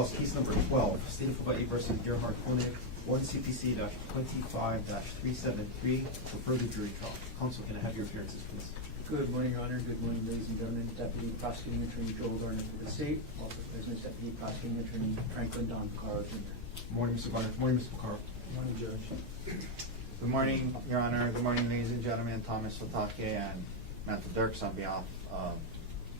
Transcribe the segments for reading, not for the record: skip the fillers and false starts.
calls case number 12, State of Hawaii versus Gerhardt Konig, 1 CPC-25-373 for further jury trial. Counsel, can I have your appearances, please? Good morning, Your Honor. Good morning, ladies and gentlemen. Deputy Prosecuting Attorney Joel Garner for the state. Also present is Deputy Prosecuting Attorney Franklin Don Picaro Jr. Good morning, Mr. Garner. Good morning, Mr. Picaro. Good morning, Judge. Good morning, Your Honor. Good morning, ladies and gentlemen. Thomas Otake and Matthew Dirks on behalf of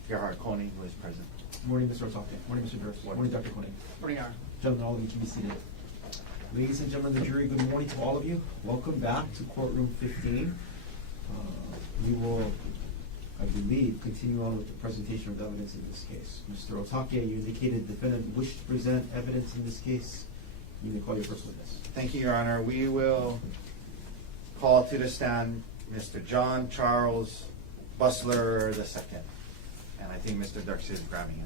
Gerhardt Konig, who is present. Good morning, Mr. Osake. Good morning, Mr. Durst. Good morning, Dr. Konig. Good morning, Your Honor. Gentlemen, all of you can be seated. Ladies and gentlemen of the jury, good morning to all of you. Welcome back to courtroom 15. We will, I believe, continue on with the presentation of evidence in this case. Mr. Otake, you indicated the defendant wished to present evidence in this case. You may call your first witness. Thank you, Your Honor. We will call to the stand Mr. John Charles Bustler II. And I think Mr. Dirks is grabbing him.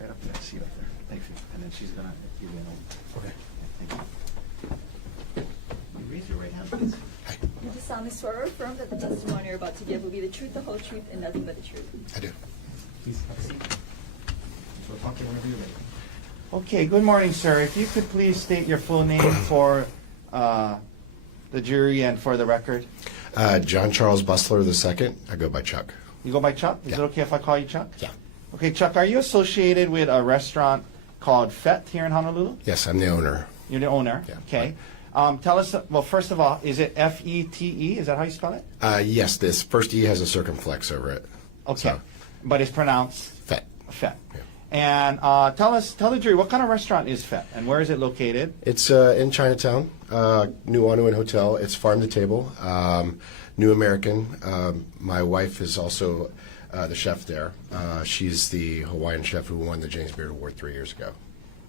Right up there, see right there. Thank you. And then she's gonna give you an oath. Okay. Thank you. You raise your right hand, please. You do solemnly swear or affirm that the testimony you're about to give will be the truth, the whole truth, and nothing but the truth. I do. Please have a seat. Mr. Otake, whenever you're ready. Okay, good morning, sir. If you could please state your full name for the jury and for the record. John Charles Bustler II. I go by Chuck. You go by Chuck? Is Yeah. it okay if I call you Chuck? Yeah. Okay, Chuck, are you associated with a restaurant called Fete here in Honolulu? Yes, I'm the owner. You're the owner? Yeah. Okay. Tell us, well, first of all, is it F-E-T-E? Is that how you spell it? Yes, this first E has a circumflex over it. Okay. So, But it's pronounced Fete. Fete. Yeah. And tell the jury, what kind of restaurant is Fete and where is it located? It's in Chinatown, New Onuan Hotel. It's farm to table, New American. My wife is also the chef there. She's the Hawaiian chef who won the James Beard Award 3 years ago.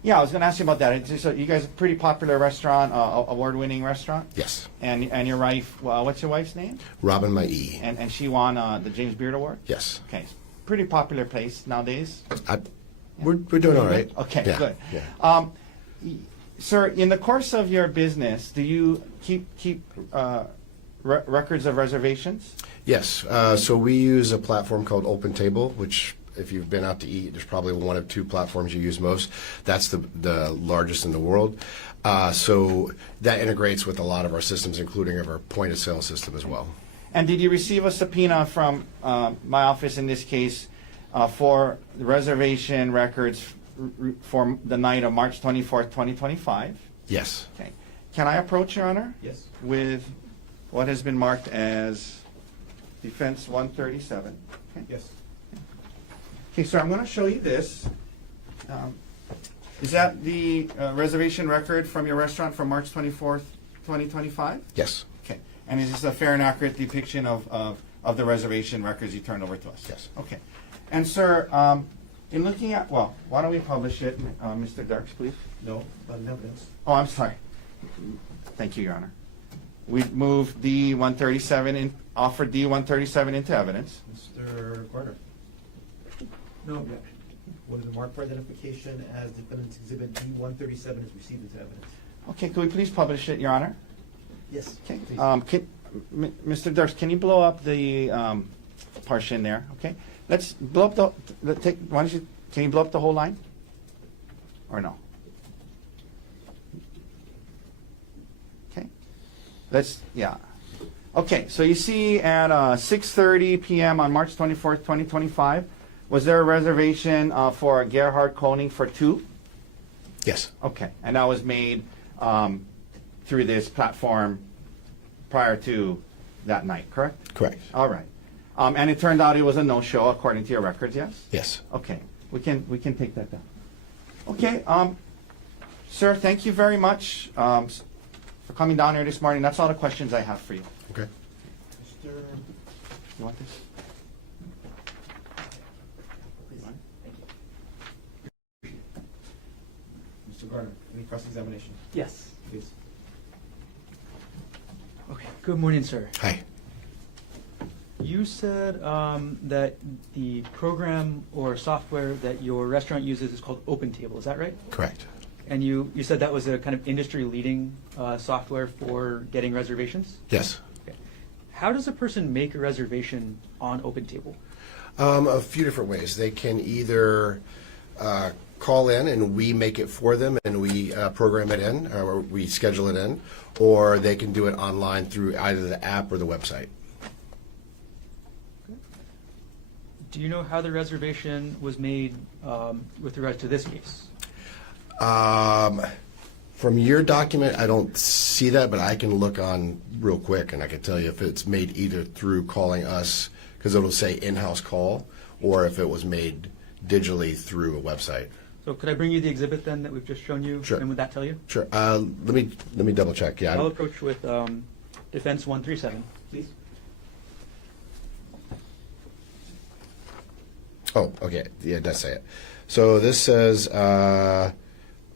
Yeah, I was going to ask you about that. So you guys are a pretty popular restaurant, award-winning restaurant? Yes. And your wife, what's your wife's name? Robin Mai. And she won the James Beard Award? Yes. Okay. Pretty popular place nowadays. We're doing all right. Okay, Yeah, good. Yeah. Sir, in the course of your business, do you keep records of reservations? Yes. So we use a platform called Open Table, which if you've been out to eat, there's probably one of two platforms you use most. That's the largest in the world. So that integrates with a lot of our systems, including of our point of sale system as well. And did you receive a subpoena from my office in this case for the reservation records for the night of March 24th, 2025? Yes. Okay. Can I approach, Your Honor? Yes. With what has been marked as Defense 137. Okay. Yes. Okay, sir, I'm going to show you this. Is that the reservation record from your restaurant from March 24th, 2025? Yes. Okay. And is this a fair and accurate depiction of the reservation records you turned over to us? Yes. Okay. And, sir, in looking at, well, why don't we publish it, Mr. Dirks, please? No, not in evidence. Oh, I'm sorry. Thank you, Your Honor. We've moved D-137 offered D-137 into evidence. Mr. Garner. No objection. What is the mark for identification as defendant's exhibit D-137 is received into evidence? Okay, could we please publish it, Your Honor? Yes. Okay. Please. Mr. Dirks, can you blow up the portion there? Okay. Let's blow up can you blow up the whole line? Or no? Okay. Yeah. Okay, so you see at 6:30 p.m. on March 24th, 2025, was there a reservation for Gerhardt Konig for 2? Yes. Okay, and that was made through this platform prior to that night, correct? Correct. All right. And it turned out it was a no-show according to your records, yes? Yes. Okay, we can take that down. Okay, sir, thank you very much for coming down here this morning. That's all the questions I have for you. Okay. Mr. You want this? Please. Thank you. Mr. Garner, any cross-examination? Yes. Please. Okay. Good morning, sir. Hi. You said that the program or software that your restaurant uses is called Open Table. Is that right? Correct. And you said that was a kind of industry-leading software for getting reservations? Yes. Okay. How does a person make a reservation on OpenTable? A few different ways. They can either call in and we make it for them and we program it in, or we schedule it in, or they can do it online through either the app or the website. Do you know how the reservation was made with regards to this case? From your document, I don't see that, but I can look on real quick and I can tell you if it's made either through calling us, because it'll say in-house call, or if it was made digitally through a website. So could I bring you the exhibit then that we've just shown you? Sure. And would that tell you? Sure. Let me double check. Yeah. I'll approach with Defense 137, please. Oh, okay. Yeah, it does say it. So this says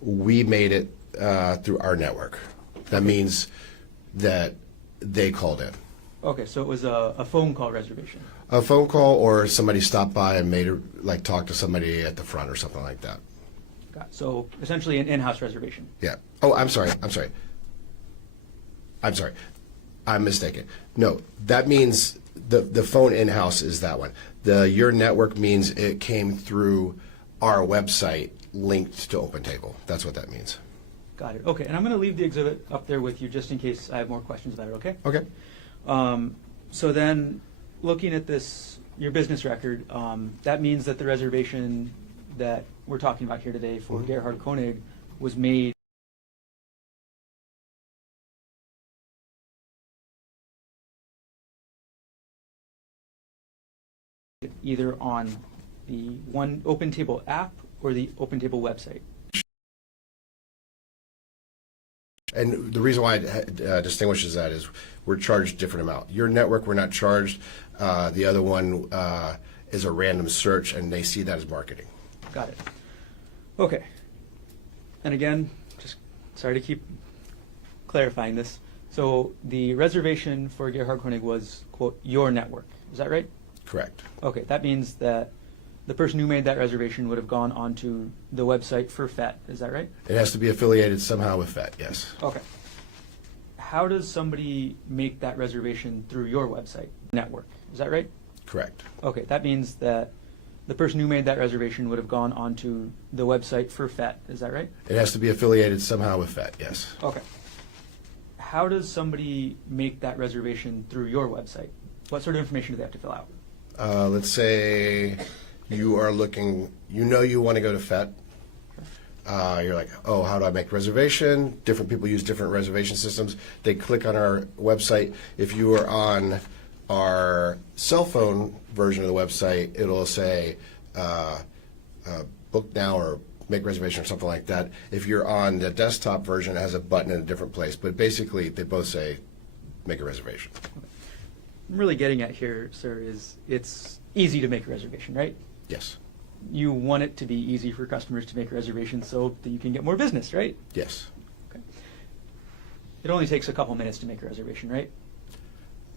we made it through our network. That means that they called in. Okay, so it was a phone call reservation. A phone call, or somebody stopped by and talked to somebody at the front or something like that. Got it. So essentially an in-house reservation. Yeah. Oh, I'm sorry. I'm mistaken. No, that means the phone in-house is that one. Your network means it came through our website linked to OpenTable. That's what that means. Got it. Okay, and I'm going to leave the exhibit up there with you just in case I have more questions about it, okay? Okay. So then, looking at this, your business record, that means that the reservation that we're talking about here today for Gerhardt Konig was made either on the one OpenTable app or the OpenTable website. And the reason why it distinguishes that is we're charged different amount. Your network, we're not charged. The other one is a random search, and they see that as marketing. Got it. Okay. And again, just sorry to keep clarifying this. So the reservation for Gerhardt Konig was, quote, your network. Is that right? Correct. Okay, that means that the person who made that reservation would have gone onto the website for FET. Is that right? It has to be affiliated somehow with FET, yes. Okay. How does somebody make that reservation through your website network? Is that right? Correct. Okay, that means that the person who made that reservation would have gone onto the website for FET. Is that right? It has to be affiliated somehow with FET, yes. Okay. How does somebody make that reservation through your website? What sort of information do they have to fill out? Let's say you are looking, you want to go to FET. You're like, oh, how do I make a reservation? Different people use different reservation systems. They click on our website. If you are on our cell phone version of the website, it'll say book now or make reservation or something like that. If you're on the desktop version, it has a button in a different place. But basically, they both say make a reservation. I'm really getting at here, sir, is it's easy to make a reservation, right? Yes. You want it to be easy for customers to make a reservation so that you can get more business, right? Yes. Okay. It only takes a couple minutes to make a reservation, right?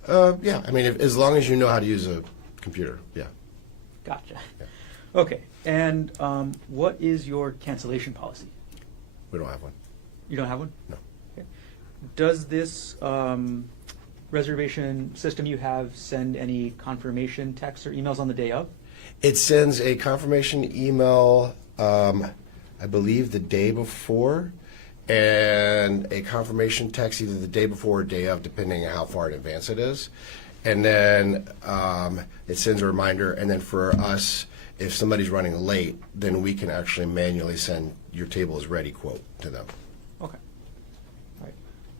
Yeah. I mean, as long as you know how to use a computer, yeah. Gotcha. Yeah. Okay. And what is your cancellation policy? We don't have one. You don't have one? No. Okay. Does this reservation system you have send any confirmation texts or emails on the day of? It sends a confirmation email, I believe, the day before, and a confirmation text either the day before or day of, depending on how far in advance it is. And then it sends a reminder. And then for us, if somebody's running late, then we can actually manually send your table is ready quote to them. Okay.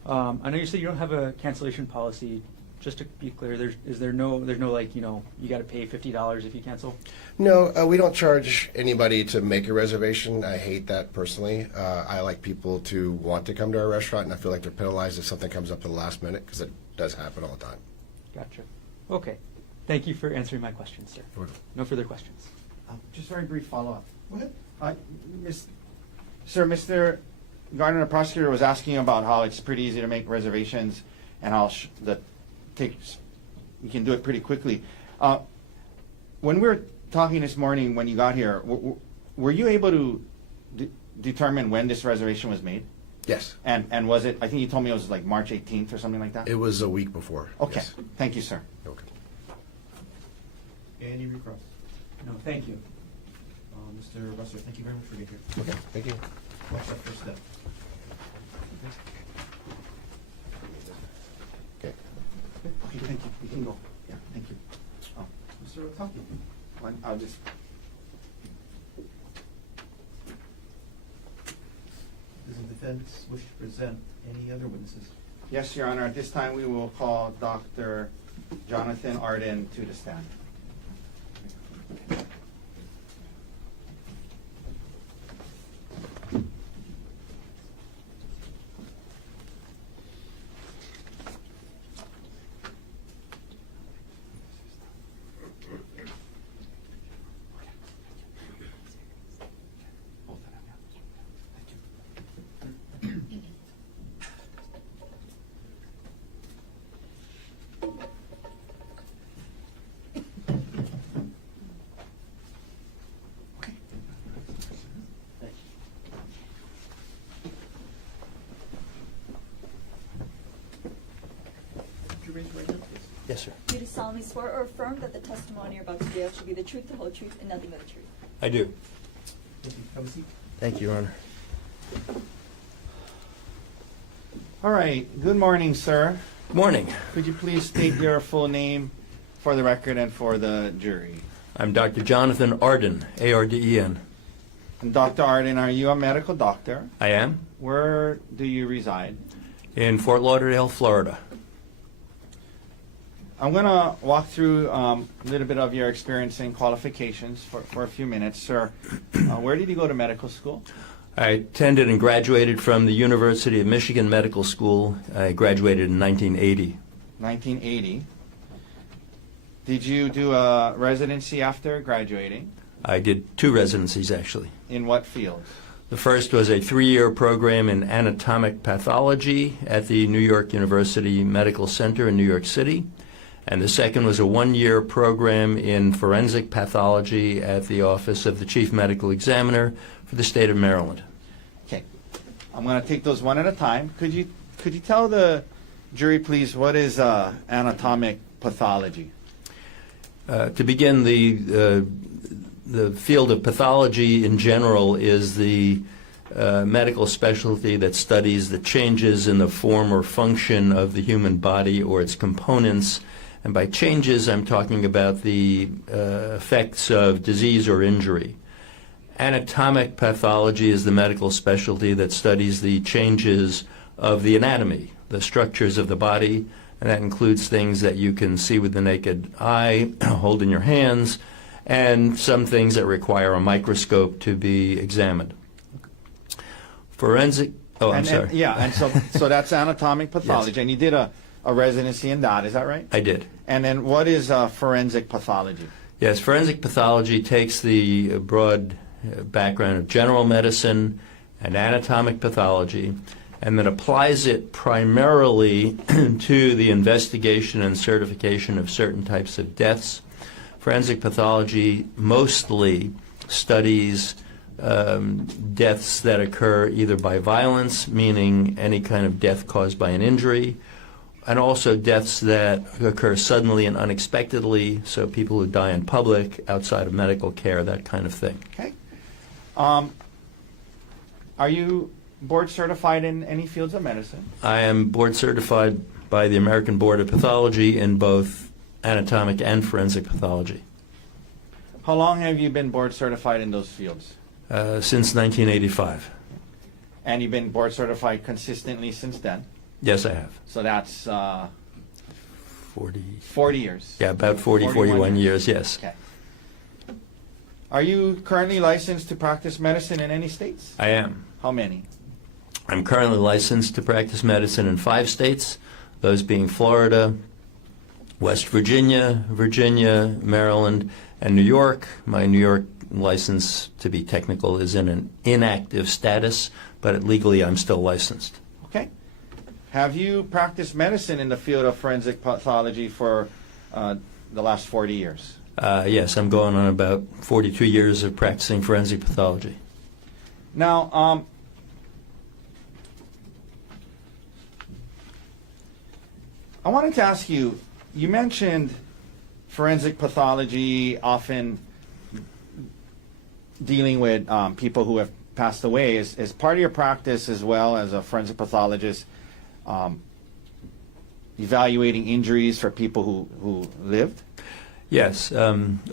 All right. I know you said you don't have a cancellation policy. Just to be clear, there's no like, you got to pay $50 if you cancel? No, we don't charge anybody to make a reservation. I hate that personally. I like people to want to come to our restaurant, and I feel like they're penalized if something comes up at the last minute, because it does happen all the time. Gotcha. Okay. Thank you for answering my questions, sir. You're welcome. No further questions. Just very brief follow-up. Go ahead. Sir, Mr. Gardner, the prosecutor, was asking about how it's pretty easy to make reservations and how you can do it pretty quickly. When we were talking this morning when you got here, were you able to, determine when this reservation was made? Yes. And was it, I think you told me it was like March 18th or something like that? It was a week before. Okay, Yes. thank you, sir. Okay. Any requests? No, thank you. Mr. Russer, thank you very much for being here. Okay, thank you. Watch that first step. Okay. Okay, thank you. We can go. Yeah, thank you. Oh, Mr. Otaki. I'll just. Does the defense wish to present any other witnesses? Yes, Your Honor. At this time, we will call Dr. Jonathan Arden to the stand. Could you raise your right hand, please? Yes, sir. Do you solemnly swear or affirm that the testimony you're about to give shall be the truth, the whole truth, and nothing but the truth? I do. Thank you. Have a seat. Thank you, Your Honor. All right. Good morning, sir. Morning. Could you please state your full name for the record and for the jury? I'm Dr. Jonathan Arden, A-R-D-E-N. And Dr. Arden, are you a medical doctor? I am Where do you reside? in Fort Lauderdale, Florida. I'm going to walk through a little bit of your experience and qualifications for a few minutes, sir. Where did you go to medical school? I attended and graduated from the University of Michigan Medical School. I graduated in 1980. 1980. Did you do a residency after graduating? I did 2 residencies, actually. In what field? The first was a 3-year program in anatomic pathology at the New York University Medical Center in New York City. And the second was a 1-year program in forensic pathology at the Office of the Chief Medical Examiner for the state of Maryland. Okay. I'm going to take those one at a time. Could you tell the jury, please, what is anatomic pathology? To begin, the field of pathology in general is the medical specialty that studies the changes in the form or function of the human body or its components. And by changes, I'm talking about the effects of disease or injury. Anatomic pathology is the medical specialty that studies the changes of the anatomy, the structures of the body, and that includes things that you can see with the naked eye, hold in your hands, and some things that require a microscope to be examined. Forensic, I'm sorry. And so that's anatomic pathology. Yes. And you did a residency in that, is that right? I did. And then what is forensic pathology? Yes, forensic pathology takes the broad background of general medicine and anatomic pathology and then applies it primarily to the investigation and certification of certain types of deaths. Forensic pathology mostly studies deaths that occur either by violence, meaning any kind of death caused by an injury, and also deaths that occur suddenly and unexpectedly, so people who die in public, outside of medical care, that kind of thing. Okay. Are you board certified in any fields of medicine? I am board certified by the American Board of Pathology in both anatomic and forensic pathology. How long have you been board certified in those fields? Since 1985. And you've been board certified consistently since then? Yes, I have. So that's 40. 40 years. Yeah, about 41 years, yes. Okay. Are you currently licensed to practice medicine in any states? I am. How many? I'm currently licensed to practice medicine in 5 states, those being Florida, West Virginia, Maryland, and New York. My New York license, to be technical, is in an inactive status, but legally I'm still licensed. Okay. Have you practiced medicine in the field of forensic pathology for the last 40 years? Yes, I'm going on about 42 years of practicing forensic pathology. Now, I wanted to ask you, you mentioned forensic pathology often dealing with people who have passed away. Is part of your practice as well as a forensic pathologist evaluating injuries for people who lived? Yes,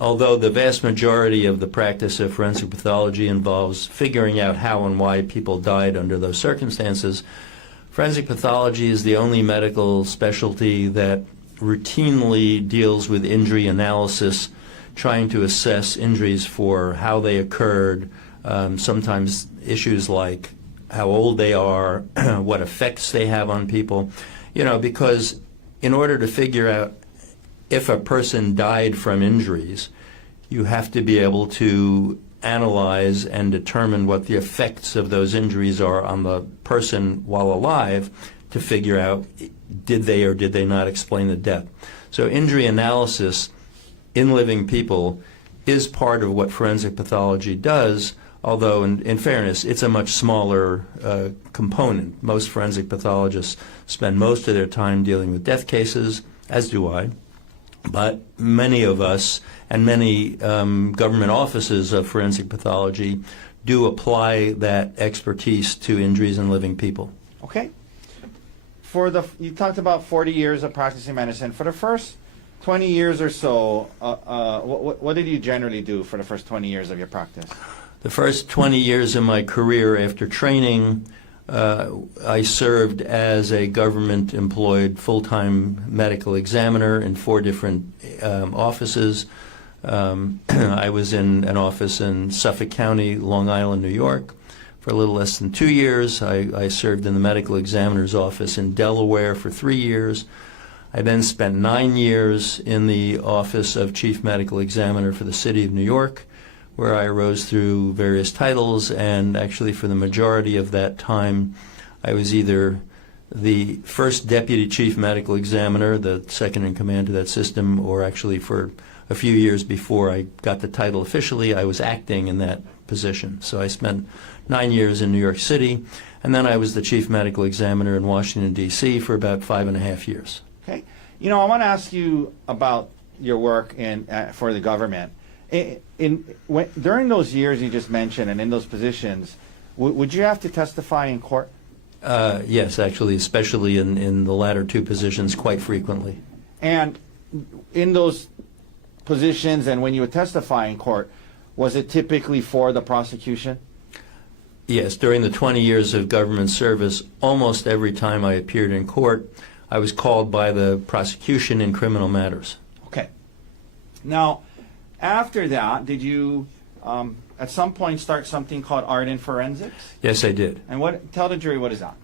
although the vast majority of the practice of forensic pathology involves figuring out how and why people died under those circumstances, forensic pathology is the only medical specialty that routinely deals with injury analysis, trying to assess injuries for how they occurred, sometimes issues like how old they are, what effects they have on people, because in order to figure out if a person died from injuries, you have to be able to analyze and determine what the effects of those injuries are on the person while alive to figure out did they or did they not explain the death. So injury analysis in living people is part of what forensic pathology does, although in fairness, it's a much smaller component. Most forensic pathologists spend most of their time dealing with death cases, as do I. But many of us and many government offices of forensic pathology do apply that expertise to injuries in living people. Okay. You talked about 40 years of practicing medicine. For the first 20 years or so, what did you generally do for the first 20 years of your practice? The first 20 years of my career after training, I served as a government-employed full-time medical examiner in 4 different offices. I was in an office in Suffolk County, Long Island, New York, for a little less than 2 years. I served in the medical examiner's office in Delaware for 3 years. I then spent 9 years in the office of chief medical examiner for the city of New York, where I rose through various titles, and actually for the majority of that time I was either the first deputy chief medical examiner, the second in command to that system, or actually for a few years before I got the title officially, I was acting in that position. So I spent 9 years in New York City, and then I was the chief medical examiner in Washington, D.C. for about 5.5 years. Okay. I want to ask you about your work for the government. During those years you just mentioned and in those positions, would you have to testify in court? Yes, actually, especially in the latter 2 positions, quite frequently. And in those positions and when you would testify in court, was it typically for the prosecution? Yes, during the 20 years of government service, almost every time I appeared in court, I was called by the prosecution in criminal matters. Okay. Now, after that, did you at some point start something called art in forensics? Yes, I did. And tell the jury, what is that?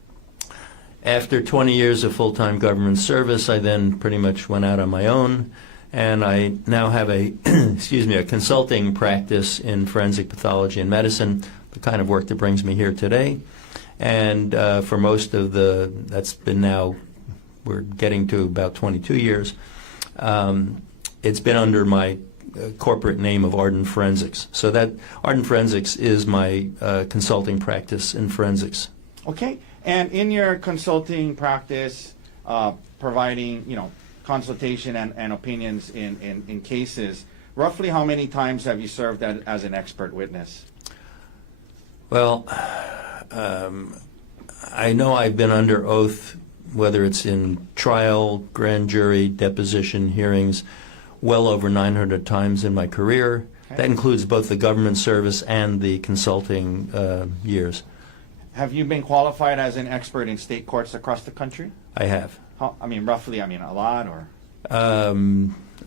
After 20 years of full-time government service, I then pretty much went out on my own, and I now have a a consulting practice in forensic pathology and medicine, the kind of work that brings me here today. And for most of that's been now, we're getting to about 22 years, it's been under my corporate name of Art in Forensics. So that Art in Forensics is my consulting practice in forensics. Okay. And in your consulting practice, providing consultation and opinions in cases, roughly how many times have you served as an expert witness? Well, I know I've been under oath, whether it's in trial, grand jury, deposition, hearings, well over 900 times in my career. Okay. That includes both the government service and the consulting years. Have you been qualified as an expert in state courts across the country? I have. Roughly, a lot, or?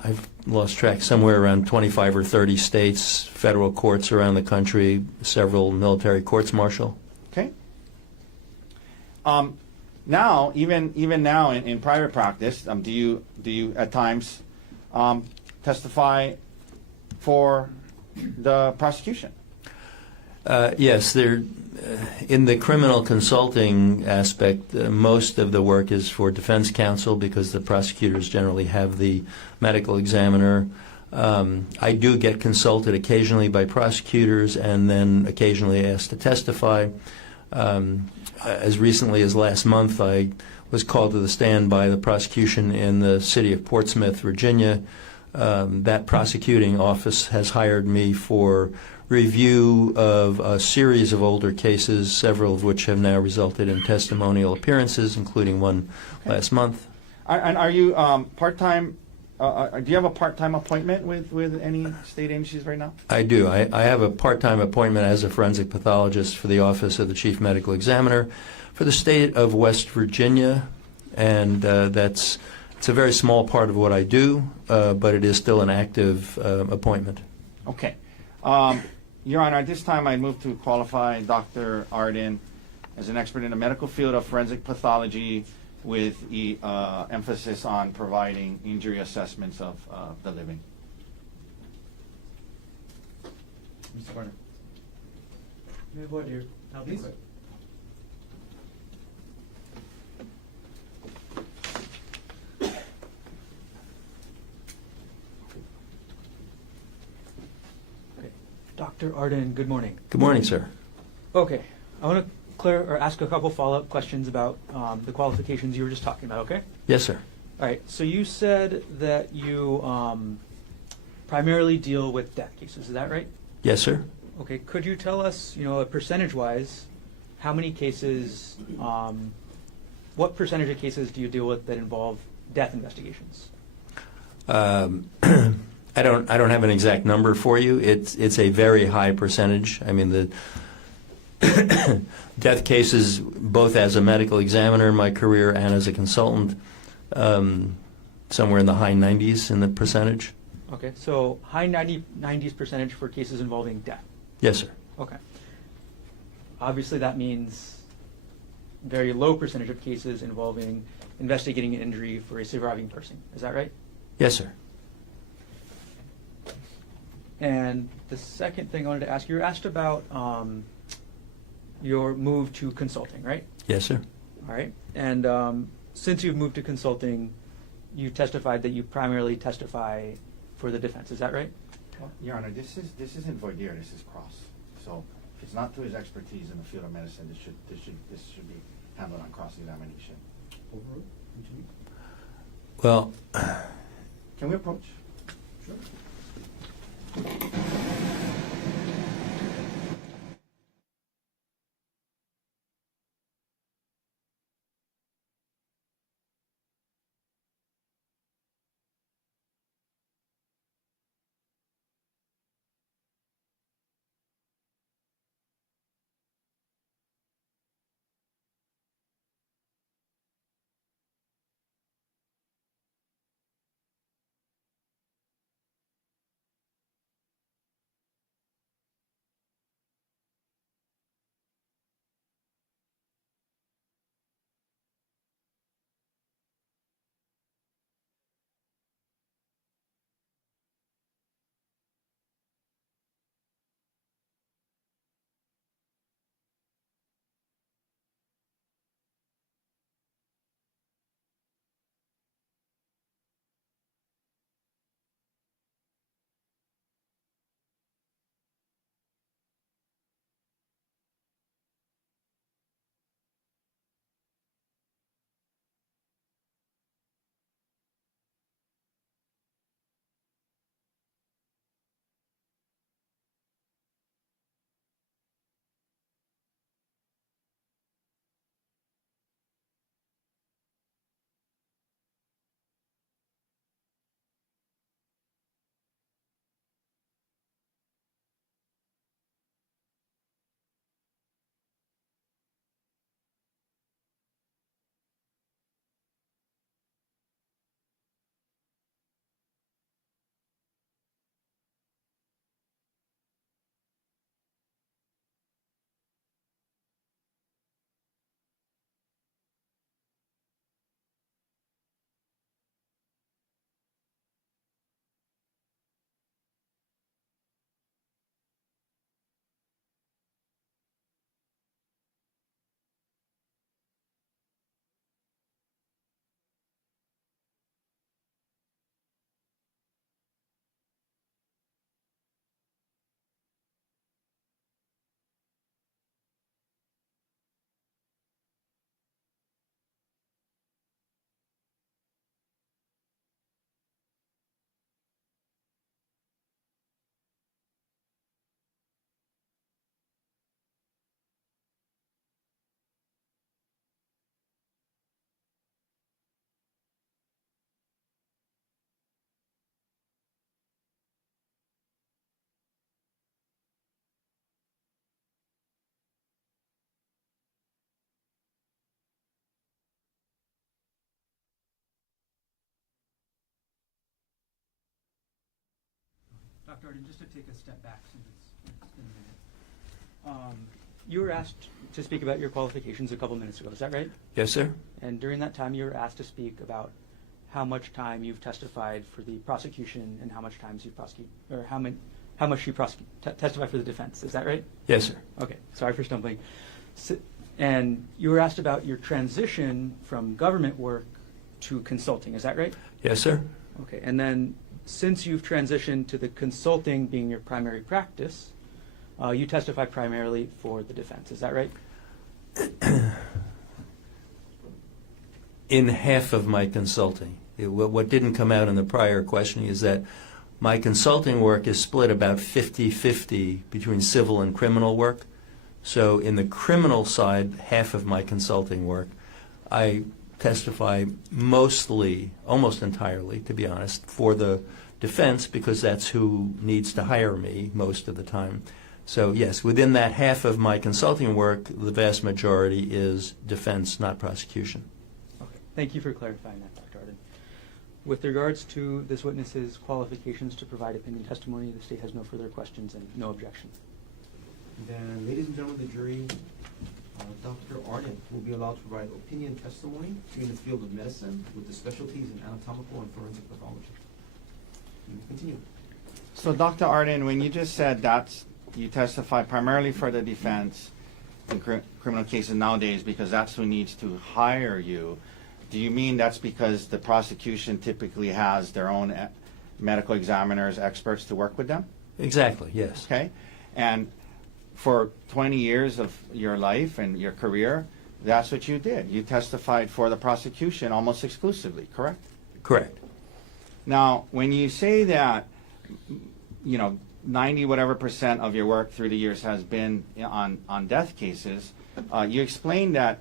I've lost track, somewhere around 25 or 30 states, federal courts around the country, several military courts-martial. Okay. Now, even now in private practice, do you at times testify for the prosecution? Yes, in the criminal consulting aspect, most of the work is for defense counsel because the prosecutors generally have the medical examiner. I do get consulted occasionally by prosecutors and then occasionally asked to testify. As recently as last month, I was called to the stand by the prosecution in the city of Portsmouth, Virginia. That prosecuting office has hired me for review of a series of older cases, several of which have now resulted in testimonial appearances, including one last month. And are you part-time? Do you have a part-time appointment with any state agencies right now? I do. I have a part-time appointment as a forensic pathologist for the Office of the Chief Medical Examiner for the state of West Virginia, and it's a very small part of what I do, but it is still an active appointment. Okay. Your Honor, at this time I move to qualify Dr. Arden as an expert in the medical field of forensic pathology with emphasis on providing injury assessments of the living. Mr. Gardner. Please. Dr. Arden, good morning. Good morning, sir. Okay, I want to ask a couple follow-up questions about the qualifications you were just talking about, okay? Yes, sir. All right, so you said that you primarily deal with death cases, is that right? Yes, sir. Okay, could you tell us, percentage-wise, how many cases, what percentage of cases do you deal with that involve death investigations? I don't have an exact number for you. It's a very high percentage. I mean, the death cases, both as a medical examiner in my career and as a consultant, somewhere in the high 90s in the percentage. Okay, so high 90s percentage for cases involving death. Yes, sir. Okay. Obviously, that means very low percentage of cases involving investigating an injury for a surviving person. Is that right? Yes, sir. And the second thing I wanted to ask, you were asked about your move to consulting, right? Yes, sir. All right. And since you've moved to consulting, you testified that you primarily testify for the defense. Is that right? Well, Your Honor, this isn't voir dire. This is cross. So if it's not to his expertise in the field of medicine, this should be handled on cross-examination. Overruled. Continue. Well, Can we approach? Sure. Dr. Arden, just to take a step back since it's been a minute. You were asked to speak about your qualifications a couple minutes ago, is that right? Yes, sir. And during that time, you were asked to speak about how much time you've testified for the prosecution and how much times you've prosecuted, or how much you testified for the defense. Is that right? Yes, sir. Okay, sorry for stumbling. And you were asked about your transition from government work to consulting. Is that right? Yes, sir. Okay, and then since you've transitioned to the consulting being your primary practice, you testify primarily for the defense. Is that right? In half of my consulting. What didn't come out in the prior questioning is that my consulting work is split about 50-50 between civil and criminal work. So in the criminal side, half of my consulting work, I testify mostly, almost entirely, to be honest, for the defense because that's who needs to hire me most of the time. So yes, within that half of my consulting work, the vast majority is defense, not prosecution. Okay, thank you for clarifying that, Dr. Arden. With regards to this witness's qualifications to provide opinion testimony, the state has no further questions and no objection. Then, ladies and gentlemen of the jury, Dr. Arden will be allowed to provide opinion testimony in the field of medicine with the specialties in anatomical and forensic pathology. You may continue. So, Dr. Arden, when you just said that you testify primarily for the defense in criminal cases nowadays because that's who needs to hire you, do you mean that's because the prosecution typically has their own medical examiners, experts to work with them? Exactly, yes. Okay. And for 20 years of your life and your career, that's what you did. You testified for the prosecution almost exclusively, correct? Correct. Now, when you say that, 90 whatever % of your work through the years has been on death cases, you explained that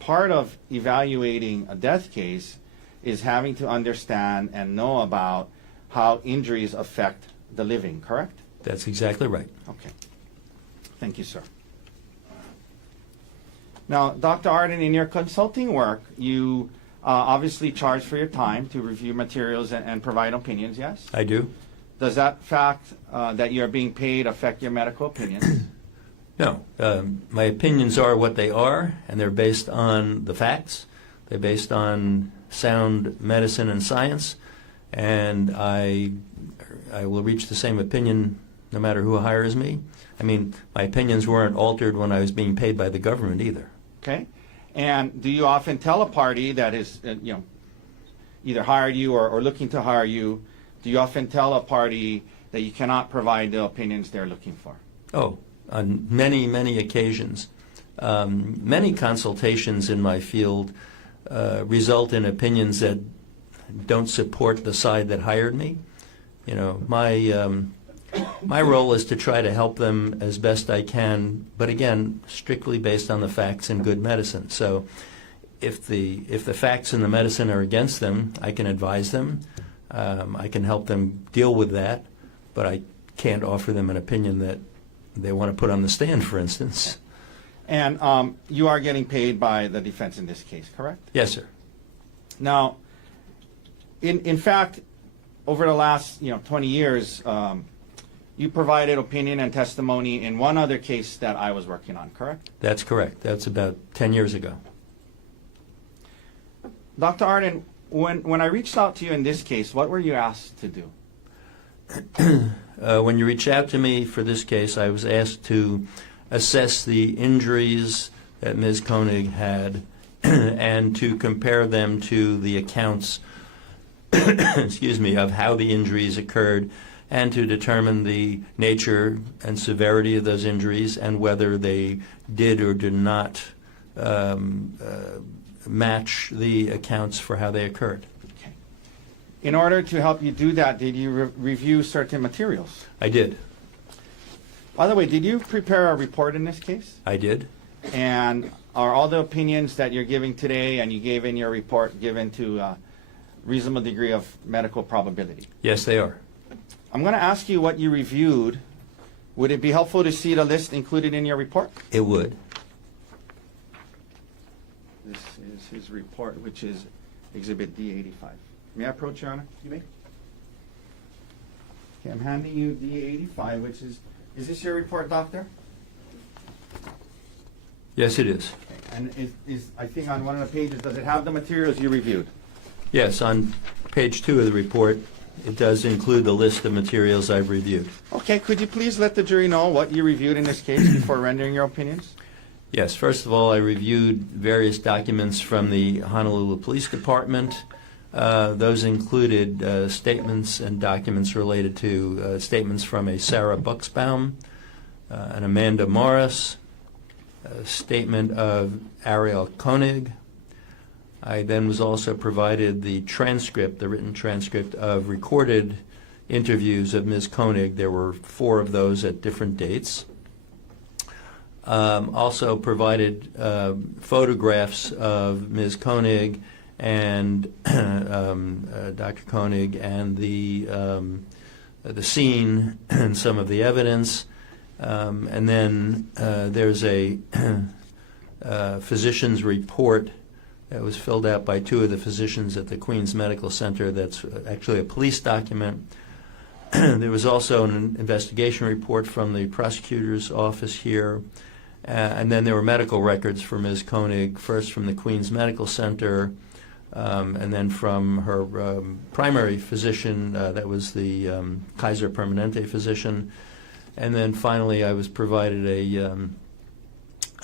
part of evaluating a death case is having to understand and know about how injuries affect the living, correct? That's exactly right. Okay. Thank you, sir. Now, Dr. Arden, in your consulting work, you obviously charge for your time to review materials and provide opinions, yes? I do. Does that fact that you're being paid affect your medical opinions? No. My opinions are what they are, and they're based on the facts. They're based on sound medicine and science, and I will reach the same opinion no matter who hires me. I mean, my opinions weren't altered when I was being paid by the government either. Okay. And do you often tell a party that is, either hired you or looking to hire you, do you often tell a party that you cannot provide the opinions they're looking for? Oh, on many, many occasions. Many consultations in my field result in opinions that don't support the side that hired me. My role is to try to help them as best I can, but again, strictly based on the facts and good medicine. So if the facts and the medicine are against them, I can advise them. I can help them deal with that, but I can't offer them an opinion that they want to put on the stand, for instance. And you are getting paid by the defense in this case, correct? Yes, sir. Now, in fact, over the last 20 years, you provided opinion and testimony in one other case that I was working on, correct? That's correct. That's about 10 years ago. Dr. Arden, when I reached out to you in this case, what were you asked to do? When you reached out to me for this case, I was asked to assess the injuries that Ms. Konig had and to compare them to the accounts of how the injuries occurred and to determine the nature and severity of those injuries and whether they did or did not match the accounts for how they occurred. Okay. In order to help you do that, did you review certain materials? I did. By the way, did you prepare a report in this case? I did. And are all the opinions that you're giving today and you gave in your report given to a reasonable degree of medical probability? Yes, they are. I'm going to ask you what you reviewed. Would it be helpful to see the list included in your report? It would. This is his report, which is Exhibit D85. May I approach, Your Honor? You may. Okay, I'm handing you D85, which is this your report, doctor? Yes, it is. Okay. And is I think on one of the pages, does it have the materials you reviewed? Yes, on page 2 of the report, it does include the list of materials I've reviewed. Okay, could you please let the jury know what you reviewed in this case before rendering your opinions? Yes, first of all, I reviewed various documents from the Honolulu Police Department. Those included statements and documents related to statements from a Sarah Buxbaum, an Amanda Morris, a statement of Gerhardt Konig. I then was also provided the transcript, the written transcript of recorded interviews of Ms. Konig. There were 4 of those at different dates. Also provided photographs of Ms. Konig and Dr. Konig and the scene and some of the evidence. And then there's a physician's report that was filled out by 2 of the physicians at the Queens Medical Center. That's actually a police document. There was also an investigation report from the prosecutor's office here. And then there were medical records for Ms. Konig, first from the Queens Medical Center, and then from her primary physician, that was the Kaiser Permanente physician. And then finally I was provided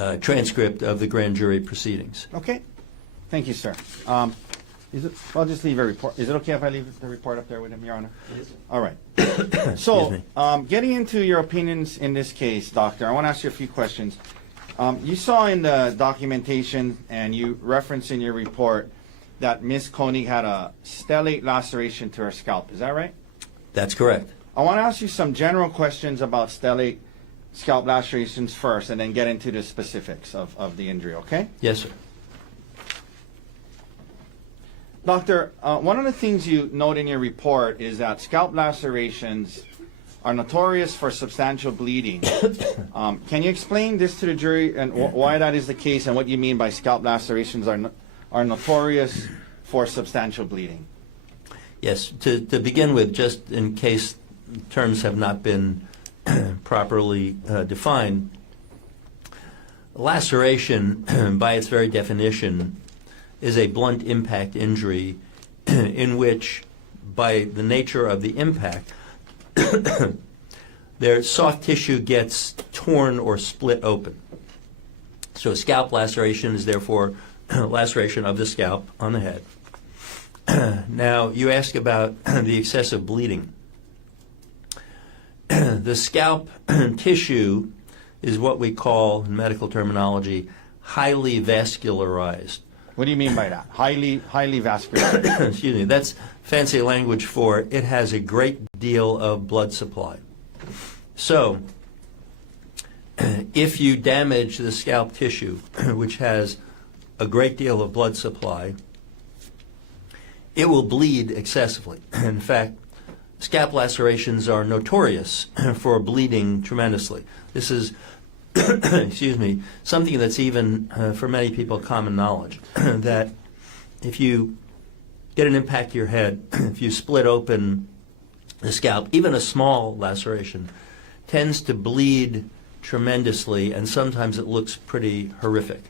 a transcript of the grand jury proceedings. Okay. Thank you, sir. I'll just leave a report. Is it okay if I leave the report up there with him, Your Honor? It is. All right. Excuse So, me. getting into your opinions in this case, doctor, I want to ask you a few questions. You saw in the documentation, and you referenced in your report, that Ms. Konig had a stellate laceration to her scalp. Is that right? That's correct. I want to ask you some general questions about stellate scalp lacerations first, and then get into the specifics of the injury, okay? Yes, sir. Doctor, one of the things you note in your report is that scalp lacerations are notorious for substantial bleeding. Can you explain this to the jury and why that is the case, and what you mean by scalp lacerations are notorious for substantial bleeding? Yes, to begin with, just in case terms have not been properly defined, laceration, by its very definition, is a blunt impact injury in which, by the nature of the impact, their soft tissue gets torn or split open. So a scalp laceration is therefore laceration of the scalp on the head. Now, you ask about the excessive bleeding. The scalp tissue is what we call, in medical terminology, highly vascularized. What do you mean by that? Highly vascular. Excuse me, that's fancy language for it has a great deal of blood supply. So, if you damage the scalp tissue, which has a great deal of blood supply, it will bleed excessively. In fact, scalp lacerations are notorious for bleeding tremendously. This is excuse me, something that's even, for many people, common knowledge, that if you get an impact to your head, if you split open the scalp, even a small laceration tends to bleed tremendously, and sometimes it looks pretty horrific.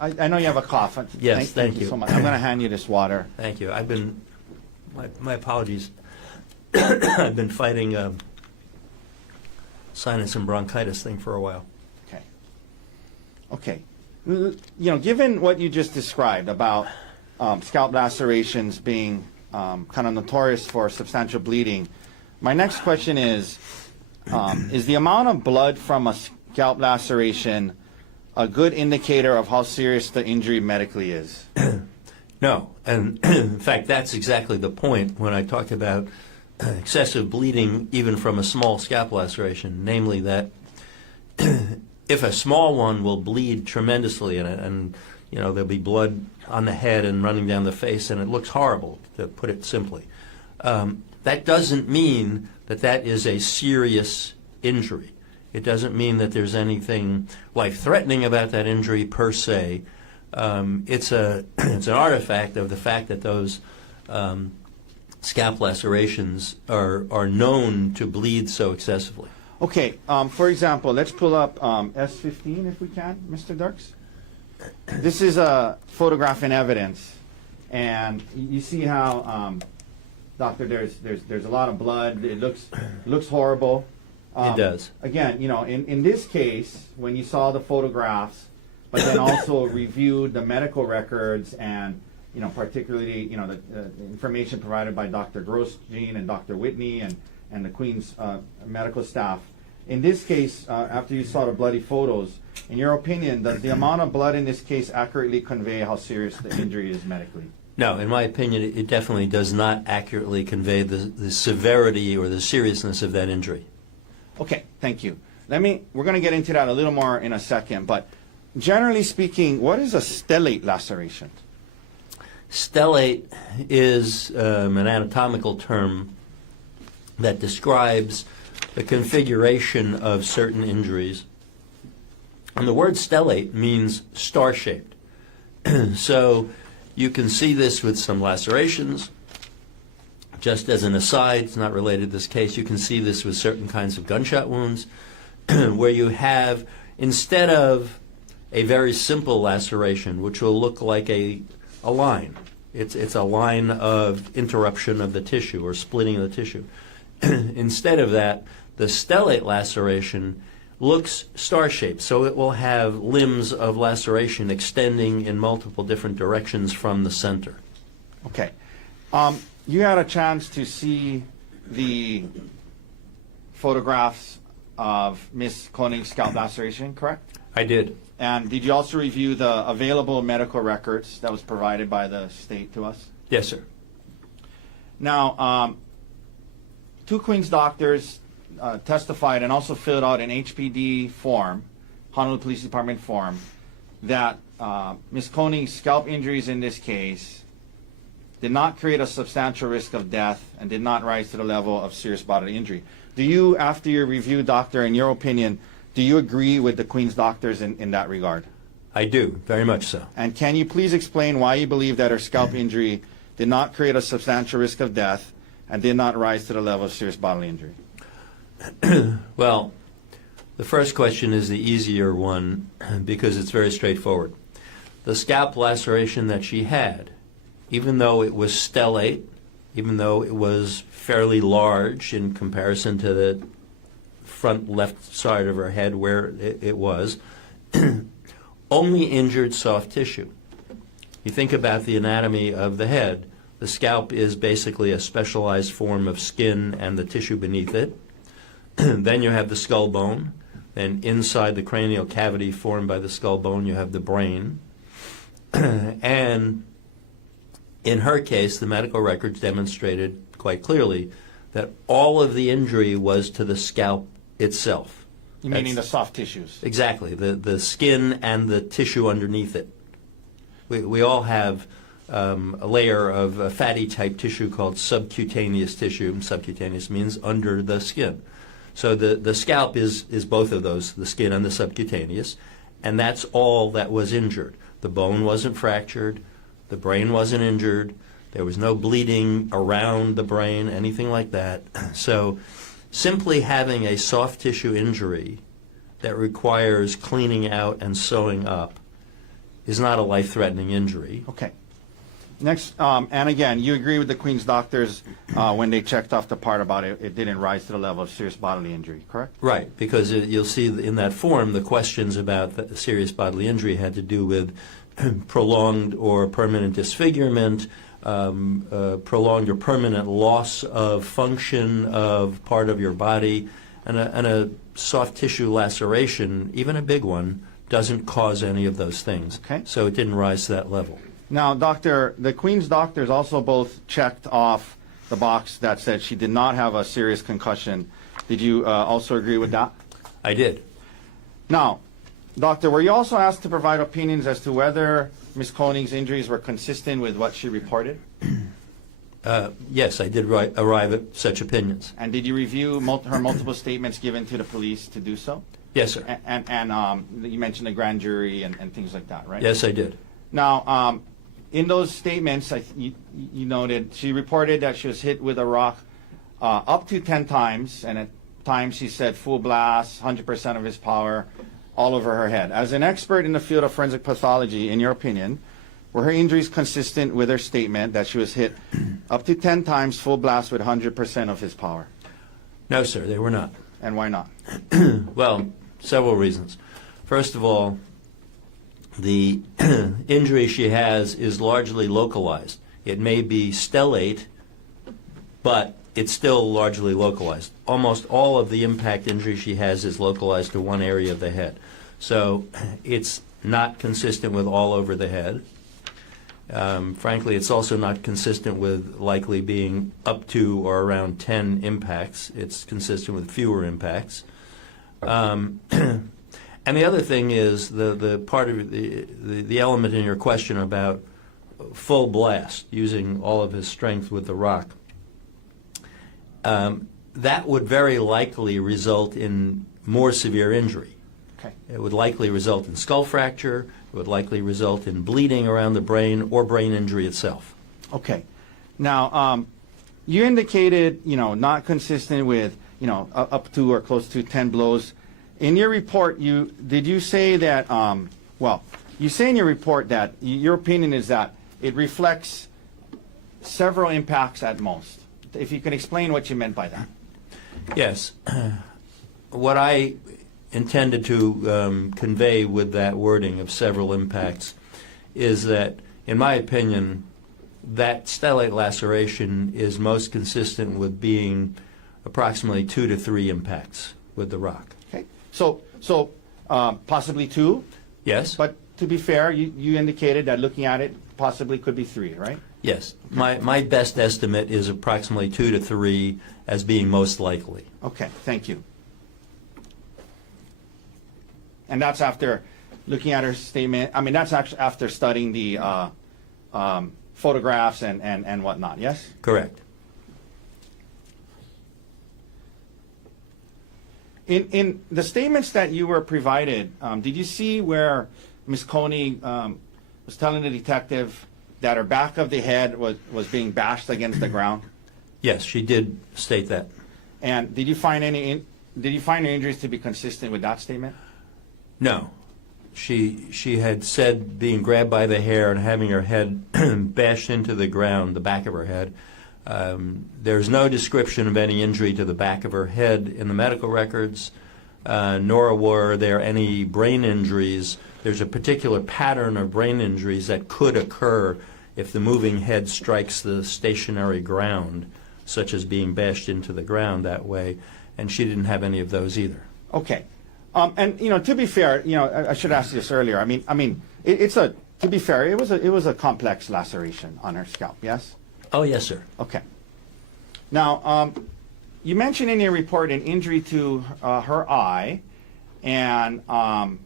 I know you have a cough. Yes, thank you you. so much. I'm going to hand you this water. Thank you. My apologies. I've been fighting sinus and bronchitis thing for a while. Okay. Given what you just described about scalp lacerations being kind of notorious for substantial bleeding, my next question is the amount of blood from a scalp laceration a good indicator of how serious the injury medically is? No, and in fact, that's exactly the point when I talk about excessive bleeding even from a small scalp laceration, namely that if a small one will bleed tremendously and there'll be blood on the head and running down the face, and it looks horrible, to put it simply. That doesn't mean that is a serious injury. It doesn't mean that there's anything life-threatening about that injury per se. It's an artifact of the fact that those scalp lacerations are known to bleed so excessively. Okay, for example, let's pull up S15 if we can, Mr. Dirks. This is a photograph in evidence, and you see how, doctor, there's a lot of blood. It looks horrible. It does. Again, in this case, when you saw the photographs, but then also reviewed the medical records and particularly the information provided by Dr. Grosjean and Dr. Whitney and the Queen's medical staff. In this case, after you saw the bloody photos, in your opinion, does the amount of blood in this case accurately convey how serious the injury is medically? No, in my opinion, it definitely does not accurately convey the severity or the seriousness of that injury. Okay, thank you. We're going to get into that a little more in a second, but generally speaking, what is a stellate laceration? Stellate is an anatomical term that describes the configuration of certain injuries. And the word stellate means star-shaped. So you can see this with some lacerations. Just as an aside, it's not related to this case, you can see this with certain kinds of gunshot wounds where you have, instead of a very simple laceration, which will look like a line. It's a line of interruption of the tissue or splitting of the tissue. Instead of that, the stellate laceration looks star-shaped, so it will have limbs of laceration extending in multiple different directions from the center. Okay. You had a chance to see the photographs of Miss Konig's scalp laceration, correct? I did. And did you also review the available medical records that was provided by the state to us? Yes, sir. Now, two Queen's doctors testified and also filled out an HPD form, Honolulu Police Department form, that Ms. Konig's scalp injuries in this case did not create a substantial risk of death and did not rise to the level of serious bodily injury. Do you, after your review, doctor, in your opinion, do you agree with the Queen's doctors in that regard? I do, very much so. And can you please explain why you believe that her scalp injury did not create a substantial risk of death and did not rise to the level of serious bodily injury? Well, the first question is the easier one because it's very straightforward. The scalp laceration that she had, even though it was stellate, even though it was fairly large in comparison to the front left side of her head where it was, only injured soft tissue. You think about the anatomy of the head. The scalp is basically a specialized form of skin and the tissue beneath it. Then you have the skull bone. Then inside the cranial cavity formed by the skull bone, you have the brain. And in her case, the medical records demonstrated quite clearly that all of the injury was to the scalp itself. You meaning the soft tissues? Exactly, the skin and the tissue underneath it. We all have a layer of fatty type tissue called subcutaneous tissue. Subcutaneous means under the skin. So the scalp is both of those, the skin and the subcutaneous, and that's all that was injured. The bone wasn't fractured, the brain wasn't injured, there was no bleeding around the brain, anything like that. So simply having a soft tissue injury that requires cleaning out and sewing up is not a life-threatening injury. Okay. Next, and again, you agree with the Queen's doctors when they checked off the part about it didn't rise to the level of serious bodily injury, correct? Right, because you'll see in that form the questions about the serious bodily injury had to do with prolonged or permanent disfigurement, prolonged or permanent loss of function of part of your body, and a soft tissue laceration, even a big one, doesn't cause any of those things. Okay. So it didn't rise to that level. Now, doctor, the Queen's doctors also both checked off the box that said she did not have a serious concussion. Did you also agree with that? I did. Now, doctor, were you also asked to provide opinions as to whether Ms. Konig's injuries were consistent with what she reported? Yes, I did arrive at such opinions. And did you review her multiple statements given to the police to do so? Yes, sir. And you mentioned the grand jury and things like that, right? Yes, I did. Now, in those statements, you noted she reported that she was hit with a rock up to 10 times, and at times she said full blast, 100% of his power, all over her head. As an expert in the field of forensic pathology, in your opinion, were her injuries consistent with her statement that she was hit up to 10 times full blast with 100% of his power? No, sir, they were not. And why not? Well, several reasons. First of all, the injury she has is largely localized. It may be stellate, but it's still largely localized. Almost all of the impact injury she has is localized to one area of the head. So it's not consistent with all over the head. Frankly, it's also not consistent with likely being up to or around 10 impacts. It's consistent with fewer impacts. And the other thing is the part of the element in your question about full blast, using all of his strength with the rock. That would very likely result in more severe injury. Okay. It would likely result in skull fracture. It would likely result in bleeding around the brain or brain injury itself. Okay. Now, you indicated, not consistent with, up to or close to 10 blows. In your report, did you say that, you say in your report that your opinion is that it reflects several impacts at most. If you can explain what you meant by that. Yes. What I intended to convey with that wording of several impacts is that, in my opinion, that stellate laceration is most consistent with being approximately 2 to 3 impacts with the rock. Okay. So possibly 2? Yes? But to be fair, you indicated that looking at it, possibly could be 3, right? Yes. My best estimate is approximately 2 to 3 as being most likely. Okay, thank you. And that's after looking at her statement. I mean, that's actually after studying the photographs and whatnot, yes? Correct. In the statements that you were provided, did you see where Ms. Konig was telling the detective that her back of the head was being bashed against the ground? Yes, she did state that. And did you find her injuries to be consistent with that statement? No. She had said being grabbed by the hair and having her head bashed into the ground, the back of her head. There's no description of any injury to the back of her head in the medical records, nor were there any brain injuries. There's a particular pattern of brain injuries that could occur if the moving head strikes the stationary ground, such as being bashed into the ground that way, and she didn't have any of those either. Okay. And to be fair, I should ask you this earlier. I mean, to be fair, it was a complex laceration on her scalp. Yes. Oh, yes, sir. Okay. Now, you mentioned in your report an injury to her eye, and I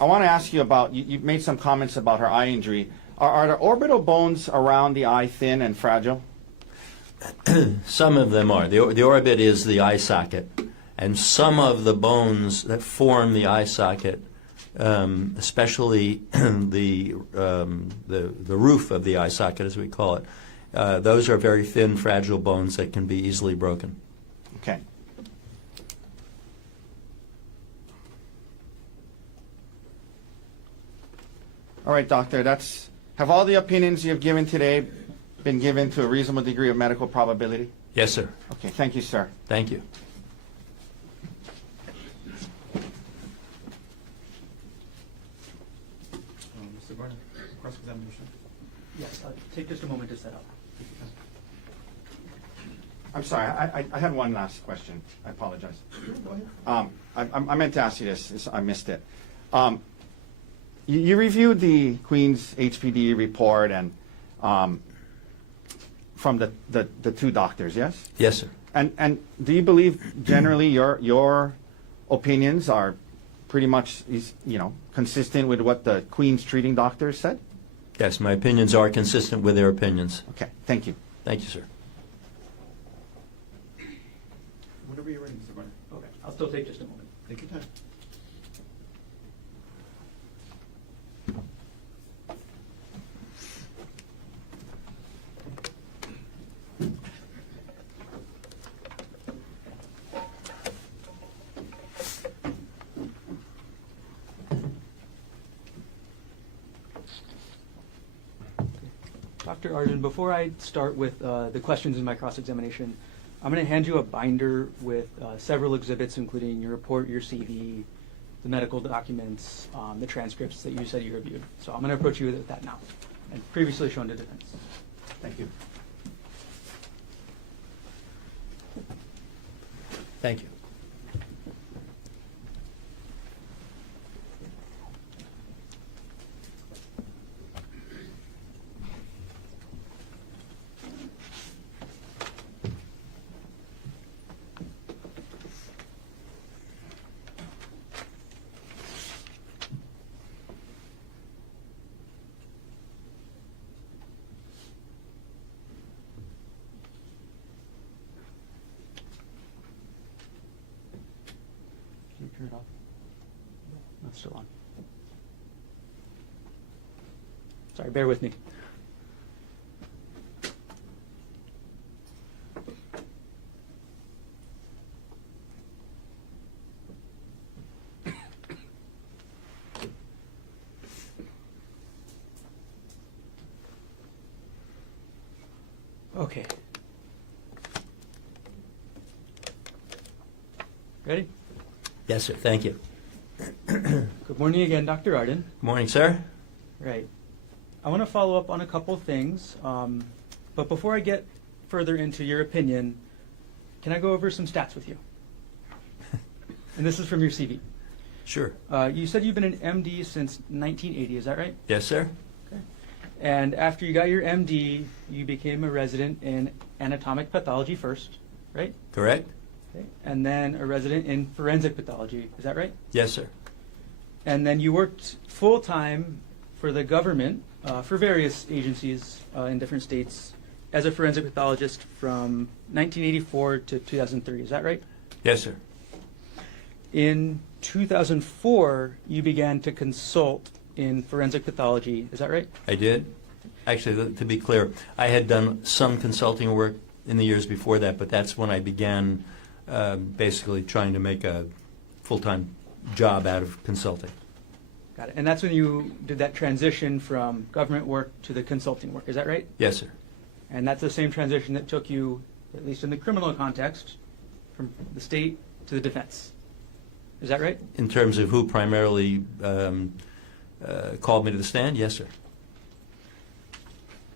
want to ask you about. You made some comments about her eye injury. Are the orbital bones around the eye thin and fragile? Some of them are. The orbit is the eye socket. And some of the bones that form the eye socket, especially the roof of the eye socket, as we call it, those are very thin, fragile bones that can be easily broken. Okay. All right, doctor. Have all the opinions you have given today been given to a reasonable degree of medical probability? Yes, sir. Okay. Thank you, sir. Thank you. Mr. Garner, cross-examination. Yes, take just a moment to set up. I'm sorry. I had one last question. I apologize. Go ahead. I meant to ask you this. I missed it. You reviewed the Queen's HPD report and from the two doctors, yes? Yes, sir. And do you believe generally your opinions are pretty much consistent with what the Queen's treating doctors said? Yes, my opinions are consistent with their opinions. Okay. Thank you. Thank you, sir. Whenever you're ready, Mr. Garner. Okay, I'll still take just a moment. Take your time. Dr. Arden, before I start with the questions in my cross-examination, I'm going to hand you a binder with several exhibits, including your report, your CV, the medical documents, the transcripts that you said you reviewed. So I'm going to approach you with that now, and previously shown to defense. Thank you. Thank you. Can you turn it off? No, it's still on. Sorry, bear with me. Okay. Ready? Yes, sir. Thank you. Good morning again, Dr. Arden. Good morning, sir. Right. I want to follow up on a couple things, but before I get further into your opinion, can I go over some stats with you? And this is from your CV. Sure. You said you've been an MD since 1980, is that right? Yes, sir. Okay. And after you got your MD, you became a resident in anatomic pathology first, right? Correct? Okay. And then a resident in forensic pathology, is that right? Yes, sir. And then you worked full-time for the government, for various agencies in different states, as a forensic pathologist from 1984 to 2003, is that right? Yes, sir. In 2004, you began to consult in forensic pathology, is that right? I did. Actually, to be clear, I had done some consulting work in the years before that, but that's when I began basically trying to make a full-time job out of consulting. Got it. And that's when you did that transition from government work to the consulting work, is that right? Yes, sir. And that's the same transition that took you, at least in the criminal context, from the state to the defense. Is that right? In terms of who primarily called me to the stand, yes, sir.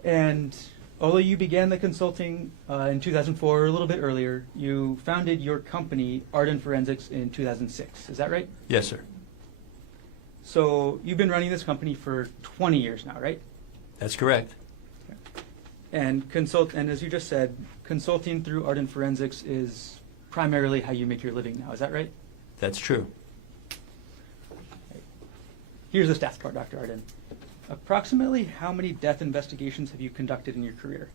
And although you began the consulting in 2004, or a little bit earlier, you founded your company, Arden Forensics, in 2006. Is that right? Yes, sir. So you've been running this company for 20 years now, right? That's correct. And as you just said, consulting through Arden Forensics is primarily how you make your living now. Is that right? That's true. Here's the stats card, Dr. Arden. Approximately how many death investigations have you conducted in your career?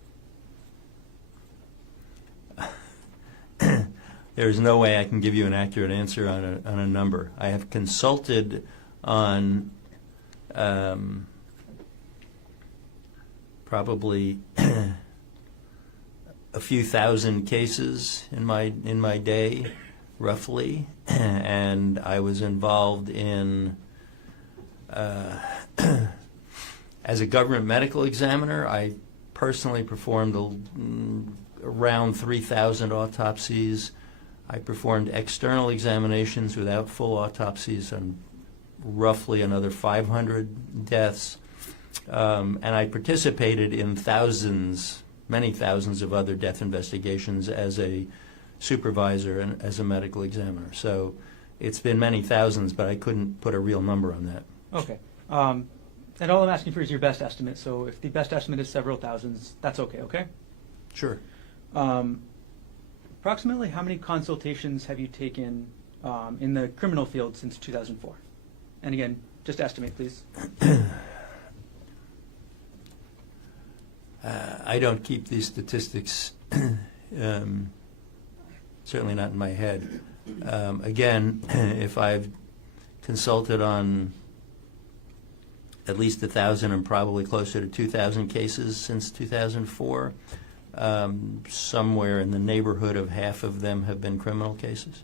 There's no way I can give you an accurate answer on a number. I have consulted on probably a few thousand cases in my day, roughly, and I was involved in as a government medical examiner. I personally performed around 3,000 autopsies. I performed external examinations without full autopsies on roughly another 500 deaths. And I participated in many thousands of other death investigations as a supervisor and as a medical examiner. So it's been many thousands, but I couldn't put a real number on that. Okay. And all I'm asking for is your best estimate. So if the best estimate is several thousands, that's okay? Sure. Approximately how many consultations have you taken in the criminal field since 2004? And again, just estimate, please. I don't keep these statistics, certainly not in my head. Again, if I've consulted on at least 1,000 and probably closer to 2,000 cases since 2004, somewhere in the neighborhood of half of them have been criminal cases.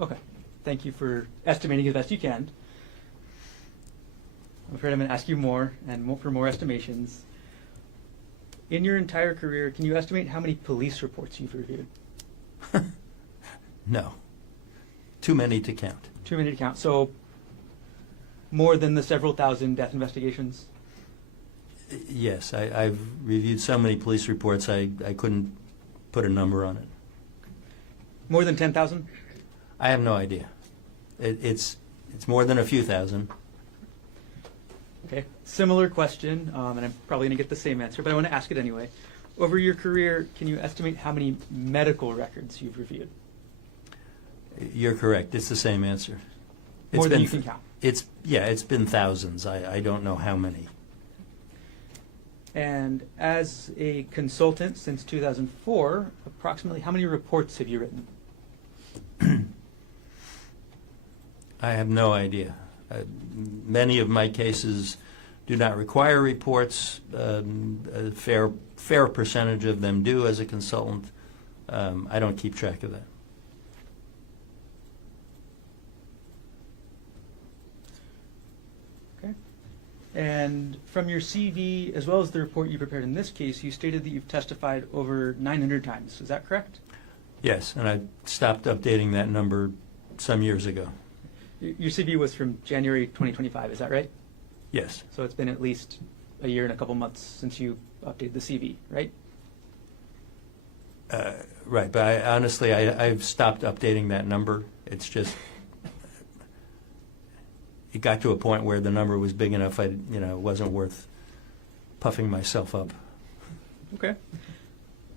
Okay. Thank you for estimating as best you can. I'm afraid I'm going to ask you more and more for more estimations. In your entire career, can you estimate how many police reports you've reviewed? No. Too many to count. Too many to count. So more than the several thousand death investigations? Yes, I've reviewed so many police reports, I couldn't put a number on it. More than 10,000? I have no idea. It's more than a few thousand. Okay. Similar question, and I'm probably going to get the same answer, but I want to ask it anyway. Over your career, can you estimate how many medical records you've reviewed? You're correct. It's the same answer. More than been you can count. It's been thousands. I don't know how many. And as a consultant since 2004, approximately how many reports have you written? I have no idea. Many of my cases do not require reports. A fair percentage of them do as a consultant. I don't keep track of that. Okay. And from your CV, as well as the report you prepared in this case, you stated that you've testified over 900 times. Is that correct? Yes, and I stopped updating that number some years ago. Your CV was from January 2025, is that right? Yes. So it's been at least a year and a couple months since you updated the CV, right? Right, but I've stopped updating that number. It's just, it got to a point where the number was big enough, it wasn't worth puffing myself up. Okay.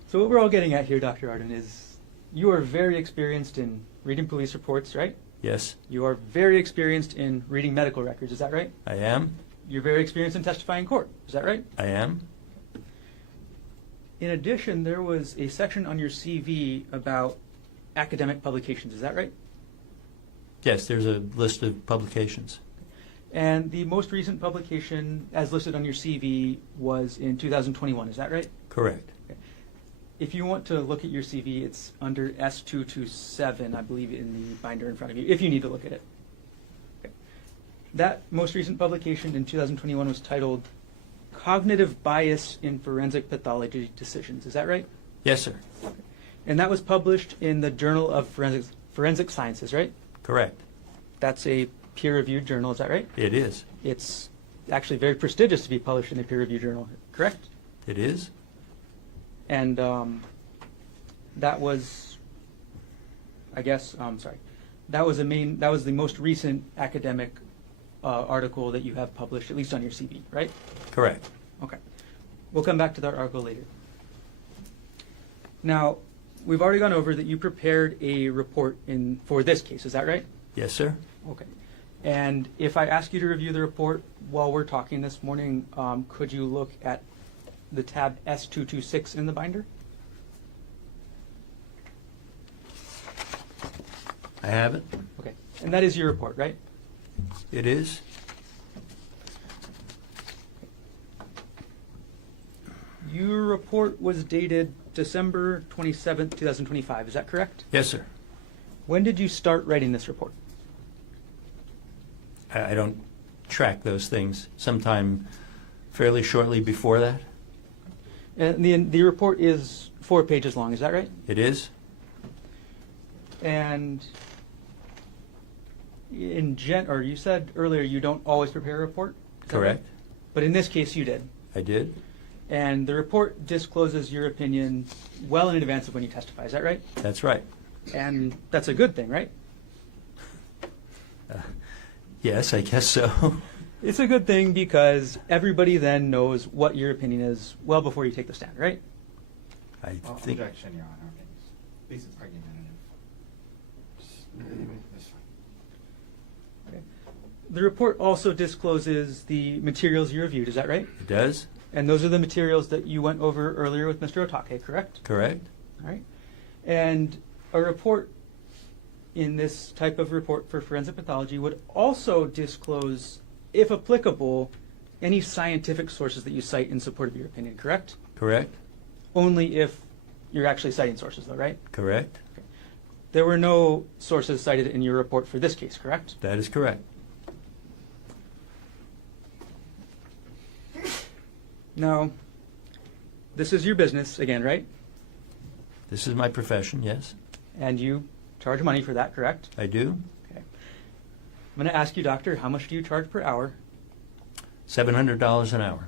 So what we're all getting at here, Dr. Arden, is you are very experienced in reading police reports, right? Yes, You are very experienced in reading medical records, is that right? I am. You're very experienced in testifying in court, is that right? I am. In addition, there was a section on your CV about academic publications, is that right? Yes, there's a list of publications. And the most recent publication, as listed on your CV, was in 2021, is that right? Correct. If you want to look at your CV, it's under S227, I believe, in the binder in front of you, if you need to look at it. Okay. That most recent publication in 2021 was titled Cognitive Bias in Forensic Pathology Decisions. Is that right? Yes, sir. And that was published in the Journal of Forensic Sciences, right? Correct. That's a peer-reviewed journal, is that right? It is. It's actually very prestigious to be published in a peer-reviewed journal, correct? It is. And that was, I guess, sorry, that was the most recent academic article that you have published, at least on your CV, right? Correct. Okay. We'll come back to that article later. Now, we've already gone over that you prepared a report for this case, is that right? Yes, sir. Okay. And if I ask you to review the report while we're talking this morning, could you look at the tab S226 in the binder? I have it. Okay. And that is your report, right? It is. Your report was dated December 27th, 2025. Is that correct? Yes, sir. When did you start writing this report? I don't track those things. Sometime fairly shortly before that. And the report is 4 pages long. Is that right? It is. And you said earlier you don't always prepare a report? Is that right? Correct. But in this case, you did. I did. And the report discloses your opinion well in advance of when you testify. Is that right? That's right. And that's a good thing, right? Yes, I guess so. It's a good thing because everybody then knows what your opinion is well before you take the stand, right? I think. Objection, Your Honor. This is argumentative. That's fine. Okay. The report also discloses the materials you reviewed. Is that right? It does. And those are the materials that you went over earlier with Mr. Otake, correct? Correct. All right. And a report in this type of report for forensic pathology would also disclose, if applicable, any scientific sources that you cite in support of your opinion, correct? Correct. Only if you're actually citing sources, though, right? Correct. There were no sources cited in your report for this case, correct? That is correct. Now, this is your business again, right? This is my profession, yes. And you charge money for that, correct? I do. Okay. I'm going to ask you, doctor, how much do you charge per hour? $700 an hour.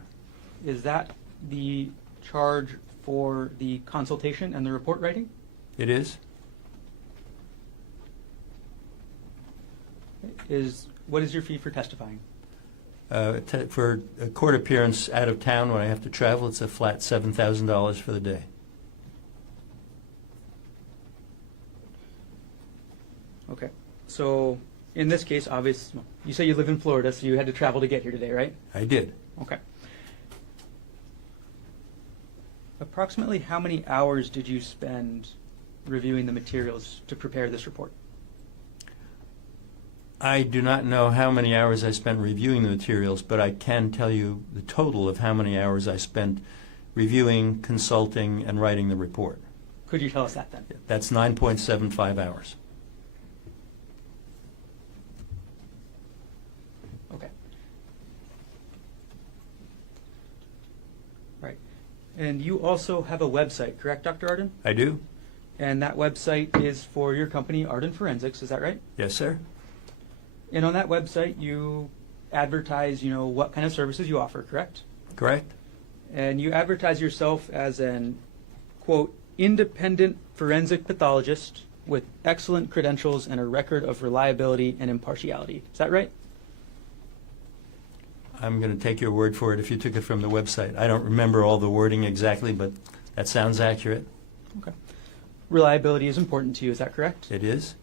Is that the charge for the consultation and the report writing? It is. What is your fee for testifying? For a court appearance out of town when I have to travel, it's a flat $7,000 for the day. Okay. So in this case, obviously, you say you live in Florida, so you had to travel to get here today, right? I did. Okay. Approximately how many hours did you spend reviewing the materials to prepare this report? I do not know how many hours I spent reviewing the materials, but I can tell you the total of how many hours I spent reviewing, consulting, and writing the report. Could you tell us that then? That's 9.75 hours. Okay. Right. And you also have a website, correct, Dr. Arden? I do? And that website is for your company, Arden Forensics, is that right? Yes, sir. And on that website, you advertise, what kind of services you offer, correct? Correct? And you advertise yourself as an, quote, independent forensic pathologist with excellent credentials and a record of reliability and impartiality. Is that right? I'm going to take your word for it if you took it from the website. I don't remember all the wording exactly, but that sounds accurate. Okay. Reliability is important to you, is that correct? It is?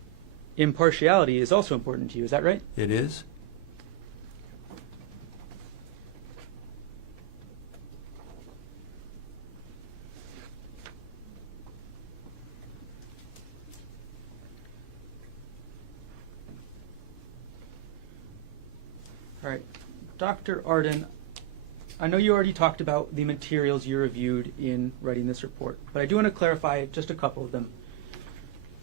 Impartiality is also important to you, is that right? It is? All right. Dr. Arden, I know you already talked about the materials you reviewed in writing this report, but I do want to clarify just a couple of them.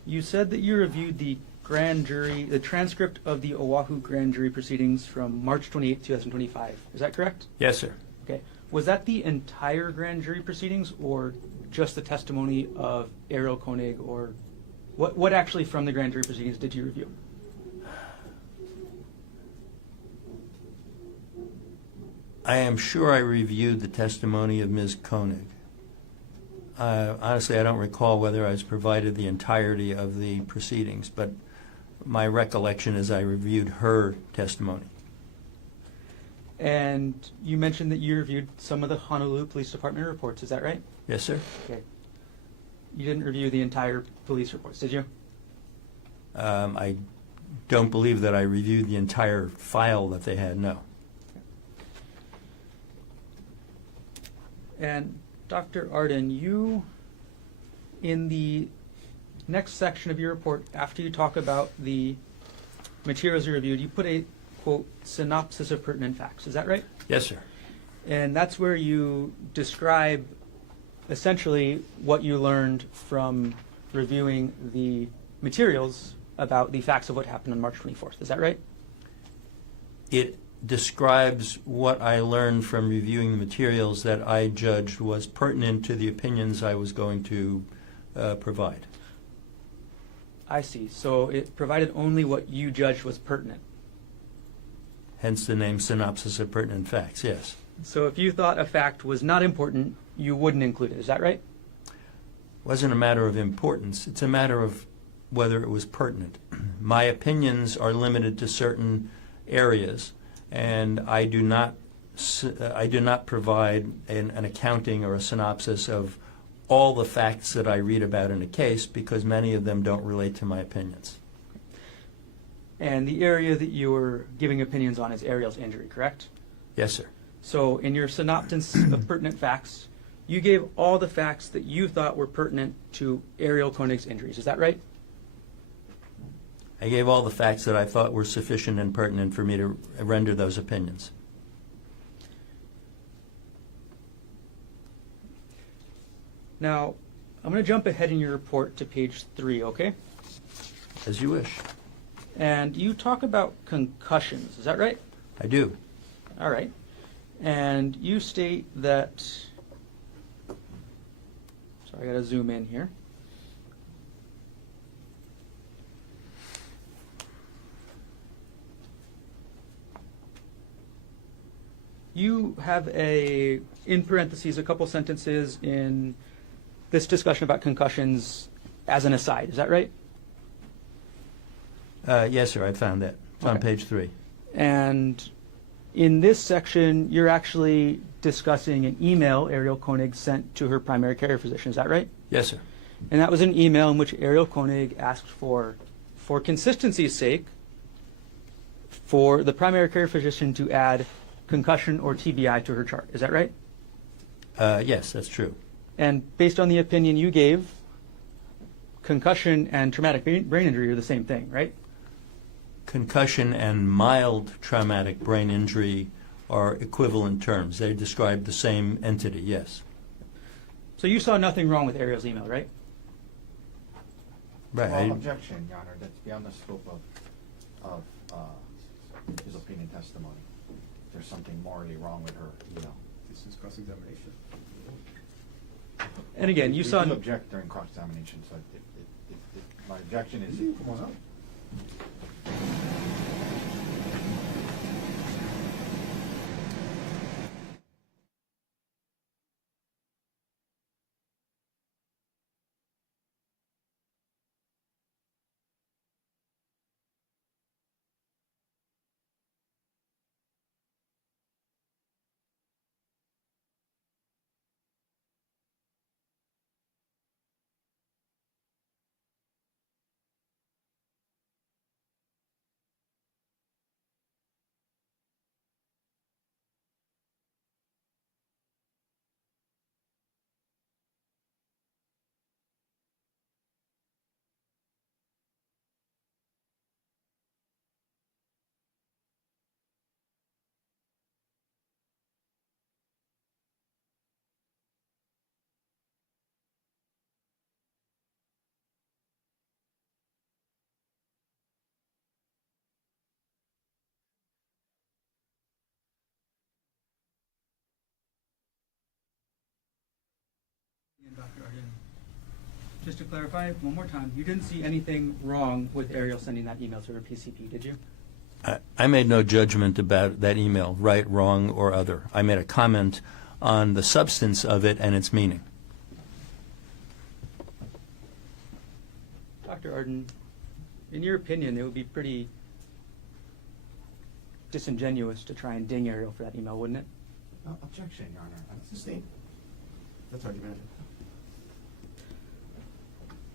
You said that you reviewed the transcript of the Oahu grand jury proceedings from March 28, 2025. Is that correct? Yes, sir. Okay. Was that the entire grand jury proceedings or just the testimony of Gerhardt Konig, or what actually from the grand jury proceedings did you review? I am sure I reviewed the testimony of Ms. Konig. Honestly, I don't recall whether I was provided the entirety of the proceedings, but my recollection is I reviewed her testimony. And you mentioned that you reviewed some of the Honolulu Police Department reports. Is that right? Yes, sir. Okay. You didn't review the entire police reports, did you? I don't believe that I reviewed the entire file that they had, no. And Dr. Arden, you, in the next section of your report, after you talk about the materials you reviewed, you put a, quote, synopsis of pertinent facts. Is that right? Yes, sir. And that's where you describe essentially what you learned from reviewing the materials about the facts of what happened on March 24th. Is that right? It describes what I learned from reviewing the materials that I judged was pertinent to the opinions I was going to provide. I see. So it provided only what you judged was pertinent. Hence the name synopsis of pertinent facts, yes. So if you thought a fact was not important, you wouldn't include it. Is that right? It wasn't a matter of importance. It's a matter of whether it was pertinent. My opinions are limited to certain areas, and I do not provide an accounting or a synopsis of all the facts that I read about in a case, because many of them don't relate to my opinions. And the area that you were giving opinions on is Ariel's injury, correct? Yes, sir. So in your synopsis of pertinent facts, you gave all the facts that you thought were pertinent to Gerhardt Konig's injuries. Is that right? I gave all the facts that I thought were sufficient and pertinent for me to render those opinions. Now, I'm going to jump ahead in your report to page 3, okay? As you wish. And you talk about concussions. Is that right? I do. All right. And you state that, sorry, I got to zoom in here. You have in parentheses, a couple sentences in this discussion about concussions as an aside. Is that right? Yes, sir, I found that. It's on Okay. page 3. And in this section, you're actually discussing an email Ariel Konig sent to her primary care physician. Is that right? Yes, sir. And that was an email in which Ariel Konig asked for consistency's sake, for the primary care physician to add concussion or TBI to her chart. Is that right? Yes, that's true. And based on the opinion you gave, concussion and traumatic brain injury are the same thing, right? Concussion and mild traumatic brain injury are equivalent terms. They describe the same entity, yes. So you saw nothing wrong with Ariel's email, right? Right. Well, objection, Your Honor. That's beyond the scope of his opinion testimony. There's something morally wrong with her email. This is cross-examination. And again, you We saw do object during cross-examination, so my objection is. Come on up. And Dr. Arden, just to clarify one more time, you didn't see anything wrong with Ariel sending that email to her PCP, did you? I made no judgment about that email, right, wrong, or other. I made a comment on the substance of it and its meaning. Dr. Arden, in your opinion, it would be pretty disingenuous to try and ding Ariel for that email, wouldn't it? Objection, Your Honor. Sustained. That's argumentative.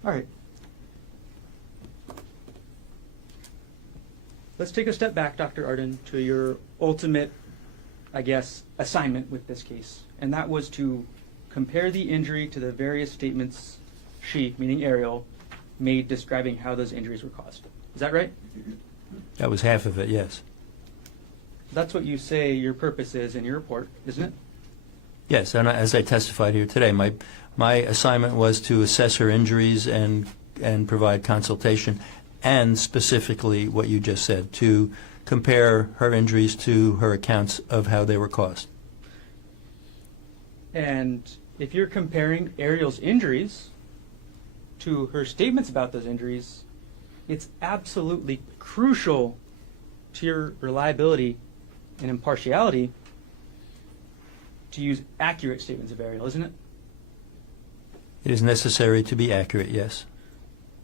All right. Let's take a step back, Dr. Arden, to your ultimate, I guess, assignment with this case. And that was to compare the injury to the various statements she, meaning Ariel, made describing how those injuries were caused. Is that right? That was half of it, yes. That's what you say your purpose is in your report, isn't it? Yes, and as I testified here today, my assignment was to assess her injuries and provide consultation, and specifically what you just said, to compare her injuries to her accounts of how they were caused. And if you're comparing Ariel's injuries to her statements about those injuries, it's absolutely crucial to your reliability and impartiality to use accurate statements of Ariel, isn't it? It is necessary to be accurate, yes.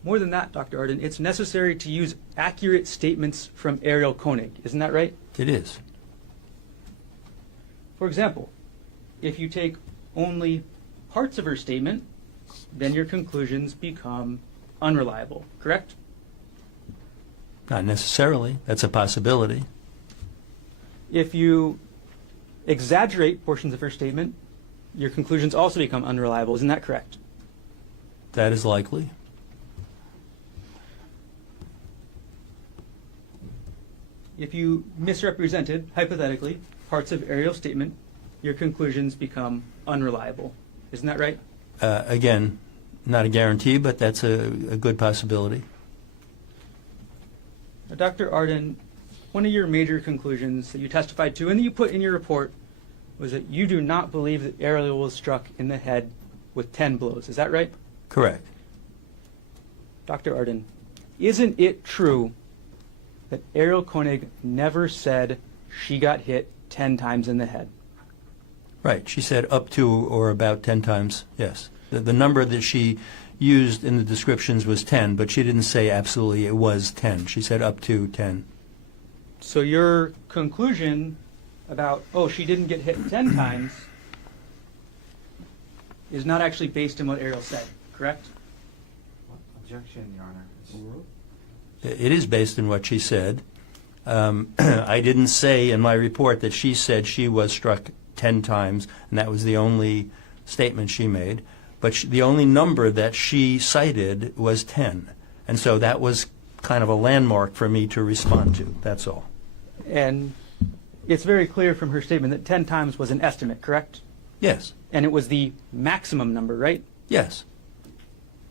More than that, Dr. Arden, it's necessary to use accurate statements from Ariel Konig. Isn't that right? It is. For example, if you take only parts of her statement, then your conclusions become unreliable, correct? Not necessarily. That's a possibility. If you exaggerate portions of her statement, your conclusions also become unreliable. Isn't that correct? That is likely. If you misrepresented, hypothetically, parts of Ariel's statement, your conclusions become unreliable. Isn't that right? Again, not a guarantee, but that's a good possibility. Now, Dr. Arden, one of your major conclusions that you testified to and that you put in your report was that you do not believe that Ariel was struck in the head with 10 blows. Is that right? Correct. Dr. Arden, isn't it true that Ariel Konig never said she got hit 10 times in the head? Right. She said up to or about 10 times, yes. The number that she used in the descriptions was 10, but she didn't say absolutely it was 10. She said up to 10. So your conclusion about, oh, she didn't get hit 10 times is not actually based on what Ariel said, correct? Objection, Your Honor. It is based on what she said. I didn't say in my report that she said she was struck 10 times, and that was the only statement she made. But the only number that she cited was 10. And so that was kind of a landmark for me to respond to. That's all. And it's very clear from her statement that 10 times was an estimate, correct? Yes. And it was the maximum number, right? Yes.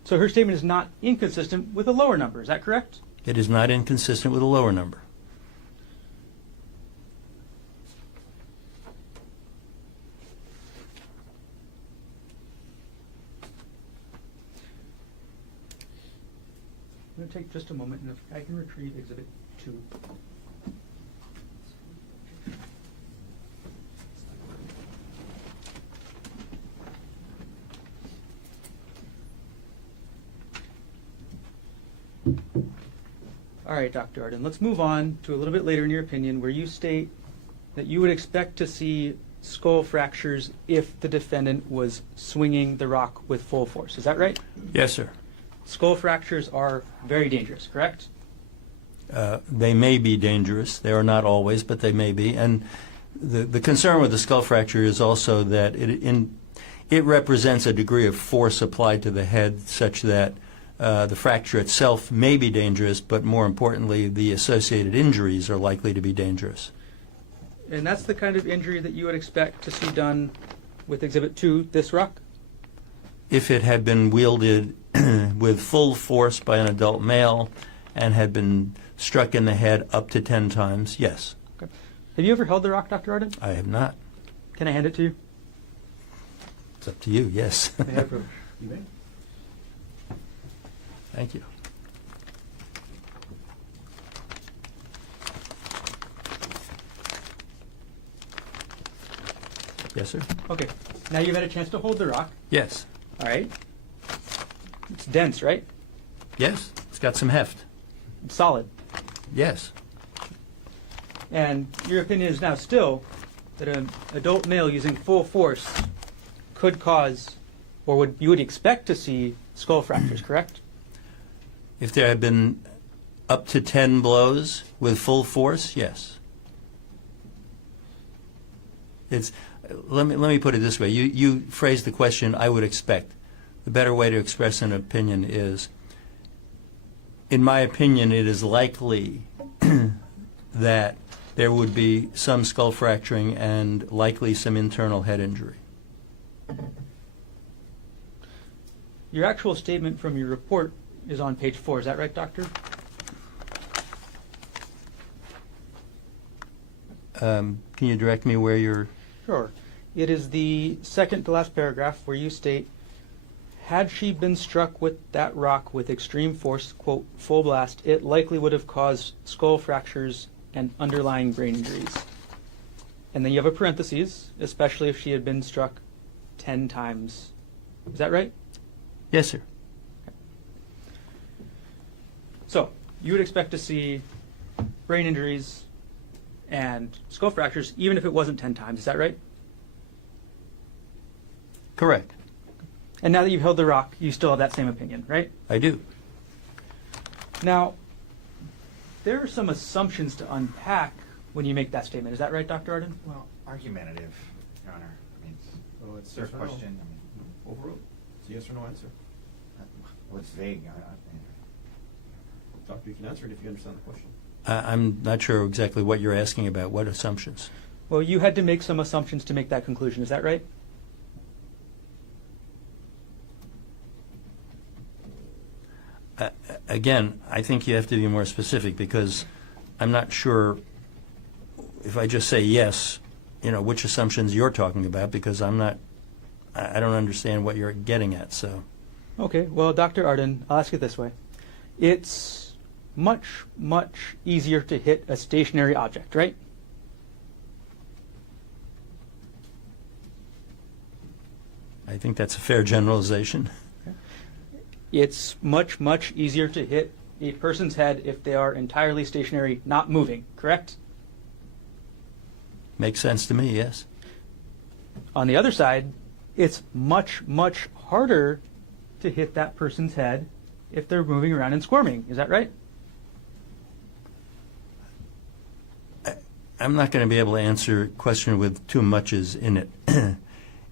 So her statement is not inconsistent with a lower number, is that correct? It is not inconsistent with a lower number. I'm going to take just a moment, and if I can retrieve Exhibit 2. All right, Dr. Arden, let's move on to a little bit later in your opinion where you state that you would expect to see skull fractures if the defendant was swinging the rock with full force. Is that right? Yes, sir. Skull fractures are very dangerous, correct? They may be dangerous. They are not always, but they may be. And the concern with the skull fracture is also that it represents a degree of force applied to the head such that the fracture itself may be dangerous, but more importantly, the associated injuries are likely to be dangerous. And that's the kind of injury that you would expect to see done with Exhibit 2, this rock? If it had been wielded with full force by an adult male and had been struck in the head up to 10 times, yes. Okay. Have you ever held the rock, Dr. Arden? I have not. Can I hand it to you? It's up to you, yes. May I approach? You may. Thank you. Yes, sir. Okay. Now you've had a chance to hold the rock. Yes. All right. It's dense, right? Yes. It's got some heft. It's solid. Yes. And your opinion is now still that an adult male using full force could cause, or you would expect to see skull fractures, correct? If there had been up to 10 blows with full force, yes. Let me put it this way. You phrased the question, I would expect. The better way to express an opinion is, in my opinion, it is likely that there would be some skull fracturing and likely some internal head injury. Your actual statement from your report is on page 4. Is that right, Doctor? Can you direct me where you're... Sure. It is the second to last paragraph where you state, had she been struck with that rock with extreme force, quote, full blast, it likely would have caused skull fractures and underlying brain injuries. And then you have a parenthesis, especially if she had been struck 10 times. Is that right? Yes, sir. So, you would expect to see brain injuries and skull fractures even if it wasn't 10 times. Is that right? Correct. And now that you've held the rock, you still have that same opinion, right? I do. Now, there are some assumptions to unpack when you make that statement. Is that right, Dr. Arden? Well, argumentative, Your Honor. I mean, So it's their yes or no. question. I mean, Overruled. It's a yes or no answer. well, it's vague. Doctor, you can answer it if you understand the question. I'm not sure exactly what you're asking about. What assumptions? Well, you had to make some assumptions to make that conclusion. Is that right? Again, I think you have to be more specific because I'm not sure if I just say yes, which assumptions you're talking about, because I don't understand what you're getting at. So, Okay, well, Dr. Arden, I'll ask it this way. It's much, much easier to hit a stationary object, right? I think that's a fair generalization. It's much, much easier to hit a person's head if they are entirely stationary, not moving, correct? Makes sense to me, yes. On the other side, it's much, much harder to hit that person's head if they're moving around and squirming. Is that right? I'm not going to be able to answer a question with too muches in it.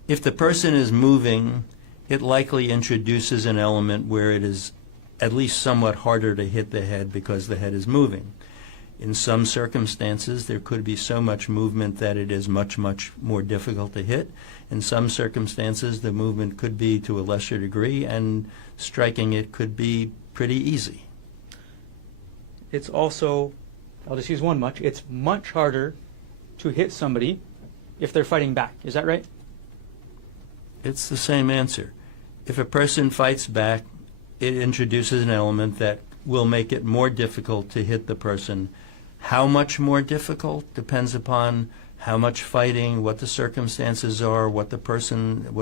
If the person is moving, it likely introduces an element where it is at least somewhat harder to hit the head because the head is moving. In some circumstances, there could be so much movement that it is much, much more difficult to hit. In some circumstances, the movement could be to a lesser degree, and striking it could be pretty easy. It's also, I'll just use one much, it's much harder to hit somebody if they're fighting back. Is that right? It's the same answer. If a person fights back, it introduces an element that will make it more difficult to hit the person. How much more difficult depends upon how much fighting, what the circumstances are, what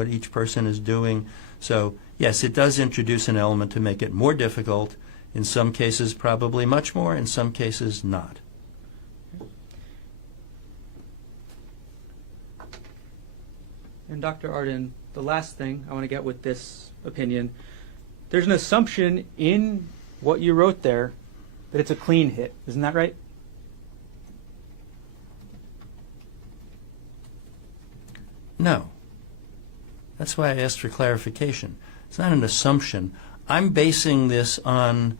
each person is doing. So, yes, it does introduce an element to make it more difficult. In some cases, probably much more. In some cases, not. And Dr. Arden, the last thing I want to get with this opinion, there's an assumption in what you wrote there that it's a clean hit. Isn't that right? No. That's why I asked for clarification. It's not an assumption. I'm basing this on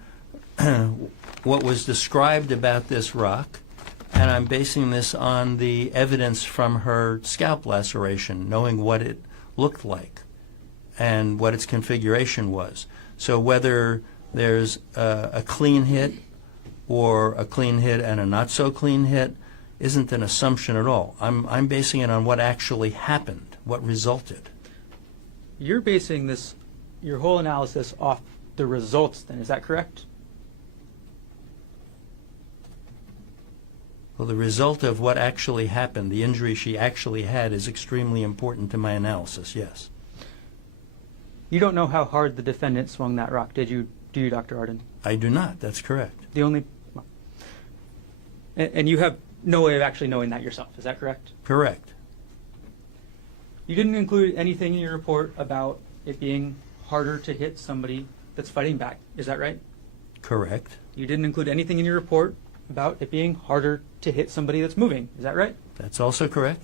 what was described about this rock, and I'm basing this on the evidence from her scalp laceration, knowing what it looked like and what its configuration was. So whether there's a clean hit or a clean hit and a not so clean hit isn't an assumption at all. I'm basing it on what actually happened, what resulted. You're basing your whole analysis off the results then, is that correct? Well, the result of what actually happened, the injury she actually had, is extremely important to my analysis, yes. You don't know how hard the defendant swung that rock, do you, Dr. Arden? I do not, that's correct. And you have no way of actually knowing that yourself, is that correct? Correct. You didn't include anything in your report about it being harder to hit somebody that's fighting back, is that right? Correct. You didn't include anything in your report about it being harder to hit somebody that's moving, is that right? That's also correct.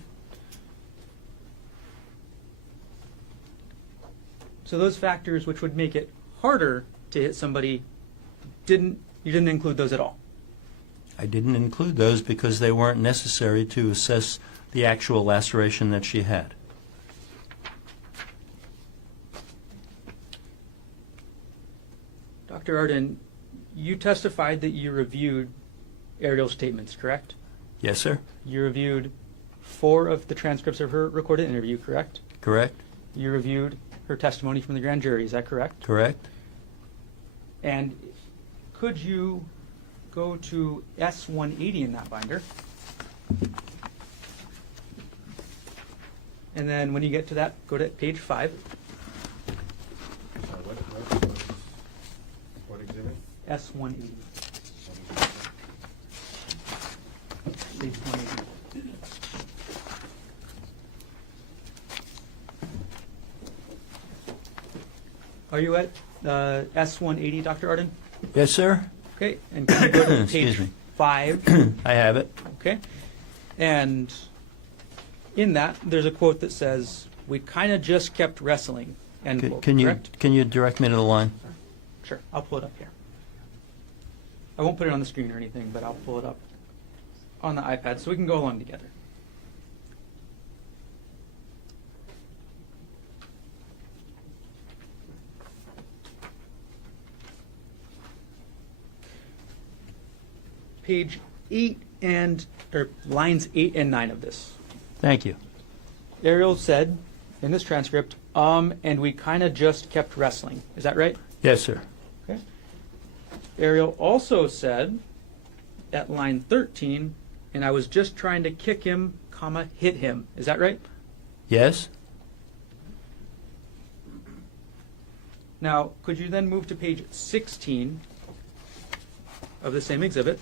So those factors which would make it harder to hit somebody, you didn't include those at all? I didn't include those because they weren't necessary to assess the actual laceration that she had. Dr. Arden, you testified that you reviewed Ariel's statements, correct? Yes, sir. You reviewed 4 of the transcripts of her recorded interview, correct? Correct. You reviewed her testimony from the grand jury, is that correct? Correct. And could you go to S180 in that binder? And then when you get to that, go to page 5. What exhibit? S180. Page 180. Are you at S180, Dr. Arden? Yes, sir. Okay, and can you go to Excuse page me. 5? I have it. Okay. And in that, there's a quote that says, "We kind of just kept wrestling," end quote, Can correct? you direct me to the line? Sure, I'll pull it up here. I won't put it on the screen or anything, but I'll pull it up on the iPad so we can go along together. Page 8 or lines 8 and 9 of this Thank you. Ariel said in this transcript, and we kind of just kept wrestling. Is that right? Yes, sir. Okay. Ariel also said at line 13, and I was just trying to kick him, comma, hit him. Is that right? Yes? Now, could you then move to page 16 of the same exhibit?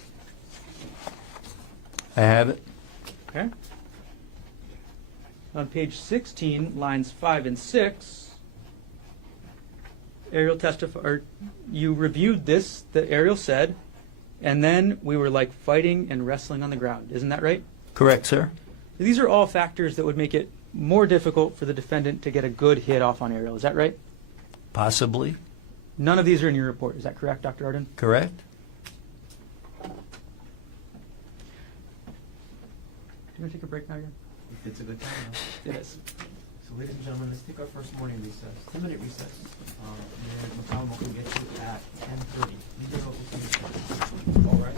I have it. Okay. On page 16, lines 5 and 6, Ariel testified, or you reviewed this that Ariel said, and then we were like fighting and wrestling on the ground. Isn't that right? Correct, sir. These are all factors that would make it more difficult for the defendant to get a good hit off on Ariel. Is that right? Possibly. None of these are in your report. Is that correct, Dr. Arden? Correct. Do you want to take a break now again? If it's a good time. It is. So ladies and gentlemen, let's take our first morning recess, 2-minute recess. And then McCollum will get you at 10:30. All rise.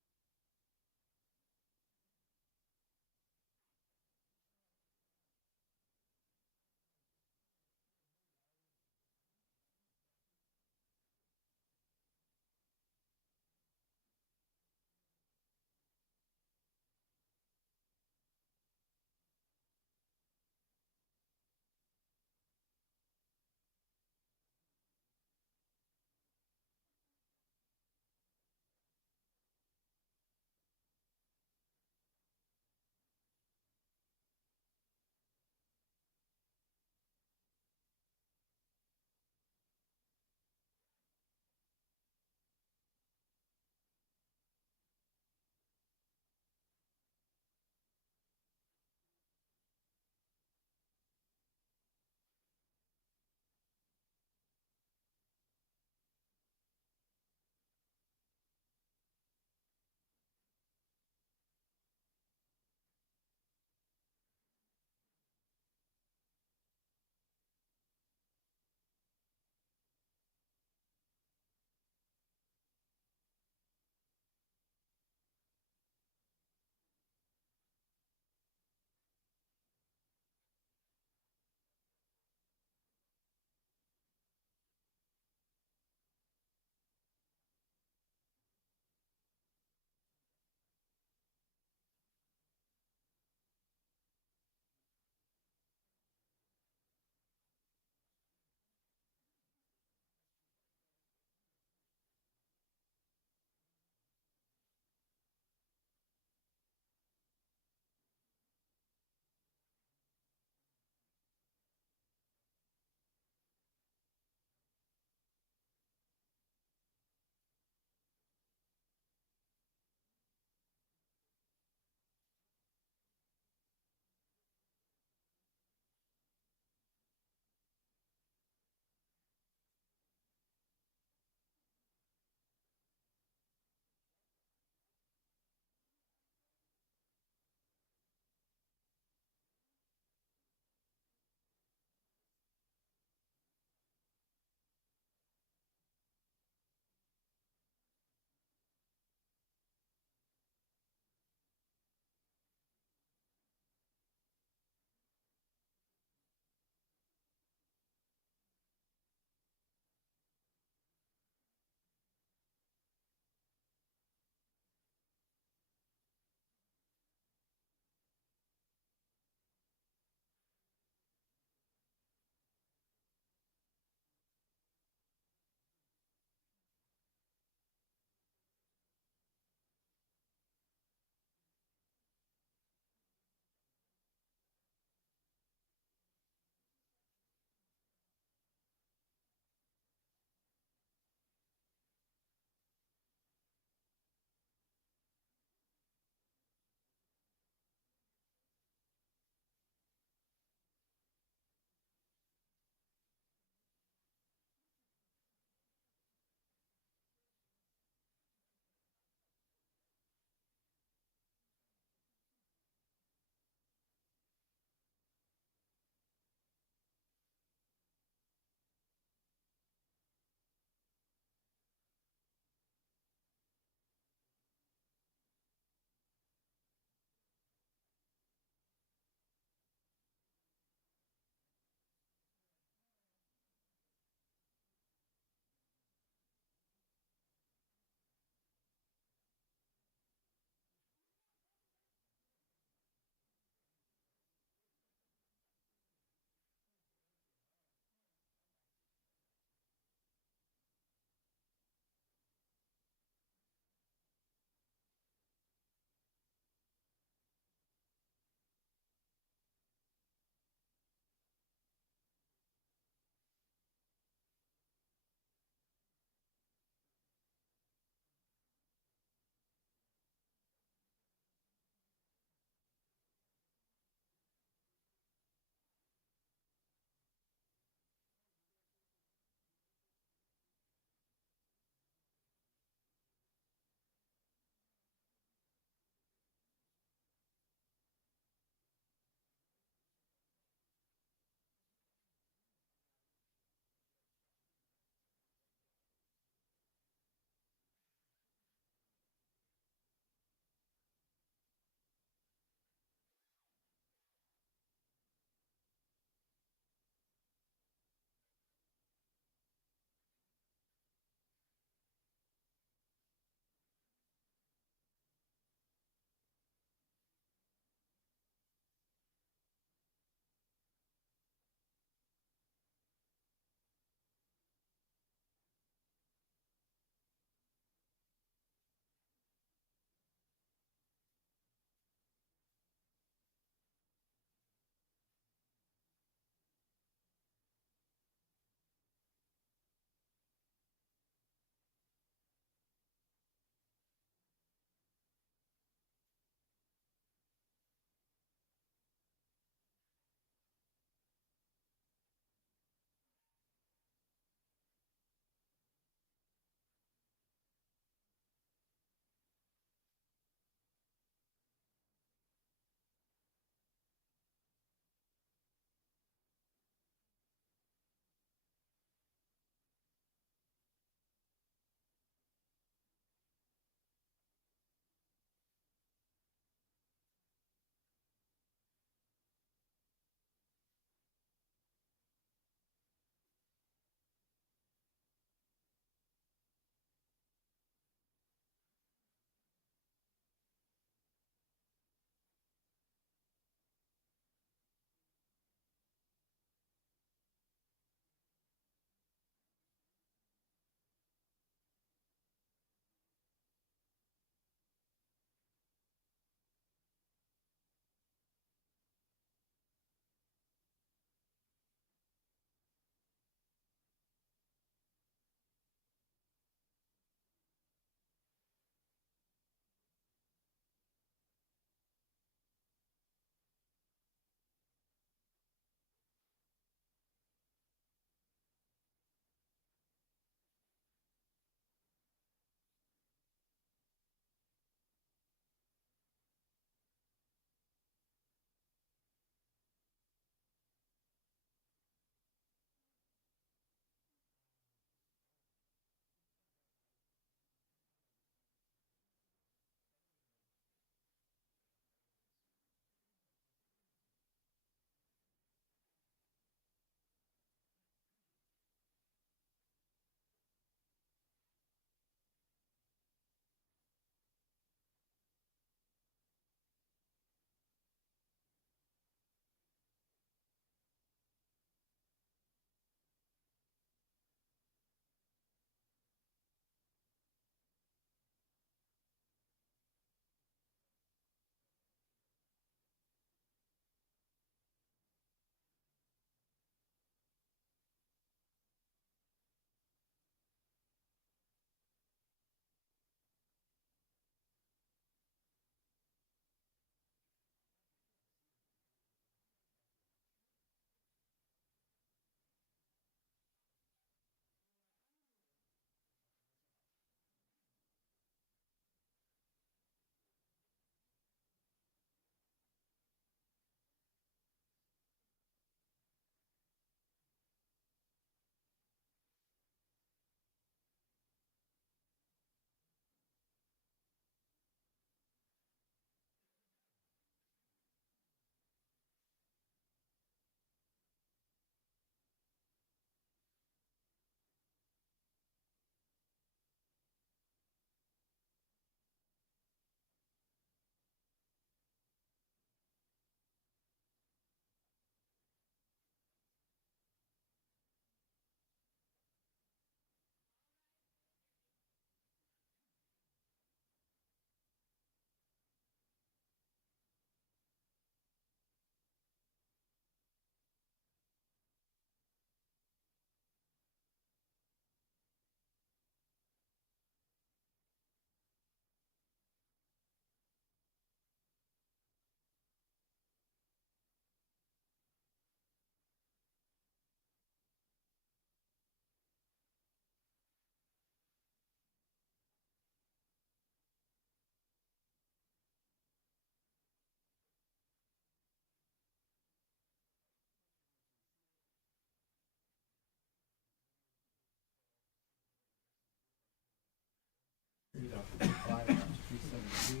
Read out 373.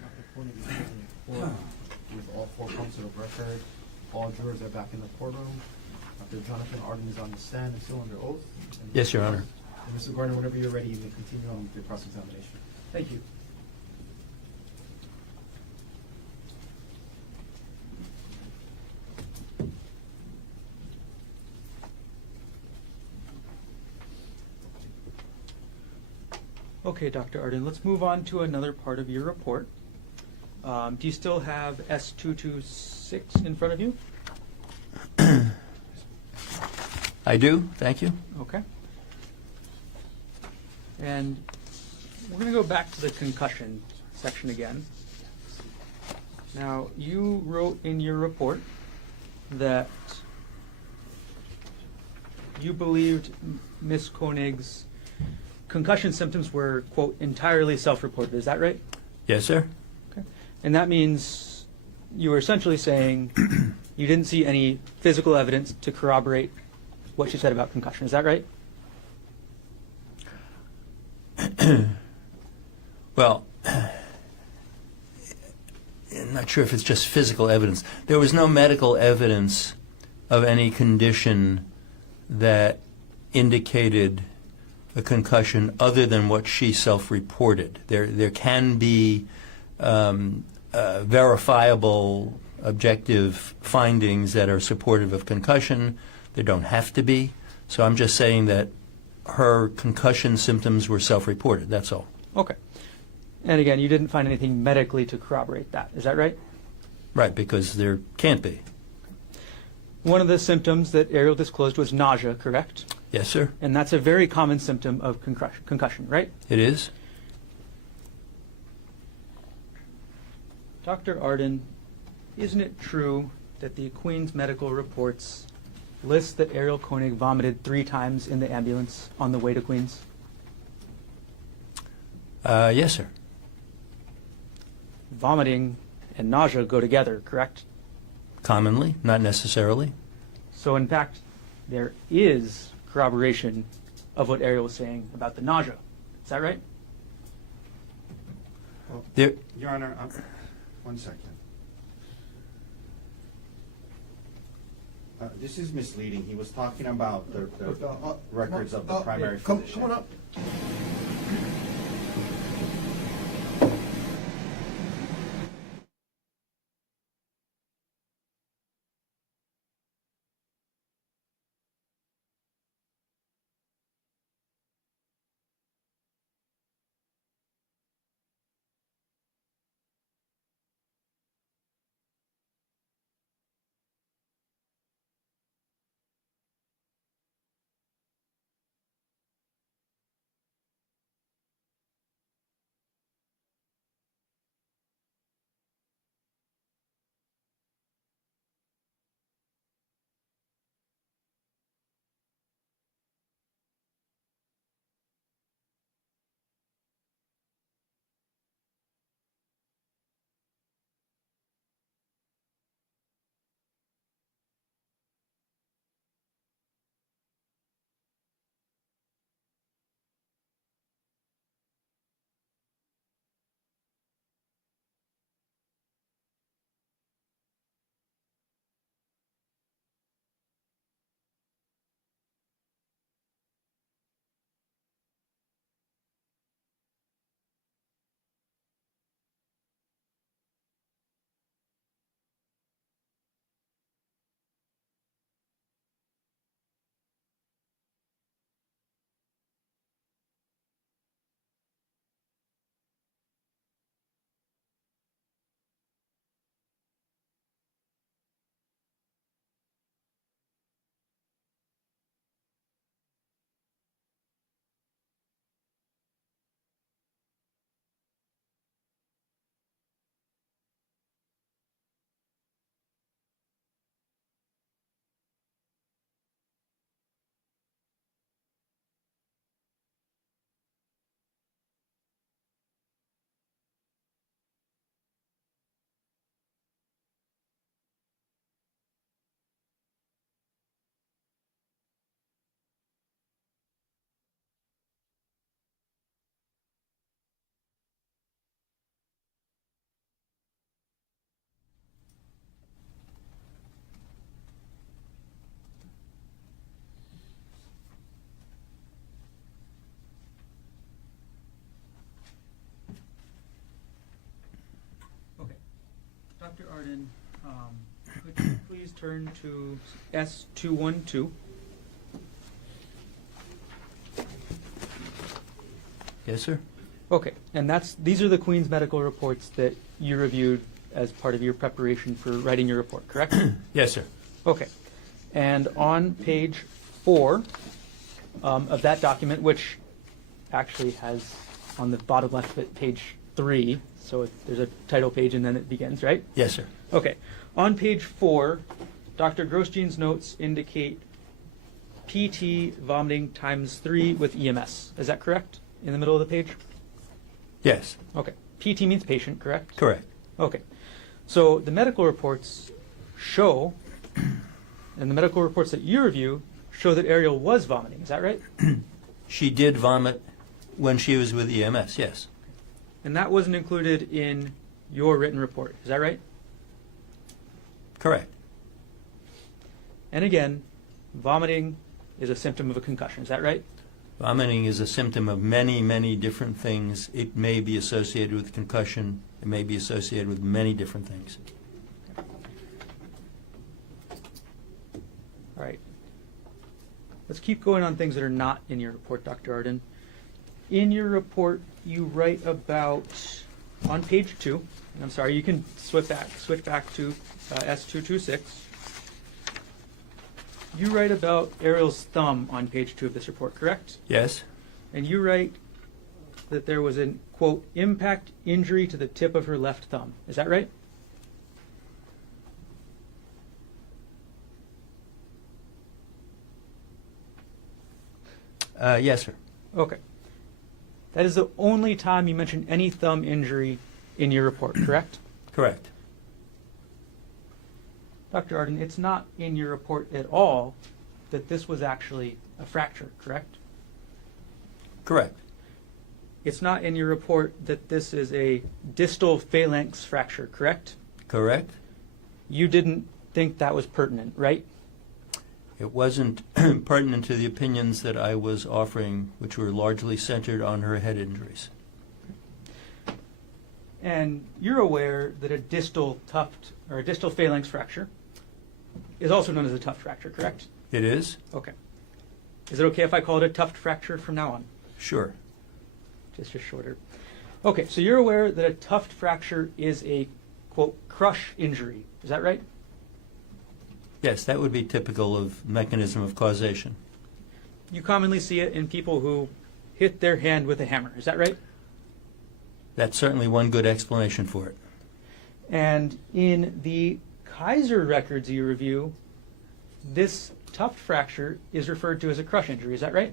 Dr. Konig is present in court with all 4 counsel of record. All jurors are back in the courtroom. Dr. Jonathan Arden is on the stand and still under oath. And Yes, Your Honor. And Mr. Gardner, whenever you're ready, you may continue on with the cross-examination. Thank you. Okay, Dr. Arden, let's move on to another part of your report. Do you still have S226 in front of you? I do, thank you. Okay. And we're going to go back to the concussion section again. Now, you wrote in your report that you believed Ms. Konig's concussion symptoms were, quote, entirely self-reported. Is that right? Yes, sir. Okay. And that means you were essentially saying you didn't see any physical evidence to corroborate what she said about concussion. Is that right? Well, I'm not sure if it's just physical evidence. There was no medical evidence of any condition that indicated a concussion other than what she self-reported. There can be verifiable, objective findings that are supportive of concussion. There don't have to be. So I'm just saying that her concussion symptoms were self-reported. That's all. Okay. And again, you didn't find anything medically to corroborate that. Is that right? Right, because there can't be. One of the symptoms that Ariel disclosed was nausea, correct? Yes, sir. And that's a very common symptom of concussion, right? It is. Dr. Arden, isn't it true that the Queen's medical reports list that Ariel Konig vomited 3 times in the ambulance on the way to Queens? Yes, sir. Vomiting and nausea go together, correct? Commonly, not necessarily. So in fact, there is corroboration of what Ariel was saying about the nausea. Is that right? There, Your Honor, one second. This is misleading. He was talking about the records of the primary physician. Come on up. Dr. Arden, could you please turn to S212? Yes, sir. Okay, and these are the Queen's medical reports that you reviewed as part of your preparation for writing your report, correct? Yes, sir. Okay, and on page 4 of that document, which actually has on the bottom left of it page 3, so there's a title page and then it begins, right? Yes, sir. Okay, on page 4, Dr. Grosjean's notes indicate PT vomiting times 3 with EMS. Is that correct? In the middle of the page? Yes. Okay. PT means patient, correct? Correct. Okay. So the medical reports show, and the medical reports that you review show that Ariel was vomiting. Is that right? She did vomit when she was with EMS, yes. And that wasn't included in your written report. Is that right? Correct. And again, vomiting is a symptom of a concussion. Is that right? Vomiting is a symptom of many, many different things. It may be associated with concussion. It may be associated with many different things. All right. Let's keep going on things that are not in your report, Dr. Arden. In your report, you write about, on page 2, and I'm sorry, you can switch back to S226. You write about Ariel's thumb on page 2 of this report, correct? Yes? And you write that there was an, quote, impact injury to the tip of her left thumb. Is that right? Yes, sir. Okay. That is the only time you mention any thumb injury in your report, correct? Correct. Dr. Arden, it's not in your report at all that this was actually a fracture, correct? Correct. It's not in your report that this is a distal phalanx fracture, correct? Correct. You didn't think that was pertinent, right? It wasn't pertinent to the opinions that I was offering, which were largely centered on her head injuries. And you're aware that a distal tuft or a distal phalanx fracture is also known as a tuft fracture, correct? It is? Okay. Is it okay if I call it a tuft fracture from now on? Sure. Just shorter. Okay, so you're aware that a tuft fracture is a, quote, crush injury. Is that right? Yes, that would be typical of mechanism of causation. You commonly see it in people who hit their hand with a hammer. Is that right? That's certainly one good explanation for it. And in the Kaiser records you review, this tuft fracture is referred to as a crush injury. Is that right?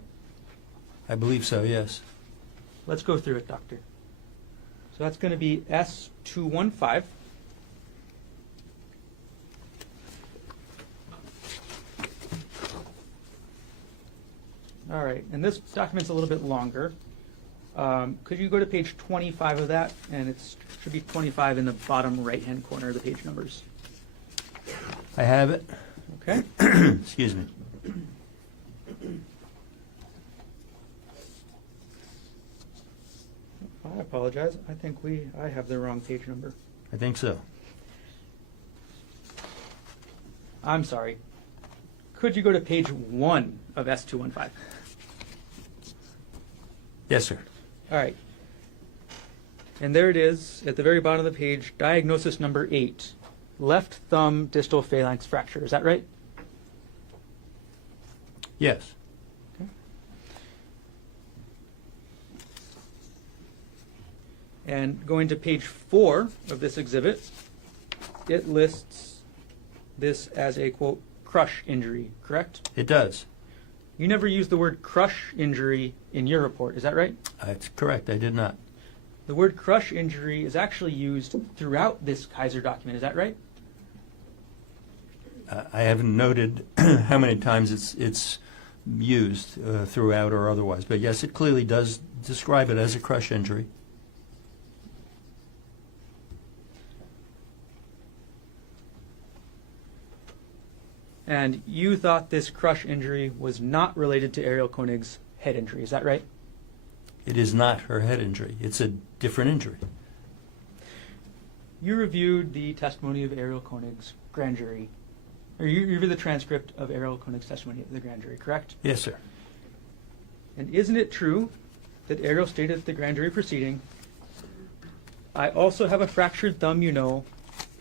I believe so, yes. Let's go through it, Doctor. So that's going to be S215. All right, and this document's a little bit longer. Could you go to page 25 of that? And it should be 25 in the bottom right-hand corner of the page numbers. I have it. Okay. Excuse me. I apologize. I think I have the wrong page number. I think so. I'm sorry. Could you go to page 1 of S215? Yes, sir. All right. And there it is at the very bottom of the page, diagnosis number 8, left thumb distal phalanx fracture. Is that right? Yes. Okay. And going to page 4 of this exhibit, it lists this as a, quote, crush injury, correct? It does. You never used the word crush injury in your report, is that right? That's correct. I did not. The word crush injury is actually used throughout this Kaiser document, is that right? I haven't noted how many times it's used throughout or otherwise, but yes, it clearly does describe it as a crush injury. And you thought this crush injury was not related to Ariel Konig's head injury, is that right? It is not her head injury. It's a different injury. you reviewed the testimony of Ariel Konig's grand jury, or you reviewed the transcript of Ariel Konig's testimony at the grand jury, correct? Yes, sir. And isn't it true that Ariel stated at the grand jury proceeding, I also have a fractured thumb, you know,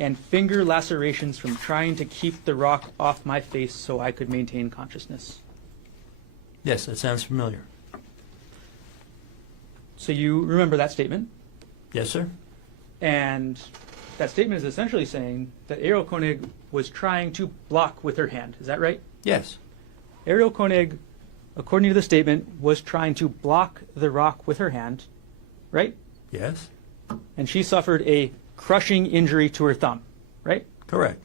and finger lacerations from trying to keep the rock off my face so I could maintain consciousness? Yes, that sounds familiar. So you remember that statement? Yes, sir. And that statement is essentially saying that Ariel Konig was trying to block with her hand. Is that right? Yes. Ariel Konig, according to the statement, was trying to block the rock with her hand, right? Yes. And she suffered a crushing injury to her thumb, right? Correct.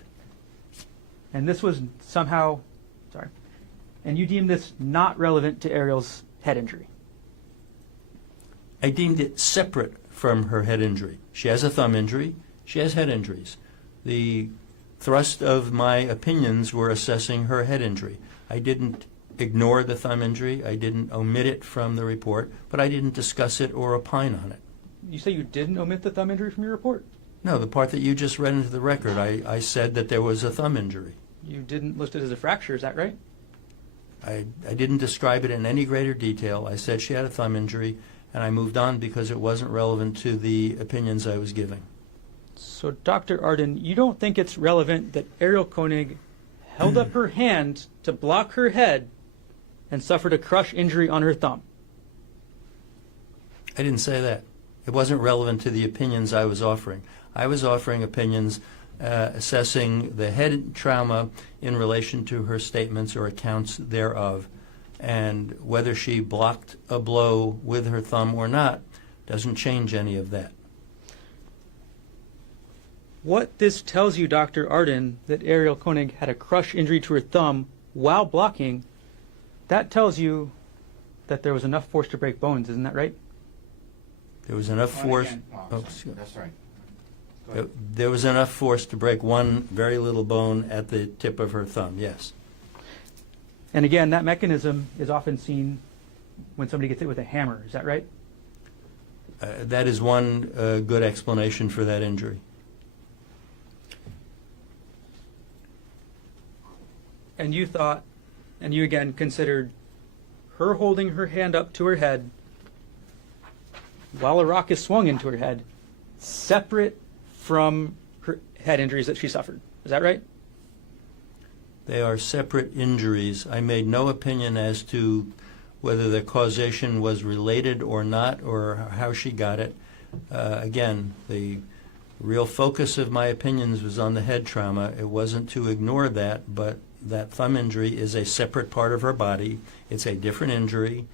And this was somehow, sorry, and you deemed this not relevant to Ariel's head injury. I deemed it separate from her head injury. She has a thumb injury. She has head injuries. The thrust of my opinions were assessing her head injury. I didn't ignore the thumb injury. I didn't omit it from the report, but I didn't discuss it or opine on it. You say you didn't omit the thumb injury from your report? No, the part that you just read into the record, I said that there was a thumb injury. You didn't list it as a fracture, is that right? I didn't describe it in any greater detail. I said she had a thumb injury, and I moved on because it wasn't relevant to the opinions I was giving. So, Dr. Arden, you don't think it's relevant that Ariel Konig held up her hand to block her head and suffered a crush injury on her thumb? I didn't say that. It wasn't relevant to the opinions I was offering. I was offering opinions assessing the head trauma in relation to her statements or accounts thereof, and whether she blocked a blow with her thumb or not doesn't change any of that. What this tells you, Dr. Arden, that Ariel Konig had a crush injury to her thumb while blocking, that tells you that there was enough force to break bones, isn't that right? There was enough force. Oh, That's right. there was enough force to break one very little bone at the tip of her thumb. Yes. And again, that mechanism is often seen when somebody gets hit with a hammer. Is that right? That is one good explanation for that injury. And you thought, and you again considered her holding her hand up to her head while a rock is swung into her head separate from her head injuries that she suffered. Is that right? They are separate injuries. I made no opinion as to whether the causation was related or not, or how she got it. Again, the real focus of my opinions was on the head trauma. It wasn't to ignore that, but that thumb injury is a separate part of her body. It's a different injury,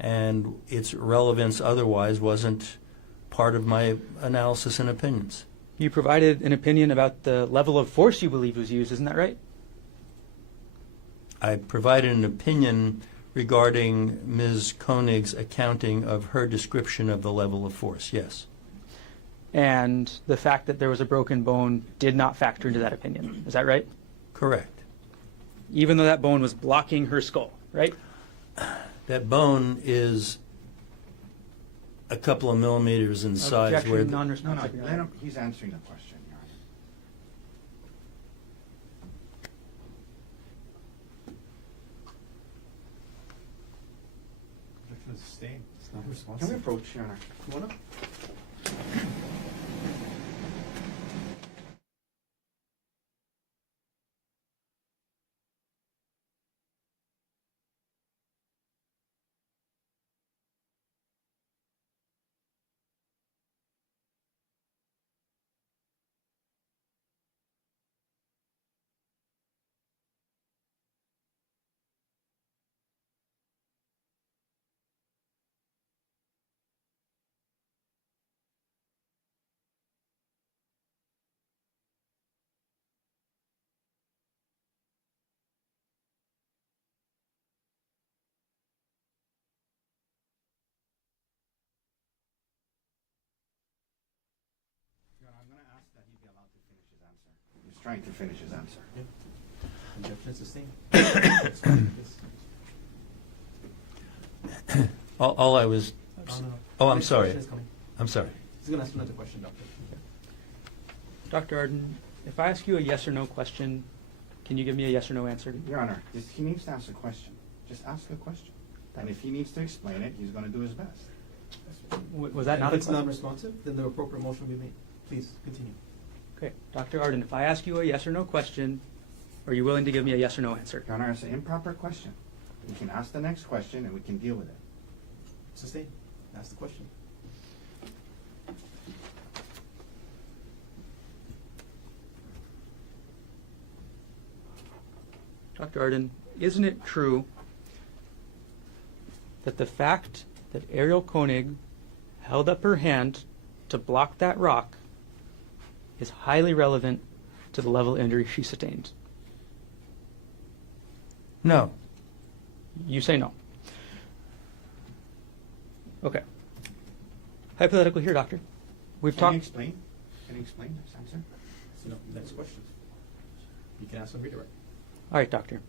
and its relevance otherwise wasn't part of my analysis and opinions. You provided an opinion about the level of force you believe was used. Isn't that right? I provided an opinion regarding Ms. Konig's accounting of her description of the level of force, yes. And the fact that there was a broken bone did not factor into that opinion. Is that right? Correct. Even though that bone was blocking her skull, right? That bone is a couple of millimeters in size. Objection, Where non-responsive. Let him, he's answering the question, Your Honor. Objection is sustained. It's not Can we responsive. approach, Your Honor? You wanna? Your Honor, I'm going to ask that he be allowed to finish his answer. He's trying to finish his answer. Objection sustained. all I was. Oh, no. Oh, I'm Next sorry. question is coming. I'm sorry. He's going to ask another question, Doctor. Dr. Arden, if I ask you a yes or no question, can you give me a yes or no answer? Your Honor, he needs to ask a question. Just ask a question. And if he needs to explain it, he's going to do his best. Was that not If a it's question? non-responsive, then the appropriate motion will be made. Please, continue. Okay, Dr. Arden, if I ask you a yes or no question, are you willing to give me a yes or no answer? Your Honor, it's an improper question. We can ask the next question and we can deal with it. Sustain. Ask the question. Dr. Arden, isn't it true that the fact that Ariel Konig held up her hand to block that rock is highly relevant to the level of injury she sustained? No. You say no. Okay. Hypothetical here, doctor. We've Can you talked. explain? Can you explain this answer? So, next question. You can ask and redirect. All right, doctor.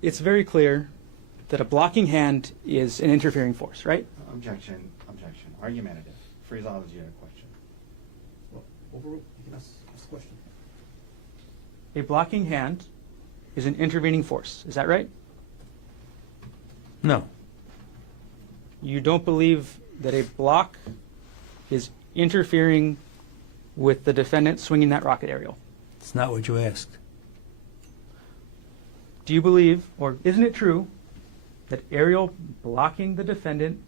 It's very clear that a blocking hand is an interfering force, right? Objection. Objection. Argumentative. Phraseology of the question. Well, overruled. You can ask the question. A blocking hand is an intervening force. Is that right? No. You don't believe that a block is interfering with the defendant swinging that rocket, Ariel? It's not what you asked. Do you believe, or isn't it true, that Ariel blocking the defendant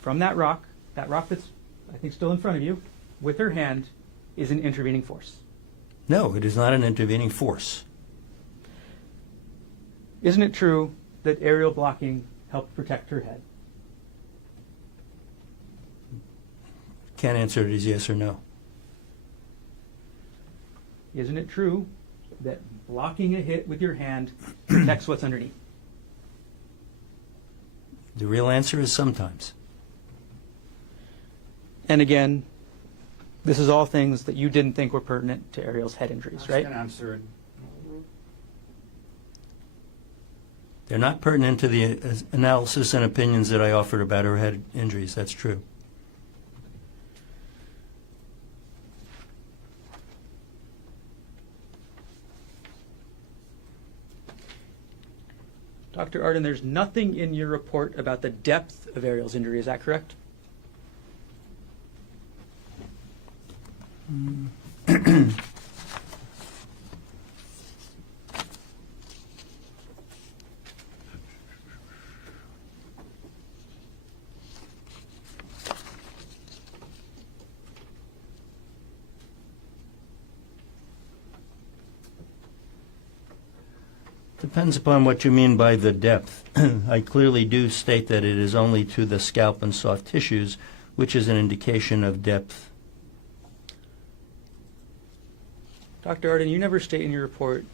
from that rock that's, I think, still in front of you, with her hand, is an intervening force? No, it is not an intervening force. Isn't it true that Ariel blocking helped protect her head? Can't answer it as yes or no. Isn't it true that blocking a hit with your hand protects what's underneath? The real answer is sometimes. And again, this is all things that you didn't think were pertinent to Ariel's head injuries, Asked right? and answered. They're not pertinent to the analysis and opinions that I offered about her head injuries. That's true. Dr. Arden, there's nothing in your report about the depth of Ariel's injury. Is that correct? Depends upon what you mean by the depth. I clearly do state that it is only to the scalp and soft tissues, which is an indication of depth. Dr. Arden, you never state in your report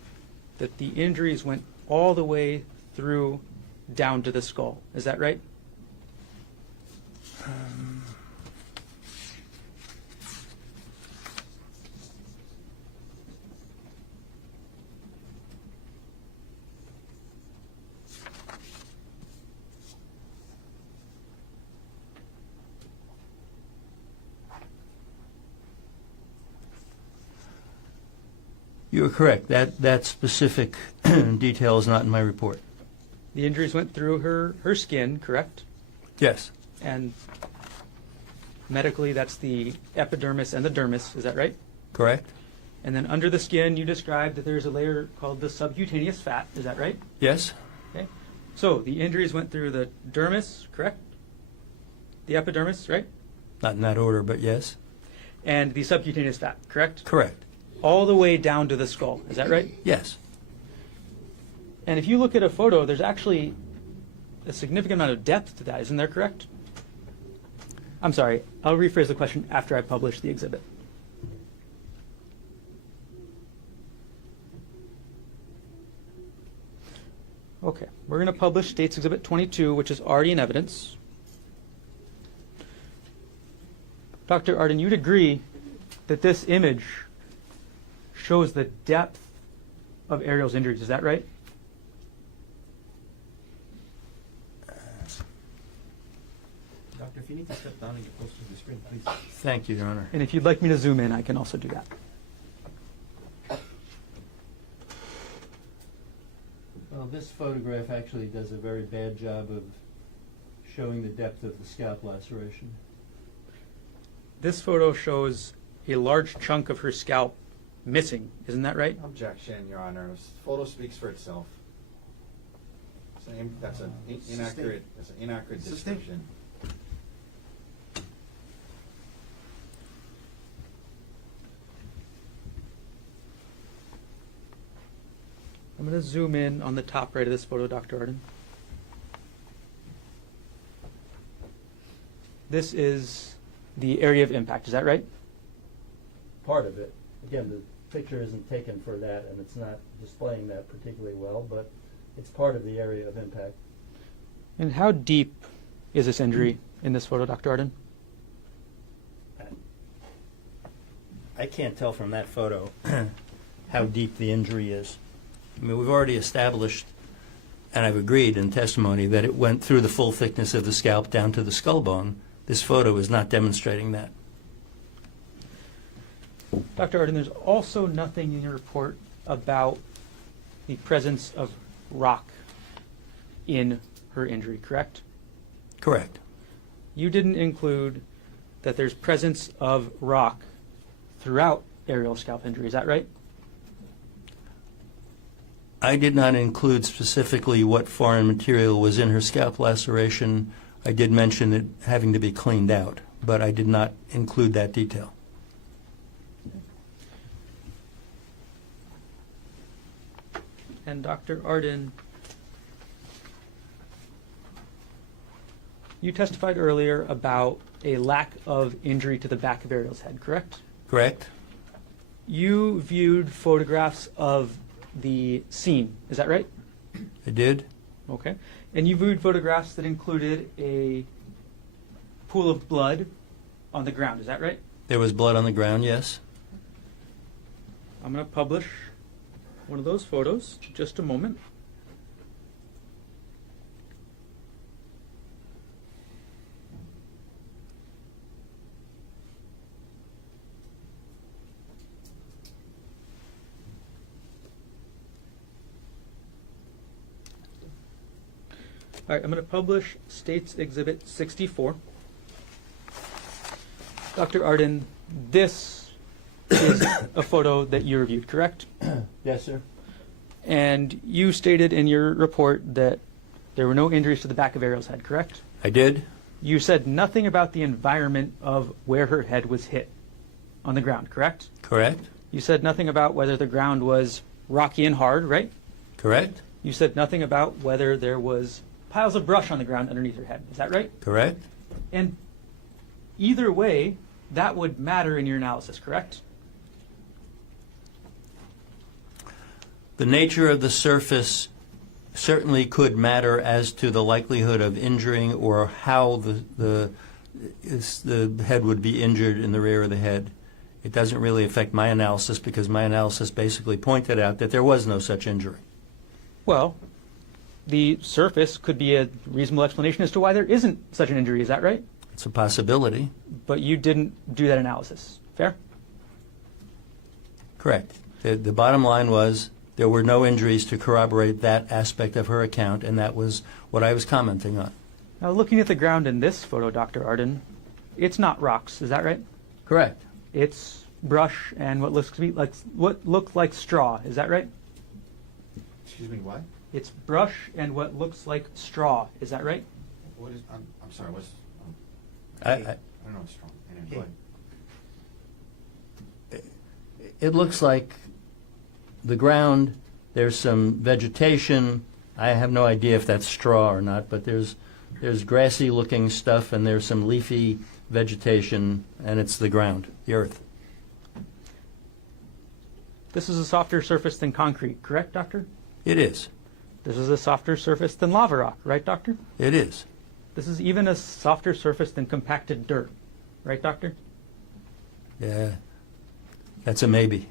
that the injuries went all the way through down to the skull. Is that right? You are correct. That specific detail is not in my report. The injuries went through her skin, correct? Yes. And medically, that's the epidermis and the dermis. Is that right? Correct? And then under the skin, you described that there's a layer called the subcutaneous fat. Is that right? Yes? Okay. So the injuries went through the dermis, correct? The epidermis, right? Not in that order, but yes. And the subcutaneous fat, correct? Correct. All the way down to the skull. Is that right? Yes. And if you look at a photo, there's actually a significant amount of depth to that. Isn't there correct? I'm sorry. I'll rephrase the question after I publish the exhibit. Okay. We're going to publish State's Exhibit 22, which is already in evidence. Dr. Arden, you'd agree that this image shows the depth of Ariel's injuries. Is that right? Doctor, if you need to step down and get closer to the screen, please. Thank you, Your Honor. And if you'd like me to zoom in, I can also do that. Well, this photograph actually does a very bad job of showing the depth of the scalp laceration. This photo shows a large chunk of her scalp missing. Isn't that right? Objection, Your Honor. This photo speaks for itself. That's an inaccurate Sustain. description. I'm going to zoom in on the top right of this photo, Dr. Arden. This is the area of impact. Is that right? Part of it. Again, the picture isn't taken for that, and it's not displaying that particularly well, but it's part of the area of impact. And how deep is this injury in this photo, Dr. Arden? I can't tell from that photo how deep the injury is. I mean, we've already established, and I've agreed in testimony, that it went through the full thickness of the scalp down to the skull bone. This photo is not demonstrating that. Dr. Arden, there's also nothing in your report about the presence of rock in her injury, correct? Correct. You didn't include that there's presence of rock throughout aerial scalp injury, is that right? I did not include specifically what foreign material was in her scalp laceration. I did mention it having to be cleaned out, but I did not include that detail. And Dr. Arden, you testified earlier about a lack of injury to the back of Ariel's head, correct? Correct? You viewed photographs of the scene, is that right? I did. Okay. And you viewed photographs that included a pool of blood on the ground, is that right? There was blood on the ground, yes. I'm going to publish one of those photos, just a moment. All right, I'm going to publish States Exhibit 64. Dr. Arden, this is a photo that you reviewed, correct? Yes, sir. And you stated in your report that there were no injuries to the back of Ariel's head, correct? I did. You said nothing about the environment of where her head was hit on the ground, correct? Correct. You said nothing about whether the ground was rocky and hard, right? Correct. You said nothing about whether there was piles of brush on the ground underneath her head. Is that right? Correct. And either way, that would matter in your analysis, correct? The nature of the surface certainly could matter as to the likelihood of injuring or how the head would be injured in the rear of the head. It doesn't really affect my analysis because my analysis basically pointed out that there was no such injury. Well, the surface could be a reasonable explanation as to why there isn't such an injury. Is that right? It's a possibility. But you didn't do that analysis. Fair? Correct. The bottom line was there were no injuries to corroborate that aspect of her account, and that was what I was commenting on. Now, looking at the ground in this photo, Dr. Arden, it's not rocks. Is that right? Correct. It's brush and what looked like straw. Is that right? Excuse me, what? It's brush and what looks like straw. Is that right? What is, I'm sorry, what's, I- I don't know what's wrong. Anyway, go ahead. It looks like the ground, there's some vegetation. I have no idea if that's straw or not, but there's grassy looking stuff and there's some leafy vegetation, and it's the ground, the earth. This is a softer surface than concrete, correct, Doctor? It is. This is a softer surface than lava rock, right, Doctor? It is. This is even a softer surface than compacted dirt, right, Doctor? Yeah. That's a maybe.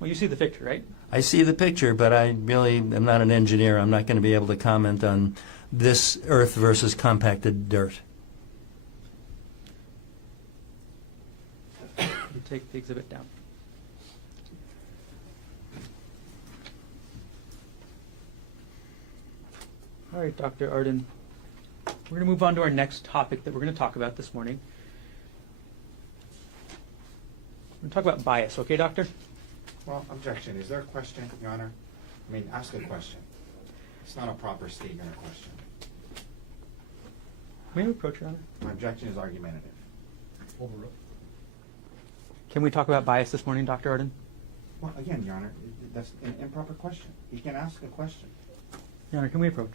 Well, you see the picture, right? I see the picture, but I really am not an engineer. I'm not going to be able to comment on this earth versus compacted dirt. You take the exhibit down. All right, Dr. Arden. We're going to move on to our next topic that we're going to talk about this morning. We're going to talk about bias, okay, Doctor? Well, objection. Is there a question, Your Honor? I mean, ask a question. It's not a proper statement or question. May we approach, Your Honor? My objection is argumentative. Can we talk about bias this morning, Dr. Arden? Well, again, Your Honor, that's an improper question. You can ask a question. Your Honor, can we approach?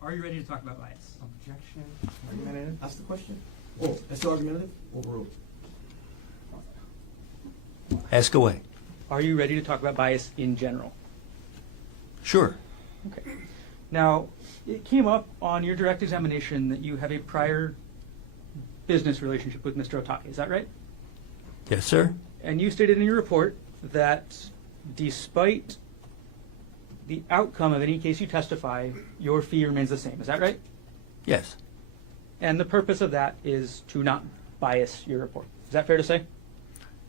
Are you ready to talk about bias? Objection. Argumentative. Ask the question. Oh, that's argumentative? Overruled. Ask away. Are you ready to talk about bias in general? Sure. Okay. Now, it came up on your direct examination that you have a prior business relationship with Mr. Otake. Is that right? Yes, sir. And you stated in your report that despite the outcome of any case you testify, your fee remains the same. Is that right? Yes. And the purpose of that is to not bias your report. Is that fair to say?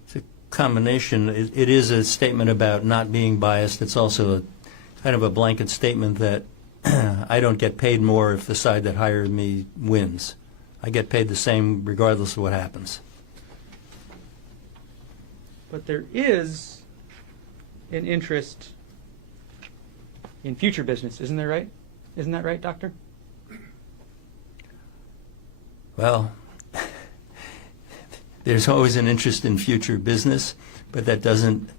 It's a combination. It is a statement about not being biased. It's also a kind of a blanket statement that I don't get paid more if the side that hired me wins. I get paid the same regardless of what happens. But there is an interest in future business, isn't there right? Isn't that right, Doctor? Well, there's always an interest in future business, but that doesn't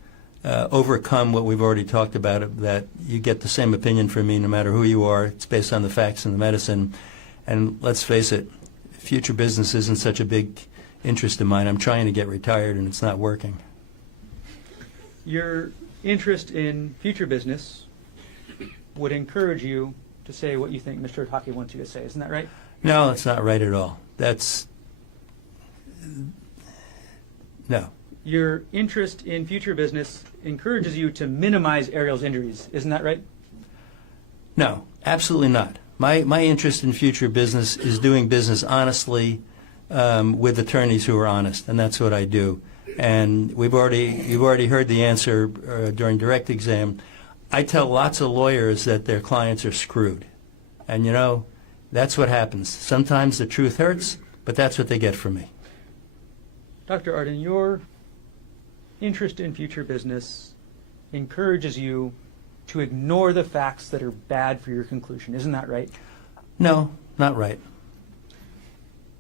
overcome what we've already talked about, that you get the same opinion from me no matter who you are. It's based on the facts and the medicine. And let's face it, future business isn't such a big interest of mine. I'm trying to get retired and it's not working. Your interest in future business would encourage you to say what you think Mr. Otake wants you to say. Isn't that right? No, that's not right at all. No. Your interest in future business encourages you to minimize Ariel's injuries. Isn't that right? No, absolutely not. My interest in future business is doing business honestly with attorneys who are honest, and that's what I do. And you've already heard the answer during direct exam. I tell lots of lawyers that their clients are screwed. And, you know, that's what happens. Sometimes the truth hurts, but that's what they get from me. Dr. Arden, your interest in future business encourages you to ignore the facts that are bad for your conclusion. Isn't that right? No, not right.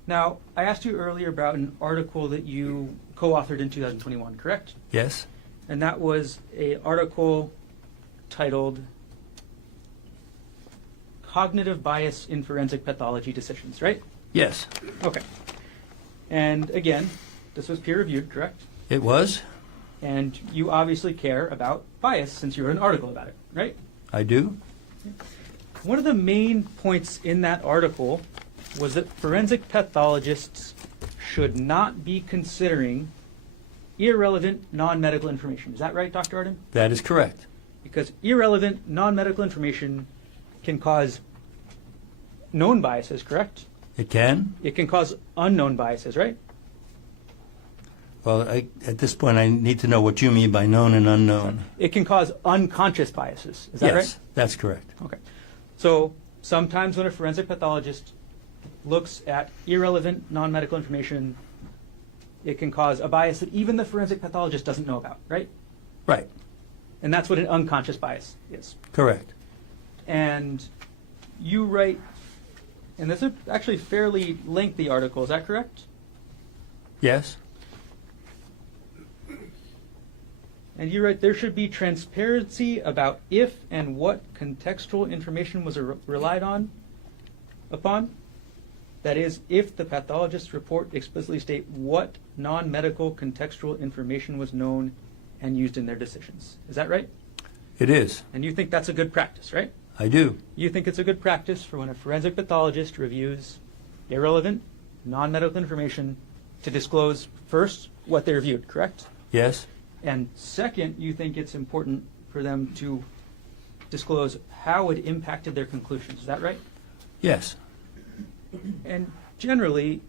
Now, I asked you earlier about an article that you co-authored in 2021, correct? Yes? And that was an article titled Cognitive Bias in Forensic Pathology Decisions, right? Yes. Okay. And again, this was peer-reviewed, correct? It was? And you obviously care about bias since you wrote an article about it, right? I do? One of the main points in that article was that forensic pathologists should not be considering irrelevant non-medical information. Is that right, Dr. Arden? That is correct. Because irrelevant non-medical information can cause known biases, correct? It can? It can cause unknown biases, right? Well, at this point, I need to know what you mean by known and unknown. It can cause unconscious biases. Is that right? Yes, that's correct. Okay. So sometimes when a forensic pathologist looks at irrelevant non-medical information, it can cause a bias that even the forensic pathologist doesn't know about, right? Right. And that's what an unconscious bias is. Correct. And you write, and this is actually a fairly lengthy article, is that correct? Yes. And you write, there should be transparency about if and what contextual information was relied upon. That is, if the pathologist's report explicitly state what non-medical contextual information was known and used in their decisions. Is that right? It is. And you think that's a good practice, right? I do. You think it's a good practice for when a forensic pathologist reviews irrelevant, non-medical information to disclose first what they reviewed, correct? Yes. And second, you think it's important for them to disclose how it impacted their conclusions. Is that right? Yes. And generally,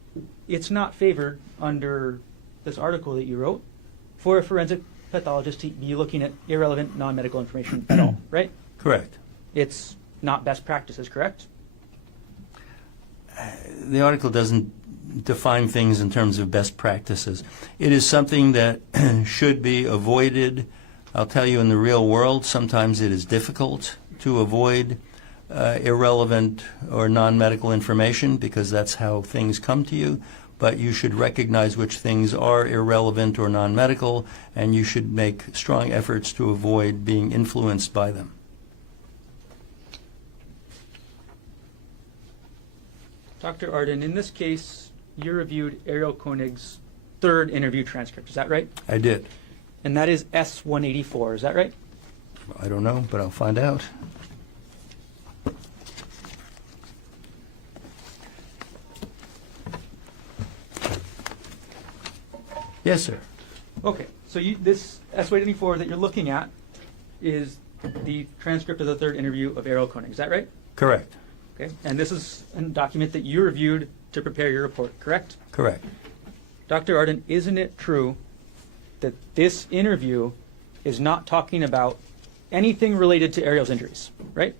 it's not favored under this article that you wrote for a forensic pathologist to be looking at irrelevant non-medical information at all, right? Correct. It's not best practices, correct? The article doesn't define things in terms of best practices. It is something that should be avoided. I'll tell you, in the real world, sometimes it is difficult to avoid irrelevant or non-medical information because that's how things come to you. But you should recognize which things are irrelevant or non-medical, and you should make strong efforts to avoid being influenced by them. Dr. Arden, in this case, you reviewed Ariel Konig's third interview transcript. Is that right? I did. And that is S-184. Is that right? I don't know, but I'll find out. Yes, sir. Okay. So this S-184 that you're looking at is the transcript of the third interview of Ariel Konig. Is that right? Correct. Okay. And this is a document that you reviewed to prepare your report, correct? Correct. Dr. Arden, isn't it true that this interview is not talking about anything related to Ariel's injuries, right?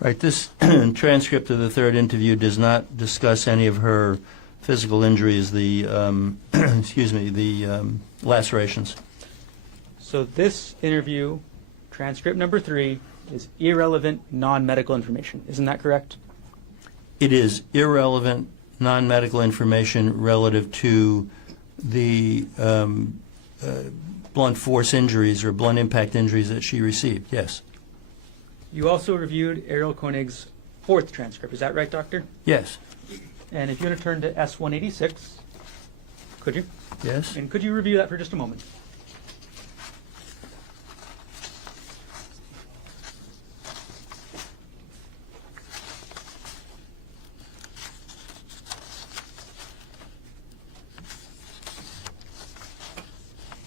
Right. This transcript of the third interview does not discuss any of her physical injuries, the lacerations. So this interview, transcript number 3, is irrelevant non-medical information. Isn't that correct? It is irrelevant non-medical information relative to the blunt force injuries or blunt impact injuries that she received, yes. You also reviewed Ariel Konig's fourth transcript. Is that right, Doctor? Yes. And if you want to turn to S-186, could you? Yes. And could you review that for just a moment?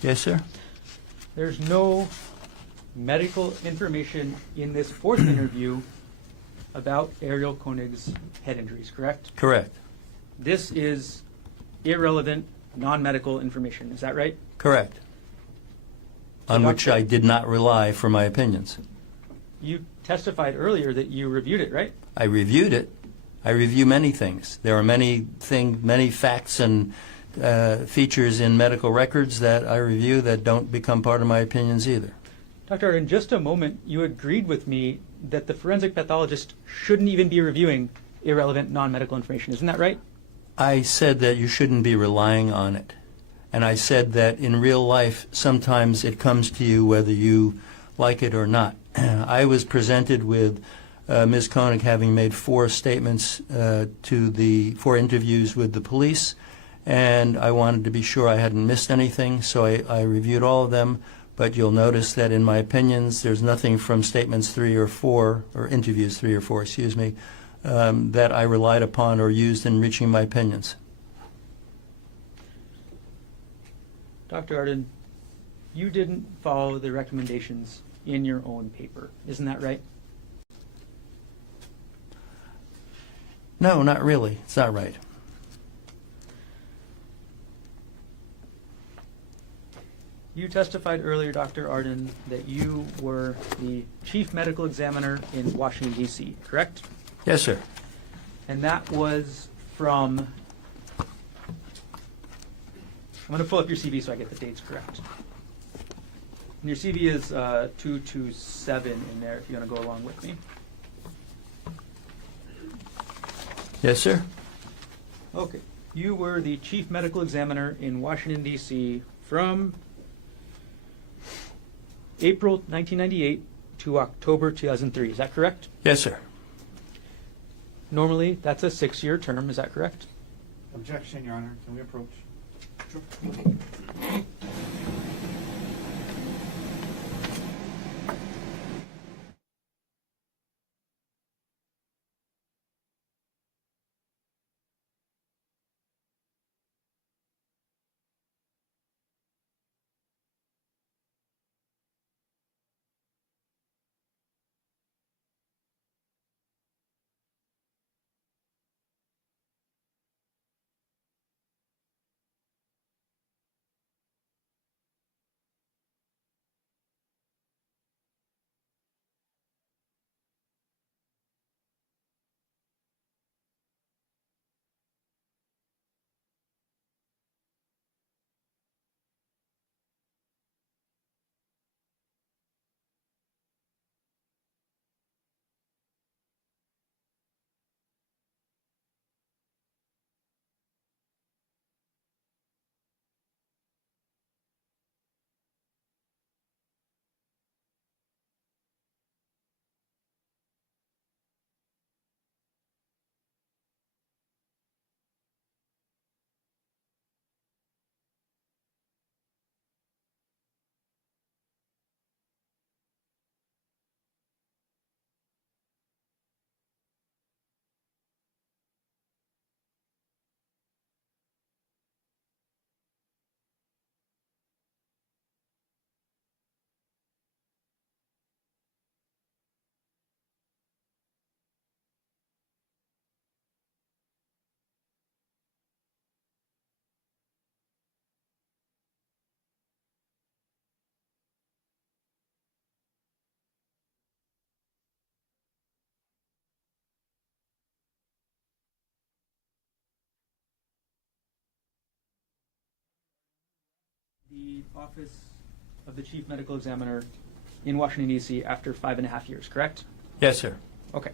Yes, sir. There's no medical information in this fourth interview about Ariel Konig's head injuries, correct? Correct. This is irrelevant non-medical information. Is that right? Correct. On which I did not rely for my opinions. You testified earlier that you reviewed it, right? I reviewed it. I review many things. There are many facts and features in medical records that I review that don't become part of my opinions either. Dr. in just a moment, you agreed with me that the forensic pathologist shouldn't even be reviewing irrelevant non-medical information. Isn't that right? I said that you shouldn't be relying on it. And I said that in real life, sometimes it comes to you whether you like it or not. I was presented with Ms. Konig having made 4 statements to the 4 interviews with the police, and I wanted to be sure I hadn't missed anything, so I reviewed all of them. But you'll notice that in my opinions, there's nothing from statements 3 or 4, or interviews 3 or 4, excuse me, that I relied upon or used in reaching my opinions. Dr. Arden, you didn't follow the recommendations in your own paper. Isn't that right? No, not really. It's not right. You testified earlier, Dr. Arden, that you were the chief medical examiner in Washington, D.C., correct? Yes, sir. And that was from, I'm going to pull up your CV so I get the dates correct. And your CV is 227 in there if you want to go along with me. Yes, sir. Okay. You were the chief medical examiner in Washington, D.C. from April 1998 to October 2003. Is that correct? Yes, sir. Normally, that's a 6-year term. Is that correct? Objection, Your Honor. Can we approach? The office of the chief medical examiner in Washington, D.C. after 5.5 years, correct? Yes, sir. Okay.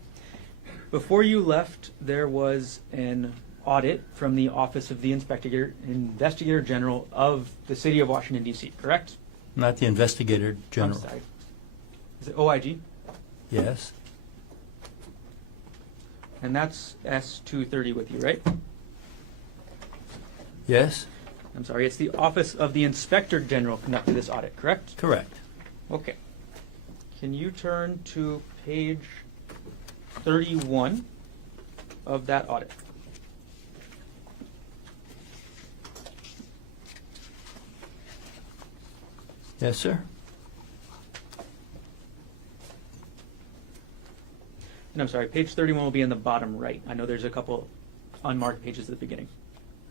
Before you left, there was an audit from the Office of the Investigator General of the City of Washington, D.C., correct? Not the Investigator General. I'm sorry. Is it OIG? Yes. And that's S230 with you, right? Yes. I'm sorry, it's the Office of the Inspector General conducted this audit, correct? Correct. Okay. Can you turn to page 31 of that audit? Yes, sir. And I'm sorry, page 31 will be in the bottom right. I know there's a couple unmarked pages at the beginning.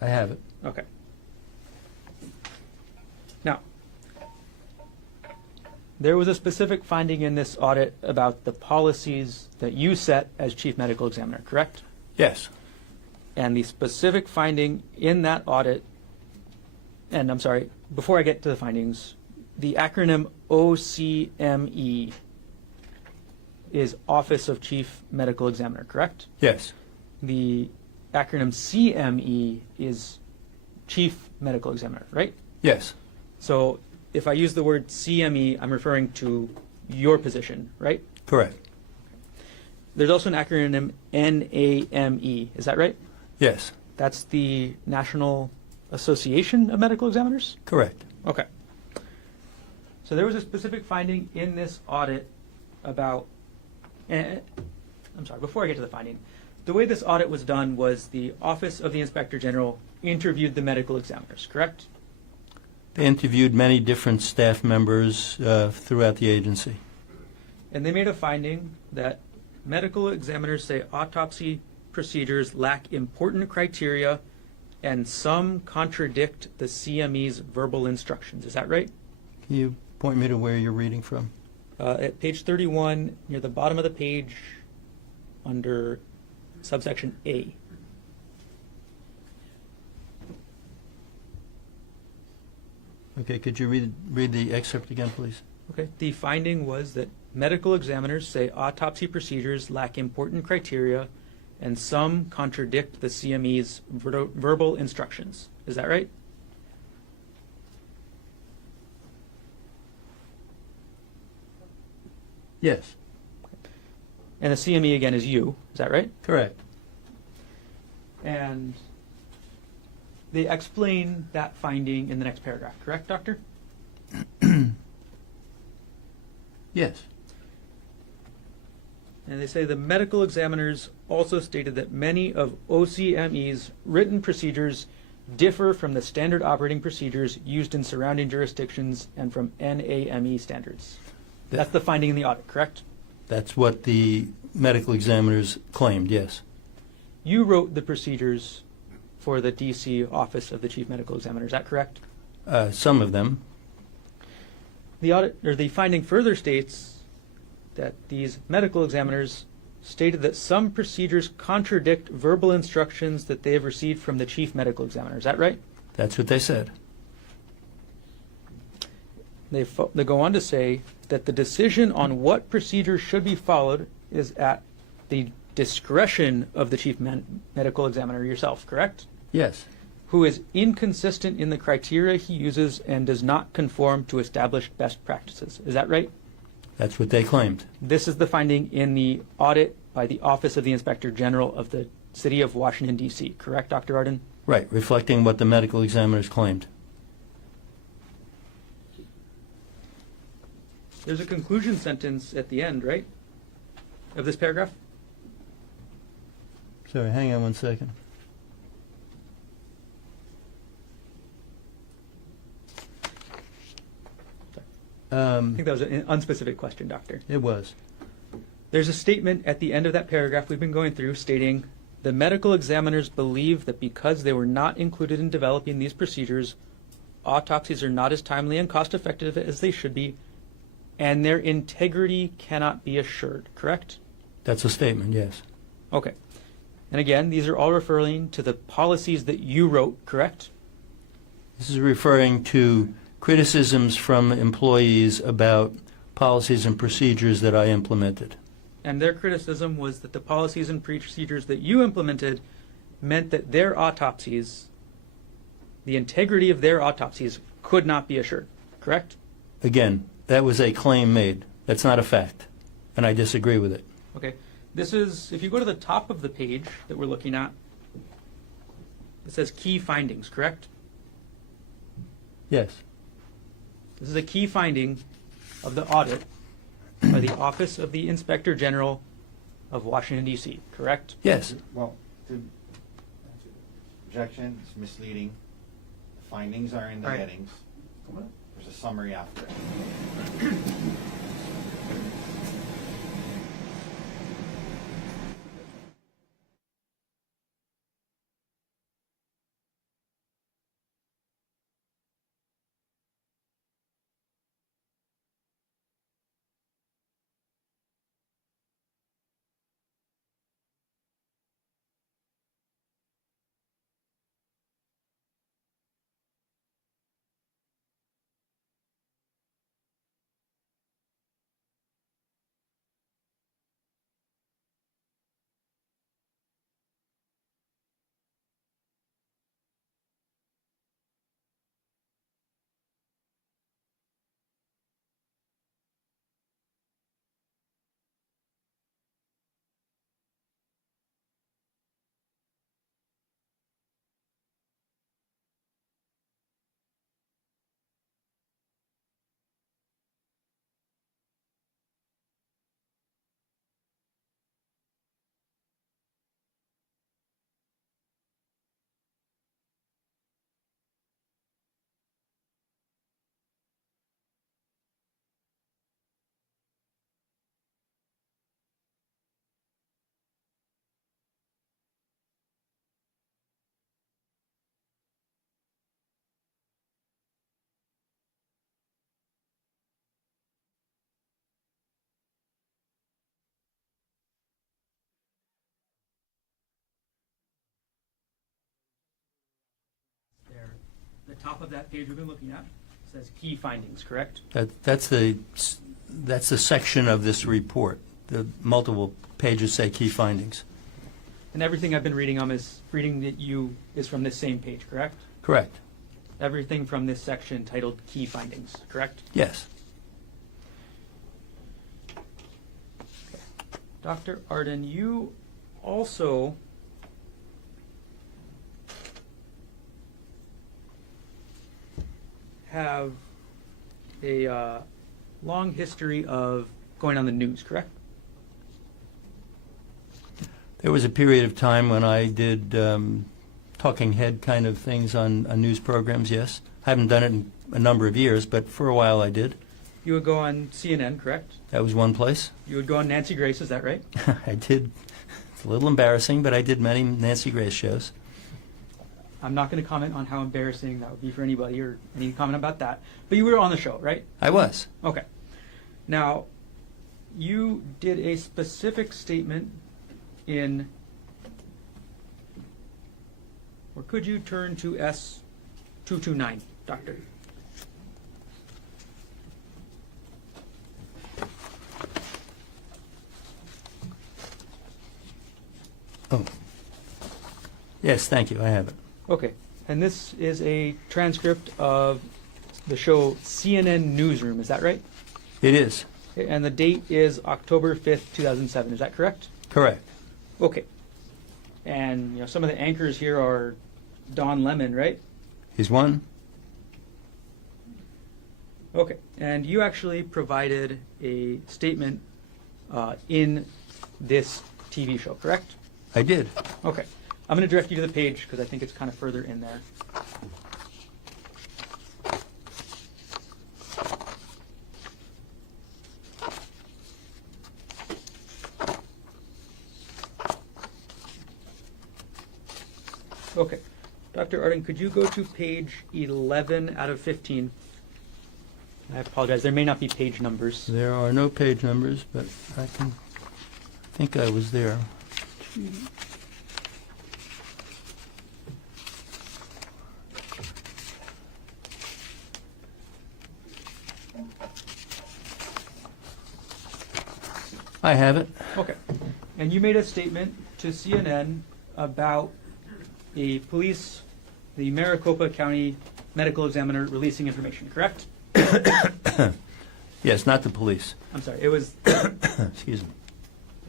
I have it. Okay. Now, there was a specific finding in this audit about the policies that you set as chief medical examiner, correct? Yes. And the specific finding in that audit, and I'm sorry, before I get to the findings, the acronym OCME is Office of Chief Medical Examiner, correct? Yes. The acronym CME is Chief Medical Examiner, right? Yes. So if I use the word CME, I'm referring to your position, right? Correct. There's also an acronym NAME, is that right? Yes. That's the National Association of Medical Examiners? Correct. Okay. So there was a specific finding in this audit about, I'm sorry, before I get to the finding, the way this audit was done was the Office of the Inspector General interviewed the medical examiners, correct? They interviewed many different staff members throughout the agency. And they made a finding that medical examiners say autopsy procedures lack important criteria and some contradict the CME's verbal instructions. Is that right? Can you point me to where you're reading from? At page 31, near the bottom of the page, under subsection A. Okay, could you read the excerpt again, please? Okay. The finding was that medical examiners say autopsy procedures lack important criteria and some contradict the CME's verbal instructions. Is that right? Yes. And the CME again is you. Is that right? Correct. And they explain that finding in the next paragraph, correct, Doctor? Yes. And they say the medical examiners also stated that many of OCME's written procedures differ from the standard operating procedures used in surrounding jurisdictions and from NAME standards. That's the finding in the audit, correct? That's what the medical examiners claimed, yes. You wrote the procedures for the DC Office of the Chief Medical Examiner, is that correct? Some of them. The audit, or the finding further states that these medical examiners stated that some procedures contradict verbal instructions that they have received from the Chief Medical Examiner. Is that right? That's what they said. They go on to say that the decision on what procedures should be followed is at the discretion of the Chief Medical Examiner yourself, correct? Yes. Who is inconsistent in the criteria he uses and does not conform to established best practices. Is that right? That's what they claimed. This is the finding in the audit by the Office of the Inspector General of the City of Washington, D.C., correct, Dr. Arden? Right, reflecting what the medical examiners claimed. There's a conclusion sentence at the end, right, of this paragraph? Sorry, hang on one second. I think that was an unspecific question, Doctor. It was. There's a statement at the end of that paragraph we've been going through stating, the medical examiners believe that because they were not included in developing these procedures, autopsies are not as timely and cost-effective as they should be, and their integrity cannot be assured, correct? That's a statement, yes. Okay. And again, these are all referring to the policies that you wrote, correct? This is referring to criticisms from employees about policies and procedures that I implemented. And their criticism was that the policies and procedures that you implemented meant that their autopsies, the integrity of their autopsies, could not be assured, correct? Again, that was a claim made. That's not a fact, and I disagree with it. Okay. This is, if you go to the top of the page that we're looking at, it says key findings, correct? Yes. This is a key finding of the audit by the Office of the Inspector General of Washington, D.C., correct? Yes. Well, objection, it's misleading. The findings are in the Right. headings. There's a summary after it. the top of that page we've been looking at says key findings, correct? That's the section of this report. The multiple pages say key findings. And everything I've been reading is from this same page, correct? Correct. Everything from this section titled key findings, correct? Yes. Dr. Arden, you also have a long history of going on the news, correct? There was a period of time when I did talking head kind of things on news programs, yes. I haven't done it in a number of years, but for a while I did. You would go on CNN, correct? That was one place. You would go on Nancy Grace, is that right? I did. It's a little embarrassing, but I did many Nancy Grace shows. I'm not going to comment on how embarrassing that would be for anybody or any comment about that. But you were on the show, right? I was. Okay. Now, you did a specific statement in, or could you turn to S229, Doctor? Oh. Yes, thank you. I have it. Okay. And this is a transcript of the show CNN Newsroom, is that right? It is. Okay, and the date is October 5th, 2007, is that correct? Correct. Okay. And some of the anchors here are Don Lemon, right? He's one. Okay. And you actually provided a statement in this TV show, correct? I did. Okay. I'm going to direct you to the page because I think it's kind of further in there. Okay. Dr. Arden, could you go to page 11 out of 15? I apologize. There may not be page numbers. There are no page numbers, but I think I was there. I have it. Okay. And you made a statement to CNN about the Maricopa County medical examiner releasing information, correct? Yes, not the police. I'm sorry. It was. Excuse me.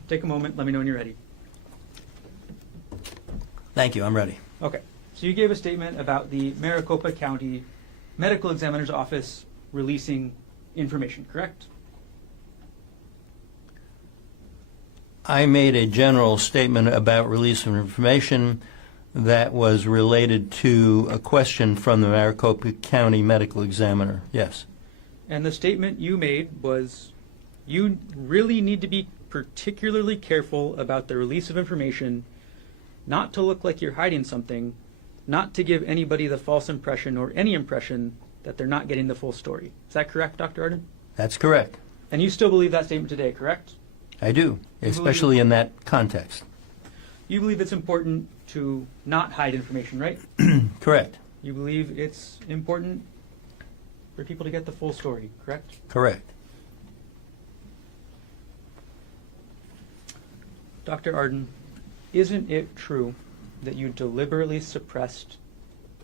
Take a moment. Let me know when you're ready. Thank you. I'm ready. Okay. So you gave a statement about the Maricopa County medical examiner's office releasing information, correct? I made a general statement about release of information that was related to a question from the Maricopa County medical examiner. Yes. And the statement you made was you really need to be particularly careful about the release of information, not to look like you're hiding something, not to give anybody the false impression or any impression that they're not getting the full story. Is that correct, Dr. Arden? That's correct. And you still believe that statement today, correct? I do, especially in that context. You believe it's important to not hide information, right? Correct. You believe it's important for people to get the full story, correct? Correct. Dr. Arden, isn't it true that you deliberately suppressed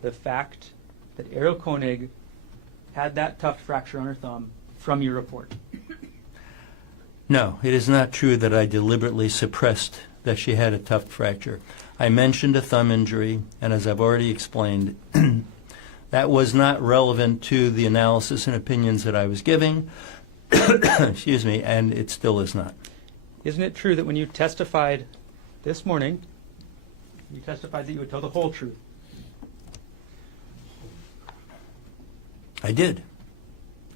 the fact that Errol Konig had that tuft fracture on her thumb from your report? No, it is not true that I deliberately suppressed that she had a tuft fracture. I mentioned a thumb injury, and as I've already explained, that was not relevant to the analysis and opinions that I was giving, excuse me, and it still is not. Isn't it true that when you testified this morning, you testified that you would tell the whole truth? I did.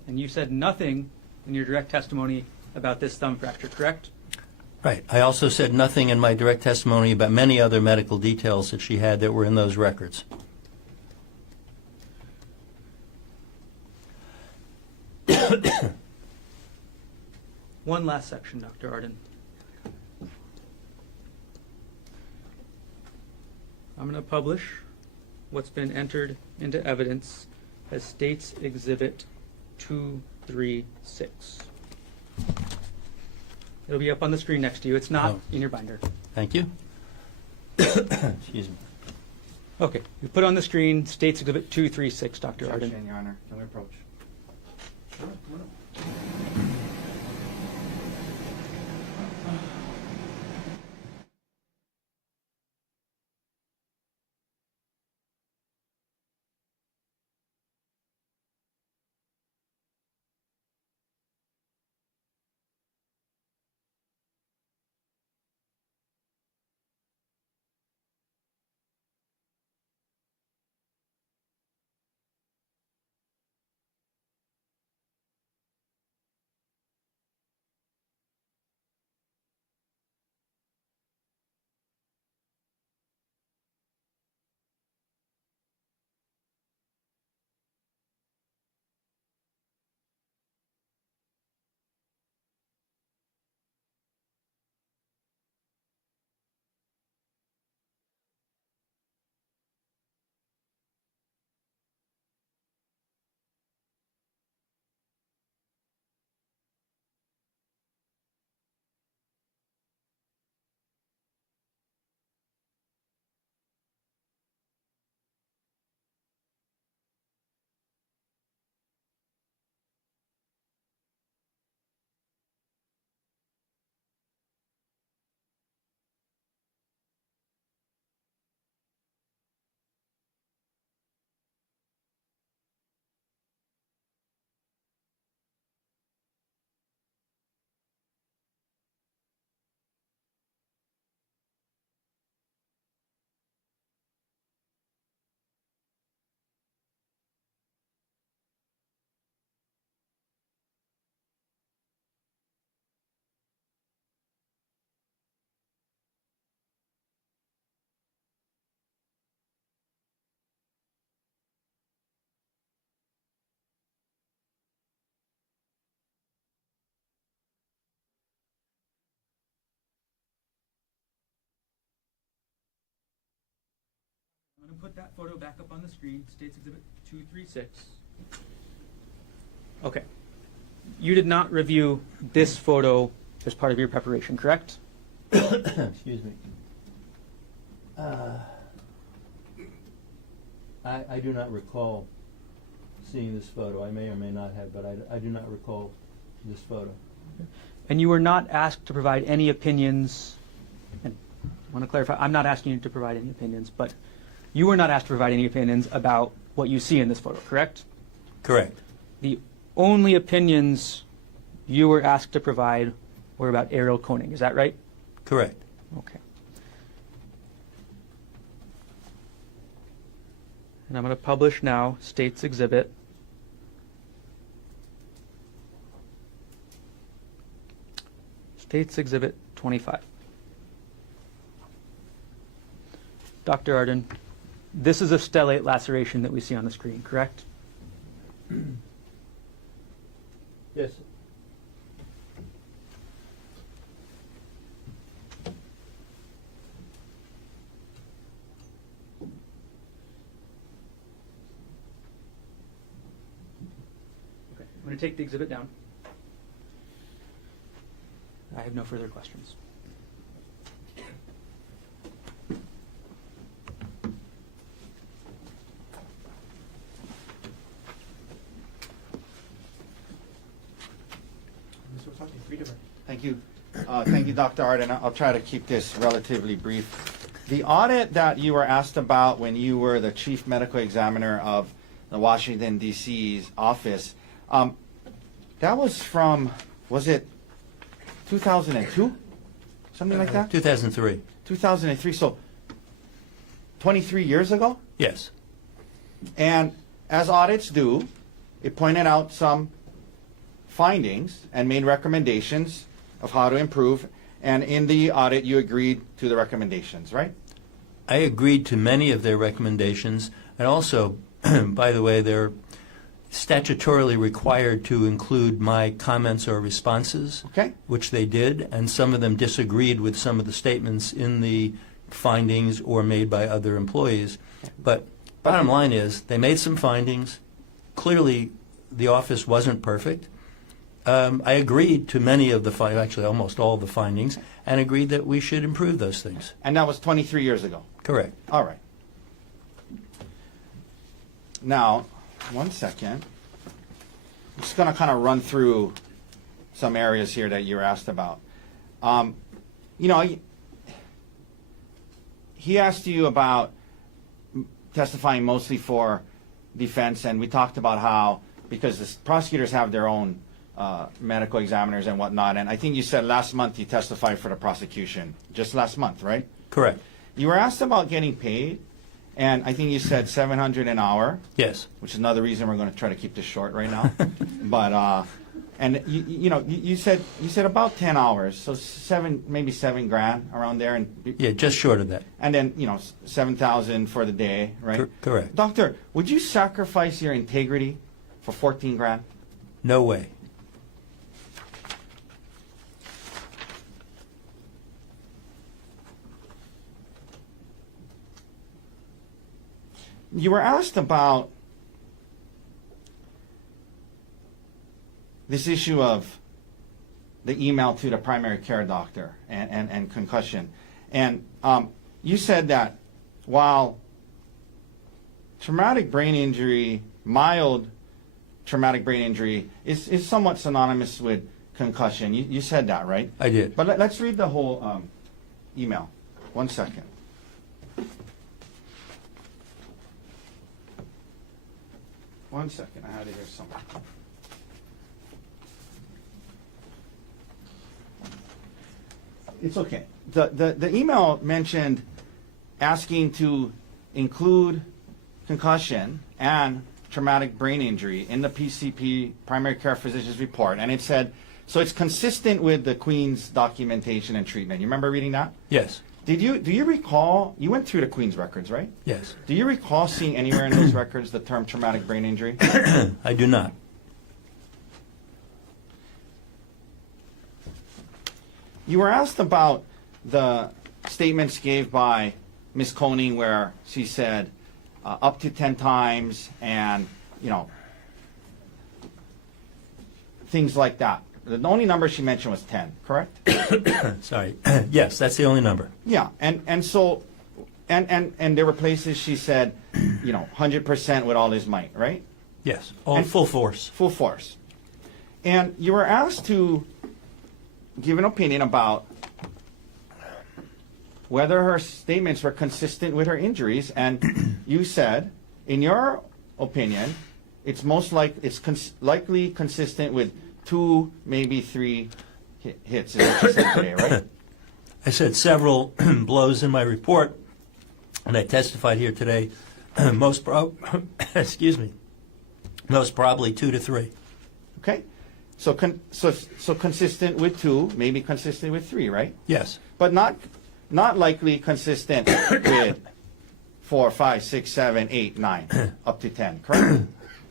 And you said nothing in your direct testimony about this thumb fracture, correct? Right. I also said nothing in my direct testimony about many other medical details that she had that were in those records. One last section, Dr. Arden. I'm going to publish what's been entered into evidence as States Exhibit 236. It'll be up on the screen next to you. It's not Oh. in your binder. Thank you. Excuse me. Okay, you put on the screen States Exhibit 236, Dr. Arden. Objection, Your Honor. Can we approach? Sure, come on up. I'm going to put that photo back up on the screen, States Exhibit 236. Okay. You did not review this photo as part of your preparation, correct? Excuse me. I do not recall seeing this photo. I may or may not have, but I do not recall this photo. And you were not asked to provide any opinions, and I want to clarify, I'm not asking you to provide any opinions, but you were not asked to provide any opinions about what you see in this photo, correct? Correct. The only opinions you were asked to provide were about Gerhardt Konig, is that right? Correct. Okay. And I'm going to publish now States Exhibit. States Exhibit 25. Dr. Arden, this is a stellate laceration that we see on the screen, correct? Yes. Okay. I'm going to take the exhibit down. I have no further questions. Mr. Wasaki, three different. Thank you. Thank you, Dr. Arden. I'll try to keep this relatively brief. The audit that you were asked about when you were the chief medical examiner of the Washington, D.C.'s office, that was from, was it 2002? Something like that? 2003. 2003, so 23 years ago? Yes. And as audits do, it pointed out some findings and made recommendations of how to improve. And in the audit, you agreed to the recommendations, right? I agreed to many of their recommendations, and also, by the way, they're statutorily required to include my comments or responses, Okay. which they did, and some of them disagreed with some of the statements in the findings or made by other employees. But Bottom line is, they made some findings. Clearly, the office wasn't perfect. I agreed to many of the actually almost all of the findings, and agreed that we should improve those things. And that was 23 years ago. Correct. All right. Now, 1 second. I'm just going to kind of run through some areas here that you were asked about. You know, he asked you about testifying mostly for defense, and we talked about how, because the prosecutors have their own medical examiners and whatnot, and I think you said last month you testified for the prosecution, just last month, right? Correct. You were asked about getting paid, and I think you said $700 an hour, Yes. which is another reason we're going to try to keep this short right now. But and you said about 10 hours, so maybe $7,000 around there, and Yeah, just short of that. and then 7,000 for the day, right? Correct. Doctor, would you sacrifice your integrity for 14 grand? No way. You were asked about this issue of the email to the primary care doctor and concussion. And you said that while traumatic brain injury, mild traumatic brain injury, is somewhat synonymous with concussion. You said that, right? I did. But let's read the whole email. 1 second. One second, I had it here somewhere. It's okay. The email mentioned asking to include concussion and traumatic brain injury in the PCP, primary care physician's report, and it said, so it's consistent with the Queen's documentation and treatment. You remember reading that? Yes. Do you recall, you went through the Queen's records, right? Yes. Do you recall seeing anywhere in those records the term traumatic brain injury? I do not. You were asked about the statements gave by Ms. Konig where she said up to 10 times and, things like that. The only number she mentioned was 10, correct? Sorry. Yes, that's the only number. Yeah, and so, and there were places she said, 100% with all his might, right? Yes. All And- full force. Full force. And you were asked to give an opinion about whether her statements were consistent with her injuries, and you said, in your opinion, it's likely consistent with 2, maybe 3 hits, is what you said today, right? I said several blows in my report, and I testified here today. Excuse me. Most probably 2 to 3. Okay, so consistent with 2, maybe consistent with 3, right? Yes. But not likely consistent with 4, 5, 6, 7, 8, 9, up to 10, correct?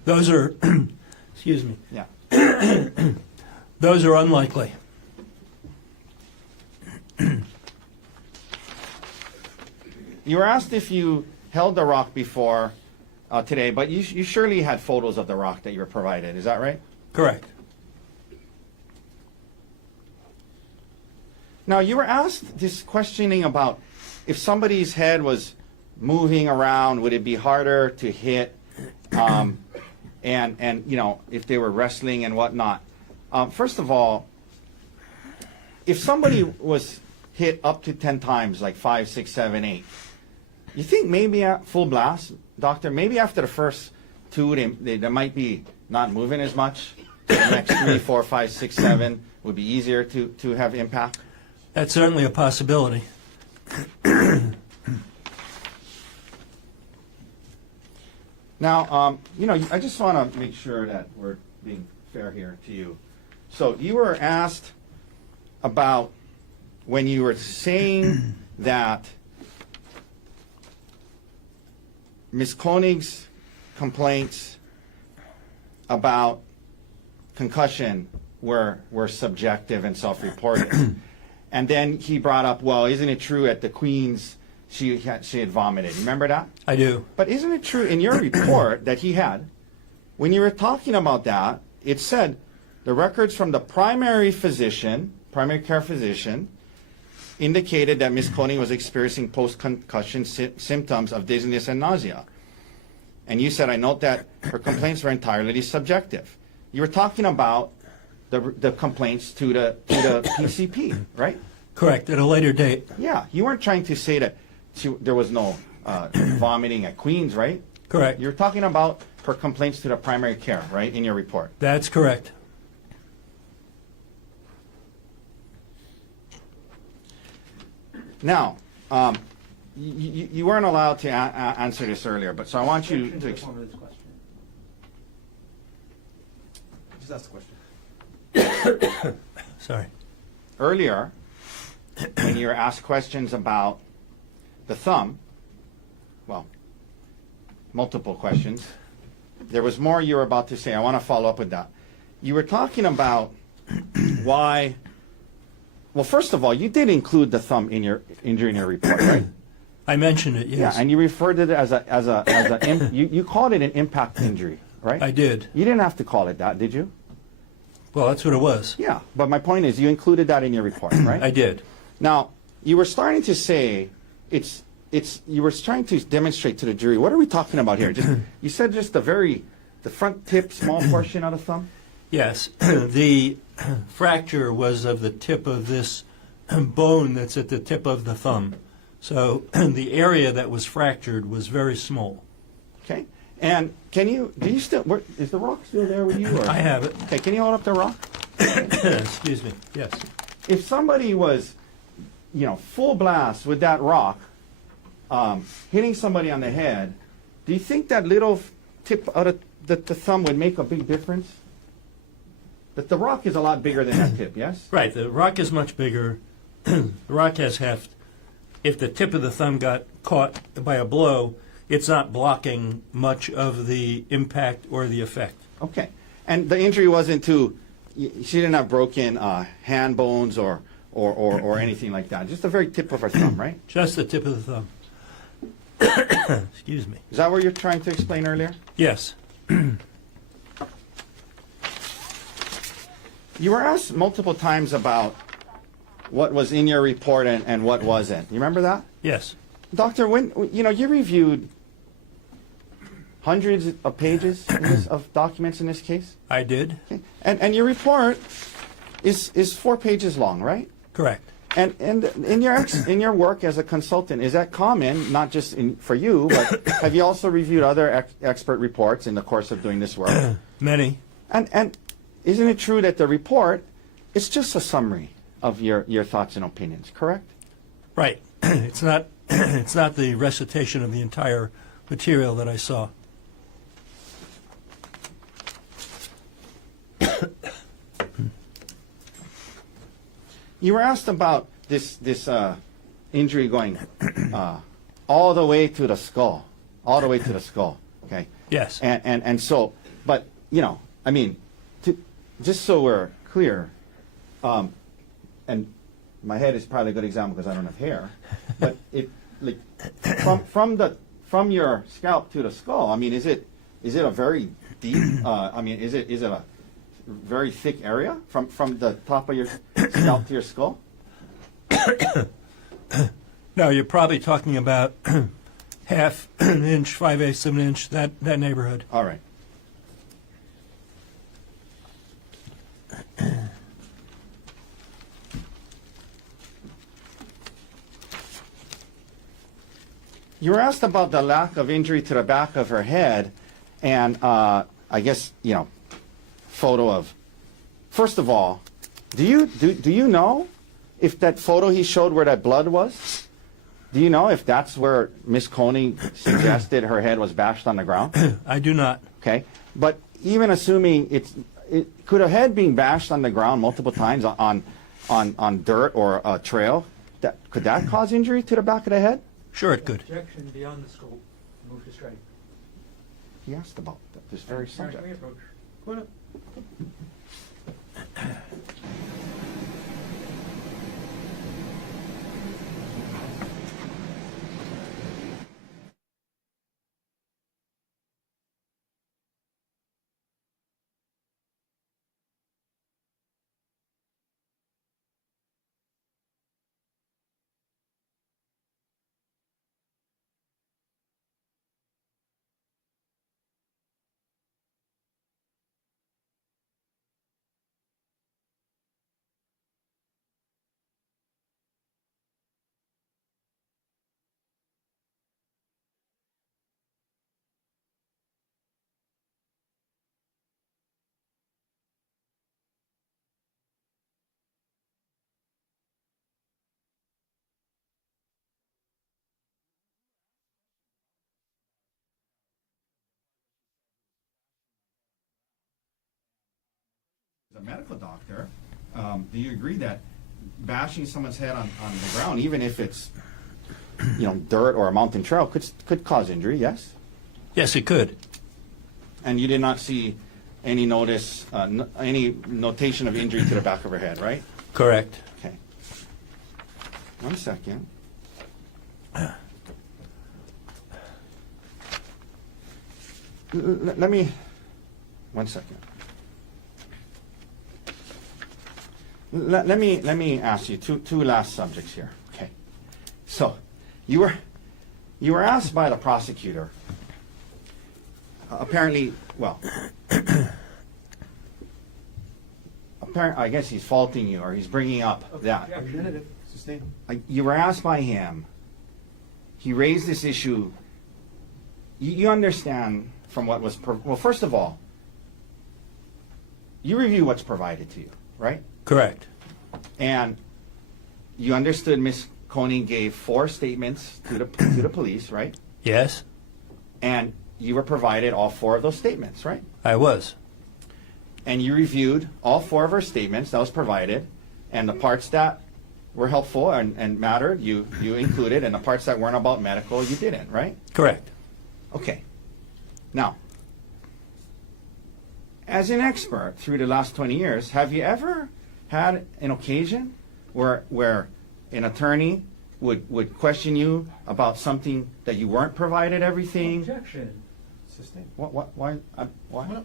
Those are. Excuse me. Yeah. Those are unlikely. You were asked if you held the rock before today, but you surely had photos of the rock that you were provided. Is that right? Correct. Now, you were asked this questioning about if somebody's head was moving around, would it be harder to hit? And if they were wrestling and whatnot. First of all, if somebody was hit up to 10 times, like 5, 6, 7, 8, you think maybe at full blast, doctor, maybe after the first 2, they might be not moving as much. The next 3, 4, 5, 6, 7 would be easier to have impact? That's certainly a possibility. Now, I just want to make sure that we're being fair here to you. So you were asked about when you were saying that Ms. Konig's complaints about concussion were subjective and self-reported. And then he brought up, well, isn't it true at the Queen's she had vomited. Remember that? I do. But isn't it true in your report that he had, when you were talking about that, it said the records from the primary care physician, indicated that Ms. Konig was experiencing post-concussion symptoms of dizziness and nausea. And you said, I note that her complaints were entirely subjective. You were talking about the complaints to the PCP, right? Correct, at a later date. Yeah, you weren't trying to say that there was no vomiting at Queens, right? Correct. You're talking about her complaints to the primary care, right, in your report. That's correct. Now, you weren't allowed to answer this earlier, but so I want you to. Just ask the question. Sorry. Earlier, when you were asked questions about the thumb, well, multiple questions, there was more you were about to say. I want to follow up with that. You were talking about why. Well, first of all, you did include the thumb in your injury in your report, right? I mentioned it, yes. Yeah, and you referred to it as you called it an impact injury, right? I did. You didn't have to call it that, did you? Well, that's what it was. Yeah, but my point is you included that in your report, right? I did. Now, you were starting to say you were trying to demonstrate to the jury, what are we talking about here? You said just the front tip, small portion of the thumb? Yes. The fracture was of the tip of this bone that's at the tip of the thumb. So the area that was fractured was very small. Okay. And is the rock still there with you? Or? I have it. Okay, can you hold up the rock? Excuse me. Yes. If somebody was, full blast with that rock, hitting somebody on the head, do you think that little tip of the thumb would make a big difference? But the rock is a lot bigger than that tip, yes? Right. The rock is much bigger. The rock has heft. If the tip of the thumb got caught by a blow, it's not blocking much of the impact or the effect. Okay. And the injury wasn't she didn't have broken hand bones or anything like that. Just the very tip of her thumb, right? Just the tip of the thumb. Excuse me. Is that what you're trying to explain earlier? Yes. You were asked multiple times about what was in your report and what wasn't. You remember that? Yes. Doctor, you reviewed hundreds of pages of documents in this case? I did. Okay. And your report is 4 pages long, right? Correct. And in your work as a consultant, is that common, not just for you, but have you also reviewed other expert reports in the course of doing this work? Many. And isn't it true that the report is just a summary of your thoughts and opinions, correct? Right. It's not the recitation of the entire material that I saw. You were asked about this injury going all the way to the skull, okay? Yes. And so, but just so we're clear, and my head is probably a good example because I don't have hair, but from your scalp to the skull, is it a very deep? Is it a very thick area from the top of your scalp to your skull? No, you're probably talking about half an inch, 5/8 of an inch, that neighborhood. All right. You were asked about the lack of injury to the back of her head, and I guess photo of. First of all, do you know if that photo he showed where that blood was? Do you know if that's where Miss Konig suggested her head was bashed on the ground? I do not. Okay, but even assuming could a head being bashed on the ground multiple times on dirt or a trail, could that cause injury to the back of the head? Sure, it could. Objection beyond the scope. Move to strike. He asked about this very subject. Approach. Go ahead. the medical doctor, do you agree that bashing someone's head on the ground, even if it's, dirt or a mountain trail, could cause injury? Yes. Yes, it could. And you did not see any any notation of injury to the back of her head, right? Correct. Okay. 1 second. Let me. 1 second. Let me ask you two last subjects here. Okay. So, you were asked by the prosecutor. Apparently, well, I guess he's faulting you, or he's bringing up that. Argumentative, sustain. You were asked by him. He raised this issue. You understand from what was well. First of all, you review what's provided to you, right? Correct. And you understood Miss Konig gave 4 statements to the police, right? Yes, And you were provided all 4 of those statements, right? I was. And you reviewed all 4 of her statements that was provided, and the parts that were helpful and mattered, you included, and the parts that weren't about medical, you didn't, right? Correct. Okay. Now, as an expert through the last 20 years, have you ever had an occasion where an attorney would question you about something that you weren't provided everything? Objection. Sustain. Why? Why?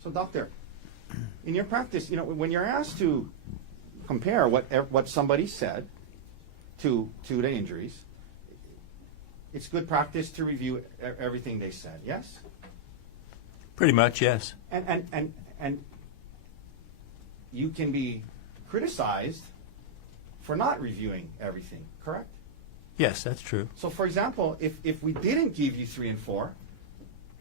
So, doctor, in your practice, when you're asked to compare what somebody said to the injuries, it's good practice to review everything they said. Yes. Pretty much, yes. And you can be criticized for not reviewing everything. Correct. Yes, that's true. So, for example, if we didn't give you 3 and 4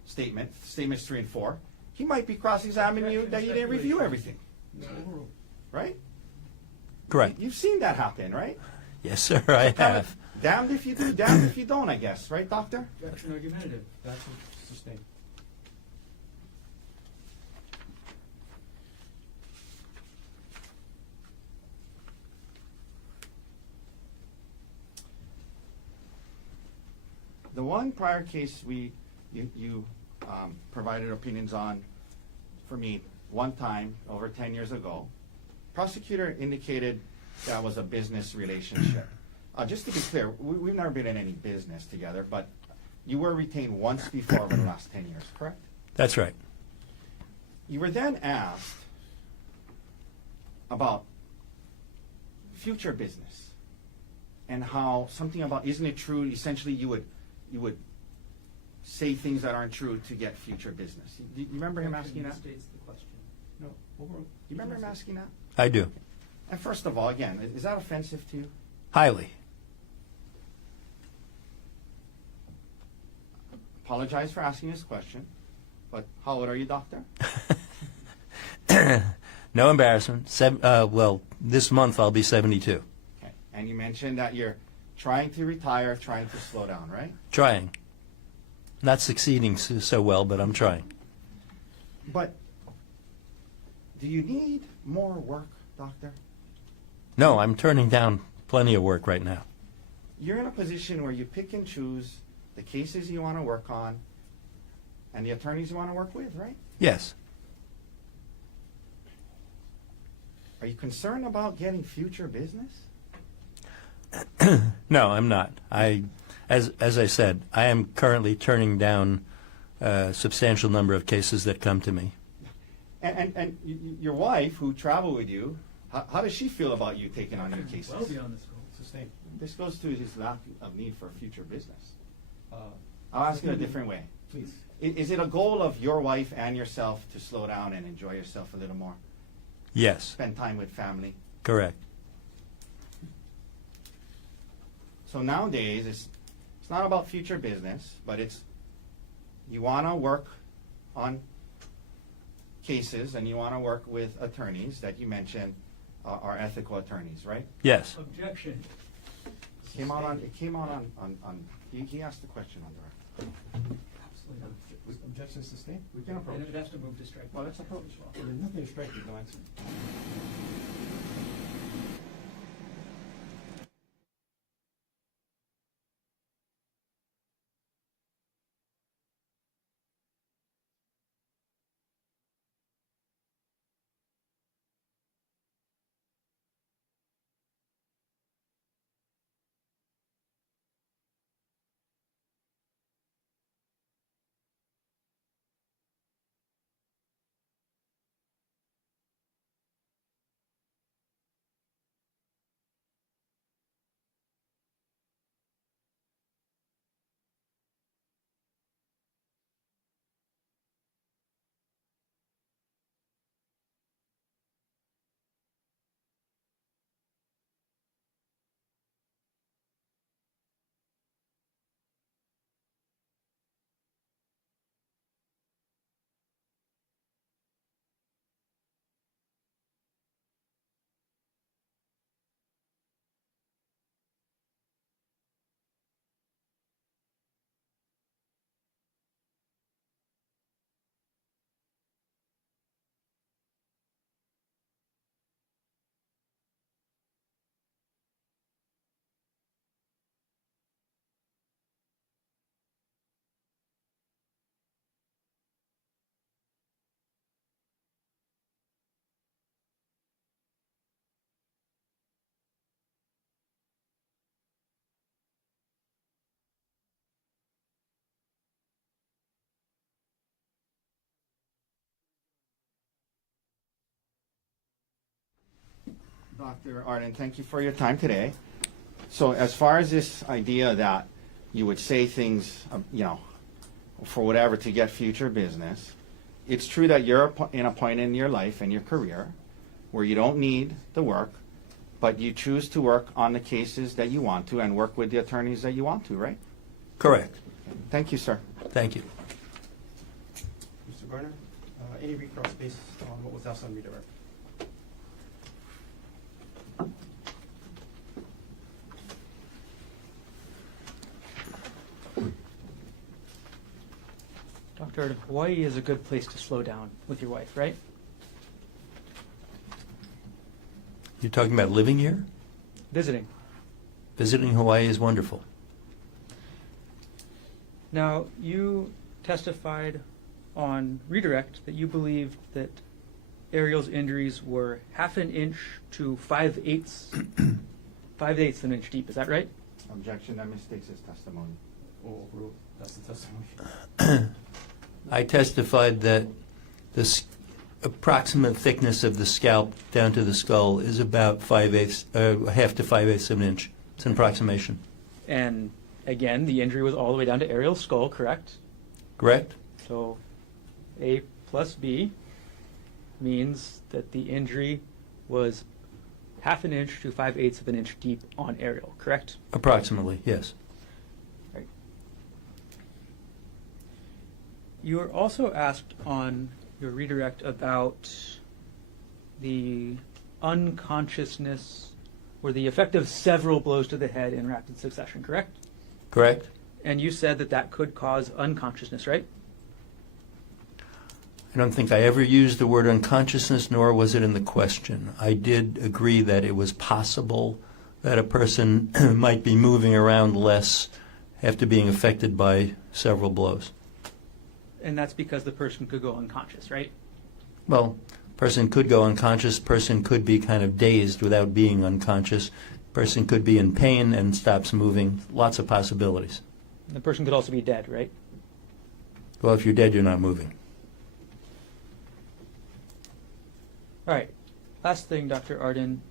statements 3 and 4, he might be cross-examining you that you didn't review everything, right? Correct. You've seen that happen, right? Yes, sir, I have. Damned if you do, damned if you don't, I guess, right, doctor? Objection argumentative. That's sustain. The one prior case you provided opinions on for me one time over 10 years ago, prosecutor indicated that was a business relationship. Just to be clear, we've never been in any business together, but you were retained once before over the last 10 years, correct? That's right. You were then asked about future business and how something about, isn't it true, essentially you would say things that aren't true to get future business. Do you remember him asking that? States the question. No, overall. Do you remember him asking that? I do. And first of all, again, is that offensive to you? Highly. Apologize for asking this question, but how old are you, doctor? No embarrassment. Well, this month I'll be 72. Okay. And you mentioned that you're trying to retire, trying to slow down, right? Trying. Not succeeding so well, but I'm trying. But do you need more work, doctor? No, I'm turning down plenty of work right now. You're in a position where you pick and choose the cases you want to work on, and the attorneys you want to work with, right? Yes. Are you concerned about getting future business? No, I'm not. As I said, I am currently turning down a substantial number of cases that come to me. And your wife, who traveled with you, how does she feel about you taking on your cases? Well beyond the scope. Sustain. This goes to his lack of need for future business. I'll ask it a different way. Please. Is it a goal of your wife and yourself to slow down and enjoy yourself a little more? Yes, Spend time with family? correct. So nowadays, it's not about future business, but it's you want to work on cases and you want to work with attorneys that you mentioned are ethical attorneys, right? Yes. Objection. It came out on he asked the question on the record. Absolutely not. Objection sustained? We can approach. And it has to move to strike. Well, let's approach. There's nothing to strike, there's no answer. Dr. Arden, thank you for your time today. So as far as this idea that you would say things, for whatever to get future business, it's true that you're in a point in your life and your career where you don't need the work, but you choose to work on the cases that you want to and work with the attorneys that you want to, right? Correct. Thank you, sir. Thank you. Mr. Garner, any recross based on what was asked on redirect? Dr. Hawaii is a good place to slow down with your wife, right? You're talking about living here? Visiting. Visiting Hawaii is wonderful. Now, you testified on redirect that you believed that Ariel's injuries were 1/2 inch to 5/8 5/8 an inch deep. Is that right? Objection, that mistakes his testimony. Oh, overruled. That's the testimony. I testified that the approximate thickness of the scalp down to the skull is about 5/8, 1/2 to 5/8 of an inch. It's an approximation. And again, the injury was all the way down to Ariel's skull, correct? Correct? So A plus B means that the injury was 1/2 inch to 5/8 of an inch deep on Ariel, correct? Approximately, yes. Right. You were also asked on your redirect about the unconsciousness or the effect of several blows to the head in rapid succession, correct? Correct? And you said that that could cause unconsciousness, right? I don't think I ever used the word unconsciousness, nor was it in the question. I did agree that it was possible that a person might be moving around less after being affected by several blows. And that's because the person could go unconscious, right? Well, person could go unconscious, person could be kind of dazed without being unconscious, person could be in pain and stops moving, lots of possibilities. The person could also be dead, right? Well, if you're dead, you're not moving. All right. Last thing, Dr. Arden.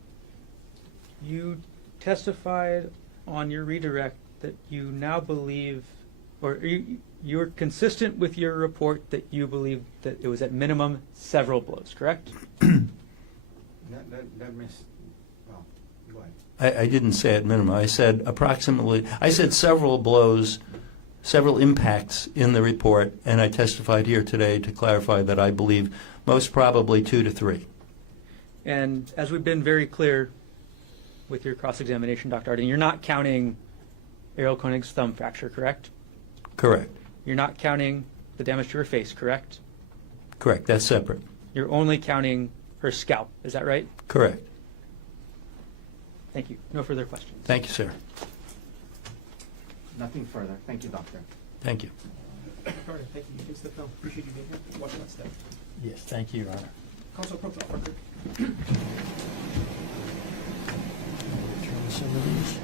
You testified on your redirect that you now believe, or you're consistent with your report that you believe that it was at minimum several blows, correct? That missed. Well, go ahead. I didn't say at minimum. I said approximately, I said several blows, several impacts in the report, and I testified here today to clarify that I believe most probably 2 to 3. And as we've been very clear with your cross-examination, Dr. Arden, you're not counting Errol Konig's thumb fracture, correct? Correct. You're not counting the damage to her face, correct? Correct. That's separate. You're only counting her scalp, is that right? Correct. Thank you. No further questions. Thank you, sir. Nothing further. Thank you, doctor. Thank you. Dr. Arden, thank you. You can step down. Appreciate you being here. Watching that step. Yes, thank you, Your Honor. Council approach off record. Turn some of these.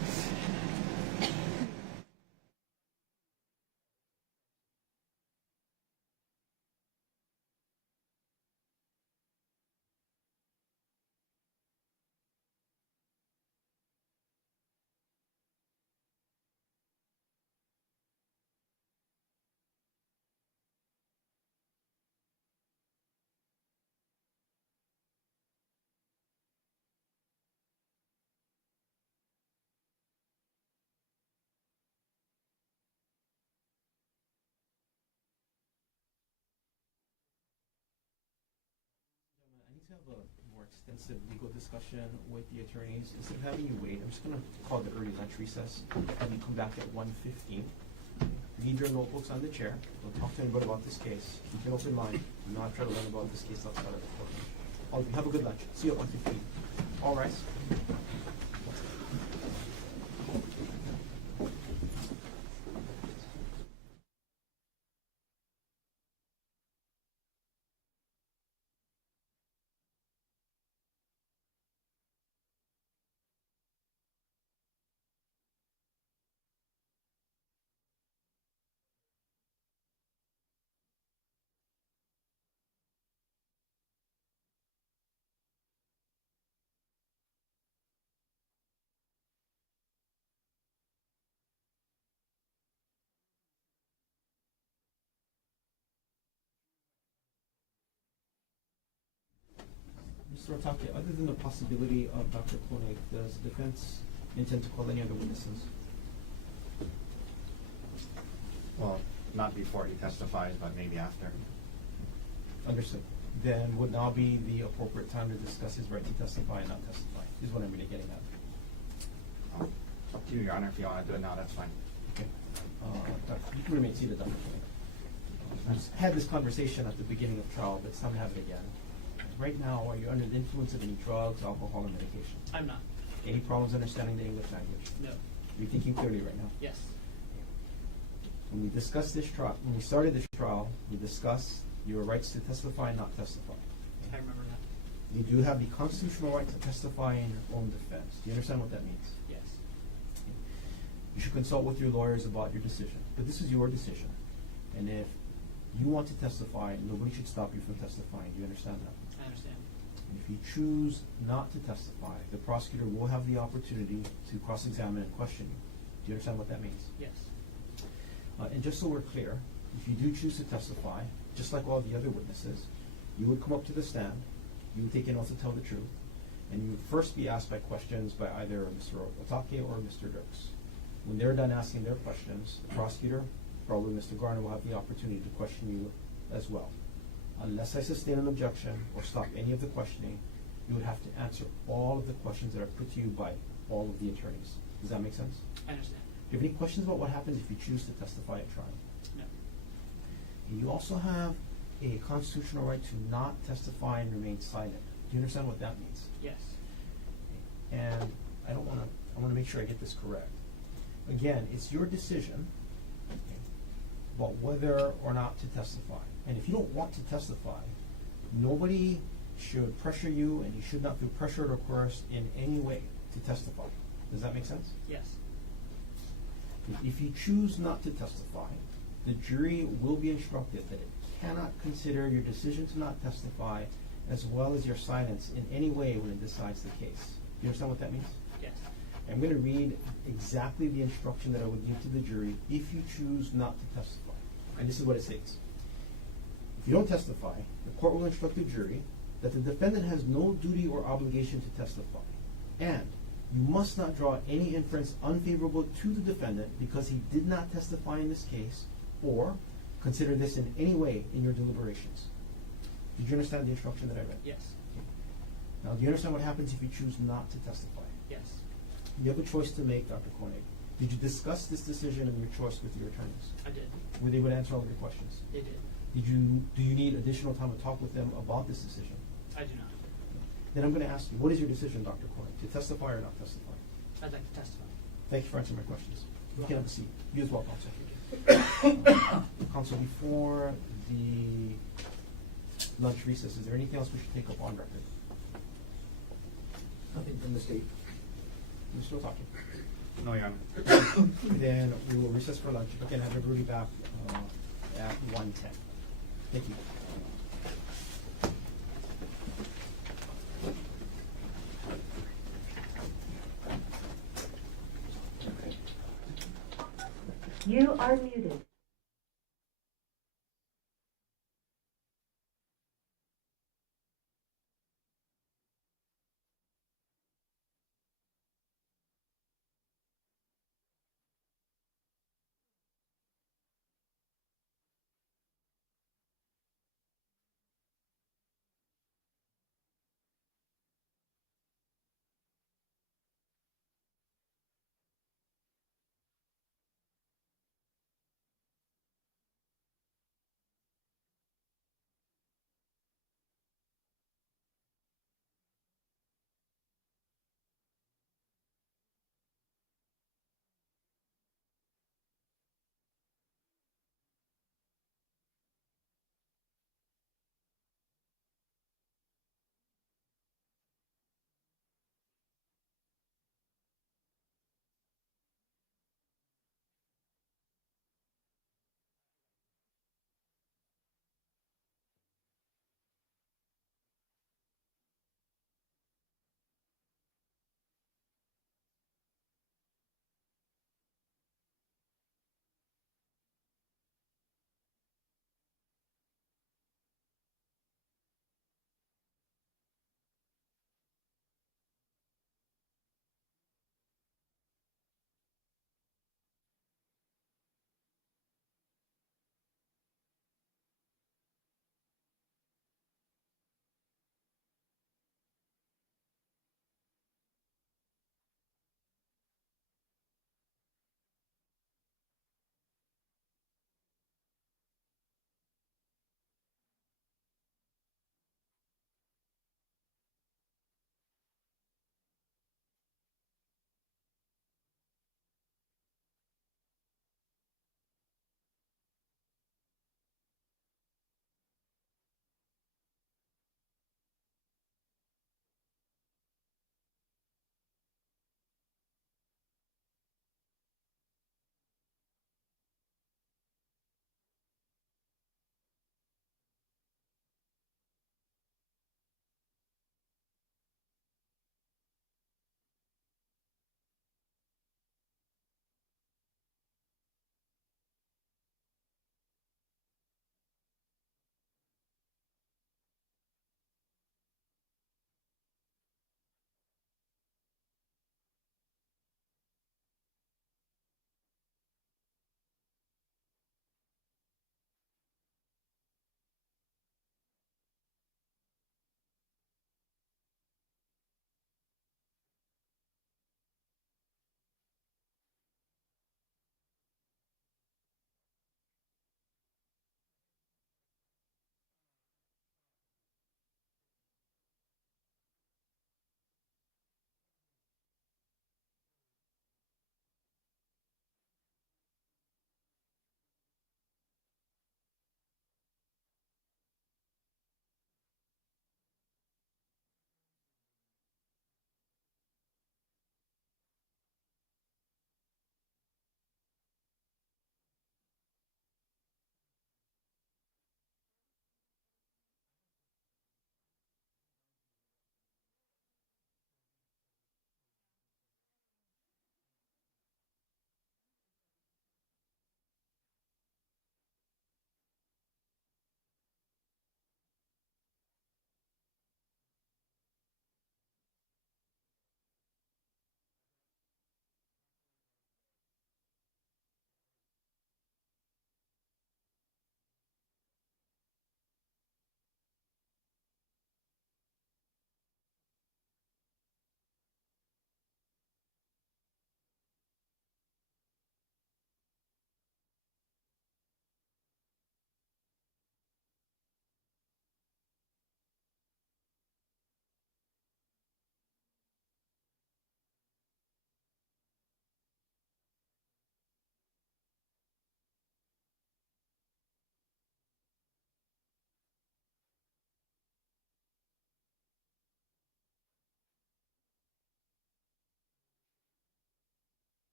I need to have a more extensive legal discussion with the attorneys. Instead of having you wait, I'm just going to call the early lunch recess. Have you come back at 1:15. Leave your notebooks on the chair. Don't talk to anybody about this case. Keep an open mind. Do not try to learn about this case outside of the court. All of you, have a good lunch. See you at 1:15. All rise. Mr. Otake, other than the possibility of Dr. Konig, does the defense intend to call any other witnesses? Well, not before he testifies, but maybe after. Understood. Then would now be the appropriate time to discuss his right to testify and not testify, is what I'm really getting at. It's up to you, Your Honor. If you want to do it now, that's fine. Okay. You can remain seated, Dr. Konig. I just had this conversation at the beginning of trial, but it's time to have it again. Right now, are you under the influence of any drugs, alcohol, or medication? I'm not. Any problems understanding the English language? No. You're thinking clearly right now? Yes. When we discussed this trial, when we started this trial, we discussed your rights to testify and not testify. I remember that. You do have the constitutional right to testify in your own defense. Do you understand what that means? Yes. You should consult with your lawyers about your decision. But this is your decision. And if you want to testify, nobody should stop you from testifying. Do you understand that? I understand. And if you choose not to testify, the prosecutor will have the opportunity to cross-examine and question you. Do you understand what that means? Yes. And just so we're clear, if you do choose to testify, just like all the other witnesses, you would come up to the stand, you would take an oath to tell the truth, and you would first be asked by questions by either Mr. Otake or Mr. Dirks. When they're done asking their questions, the prosecutor, probably Mr. Garner, will have the opportunity to question you as well. Unless I sustain an objection or stop any of the questioning, you would have to answer all of the questions that are put to you by all of the attorneys. Does that make sense? I understand. Do you have any questions about what happens if you choose to testify at trial? No. And you also have a constitutional right to not testify and remain silent. Do you understand what that means? Yes. And I want to make sure I get this correct. Again, it's your decision. Okay. about whether or not to testify. And if you don't want to testify, nobody should pressure you, and you should not feel pressured or coerced in any way to testify. Does that make sense? Yes. If you choose not to testify, the jury will be instructed that it cannot consider your decision to not testify as well as your silence in any way when it decides the case. You understand what that means? Yes. I'm going to read exactly the instruction that I would give to the jury if you choose not to testify. And this is what it states. If you don't testify, the court will instruct the jury that the defendant has no duty or obligation to testify, and you must not draw any inference unfavorable to the defendant because he did not testify in this case, or consider this in any way in your deliberations. Did you understand the instruction that I read? Yes. Now, do you understand what happens if you choose not to testify? Yes. You have a choice to make, Dr. Konig. Did you discuss this decision and your choice with your attorneys? I did. Were they able to answer all of your questions? They did. Do you need additional time to talk with them about this decision? I do not. Then I'm going to ask you, what is your decision, Dr. Konig, to testify or not testify? I'd like to testify. Thank you for answering my questions. You can have a seat. You as well, Counsel. Counsel, before the lunch recess, is there anything else we should take up on record? Nothing from the state. We're still talking. No, Your Honor. Then we will recess for lunch. Again, have everybody back at 1:10. Thank you. You are muted.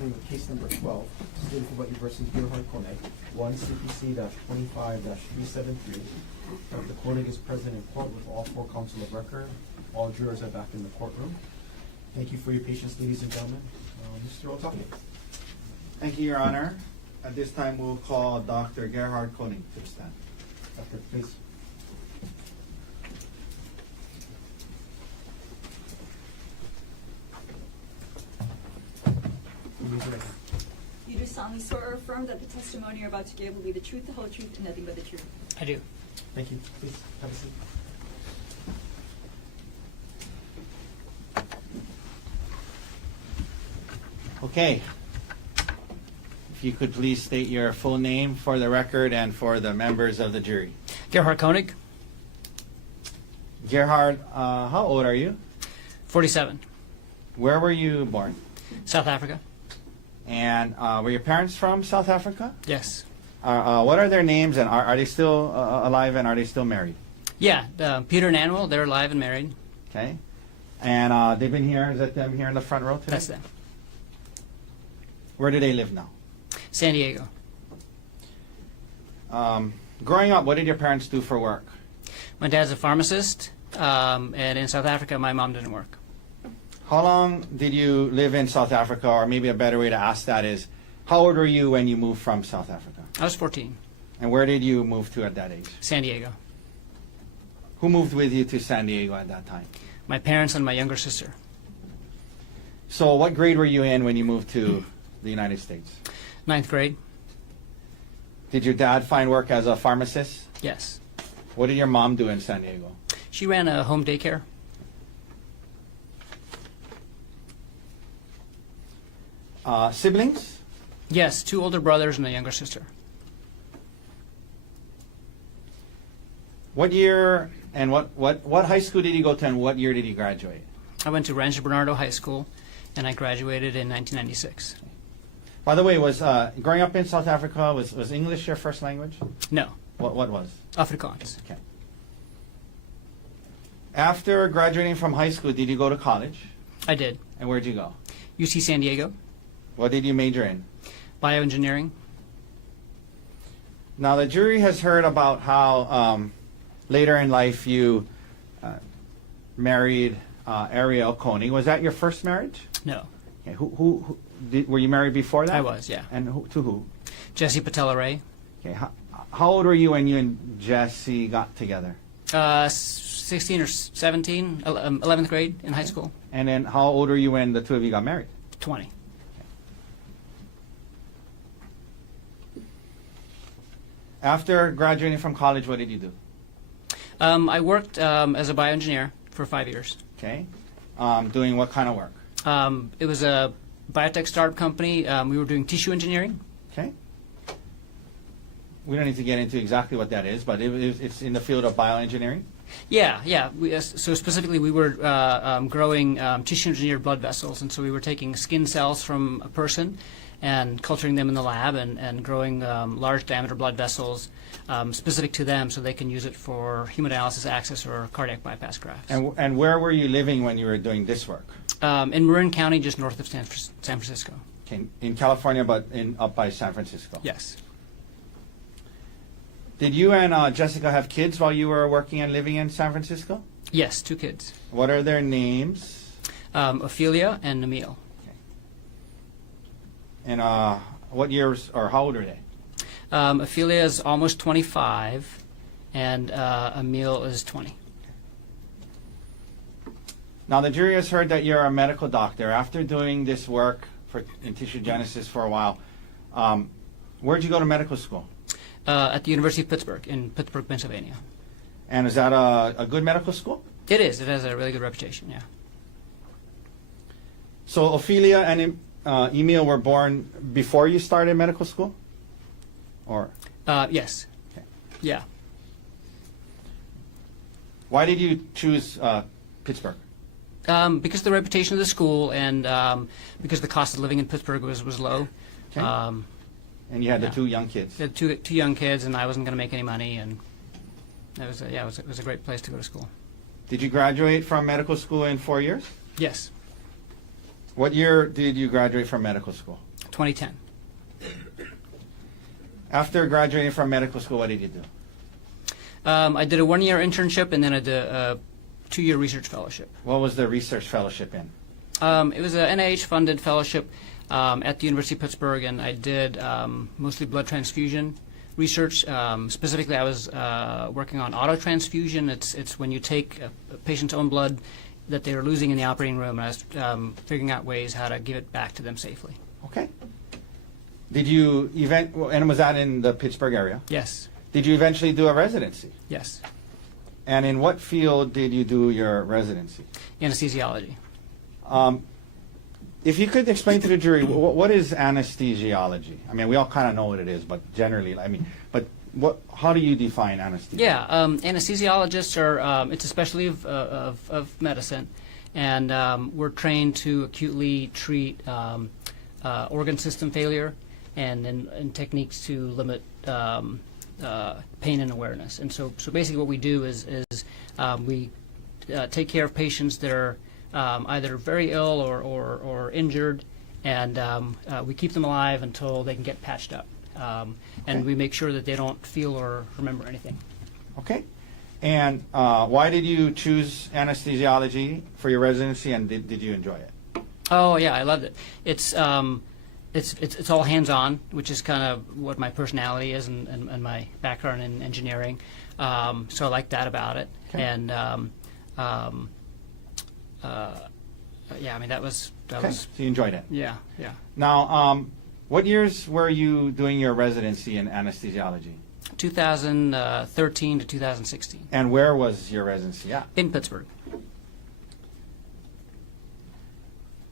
continuing with case number 12, State of Hawaii versus Gerhardt Konig, 1 CPC-25-373. Dr. Konig is present in court with all 4 counsel of record. All jurors are back in the courtroom. Thank you for your patience, ladies and gentlemen. Mr. Otake. Thank you, Your Honor. At this time, we'll call Dr. Gerhardt Konig to the stand. Doctor, please. Raise your right hand. You do solemnly swear or affirm that the testimony you're about to give will be the truth, the whole truth, and nothing but the truth. I do. Thank you. Please have a seat. Okay. If you could please state your full name for the record and for the members of the jury. Gerhardt Konig, Gerhard, how old are you? 47, Where were you born? South Africa. And were your parents from South Africa? Yes. What are their names, and are they still alive, and are they still married? Yeah, Peter and Anwell, they're alive and married. Okay. And they've been here, is that them here in the front row today? That's them. Where do they live now? San Diego. Growing up, what did your parents do for work? My dad's a pharmacist, and in South Africa, my mom didn't work. How long did you live in South Africa, or maybe a better way to ask that is, how old were you when you moved from South Africa? I was 14. And where did you move to at that age? San Diego. Who moved with you to San Diego at that time? My parents and my younger sister. So what grade were you in when you moved to the United States? 9th grade. Did your dad find work as a pharmacist? Yes. What did your mom do in San Diego? She ran a home daycare. Siblings? Yes, 2 older brothers and a younger sister. What year and what high school did you go to, and what year did you graduate? I went to Rancho Bernardo High School, and I graduated in 1996. By the way, was growing up in South Africa, was English your first language? No, What was? Afrikaans. Okay. After graduating from high school, did you go to college? I did. And where'd you go? UC San Diego, What did you major in? bioengineering. Now, the jury has heard about how later in life you married Ariel Konig. Was that your first marriage? No, Okay. Were you married before that? I was, yeah. And to who? Jesse Patella Ray. Okay. How old were you when you and Jesse got together? 16 or 17, 11th grade in high school. And then how old were you when the two of you got married? 20. After graduating from college, what did you do? I worked as a bioengineer for 5 years. Okay. Doing what kind of work? It was a biotech startup company. We were doing tissue engineering. Okay. We don't need to get into exactly what that is, but it's in the field of bioengineering. Yeah. So specifically, we were growing tissue-engineered blood vessels, and so we were taking skin cells from a person and culturing them in the lab and growing large diameter blood vessels specific to them so they can use it for hemodialysis access or cardiac bypass grafts. And where were you living when you were doing this work? In Marin County, just north of San Francisco. Okay. In California, but up by San Francisco. Yes. Did you and Jessica have kids while you were working and living in San Francisco? Yes, 2 kids. What are their names? Ophelia and Emil. And what years or how old are they? Ophelia is almost 25, and Emil is 20. Now, the jury has heard that you're a medical doctor. After doing this work in tissue genesis for a while, where'd you go to medical school? At the University of Pittsburgh, in Pittsburgh, Pennsylvania. And is that a good medical school? It is. It has a really good reputation, yeah. So Ophelia and Emil were born before you started medical school? Or Yes. Okay. Yeah. Why did you choose Pittsburgh? Because of the reputation of the school and because the cost of living in Pittsburgh was low. Okay. And you had the yeah. 2 young kids. They had two young kids, and I wasn't going to make any money, and it was a great place to go to school. Did you graduate from medical school in 4 years? Yes. What year did you graduate from medical school? 2010. After graduating from medical school, what did you do? I did a 1-year internship and then I did a 2-year research fellowship. What was the research fellowship in? It was an NIH-funded fellowship at the University of Pittsburgh, and I did mostly blood transfusion research. Specifically, I was working on autotransfusion. It's when you take a patient's own blood that they are losing in the operating room, and I was figuring out ways how to give it back to them safely. Okay. Did you and was that in the Pittsburgh area? Yes. Did you eventually do a residency? Yes. And in what field did you do your residency? Anesthesiology. If you could explain to the jury, what is anesthesiology? I mean, we all kind of know what it is, but generally, how do you define anesthesia? Yeah, anesthesiologists are, it's a specialty of medicine, and we're trained to acutely treat organ system failure and techniques to limit pain and awareness. And so basically what we do is we take care of patients that are either very ill or injured, and we keep them alive until they can get patched up. And we make sure that they don't feel or remember anything. Okay. And why did you choose anesthesiology for your residency, and did you enjoy it? Oh yeah, I loved it. It's all hands-on, which is kind of what my personality is and my background in engineering. So I like that about it. Okay. And yeah, I mean that was So you enjoyed it. yeah. Now, what years were you doing your residency in anesthesiology? 2013 to 2016 And where was your residency at? in Pittsburgh.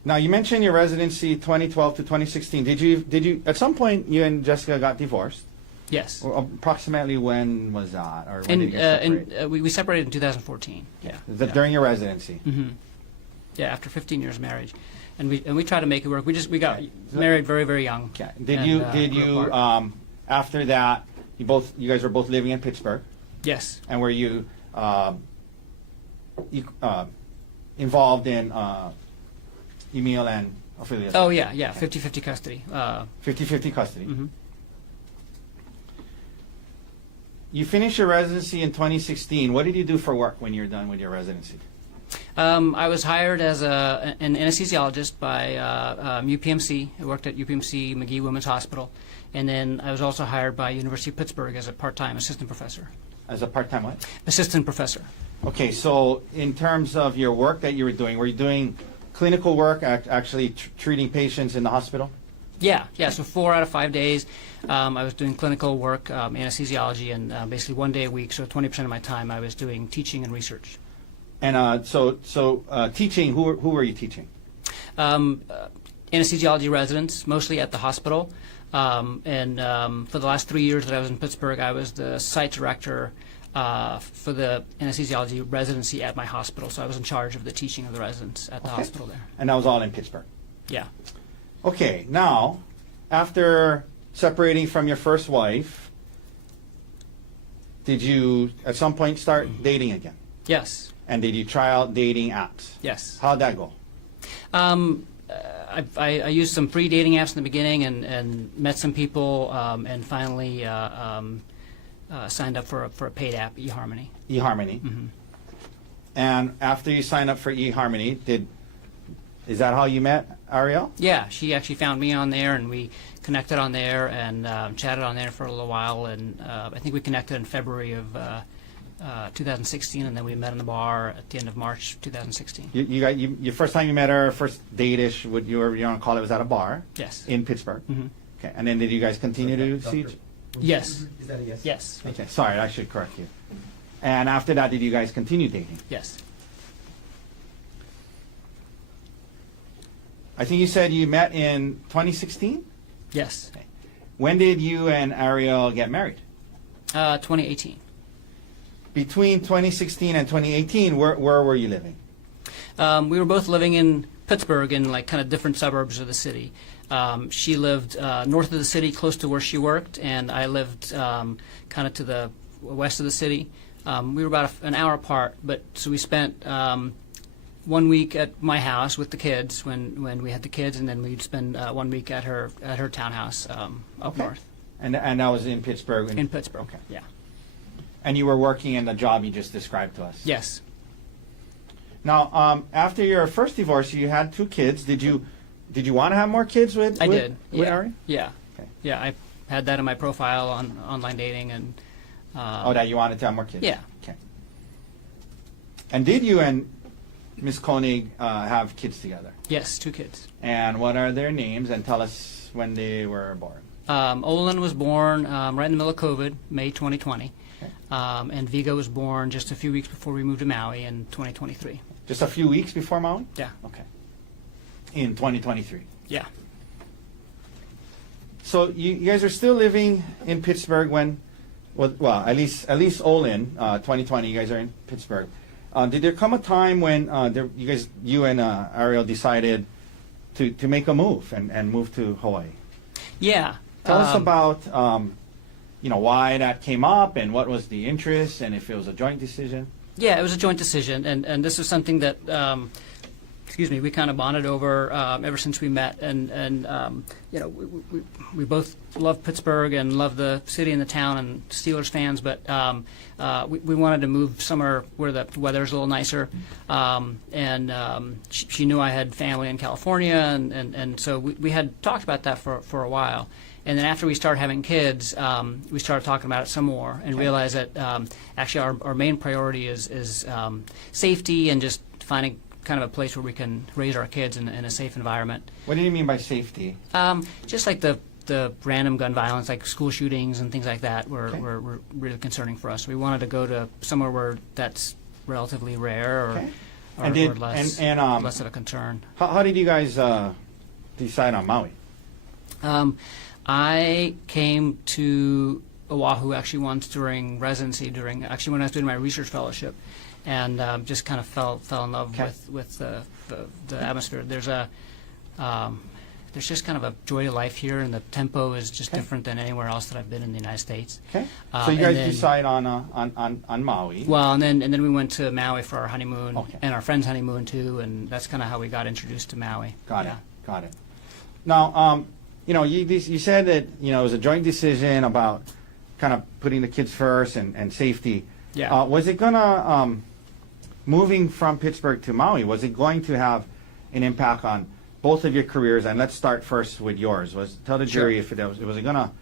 Now, you mentioned your residency 2012 to 2016. Did you at some point you and Jessica got divorced? Yes. Or approximately when was that, or when did you get separated? We separated in 2014. Yeah. During your residency. Mm-hmm. Yeah, after 15 years of marriage, and we tried to make it work. We got married very, very young. Okay. Did you after that you guys were both living in Pittsburgh, Yes. and were you involved in Emil and Ophelia? Oh yeah, 50-50 custody. 50-50 custody. Mm-hmm. You finished your residency in 2016. What did you do for work when you were done with your residency? I was hired as an anesthesiologist by UPMC. I worked at UPMC McGee Women's Hospital, and then I was also hired by University of Pittsburgh as a part-time assistant professor. As a part-time what? Assistant professor. Okay, so in terms of your work that you were you doing clinical work, actually treating patients in the hospital? Yeah. So 4 out of 5 days, I was doing clinical work, anesthesiology, and basically 1 day a week. So 20% of my time, I was doing teaching and research. And so teaching. Who were you teaching? Anesthesiology residents, mostly at the hospital. And for the last 3 years that I was in Pittsburgh, I was the site director for the anesthesiology residency at my hospital. So I was in charge of the teaching of the residents at the hospital there. And that was all in Pittsburgh? Yeah. Okay, now, after separating from your first wife, did you at some point start dating again? Yes. And did you try out dating apps? Yes. How'd that go? I used some free dating apps in the beginning and met some people and finally signed up for a paid app, eHarmony. eHarmony. Mm-hmm. And after you signed up for eHarmony, is that how you met Ariel? Yeah, she actually found me on there, and we connected on there and chatted on there for a little while. And I think we connected in February of 2016, and then we met in the bar at the end of March 2016. Your first time you met her, first date-ish, what you want to call it, was at a bar? Yes. In Pittsburgh? Mm-hmm. Okay, and then did you guys continue to see each? Yes. Is that a yes? Yes. Okay, sorry, I should correct you. And after that, did you guys continue dating? Yes. I think you said you met in 2016? Yes. Okay. When did you and Ariel get married? 2018. Between 2016 and 2018, where were you living? We were both living in Pittsburgh in like kind of different suburbs of the city. She lived north of the city, close to where she worked, and I lived kind of to the west of the city. We were about an hour apart, but so we spent 1 week at my house with the kids when we had the kids, and then we'd spend 1 week at her townhouse up Okay. north And that was in Pittsburgh. in Pittsburgh. Okay. Yeah. And you were working in the job you just described to us. Yes. Now, after your first divorce, you had 2 kids. Did you want to have more kids with? I with, did. With Yeah. Ari? Yeah. Okay. Yeah. I had that in my profile on online dating and. That you wanted to have more kids. Yeah. Okay. And did you and Miss Konig have kids together? Yes, 2 kids. And what are their names? And tell us when they were born. Olin was born right in the middle of COVID, May 2020. Okay. And Vigo was born just a few weeks before we moved to Maui in 2023. Just a few weeks before Maui? Yeah. Okay. In 2023. Yeah. So you guys are still living in Pittsburgh when, well, at least Olin, 2020, you guys are in Pittsburgh. Did there come a time when you and Ariel decided to make a move and move to Hawaii? Yeah. Tell us about why that came up and what was the interest and if it was a joint decision. Yeah, it was a joint decision, and this is something that we kind of bonded over ever since we met, and we both love Pittsburgh and love the city and the town and Steelers fans, but we wanted to move somewhere where the weather's a little nicer, and she knew I had family in California, and so we had talked about that for a while. And then after we started having kids, we started talking about it some more and realized that actually our main priority is safety and just finding kind of a place where we can raise our kids in a safe environment. What do you mean by safety? Just like the random gun violence, like school shootings and things like that, were really concerning for us. We wanted to go to somewhere where that's relatively rare or less of a concern. How did you guys decide on Maui? I came to Oahu actually once during residency, when I was doing my research fellowship, and just kind of fell in love with the atmosphere. There's just kind of a joy to life here, and the tempo is just different than anywhere else that I've been in the United States. Okay. So you guys decide on Maui. Well, and then we went to Maui for our honeymoon, Okay. and our friend's honeymoon too, and that's kind of how we got introduced to Maui. Got it. Now, you said that it was a joint decision about kind of putting the kids first and safety. Yeah. Was it gonna moving from Pittsburgh to Maui? Was it going to have an impact on both of your careers? And let's start first with yours. Tell the jury if it was it gonna.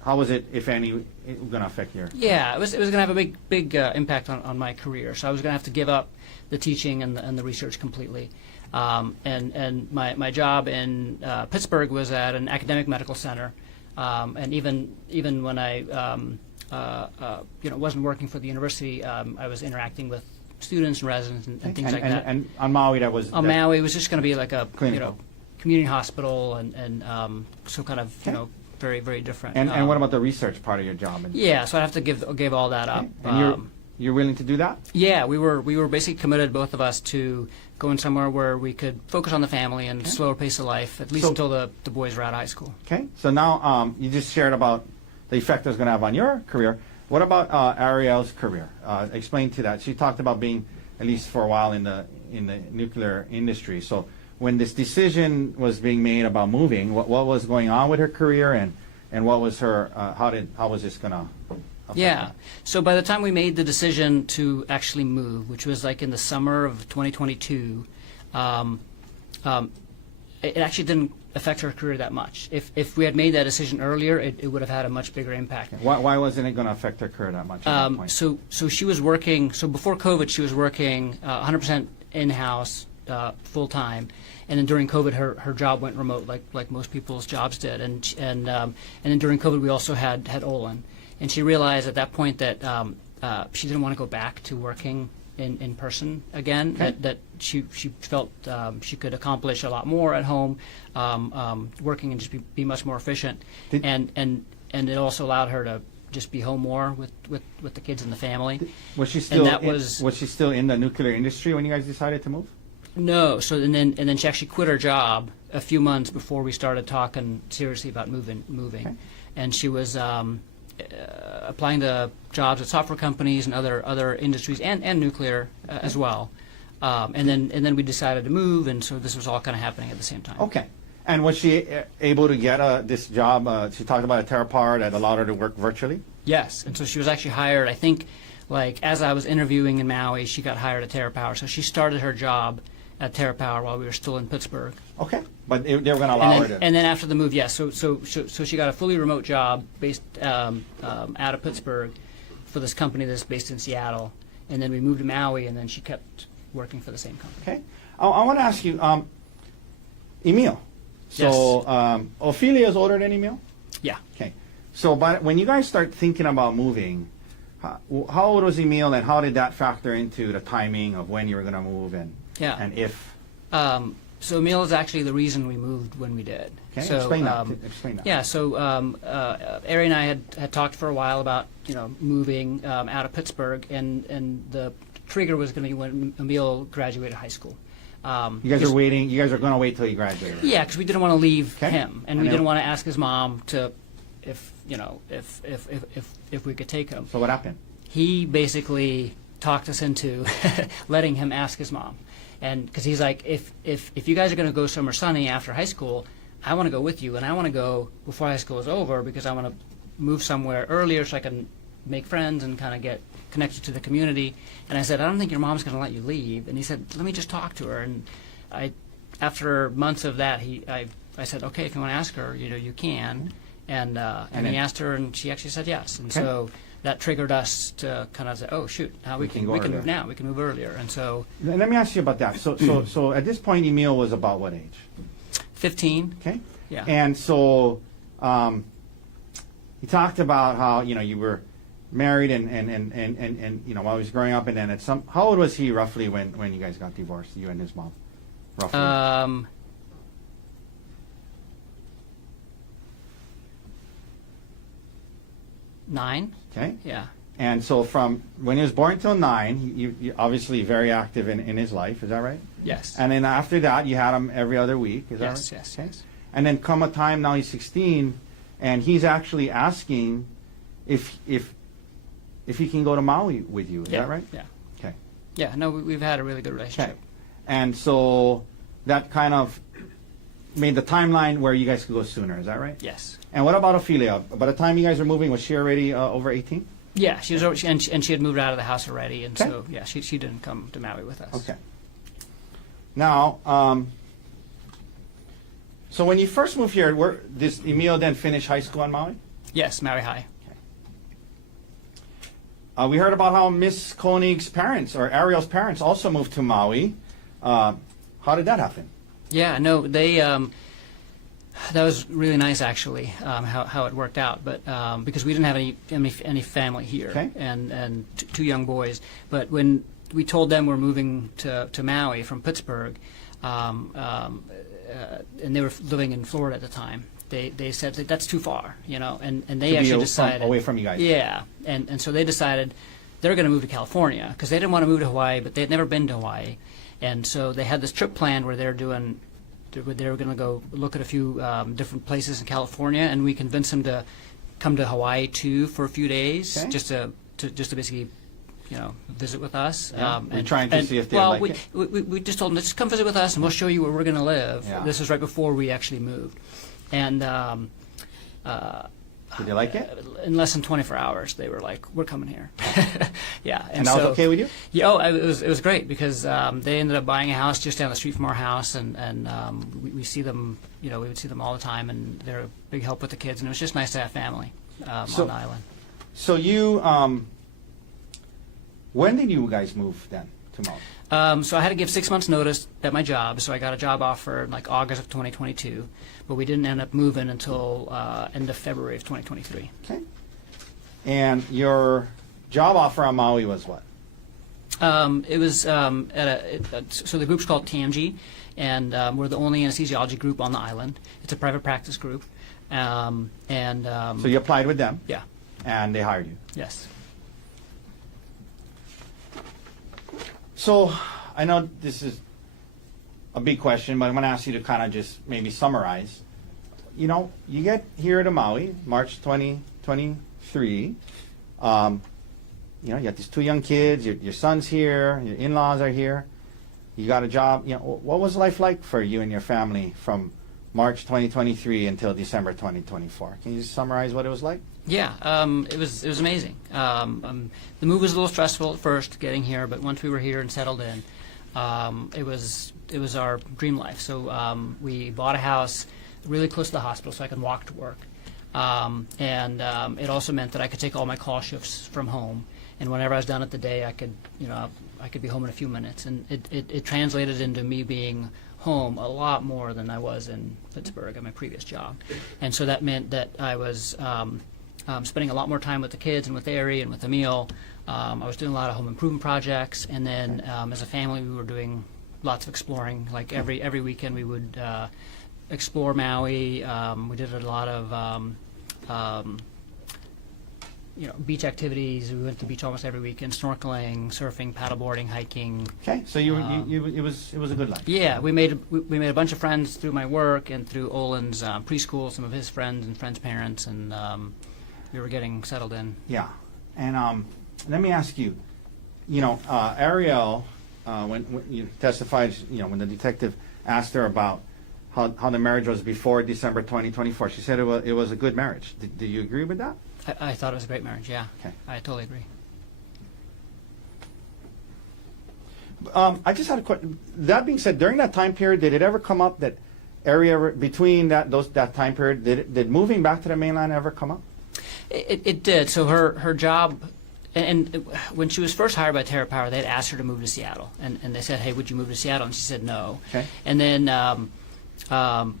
How was it, if any, gonna affect your? Yeah, it was gonna have a big impact on my career. So I was gonna have to give up the teaching and the research completely. And my job in Pittsburgh was at an academic medical center, and even when I wasn't working for the university, I was interacting with students and residents and things like that. And on Maui, Maui, it was just going to be like a clinical. Community hospital, and so kind of very, very different. And what about the research part of your job? Yeah, so I have to give all that up. And you're willing to do that? Yeah, we were basically committed, both of us, to going somewhere where we could focus on the family and slower pace of life, at least until the boys were out of high school. Okay, so now you just shared about the effect it's going to have on your career. What about Ariel's career? Explain to that. She talked about being, at least for a while, in the nuclear industry. So when this decision was being made about moving, what was going on with her career, and what was her how was this going to affect her? So by the time we made the decision to actually move, which was like in the summer of 2022, it actually didn't affect her career that much. If we had made that decision earlier, it would have had a much bigger impact. Why wasn't it going to affect her career that much at that point? So she was working. So before COVID, she was working 100% in-house, full time, and then during COVID, her job went remote, like most people's jobs did. And then during COVID, we also had Olin, and she realized at that point that she didn't want to go back to working in person again. Okay. That she felt she could accomplish a lot more at home, working and just be much more efficient. And it also allowed her to just be home more with the kids and the family. Was she still? And was she still in the nuclear industry when you guys decided to move? No. So and then she actually quit her job a few months before we started talking seriously about moving. Okay. And she was applying to jobs at software companies and other industries and nuclear as well. And then we decided to move, and so this was all kind of happening at the same time. Okay. And was she able to get this job? She talked about a TerraPower that allowed her to work virtually? Yes, and so she was actually hired, I think, like as I was interviewing in Maui, she got hired at TerraPower. So she started her job at TerraPower while we were still in Pittsburgh. Okay. But they were going to allow her to. And then after the move, yes. So she got a fully remote job based out of Pittsburgh for this company that's based in Seattle. And then we moved to Maui, and then she kept working for the same company. Okay. I want to ask you, Emil. So Ophelia is older than Emil? Yeah. Okay. So when you guys start thinking about moving, how old was Emil, and how did that factor into the timing of when you were going to move and if? So Emil is actually the reason we moved when we did. Okay. So, Explain that. Yeah. So Ari and I had talked for a while about moving out of Pittsburgh, and the trigger was going to be when Emil graduated high school. You guys are waiting. You guys are going to wait till he graduates. Yeah, because we didn't want to leave Okay. him, and we didn't want to ask his mom to, if we could take him. So what happened? He basically talked us into letting him ask his mom, and because he's like, if you guys are going to go somewhere sunny after high school, I want to go with you, and I want to go before high school is over because I want to move somewhere earlier so I can make friends and kind of get connected to the community. And I said, I don't think your mom's going to let you leave. And he said, let me just talk to her. And after months of that, I said, okay, if you want to ask her, you can. And he asked her, and she actually said yes. And so that triggered us to kind of say, oh shoot, now we can move now. We can move earlier. And so let me ask you about that. So at this point, Emil was about what age? 15. Okay. Yeah. And so he talked about how you were married and while he was growing up, and then how old was he roughly when you guys got divorced, you and his mom, roughly? 9. Okay. Yeah. And so from when he was born till 9, you obviously very active in his life. Is that right? Yes. And then after that, you had him every other week. Is that right? Yes. Okay. And then come a time now he's 16, and he's actually asking if he can go to Maui with you. Is that right? Yeah. Okay. Yeah. No, we've had a really good relationship. Okay. And so that kind of made the timeline where you guys could go sooner. Is that right? Yes. And what about Ophelia? By the time you guys were moving, was she already over 18? Yeah, she was over, and she had moved out of the house already, and Okay. so yeah, she didn't come to Maui with us. Okay. Now, so when you first moved here, did Emil then finish high school on Maui? Yes, Maui High. We heard about how Miss Konig's parents, or Ariel's parents, also moved to Maui. How did that happen? Yeah, no, they. That was really nice, actually, how it worked out. But because we didn't have any family here, Okay. and two young boys. But when we told them we're moving to Maui from Pittsburgh, and they were living in Florida at the time, they said that that's too far, and they To be actually decided away from you guys. Yeah, and so they decided they're going to move to California because they didn't want to move to Hawaii, but they had never been to Hawaii, and so they had this trip planned where they were going to go look at a few different places in California, and we convinced them to come to Hawaii too for a few days, Okay. just to basically, visit with us. Yeah. We're trying to see if they like it. We just told them, just come visit with us, and we'll show you where we're going to live. Yeah. This was right before we actually moved, and Did they like it? in less than 24 hours, they were like, "We're coming here." Yeah, And that was okay with you? Yeah, it was great because they ended up buying a house just down the street from our house, and we see them. We would see them all the time, and they're a big help with the kids, and it was just nice to have family on the island. So you, when did you guys move then to Maui? So I had to give 6 months' notice at my job. So I got a job offer in like August of 2022, but we didn't end up moving until end of February of 2023. Okay. And your job offer on Maui was what? It was so the group's called TMG, and we're the only anesthesiology group on the island. It's a private practice group, So you applied with them, yeah, and they hired you. yes. So I know this is a big question, but I'm going to ask you to kind of just maybe summarize. You get here to Maui, March 2023. You got these two young kids. Your son's here. Your in-laws are here, You got a job. You know, what was life like for you and your family from March 2023 until December 2024? Can you just summarize what it was like? Yeah, it was amazing. The move was a little stressful at first getting here, but once we were here and settled in, it was our dream life. So we bought a house really close to the hospital, so I could walk to work, and it also meant that I could take all my call shifts from home. And whenever I was done at the day, I could be home in a few minutes, and it translated into me being home a lot more than I was in Pittsburgh at my previous job. And so that meant that I was spending a lot more time with the kids and with Ari and with Emil. I was doing a lot of home improvement projects, and then as a family we were doing lots of exploring. Like every weekend we would explore Maui. We did a lot of beach activities. We went to the beach almost every weekend, snorkeling, surfing, paddleboarding, hiking. Okay, so it was a good life. Yeah, we made a bunch of friends through my work and through Olin's preschool, some of his friends and friends' parents, and we were getting settled in. Yeah, and let me ask you, Ariel, when you testified, when the detective asked her about how the marriage was before December 2024, she said it was a good marriage. Do you agree with that? I thought it was a great marriage, yeah. Okay. I totally agree. I just had a question. That being said, during that time period, did it ever come up that area between that time period, did moving back to the mainland ever come up? It did. So her job, and when she was first hired by Terra Power, they had asked her to move to Seattle, and they said, "Hey, would you move to Seattle?" And she said no. Okay. And then a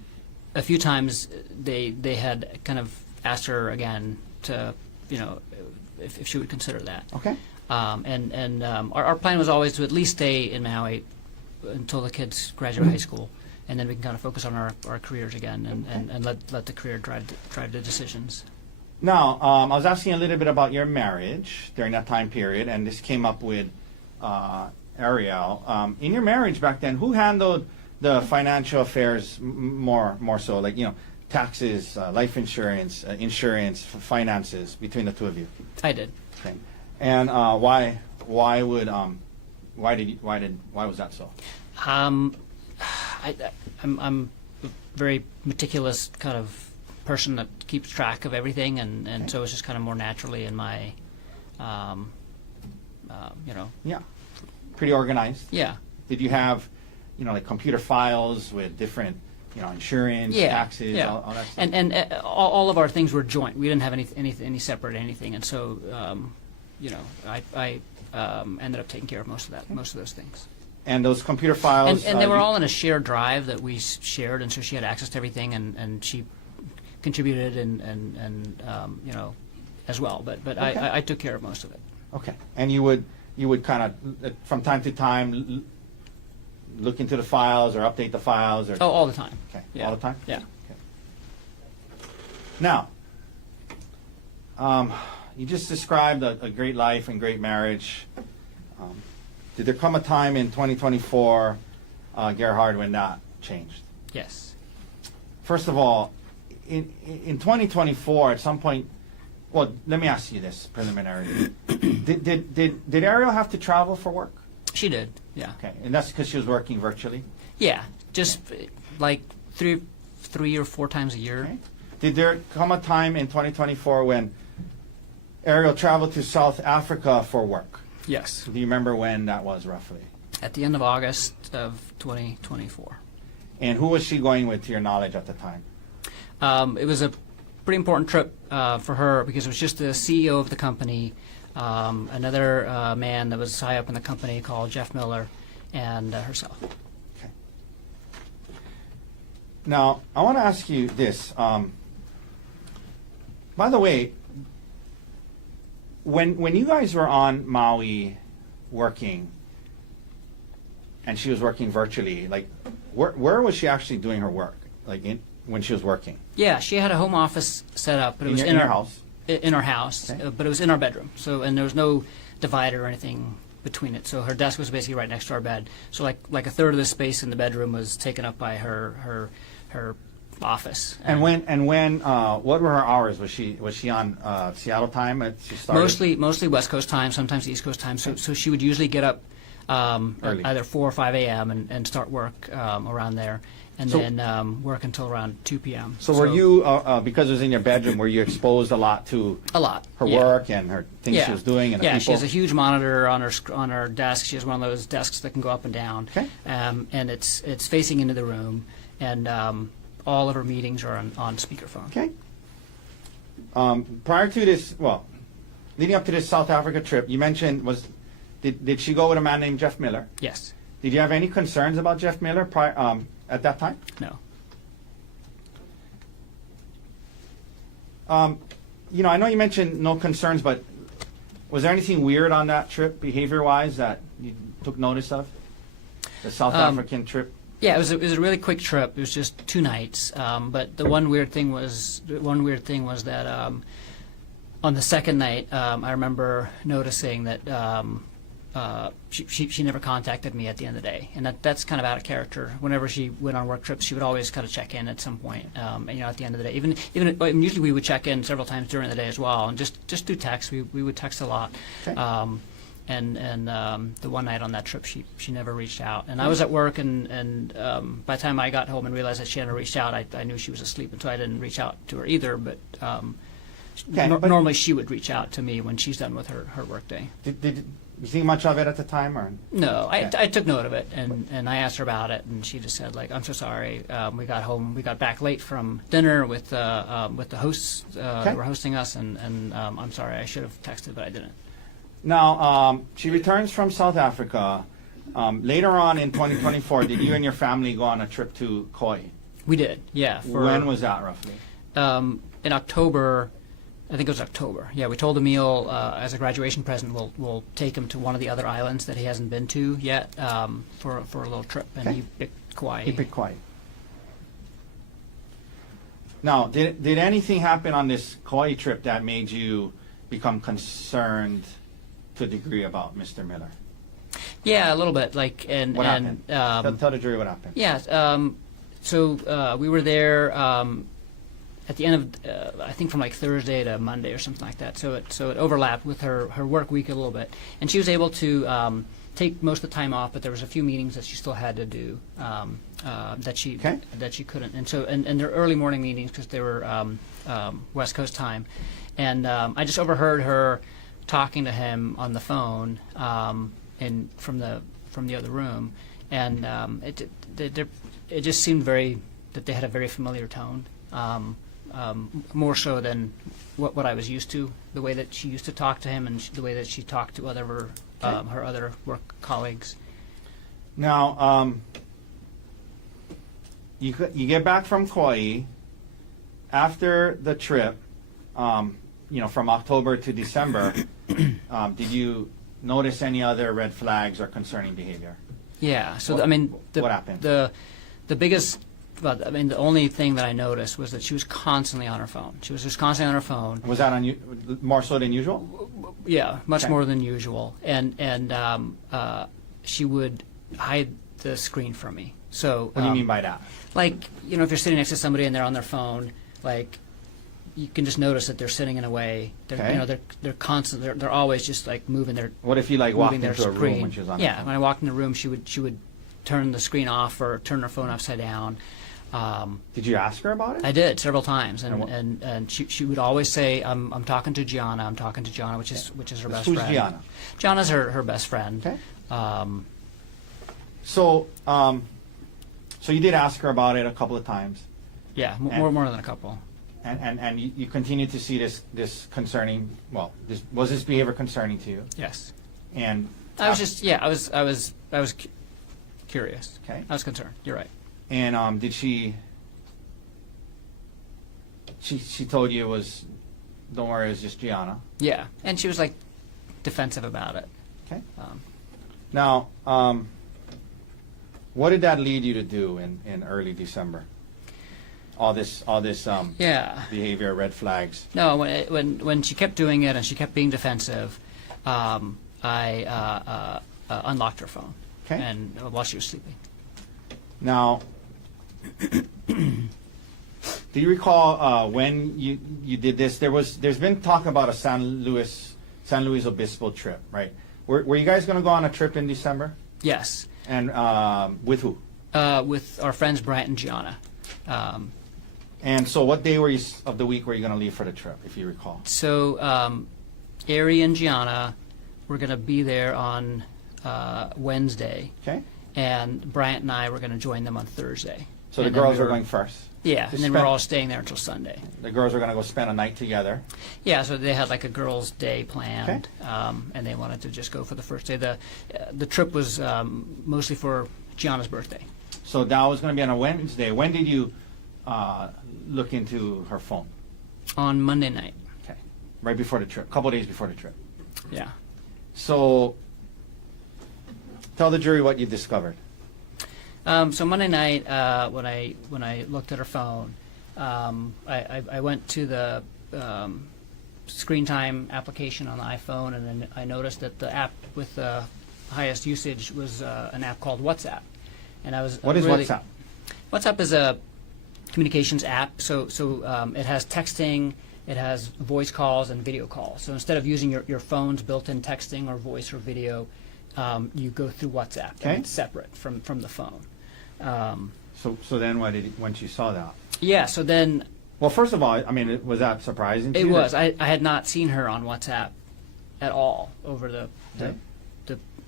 few times they had kind of asked her again to, if she would consider that. Okay. Our plan was always to at least stay in Maui until the kids graduate high school, and then we can kind of focus on our careers again and let the career drive the decisions. Now, I was asking a little bit about your marriage during that time period, and this came up with Ariel. In your marriage back then, who handled the financial affairs more so, like, taxes, life insurance, finances between the two of you? I did. Okay. And why was that so? I'm a very meticulous kind of person that keeps track of everything, and so it's just kind of more naturally in my, Yeah. Pretty organized. Yeah. Did you have, like computer files with different, insurance, taxes, yeah. all that stuff? And all of our things were joint. We didn't have any separate anything, and so I ended up taking care of most of those things. And those computer files, and they were all in a shared drive that we shared, and so she had access to everything, and she contributed and as well. But okay. I took care of most of it. Okay. And you would kind of from time to time look into the files or update the files, or all the time. Okay. Yeah. All the time. Yeah. Okay. Now, you just described a great life and great marriage. Did there come a time in 2024, Gerhardt, when that changed? Yes. First of all, in 2024, at some point, well, let me ask you this preliminarily. Did Ariel have to travel for work? She did, yeah. Okay, and that's because she was working virtually? Yeah, just like three or four times a year. Okay. Did there come a time in 2024 when Ariel traveled to South Africa for work? Yes. Do you remember when that was roughly? At the end of August of 2024. And who was she going with, to your knowledge, at the time? It was a pretty important trip for her because it was just the CEO of the company, another man that was high up in the company called Jeff Miller, and herself. Okay. Now, I want to ask you this. By the way, when you guys were on Maui working, and she was working virtually, like, where was she actually doing her work? Like, when she was working? Yeah, she had a home office set up, but it was in her house. In our house, Okay. but it was in our bedroom. So, and there was no divider or anything between it. So her desk was basically right next to our bed. So like a third of the space in the bedroom was taken up by her office. And when what were her hours? Was she on Seattle time? She started? Mostly West Coast time, sometimes East Coast time. So she would usually get up Early. either 4 or 5 a.m. and start work around there, and So- then work until around 2 p.m. So were you, because it was in your bedroom, were you exposed a lot to A lot. her yeah. work and her things she was doing and the yeah, people? she has a huge monitor on her desk. She has one of those desks that can go up and down. Okay. And it's facing into the room, and all of her meetings are on speakerphone. Okay. Prior to this, well, leading up to this South Africa trip, you mentioned did she go with a man named Jeff Miller? Yes. Did you have any concerns about Jeff Miller at that time? No. You know, I know you mentioned no concerns, but was there anything weird on that trip, behavior-wise, that you took notice of? The South African trip? Yeah, it was a really quick trip. It was just 2 nights. But the one weird thing was that on the second night, I remember noticing that she never contacted me at the end of the day, and that's kind of out of character. Whenever she went on work trips, she would always kind of check in at some point. At the end of the day, even usually we would check in several times during the day as well, and just do text. We would text a lot. Okay. And the one night on that trip, she never reached out. And I was at work, and by the time I got home and realized that she hadn't reached out, I knew she was asleep, and so I didn't reach out to her either. But, but normally she would reach out to me when she's done with her work day. Did you think much of it at the time, or? No, Okay. I took note of it, and I asked her about it, and she just said, like, I'm so sorry. We got back late from dinner with the hosts that were hosting us, and I'm sorry. I should have texted, but I didn't. Now, she returns from South Africa. Later on in 2024, did you and your family go on a trip to Kauai? We did, yeah. When was that, roughly? In October, I think it was October. Yeah, we told Emil as a graduation present we'll take him to one of the other islands that he hasn't been to yet for a little trip, and he picked Kauai. He picked Kauai. Now, did anything happen on this Kauai trip that made you become concerned to a degree about Mr. Miller? Yeah, a little bit. What happened? Tell the jury what happened. Yeah. So we were there at the end of I think from like Thursday to Monday or something like that. So it overlapped with her work week a little bit, and she was able to take most of the time off. But there was a few meetings that she still had to do that she couldn't. And so and they're early morning meetings because they were West Coast time, and I just overheard her talking to him on the phone and from the other room, and it just seemed that they had a very familiar tone, more so than what I was used to, the way that she used to talk to him and the way that she talked to her other work colleagues. Now, you get back from Kauai after the trip. From October to December, did you notice any other red flags or concerning behavior? Yeah. So what happened? The biggest, the only thing that I noticed was that she was constantly on her phone. She was just constantly on her phone. Was that more so than usual? Yeah, much Okay. more than usual. And she would hide the screen from me. So What do you mean by that? Like, if you're sitting next to somebody and they're on their phone, like, you can just notice that they're sitting in a way. They're constant. They're always just like moving their. What if you walked moving their into a room screen. when she was on? Yeah, when I walked in the room, she would turn the screen off or turn her phone upside down. Did you ask her about it? I did several times, And what- and she would always say, "I'm talking to Gianna. I'm talking to Gianna," which is her best Who's friend. Gianna? Gianna's her best friend. Okay. So you did ask her about it a couple of times, Yeah, And- more than a couple. and you continue to see this concerning. Well, was this behavior concerning to you? Yes, And I was just I was curious. Okay. I was concerned. You're right. And did she told you it was, don't worry, it was just Gianna. Yeah, and she was like defensive about it. Okay. Um, Now, what did that lead you to do in early December? All this yeah. behavior, red flags. No, when she kept doing it and she kept being defensive, I unlocked her phone. Okay. And while she was sleeping. Now, do you recall when you did this? There's been talk about a San Luis Obispo trip, right? Were you guys going to go on a trip in December? Yes, And with who? with our friends Brant and Gianna. And so what day of the week were you going to leave for the trip, if you recall? So Ari and Gianna were going to be there on Wednesday, Okay. and Bryant and I were going to join them on Thursday. So the And then girls we were going first. Yeah, to and then we're spend- all staying there until Sunday. The girls were going to go spend a night together. Yeah, so they had like a girls' day planned, and they wanted to just go for the first day. The trip was mostly for Gianna's birthday. So that was going to be on a Wednesday. When did you look into her phone? On Monday night. Okay. Right before the trip, a couple days before the trip. Yeah. So tell the jury what you discovered. So Monday night, when I looked at her phone, I went to the screen time application on the iPhone, and then I noticed that the app with the highest usage was an app called WhatsApp. And I was What is really- WhatsApp? WhatsApp is a communications app. So it has texting, it has voice calls and video calls. So instead of using your phone's built-in texting or voice or video, you go through WhatsApp. Okay. And it's separate from the phone. So then once you saw that? Yeah, so then Well, first of all, I mean, was that surprising to it you? was. I had not seen her on WhatsApp at all over the Okay.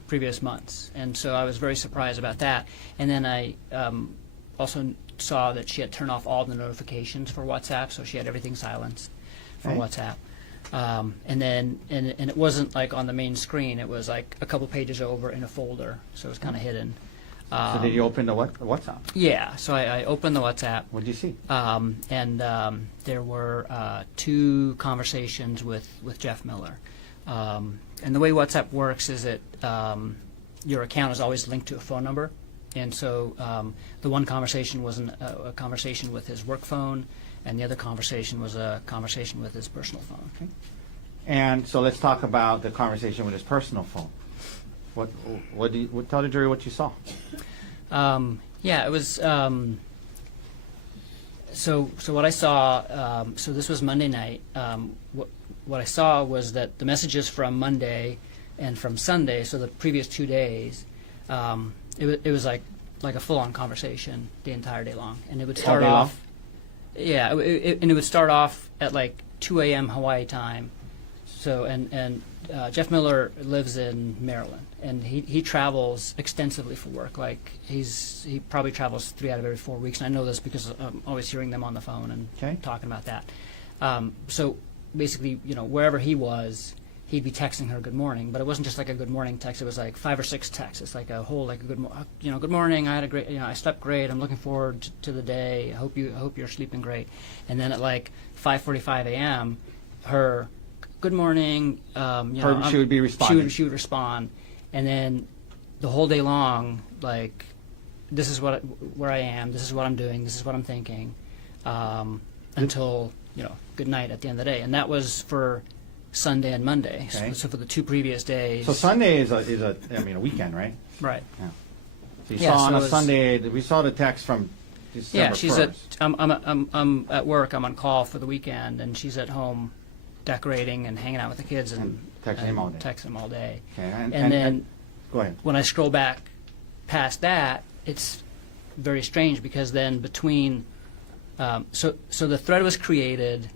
previous months. And so I was very surprised about that. And then I also saw that she had turned off all the notifications for WhatsApp, so she had everything silenced for Okay. WhatsApp. And it wasn't like on the main screen. It was like a couple pages over in a folder, so it was kind of hidden. So did you open the WhatsApp? Yeah, so I opened the WhatsApp. What did you see? And there were 2 conversations with Jeff Miller. And the way WhatsApp works is that your account is always linked to a phone number. And so the one conversation was a conversation with his work phone, and the other conversation was a conversation with his personal phone. Okay. And so let's talk about the conversation with his personal phone. Tell the jury what you saw. Yeah, it was. So what I saw. So this was Monday night. What I saw was that the messages from Monday and from Sunday, so the previous 2 days, it was like a full-on conversation the entire day long, and it would start day long? off. Yeah, and it would start off at like 2 a.m. Hawaii time. So and Jeff Miller lives in Maryland, and he travels extensively for work. Like he probably travels 3 out of every 4 weeks, and I know this because I'm always hearing them on the phone and Okay. talking about that. So basically, wherever he was, he'd be texting her good morning, but it wasn't just like a good morning text. It was like 5 or 6 texts. It's like a whole like a good morning. I had a great, I slept great. I'm looking forward to the day. I hope you're sleeping great. And then at like 5:45 a.m., her good morning. She would be responding. She would respond, and then the whole day long, like, this is where I am. This is what I'm doing. This is what I'm thinking, until good night at the end of the day. And that was for Sunday and Monday. Okay. So for the 2 previous days. So Sunday is a weekend, right? Right. Yeah. So you Yeah, saw on so a it was- Sunday. We saw the text from December Yeah, she's 1st. I'm at work. I'm on call for the weekend, and she's at home decorating and hanging out with the kids and texting him all day. Texting him all day. Okay, And then go ahead. when I scroll back past that, it's very strange because then between so the thread was created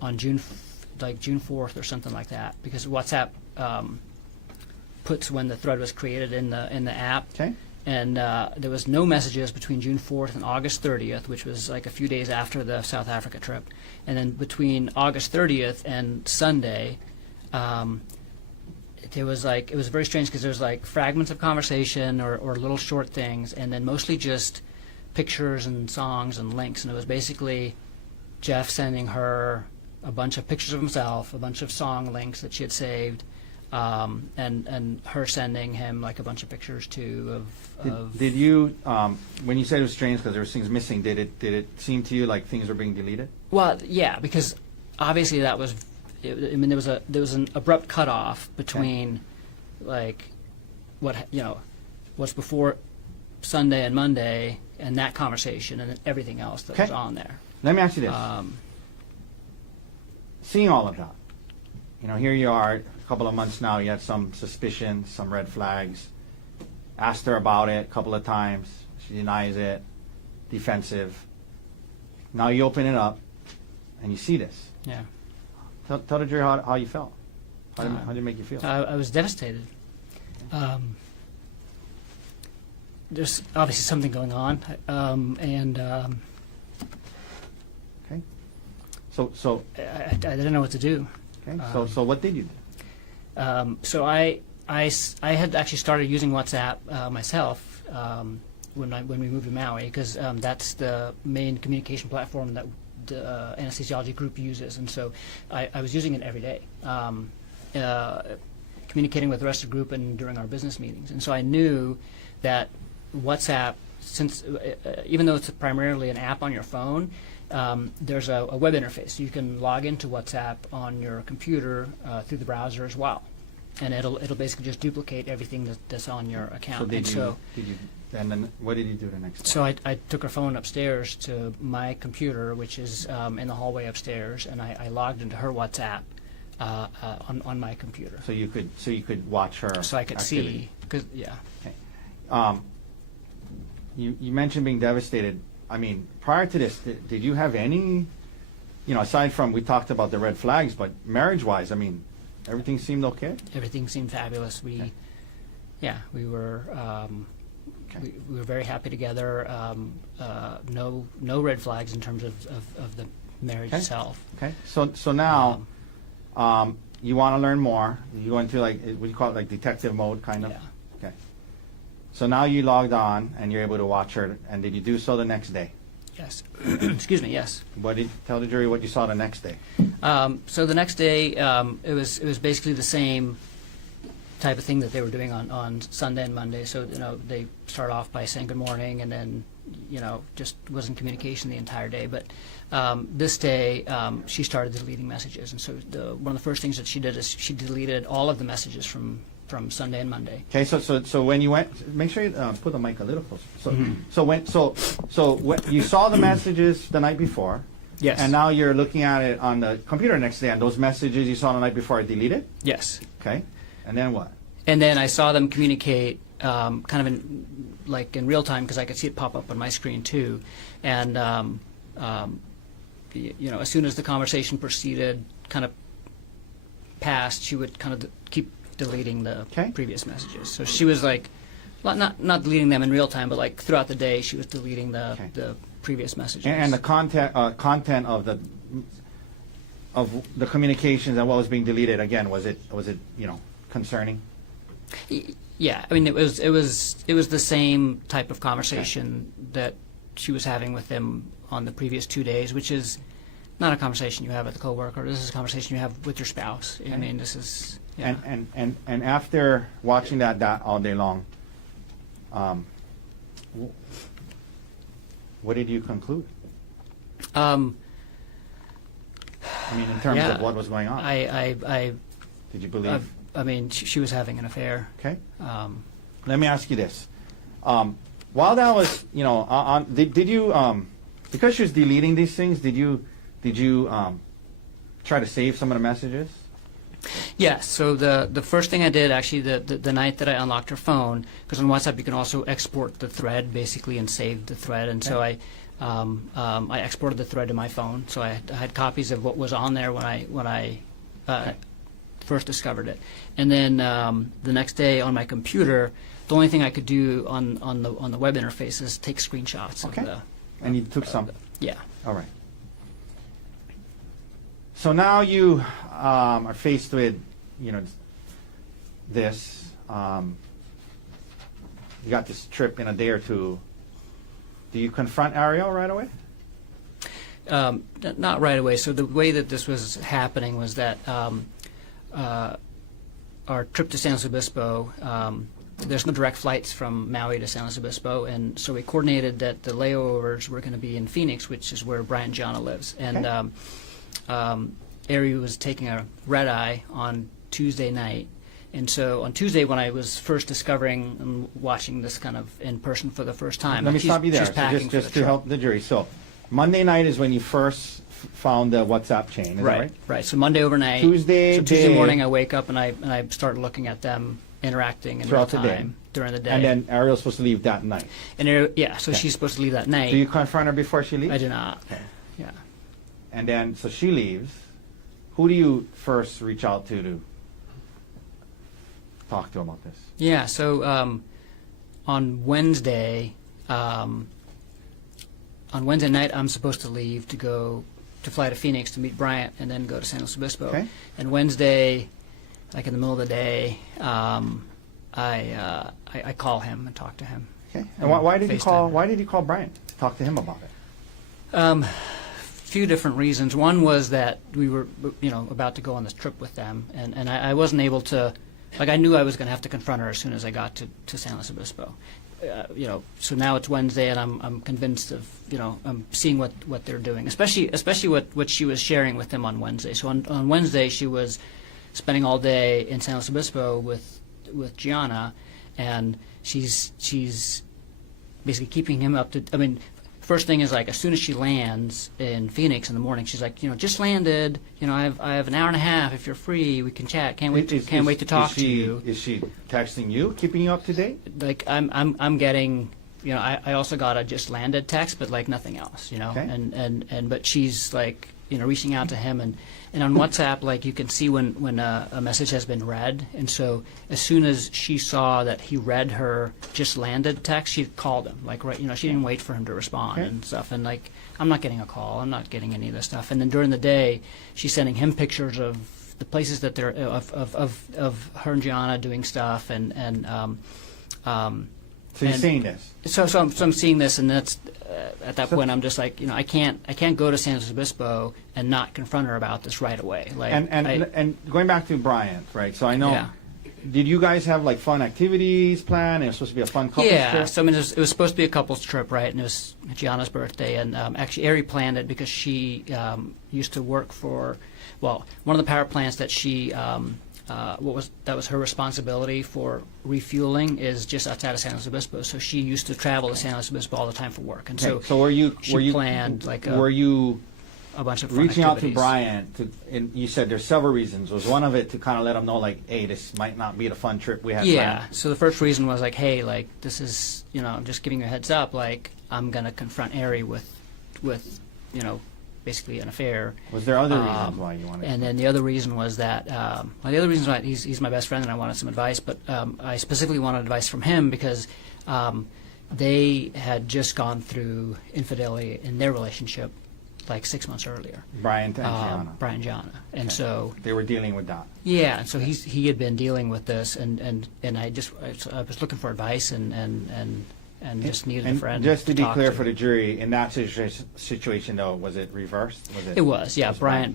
on June 4th or something like that, because WhatsApp puts when the thread was created in the app. Okay. And there was no messages between June 4th and August 30th, which was like a few days after the South Africa trip. And then between August 30th and Sunday, it was very strange because there was like fragments of conversation or little short things, and then mostly just pictures and songs and links. And it was basically Jeff sending her a bunch of pictures of himself, a bunch of song links that she had saved, and her sending him like a bunch of pictures too of Did you, when you said it was strange because there was things missing, did it seem to you like things were being deleted? Well, yeah, because obviously that was. I mean, there was an abrupt cutoff between, like, what's before Sunday and Monday and that conversation and everything else that was Okay. on there. Let me ask you this. Seeing all of that, here you are, a couple of months now, you had some suspicion, some red flags. Asked her about it a couple of times. She denies it, defensive. Now you open it up, and you see this. Yeah. Tell the jury how you felt. How did it make you feel? I was devastated. There's obviously something going on, Okay. So I didn't know what to do. okay. So what did you do? So I had actually started using WhatsApp myself when we moved to Maui, because that's the main communication platform that the anesthesiology group uses, and so I was using it every day, communicating with the rest of the group and during our business meetings. And so I knew that WhatsApp, since even though it's primarily an app on your phone, there's a web interface. You can log into WhatsApp on your computer through the browser as well, and it'll basically just duplicate everything that's on your account. And then what did you do the next day? So I took her phone upstairs to my computer, which is in the hallway upstairs, and I logged into her WhatsApp on my computer. So you could watch her. So I could activity. see, because Okay. You mentioned being devastated. I mean, prior to this, did you have any, aside from we talked about the red flags, but marriage-wise, I mean, everything seemed okay? everything seemed fabulous. Okay. We were we were very happy together. No red flags in terms of the marriage Okay. itself. Okay. So now, you want to learn more. You go into what do you call it, like detective mode, kind of? Yeah. Okay. So now you logged on and you're able to watch her. And did you do so the next day? Yes. Excuse me. Yes. Tell the jury what you saw the next day? So the next day, it was basically the same type of thing that they were doing on Sunday and Monday. So they start off by saying good morning, and then just wasn't communication the entire day. But this day, she started deleting messages, and so one of the first things that she did is she deleted all of the messages from Sunday and Monday. Okay. So when you went, make sure you put the mic a little closer. So when you saw the messages the night before. Yes. And now you're looking at it on the computer next day, and those messages you saw the night before are deleted? Yes. Okay. And then what? And then I saw them communicate kind of in real time, because I could see it pop up on my screen too. And as soon as the conversation proceeded, kind of passed, she would kind of keep deleting the Okay. previous messages. So she was not deleting them in real time, but throughout the day she was deleting the previous messages. And the content of the communications and what was being deleted, again, was it concerning? Yeah, I mean it was the same type of conversation that she was having with them on the previous 2 days, which is not a conversation you have with a coworker. This is a conversation you have with your spouse. I mean, this is And after watching that all day long, what did you conclude? I mean, in terms of what was going on, did you believe? I mean, she was having an affair. Okay. Let me ask you this: while that was, did you, because she was deleting these things, did you try to save some of the messages? Yes. So the first thing I did, actually, the night that I unlocked her phone, because on WhatsApp you can also export the thread basically and save the thread, and so I exported the thread to my phone. So I had copies of what was on there when I first discovered it, and then the next day on my computer, the only thing I could do on the web interface is take screenshots Okay. of the. And you took some. Yeah. All right. So now you are faced with, this. You got this trip in a day or two. Do you confront Ariel right away? Not right away. So the way that this was happening was that our trip to San Luis Obispo, there's no direct flights from Maui to San Luis Obispo, and so we coordinated that the layovers were going to be in Phoenix, which is where Brian Gianna lives. And Ari was taking a red eye on Tuesday night. And so on Tuesday, when I was first discovering and watching this kind of in person for the first time, Let me stop you there. she's packing Just for to the help the jury. So Monday night is when you first found the WhatsApp chain, is that right? Right. So Monday overnight. Tuesday So Tuesday day. morning, I wake up and I start looking at them interacting in real Throughout the day. time during the day. And then Ariel's supposed to leave that night. And so she's supposed to leave that night. Do you confront her before she leaves? I do not. Okay. Yeah. And then, so she leaves. Who do you first reach out to talk to about this? Yeah. So on Wednesday night, I'm supposed to leave to fly to Phoenix to meet Bryant and then go to San Luis Obispo. Okay. And Wednesday, like in the middle of the day, I call him and talk to him. Okay. And why did you call? FaceTime. Why did you call Brian? Talk to him about it. Few different reasons. One was that we were, about to go on this trip with them, and I wasn't able to. Like, I knew I was going to have to confront her as soon as I got to San Luis Obispo. So now it's Wednesday, and I'm convinced of, I'm seeing what they're doing, especially what she was sharing with them on Wednesday. So on Wednesday, she was spending all day in San Luis Obispo with Gianna, and she's basically keeping him up to. I mean, first thing is, like, as soon as she lands in Phoenix in the morning, she's like, just landed. I have an hour and a half. If you're free, we can chat. Can't wait to talk to you. Is she texting you, keeping you up to date? Like, I'm getting, I also got a just landed text, but like nothing else, Okay. but she's like, reaching out to him, and on WhatsApp, like, you can see when a message has been read, and so as soon as she saw that he read her just landed text, she called him, like, right, she didn't wait for him to respond. Okay. And stuff, and like, I'm not getting a call, I'm not getting any of this stuff, and then during the day, she's sending him pictures of the places that they're of her and Gianna doing stuff, So you're seeing this. So I'm seeing this, and that's at that point I'm just like, I can't go to San Luis Obispo and not confront her about this right away. Like, And going back to Bryant, right? So I know. Yeah. Did you guys have like fun activities planned? It was supposed to be a fun couples yeah. trip. So I mean, it was supposed to be a couples trip, right? And it was Gianna's birthday, and actually Ari planned it because she used to work for, one of the power plants that she. That was her responsibility for refueling is just outside of San Luis Obispo. So she used to travel to San Luis Obispo all the time for work, and Okay, so were you planned like were you a bunch of fun reaching out to activities. Brian? And you said there's several reasons. Was one of it to kind of let him know, like, hey, this might not be the fun trip we had Yeah. planned? So the first reason was like, hey, like, this is, I'm just giving you a heads up. Like, I'm gonna confront Ari with basically an affair. Was there other reasons why you wanted? And then the other reason was that, the other reason why he's my best friend and I wanted some advice, but I specifically wanted advice from him because they had just gone through infidelity in their relationship like 6 months earlier. Brian and Gianna. Brian and Gianna. And Okay. so They were dealing with that. yeah, so he had been dealing with this, and I was looking for advice and just needed a And friend. just to be talk clear to. for the jury, in that situation, though, was it reversed? It was, yeah. was Brian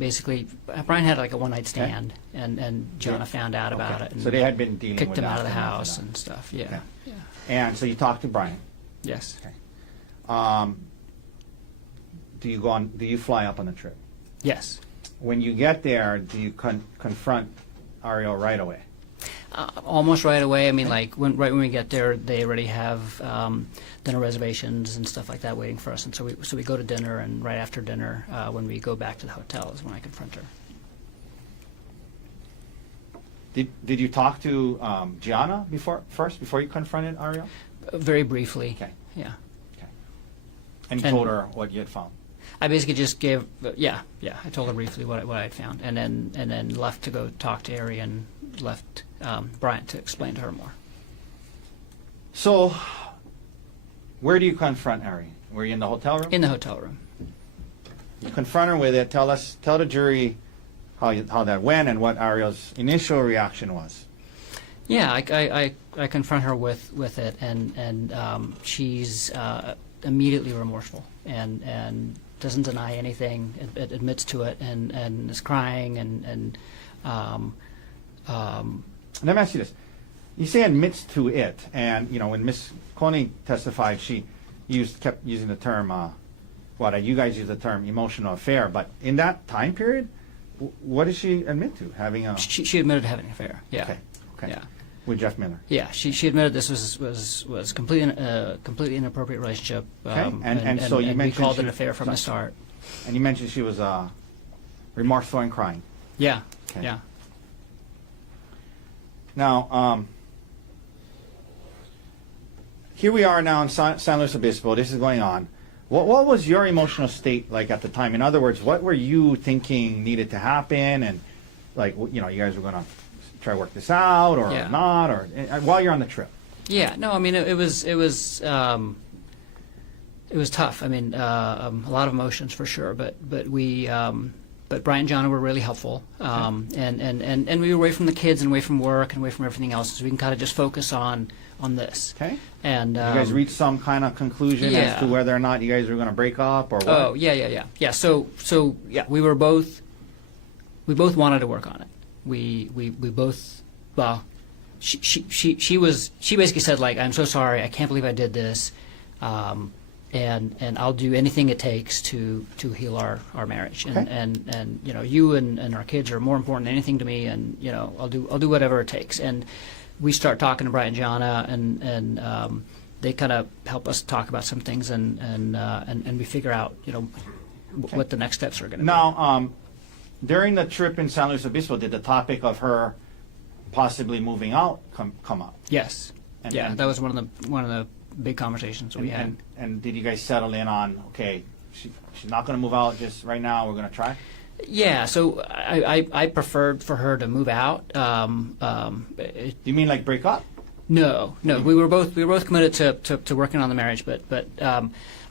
had like a one-night stand, Okay. and Gianna Yeah. found out about Okay. it. And So they had been dealing kicked with him that out of the and after house that. and stuff. Yeah, Okay. yeah. And so you talked to Brian. Yes. Do you fly up on the trip? Yes. When you get there, do you confront Ariel right away? Almost right away. I mean, like right when we get there, they already have dinner reservations and stuff like that waiting for us. And so we go to dinner, and right after dinner, when we go back to the hotel, is when I confront her. Did you talk to Gianna before you confronted Ariel? Very briefly. Okay. Yeah. And you And- told her what you had found. I basically just gave, I told her briefly what I had found, and then left to go talk to Ari and left Bryant to explain to her more. So, where do you confront Ari? Were you in the hotel room? In the hotel room. You confront her with it. Tell the jury how that went and what Ariel's initial reaction was. Yeah, I confront her with it, and she's immediately remorseful and doesn't deny anything, admits to it, and is crying and Let me ask you this. You say admits to it, and when Ms. Konig testified, she kept using the term, you guys use the term emotional affair, but in that time period, what did she admit to? Having a... she admitted to having an affair. Yeah. Okay. Yeah. with Jeff Miller. Yeah, she admitted this was completely inappropriate relationship. Okay. And so you we mentioned called it she- an affair from the start. And you mentioned she was remorseful and crying. Yeah, Okay. yeah. Now, here we are now in San Luis Obispo. This is going on. What was your emotional state like at the time? In other words, what were you thinking needed to happen? And like, you guys were going to try to work this out or Yeah. not, or while you're on the trip. Yeah, no, I mean it was tough. I mean a lot of emotions for sure, but we but Brian and John were really helpful, and we were away from the kids and away from work and away from everything else, so we can kind of just focus on this. Okay. And You guys reached some kind of conclusion as to yeah. whether or not you guys were going to break up or what? Oh yeah. So yeah, we both wanted to work on it. We both well. She basically said, like, I'm so sorry, I can't believe I did this, and I'll do anything it takes to heal our marriage, Okay. and you and our kids are more important than anything to me, and I'll do whatever it takes. And we start talking to Brian and Jana, and they kind of help us talk about some things, and we figure out what the next steps are going to be. Now, during the trip in San Luis Obispo, did the topic of her possibly moving out come up? Yes. And- Yeah, and- that was one of the big conversations we had. And did you guys settle in on, okay, she's not going to move out just right now, we're going to try? Yeah, so I preferred for her to move out. Do you mean like break up? No, we were both committed to working on the marriage, but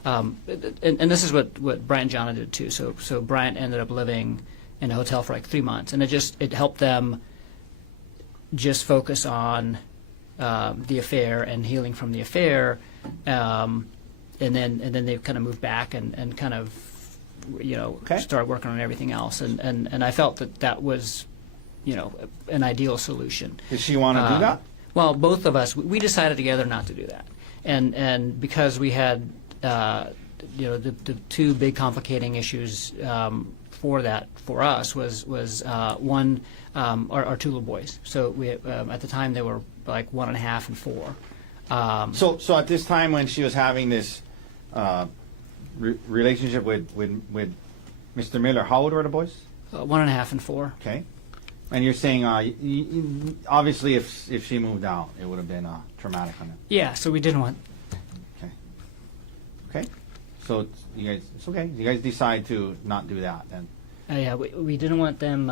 and this is what Brian and Jana did too. So Brian ended up living in a hotel for like 3 months, and it helped them just focus on the affair and healing from the affair, and then they kind of moved back and kind of Okay. start working on everything else, and I felt that was an ideal solution. Did she want to do that? Well, both of us, we decided together not to do that, and because we had the two big complicating issues for us was one, our two little boys. So we at the time they were like 1.5 and 4. So at this time when she was having this relationship with Mr. Miller, how old were the boys? 1.5 and 4. Okay. And you're saying, obviously, if she moved out, it would have been traumatic on them. Yeah, so we didn't want. Okay. So you guys, it's okay. You guys decide to not do that then. Yeah, we didn't want them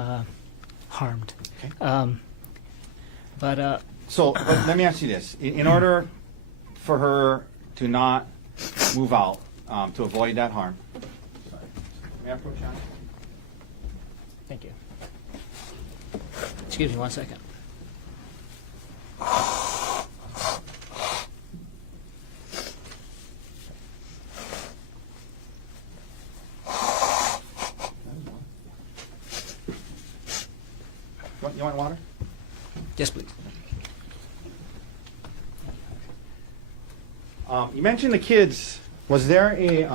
harmed. Okay. But So let me ask you this: in order for her to not move out, to avoid that harm. Sorry. May I approach you? thank you. Excuse me 1 second. You want water? Yes, please. You mentioned the kids. Was there did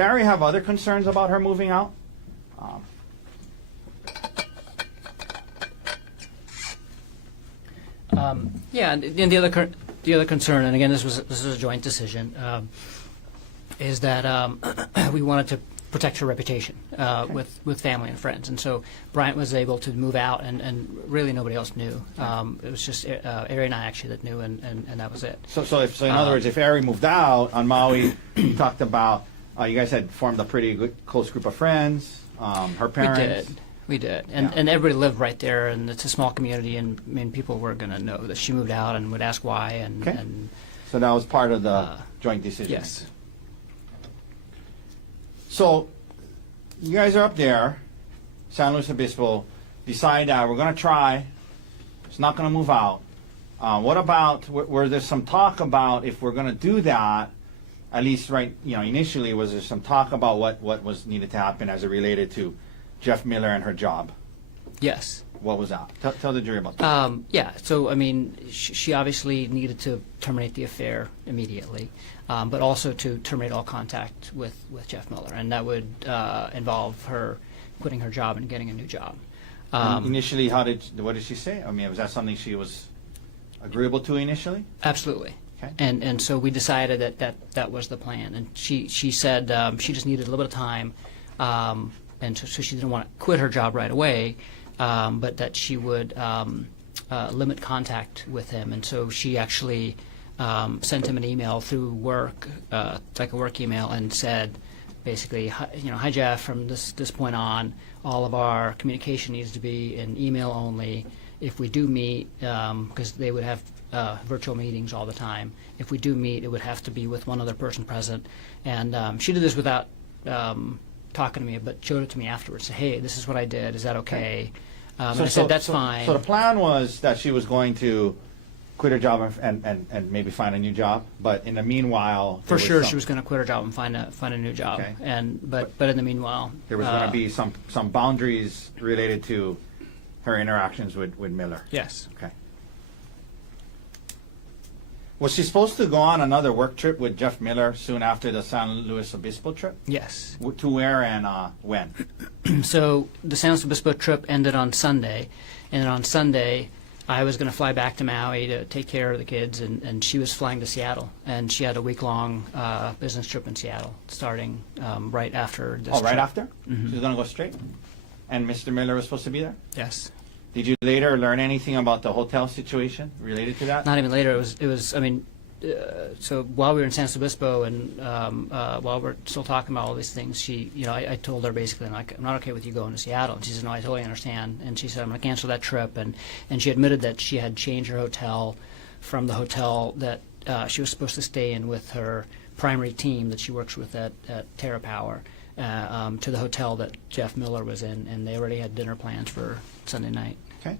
Ari have other concerns about her moving out? Yeah, and the other concern, and again, this is a joint decision, is that we wanted to protect her reputation with family and friends, and so Bryant was able to move out, and really nobody else knew. It was just Ari and I actually that knew, and that was it. So in other words, if Ari moved out on Maui, you talked about you guys had formed a pretty good, close group of friends. Her parents. We did, and everybody lived right there, and it's a small community, and I mean, people were going to know that she moved out and would ask why, and So that was part of the joint decision. yes. So you guys are up there, San Luis Obispo, decide that we're going to try. It's not going to move out. What about, were there some talk about if we're going to do that, at least initially, was there some talk about what was needed to happen as it related to Jeff Miller and her job? Yes. What was that? Tell the jury about that. Yeah, so I mean, she obviously needed to terminate the affair immediately, but also to terminate all contact with Jeff Miller, and that would involve her quitting her job and getting a new job. Initially, what did she say? I mean, was that something she was agreeable to initially? Absolutely. Okay. And so we decided that was the plan. And she said she just needed a little bit of time, and so she didn't want to quit her job right away, but that she would limit contact with him. And so she actually sent him an email through work, like a work email, and said, basically, hi Jeff, from this point on, all of our communication needs to be in email only. If we do meet, because they would have virtual meetings all the time, if we do meet, it would have to be with one other person present. And she did this without talking to me, but showed it to me afterwards. Said, hey, this is what I did. Is that okay? And I said, that's fine. So the plan was that she was going to quit her job and maybe find a new job, but in the meanwhile, for sure she was going to quit her job and find a new job. Okay. But in the meanwhile, there was going to be some boundaries related to her interactions with Miller. Yes. Okay. Was she supposed to go on another work trip with Jeff Miller soon after the San Luis Obispo trip? Yes. To where and when? So the San Luis Obispo trip ended on Sunday, and then on Sunday I was going to fly back to Maui to take care of the kids, and she was flying to Seattle, and she had a week-long business trip in Seattle starting right after this Oh, right trip. after? Mhm. She was going to go straight? And Mr. Miller was supposed to be there? Yes. Did you later learn anything about the hotel situation related to that? Not even later. It was. I mean, so while we were in San Luis Obispo and while we're still talking about all these things, she, I told her basically, I'm not okay with you going to Seattle. And she said, no, I totally understand. And she said, I'm going to cancel that trip. And she admitted that she had changed her hotel from the hotel that she was supposed to stay in with her primary team that she works with at Terra Power to the hotel that Jeff Miller was in, and they already had dinner plans for Sunday night. Okay.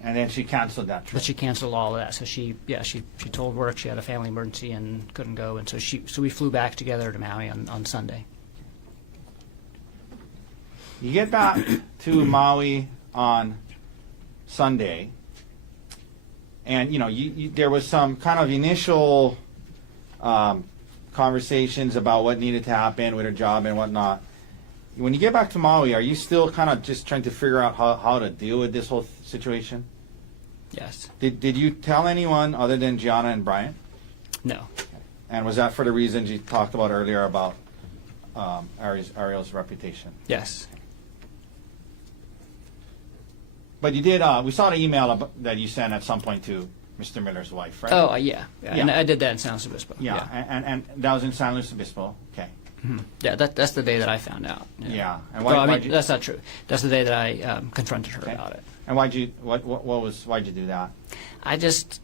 And then she canceled that trip. But she canceled all of that. So she told work she had a family emergency and couldn't go, and so we flew back together to Maui on Sunday. You get back to Maui on Sunday, and you there was some kind of initial conversations about what needed to happen with her job and whatnot. When you get back to Maui, are you still kind of just trying to figure out how to deal with this whole situation? Yes. Did you tell anyone other than Gianna and Brian? No. And was that for the reasons you talked about earlier about Ariel's reputation? Yes. But you did. We saw the email that you sent at some point to Mr. Miller's wife, right? Oh, yeah. And Yeah. I did that in San Luis Obispo. Yeah, and that was in San Luis Obispo. Okay. Mhm. Yeah, that's the day that I found out. Yeah. And Well, I why'd mean, you, that's not true. That's the day that I confronted her Okay. about it. and why'd you do that? I just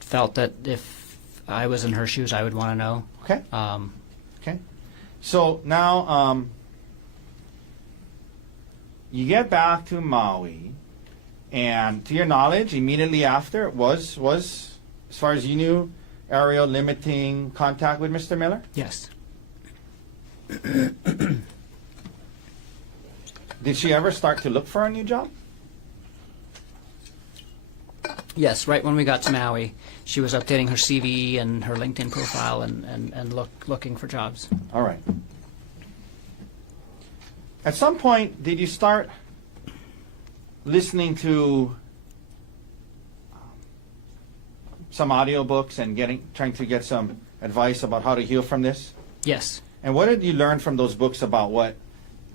felt that if I was in her shoes, I would want to know. Okay. Okay. So now you get back to Maui, and to your knowledge, immediately after was as far as you knew, Ariel limiting contact with Mr. Miller? Yes. Did she ever start to look for a new job? Yes, right when we got to Maui, she was updating her CV and her LinkedIn profile and looking for jobs. All right. At some point, did you start listening to some audiobooks and trying to get some advice about how to heal from this? Yes. And what did you learn from those books about what,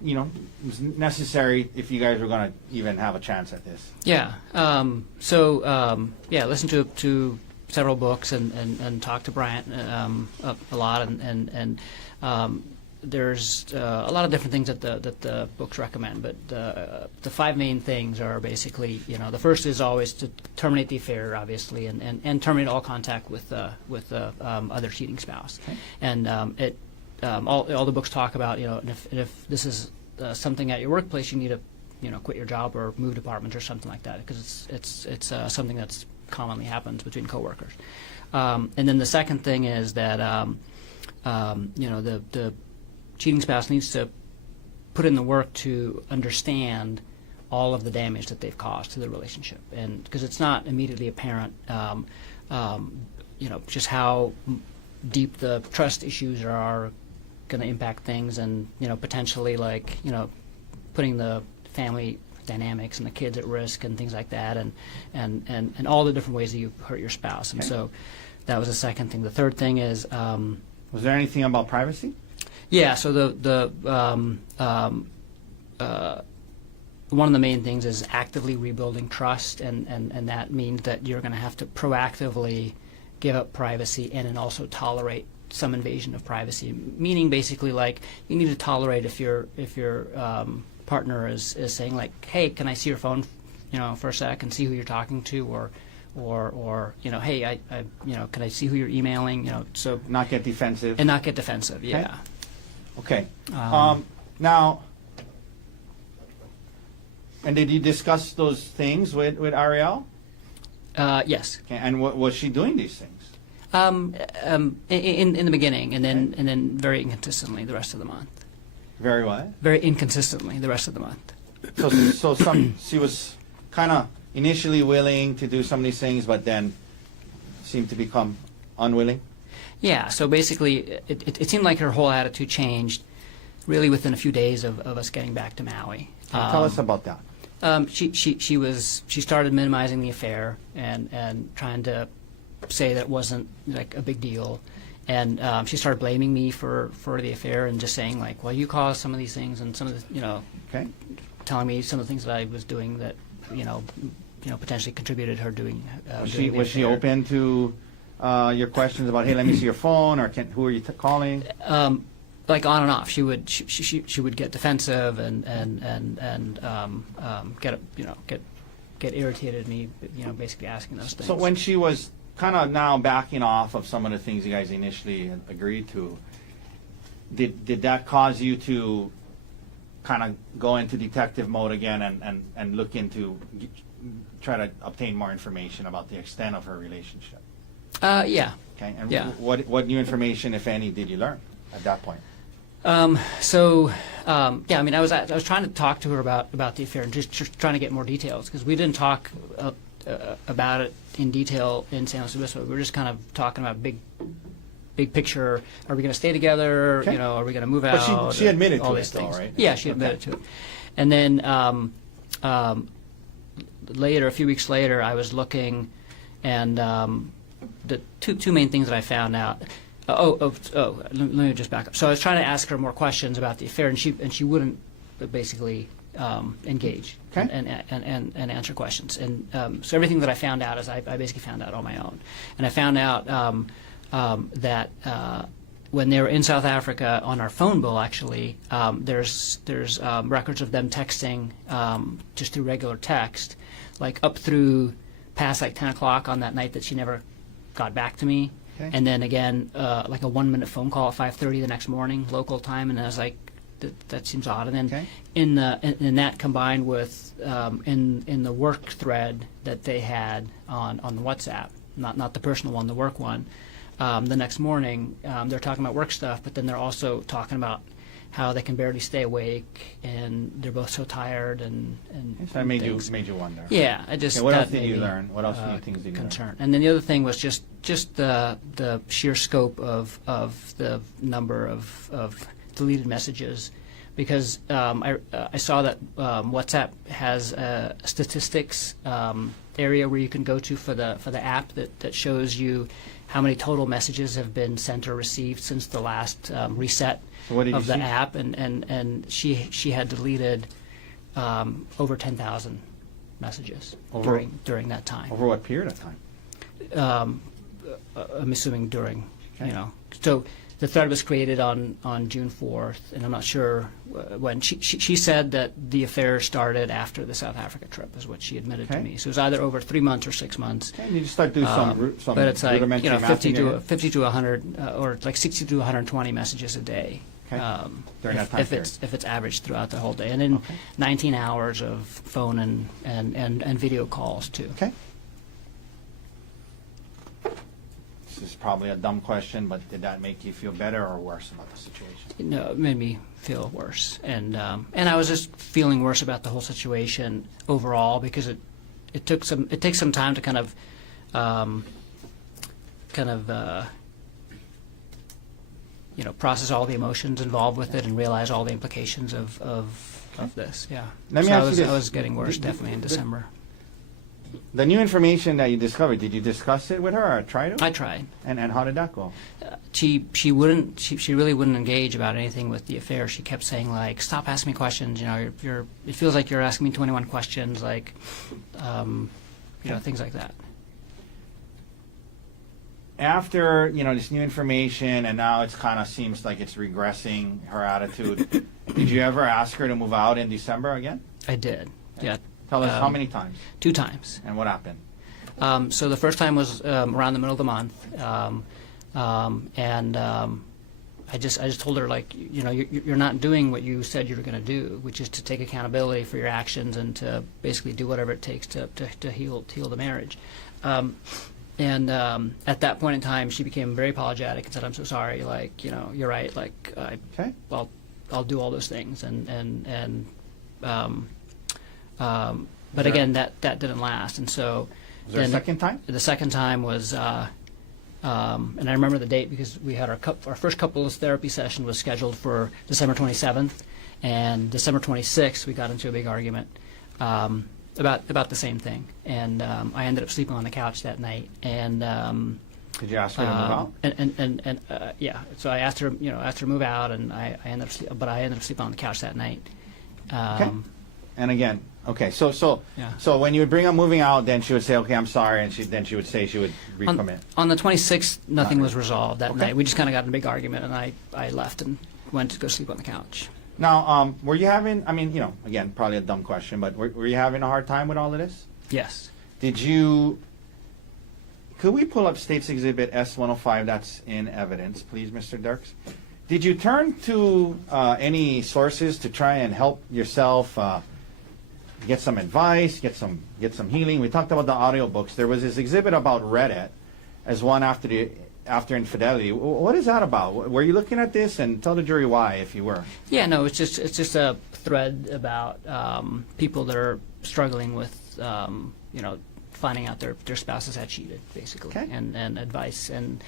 was necessary if you guys were going to even have a chance at this? Yeah. Listen to several books and talk to Bryant a lot, and there's a lot of different things that the books recommend. But the five main things are basically, the first is always to terminate the affair, obviously, and terminate all contact with the other cheating spouse. Okay. And all the books talk about, and if this is something at your workplace, you need to quit your job or move departments or something like that, because it's something that's commonly happens between coworkers. And then the second thing is that the cheating spouse needs to put in the work to understand all of the damage that they've caused to the relationship, and because it's not immediately apparent, just how deep the trust issues are going to impact things, and potentially putting the family dynamics and the kids at risk and things like that, and all the different ways that you hurt your spouse. And Okay. so that was the second thing. The third thing is, Was there anything about privacy? yeah, so one of the main things is actively rebuilding trust, and that means that you're going to have to proactively give up privacy and then also tolerate some invasion of privacy. Meaning, basically, like you need to tolerate if your partner is saying like, "Hey, can I see your phone, for a sec and see who you're talking to," or "Hey, I can I see who you're emailing?" So Not get defensive. and not get defensive. Yeah. Okay. Now, and did you discuss those things with Ariel? Yes. Okay. And was she doing these things? In the beginning, and then very inconsistently the rest of the month. Very what? Very inconsistently the rest of the month. So she was kind of initially willing to do some of these things, but then seemed to become unwilling. Yeah. So basically, it seemed like her whole attitude changed, really within a few days of us getting back to Maui. Tell us about that. She started minimizing the affair and trying to say that it wasn't like a big deal, and she started blaming me for the affair and just saying like, well, you caused some of these things, and some of the Okay. telling me some of the things that I was doing that potentially contributed her doing. Was doing the she affair. open to your questions about, hey, let me see your phone, or who are you calling? Like on and off, she would get defensive and get irritated at me, basically asking those things. So when she was kind of now backing off of some of the things you guys initially had agreed to, did that cause you to kind of go into detective mode again and look into, try to obtain more information about the extent of her relationship? Yeah. Okay. And Yeah. what new information, if any, did you learn at that point? I mean, I was trying to talk to her about the affair and just trying to get more details, because we didn't talk about it in detail in San Luis Obispo. We were just kind of talking about big picture. Are we going to stay together? Okay. Are we going to move But out? she admitted all to these it, though, things. right? Yeah, she admitted to it. And then later, a few weeks later, I was looking, and the two main things that I found out. Let me just back up. So I was trying to ask her more questions about the affair, and she wouldn't basically engage Okay. and answer questions. And so everything that I found out is I basically found out on my own. And I found out that when they were in South Africa on our phone bill, actually, there's records of them texting just through regular text, like up through past like 10 o'clock on that night that she never got back to me. Okay. And then again, like a 1-minute phone call at 5:30 the next morning, local time, and I was like, that seems odd. And then Okay. in that combined with in the work thread that they had on WhatsApp, not the personal one, the work one, the next morning they're talking about work stuff, but then they're also talking about how they can barely stay awake and they're both so tired and So that made things. you wonder. Yeah, I just Okay, what that else did made you me, learn? What else new things did you learn? concerned. And then the other thing was just the sheer scope of the number of deleted messages, because I saw that WhatsApp has a statistics area where you can go to for the app that shows you how many total messages have been sent or received since the last reset So what did of you the see? app, and she had deleted over 10,000 messages Over- during that time. Over what period of time? I'm assuming during, Okay. So the thread was created on June 4th, and I'm not sure when. She said that the affair started after the South Africa trip, is what she admitted to Okay. me. So it was either over 3 months or 6 months. Okay, you just start doing some But it's like, rudimentary math 50 in your to head. 50 to 100, or like 60 to 120 messages a day. Okay. During that time if it's averaged throughout the whole day, and then Okay. 19 hours of phone and video calls too. Okay. This is probably a dumb question, but did that make you feel better or worse about the situation? No, it made me feel worse, and I was just feeling worse about the whole situation overall, because it takes some time to kind of process all the emotions involved with it and realize all the implications of this. Yeah. Let me So ask you this. I was getting worse definitely in December. The new information that you discovered, did you discuss it with her or try to? I tried. And how did that go? She really wouldn't engage about anything with the affair. She kept saying like, "Stop asking me questions. You're it feels like you're asking me 21 questions." Like, things like that. After this new information, and now it's kind of seems like it's regressing her attitude. Did you ever ask her to move out in December again? I did. Yeah. Tell us how many times 2 times. and what happened. So the first time was around the middle of the month, and I just told her like, you're not doing what you said you were going to do, which is to take accountability for your actions and to basically do whatever it takes to heal the marriage. And at that point in time, she became very apologetic and said, "I'm so sorry. Like, you're right. Like, Okay. I'll do all those things." But again, that didn't last, and so. Was there a then second time? The second time was, and I remember the date because we had our first couples therapy session was scheduled for December 27th, and December 26th we got into a big argument about the same thing, and I ended up sleeping on the couch that night, and. Did you ask her to move out? And yeah, so I asked her to move out, and I ended up sleeping on the couch that night. Okay. And again, okay, so Yeah. so when you would bring up moving out, then she would say, "Okay, I'm sorry," and then she would say she would recommit. On the 26th, nothing Not was resolved that Okay. night. We just kind of got in a big argument, and I left and went to go sleep on the couch. Now, were you having? I mean, again, probably a dumb question, but were you having a hard time with all of this? Yes. Did you? Could we pull up State's Exhibit S-105? That's in evidence, please, Mr. Dirks. Did you turn to any sources to try and help yourself? Get some advice, get some healing. We talked about the audiobooks. There was this exhibit about Reddit as one after infidelity. What is that about? Were you looking at this? And tell the jury why, if you were. Yeah, no, it's just a thread about people that are struggling with finding out their spouses had cheated, basically, Okay. and advice and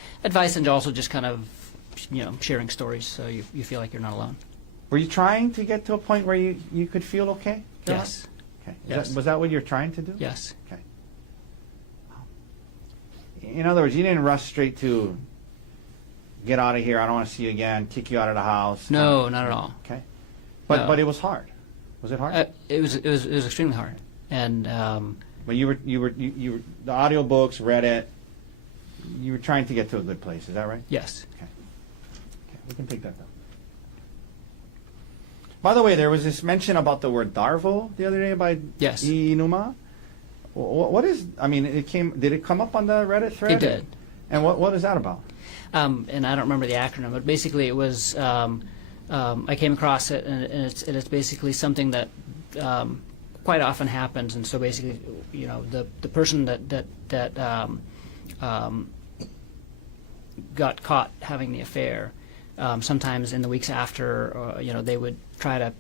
also just kind of sharing stories so you feel like you're not alone. Were you trying to get to a point where you could feel okay? Gerhardt? Yes. Okay. Yes. Was that what you're trying to do? Yes. Okay. In other words, you didn't rush straight to get out of here. I don't want to see you again. Kick you out of the house. No, not at all. Okay. But No. but it was hard. Was it hard? It was extremely hard, and But you were the audiobooks, Reddit. You were trying to get to a good place. Is that right? yes. Okay, we can take that down. By the way, there was this mention about the word Darvo the other day by Yes. Inuma. What is? I mean, Did it come up on the Reddit thread? It did. And what is that about? And I don't remember the acronym, but basically it was I came across it, and it's basically something that quite often happens. And so basically, the person that got caught having the affair, sometimes in the weeks after, they would try to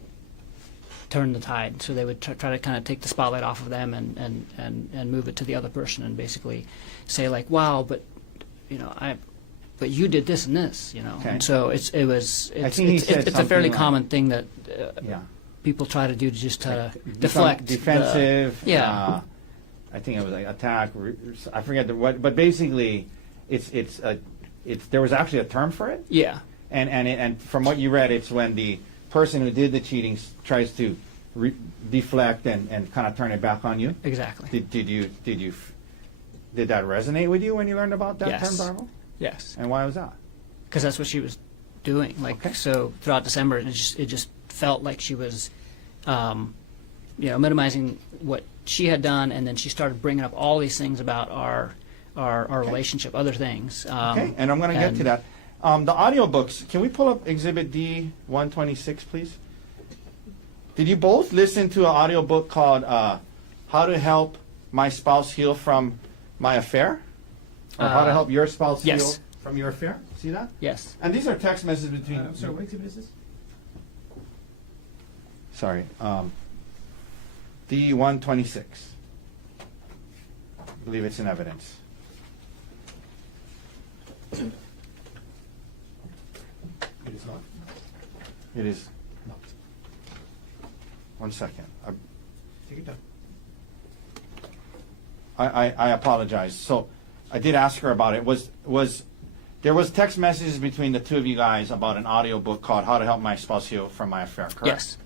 turn the tide. So they would try to kind of take the spotlight off of them and move it to the other person, and basically say like, "Wow, but but you did this and this," Okay. And so it's I think he said a fairly something like- common thing that Yeah. people try to do to just try to Become deflect defensive. yeah. I think it was like attack. I forget what, but basically, it's there was actually a term for it. Yeah. And from what you read, it's when the person who did the cheating tries to deflect and kind of turn it back on you. Exactly. Did that resonate with you when you learned about that Yes. term, Darvo? Yes. And why was that? Because that's what she was doing. Like Okay. so throughout December, it just felt like she was, minimizing what she had done, and then she started bringing up all these things about our relationship, other things. Okay, and I'm going to get to that. The audiobooks, can we pull up Exhibit D 126, please? Did you both listen to an audiobook called How to Help My Spouse Heal from My Affair? Or How to Help Your Spouse yes. Heal from Your Affair? See that? Yes. And these are text messages between... I'm sorry, what exhibit is this? Sorry. D 126. I believe it's in evidence. It is. No. 1 second. Take your time. I apologize. So I did ask her about it. There was text messages between the two of you guys about an audio book called How to Help My Spouse Heal from My Affair, correct? Yes.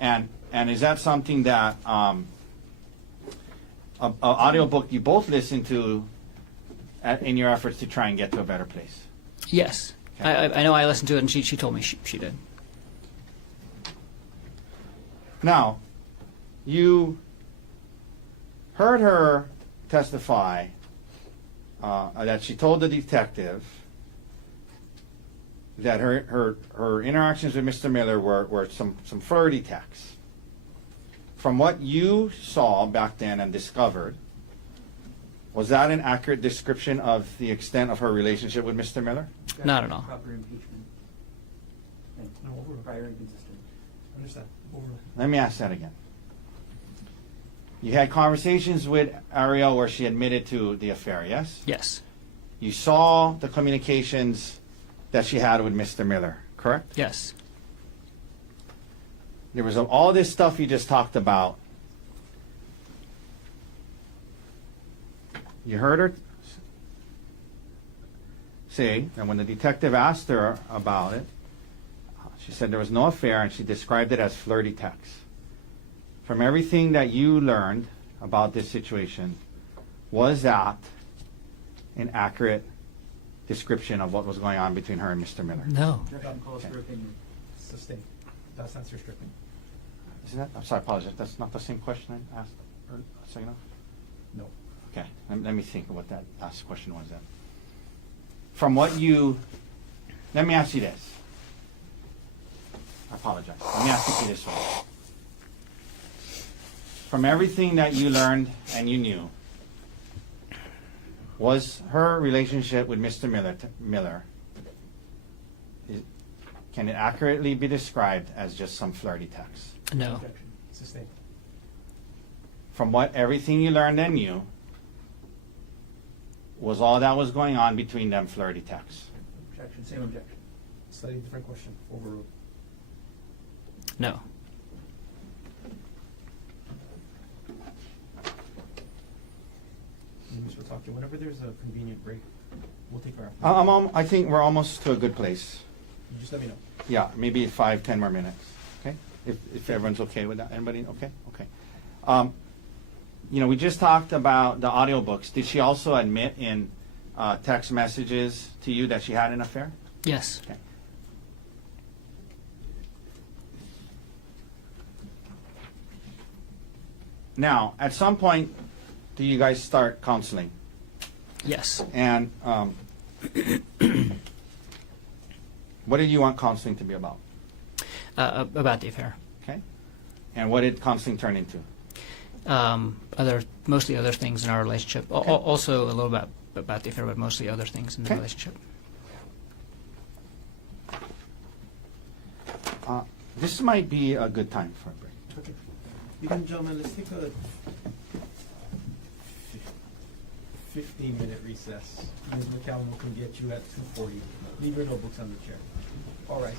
And is that something that a audio book you both listen to in your efforts to try and get to a better place? Yes. Okay. I know I listened to it, and she told me she did. Now, you heard her testify that she told the detective that her interactions with Mr. Miller were some flirty texts. From what you saw back then and discovered, was that an accurate description of the extent of her relationship with Mr. Miller? Not at all. Proper impeachment. And No, overrule. prior inconsistent. Understand. Overrule. Let me ask that again. You had conversations with Ariel where she admitted to the affair, yes? Yes. You saw the communications that she had with Mr. Miller, correct? Yes. There was all this stuff you just talked about. You heard her say, and when the detective asked her about it, she said there was no affair, and she described it as flirty texts. From everything that you learned about this situation, was that an accurate description of what was going on between her and Mr. Miller? No. That calls for opinion. Sustain. That's answer stricken. Isn't that? I'm sorry, I apologize. That's not the same question I asked a second ago? No. Okay, let me think of what that last question was then. From what you, let me ask you this. I apologize. Let me ask you this way. From everything that you learned and you knew, was her relationship with Mr. Miller, can it accurately be described as just some flirty text? No. Objection. Sustain. From what everything you learned and knew, was all that was going on between them flirty texts? Objection. Same objection. Slightly different question. Overruled. No. Mr. Talkie, whenever there's a convenient break, we'll take our. I think we're almost to a good place. You just let me know. Yeah, maybe 5-10 more minutes. Okay, if everyone's okay with that. Anybody? Okay. Okay. We just talked about the audiobooks. Did she also admit in text messages to you that she had an affair? Yes. Okay. Now, at some point, do you guys start counseling? Yes. And what did you want counseling to be about? About the affair. Okay. And what did counseling turn into? Mostly other things in our relationship. Okay. Also a little bit about the affair, but mostly other things in the Okay. relationship. This might be a good time for a break. Okay. Ladies and gentlemen, let's take a 15-minute recess. Ms. McCallum can get you at 2:40. Leave your notebooks on the chair. All right.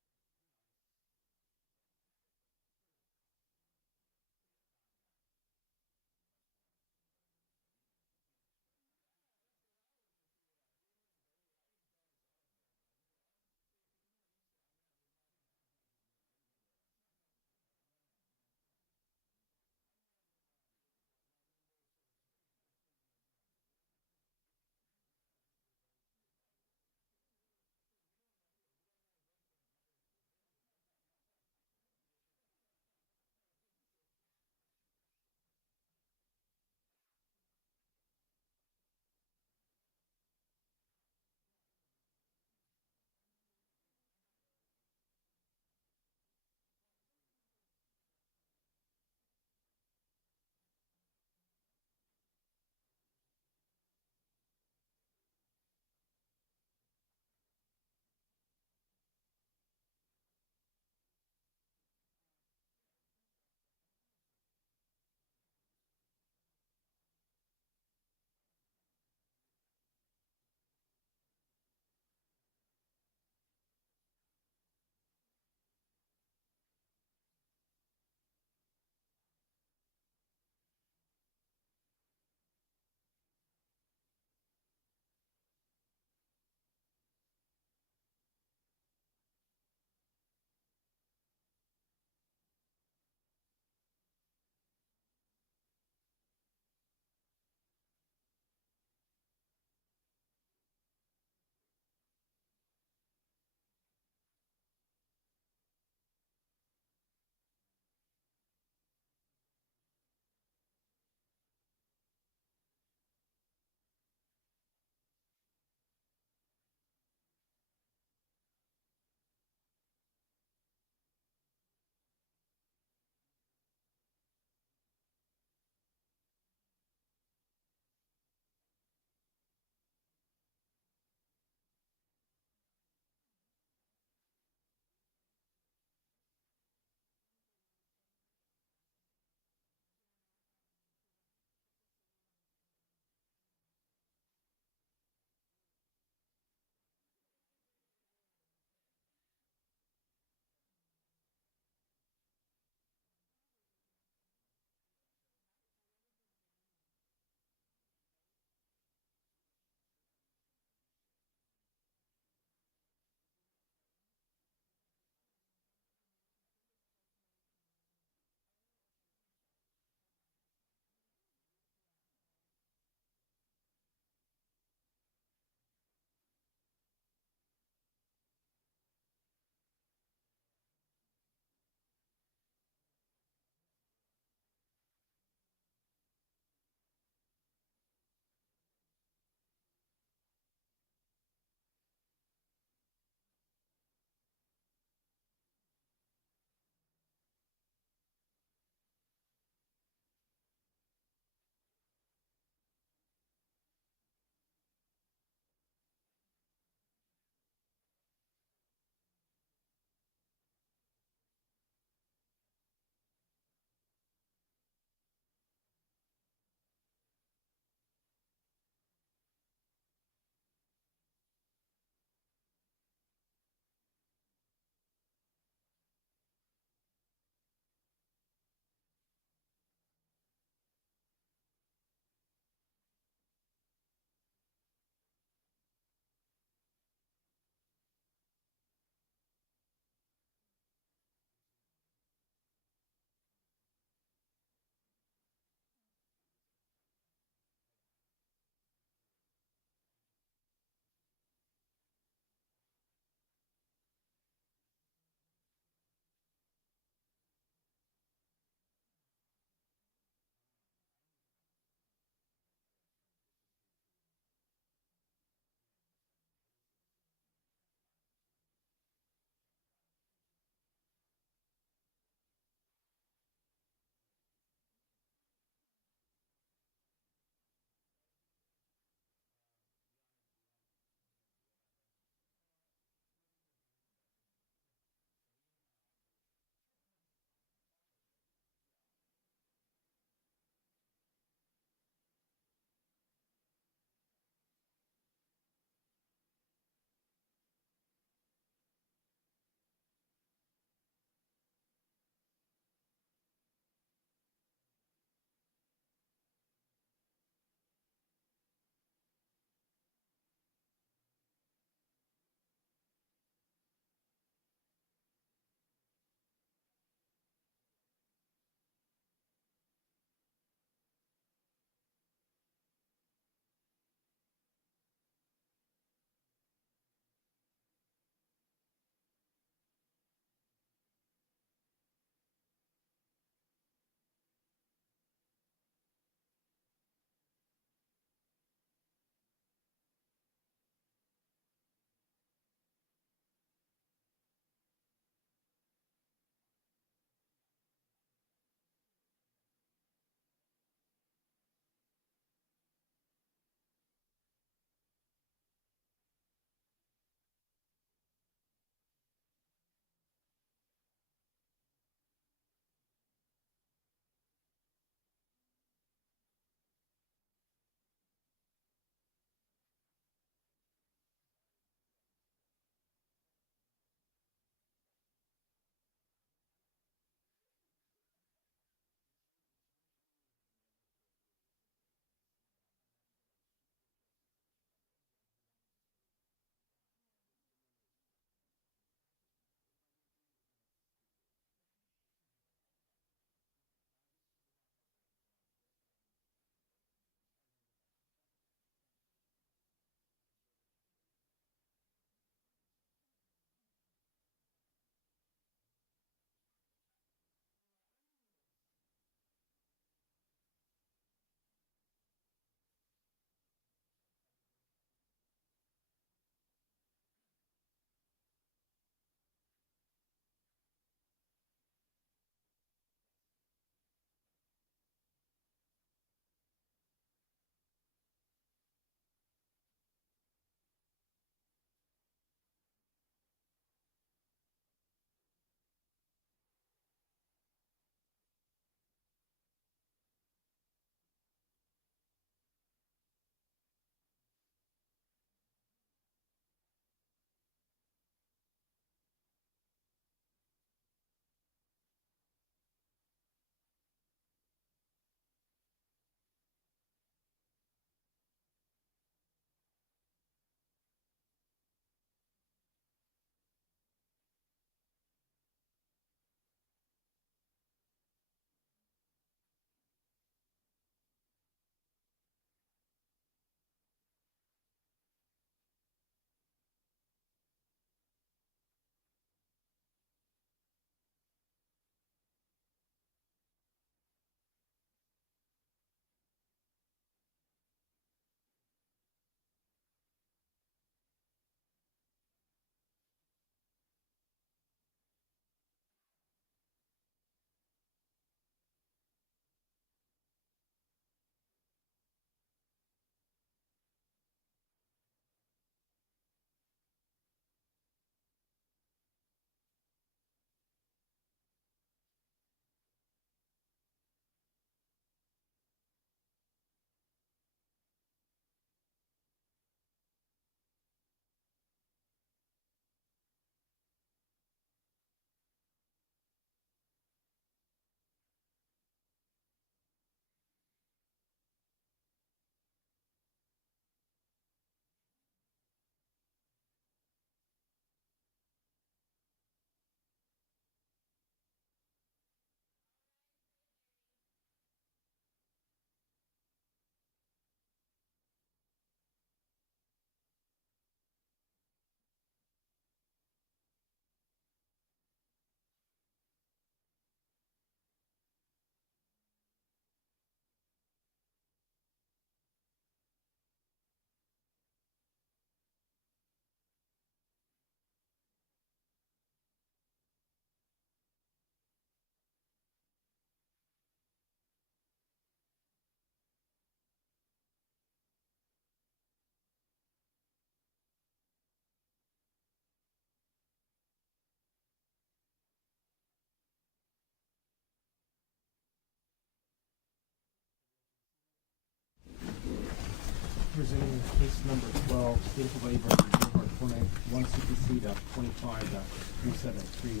case number 12, State of Hawaii versus Gerhardt Konig, 1 CPC.25.373.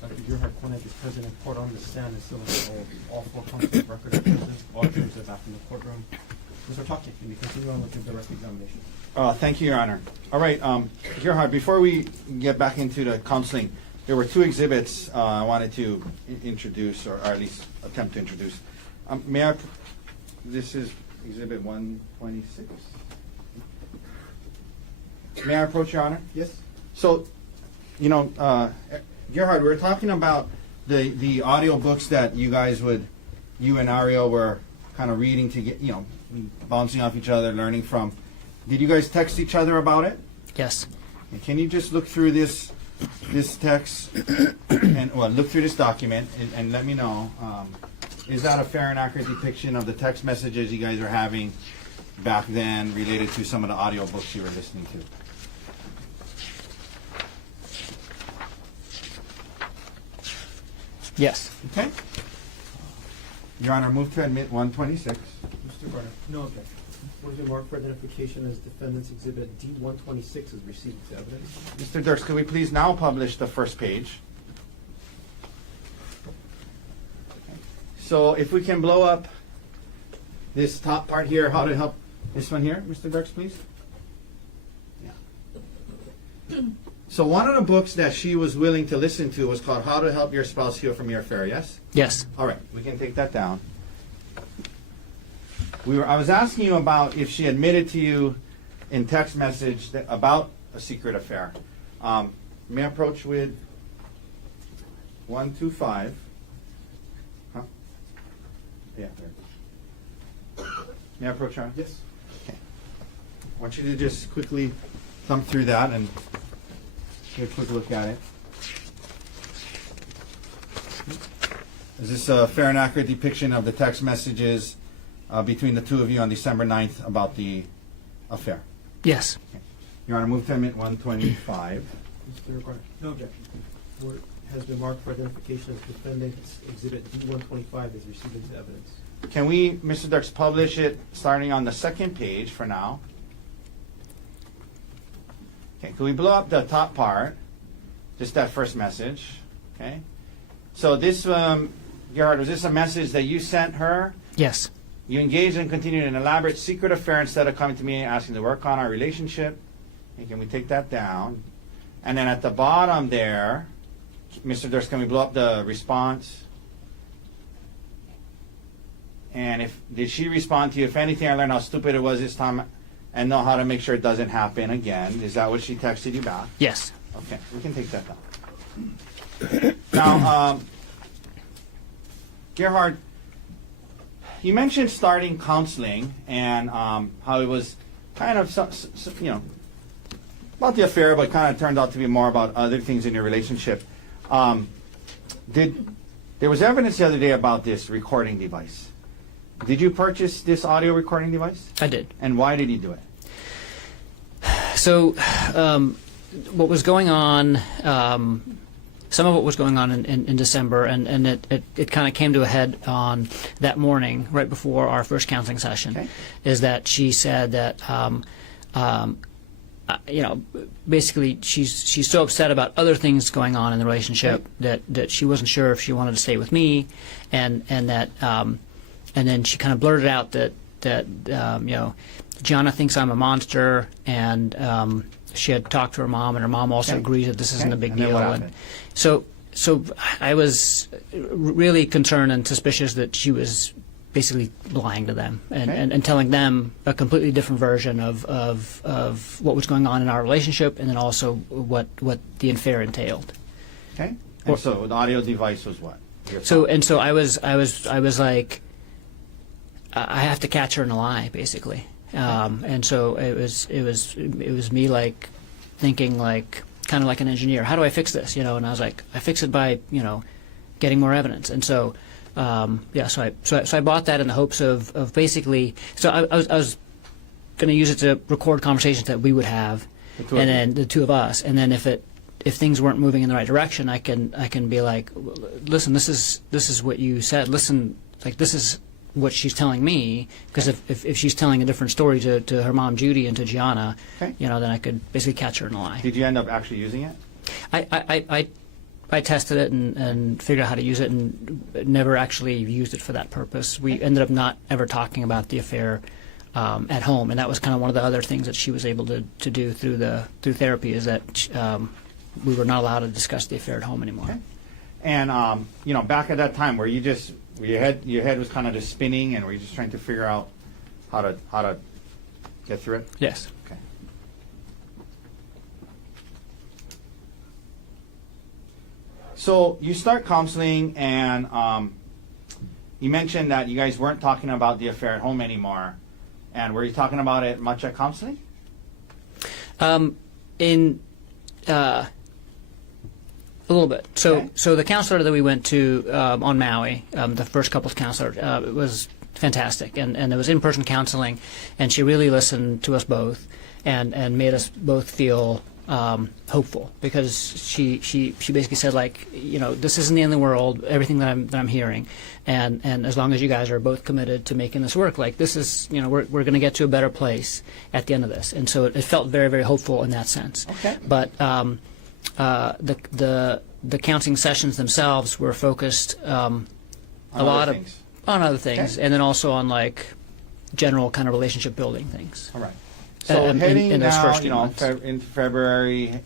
Dr. Gerhardt Konig is present in court on the stand and still in the oath. All four counsel of record are present. All jurors are back in the courtroom. Mr. Taki, can you continue on with your direct examination? Thank you, Your Honor. All right, Gerhard, before we get back into the counseling, there were two exhibits I wanted to introduce, or at least attempt to introduce. This is Exhibit 126. May I approach, Your Honor? Yes. So, Gerhard, we're talking about the audio books that you and Ariel were kind of reading to get, bouncing off each other, learning from. Did you guys text each other about it? Yes. Can you just look through this text and look through this document and let me know, is that a fair and accurate depiction of the text messages you guys are having back then related to some of the audio books you were listening to? Yes. Okay. Your Honor, move to admit 126. Mr. Garner? No objection. What is your mark for identification as defendant's exhibit D-126 is received as evidence? Mr. Dirks, could we please now publish the first page? So if we can blow up this top part here, how to help this one here, Mr. Dirks, please? Yeah. So one of the books that she was willing to listen to was called How to Help Your Spouse Heal from Your Affair, yes? Yes. All right, we can take that down. I was asking you about if she admitted to you in text message about a secret affair. May I approach with 125? Huh? Yeah, there. May I approach her? Yes. Okay. I want you to just quickly thumb through that and take a quick look at it. Is this a fair and accurate depiction of the text messages between the two of you on December 9th about the affair? Yes. Okay. Your Honor, move to amendment 125. Mr. Garner? No objection. What has been marked for identification as defendant's exhibit D-125 is received as evidence? Can we, Mr. Dirks, publish it starting on the second page for now? Okay, can we blow up the top part? Just that first message. Okay. So this, Gerhard, was this a message that you sent her? Yes. You engaged and continued an elaborate secret affair instead of coming to me and asking to work on our relationship. Okay, can we take that down? And then at the bottom there, Mr. Durst, can we blow up the response? And did she respond to you? If anything, I learned how stupid it was this time and know how to make sure it doesn't happen again. Is that what she texted you back? Yes. Okay, we can take that down. Now, Gerhard, you mentioned starting counseling and how it was kind of, about the affair, but kind of turned out to be more about other things in your relationship. There was evidence the other day about this recording device. Did you purchase this audio recording device? I did. And why did you do it? So, what was going on? Some of what was going on in December, and it kind of came to a head on that morning, right before our first counseling session. Okay. Is that she said that, basically she's so upset about other things going on in the relationship that she wasn't sure if she wanted to stay with me, and that. And then she kind of blurted out that Gianna thinks I'm a monster, and she had talked to her mom, and her mom also agrees that this isn't a big And then deal. what And happened? so I was really concerned and suspicious that she was basically lying to them and telling them a completely different version of what was going on in our relationship, and then also what the affair entailed. Okay. And so the audio device was what? So I was like, I have to catch her in a lie, basically. And so it was me like thinking like kind of like an engineer. How do I fix this? And I was like, I fix it by getting more evidence. And so so I bought that in the hopes of basically. So I was going to use it to record conversations that we would have, and then the two of us. And then if things weren't moving in the right direction, I can be like, listen, this is what you said. Listen, like this is what she's telling me, because if she's telling a different story to her mom Judy and to Gianna, Okay. then I could basically catch her in a lie. Did you end up actually using it? I tested it and figured out how to use it, and never actually used it for that purpose. We ended up not ever talking about the affair at home, and that was kind of one of the other things that she was able to do through therapy, is that we were not allowed to discuss the affair at home anymore. Okay. And back at that time, were you just your head was kind of just spinning, and were you just trying to figure out how to get through it? Yes. Okay. So you start counseling, and you mentioned that you guys weren't talking about the affair at home anymore. And were you talking about it much at counseling? A little bit. Okay. So the counselor that we went to on Maui, the first couples counselor, it was fantastic, and it was in-person counseling, and she really listened to us both, and made us both feel hopeful, because she basically said, like, this isn't the end of the world, everything that I'm hearing, and as long as you guys are both committed to making this work, like, this is, we're going to get to a better place at the end of this. And so it felt very, very hopeful in that sense. Okay. But the counseling sessions themselves were focused on other things, Okay. and then also on, like, general kind of relationship building things. All right. So heading in those now, first few months. in February,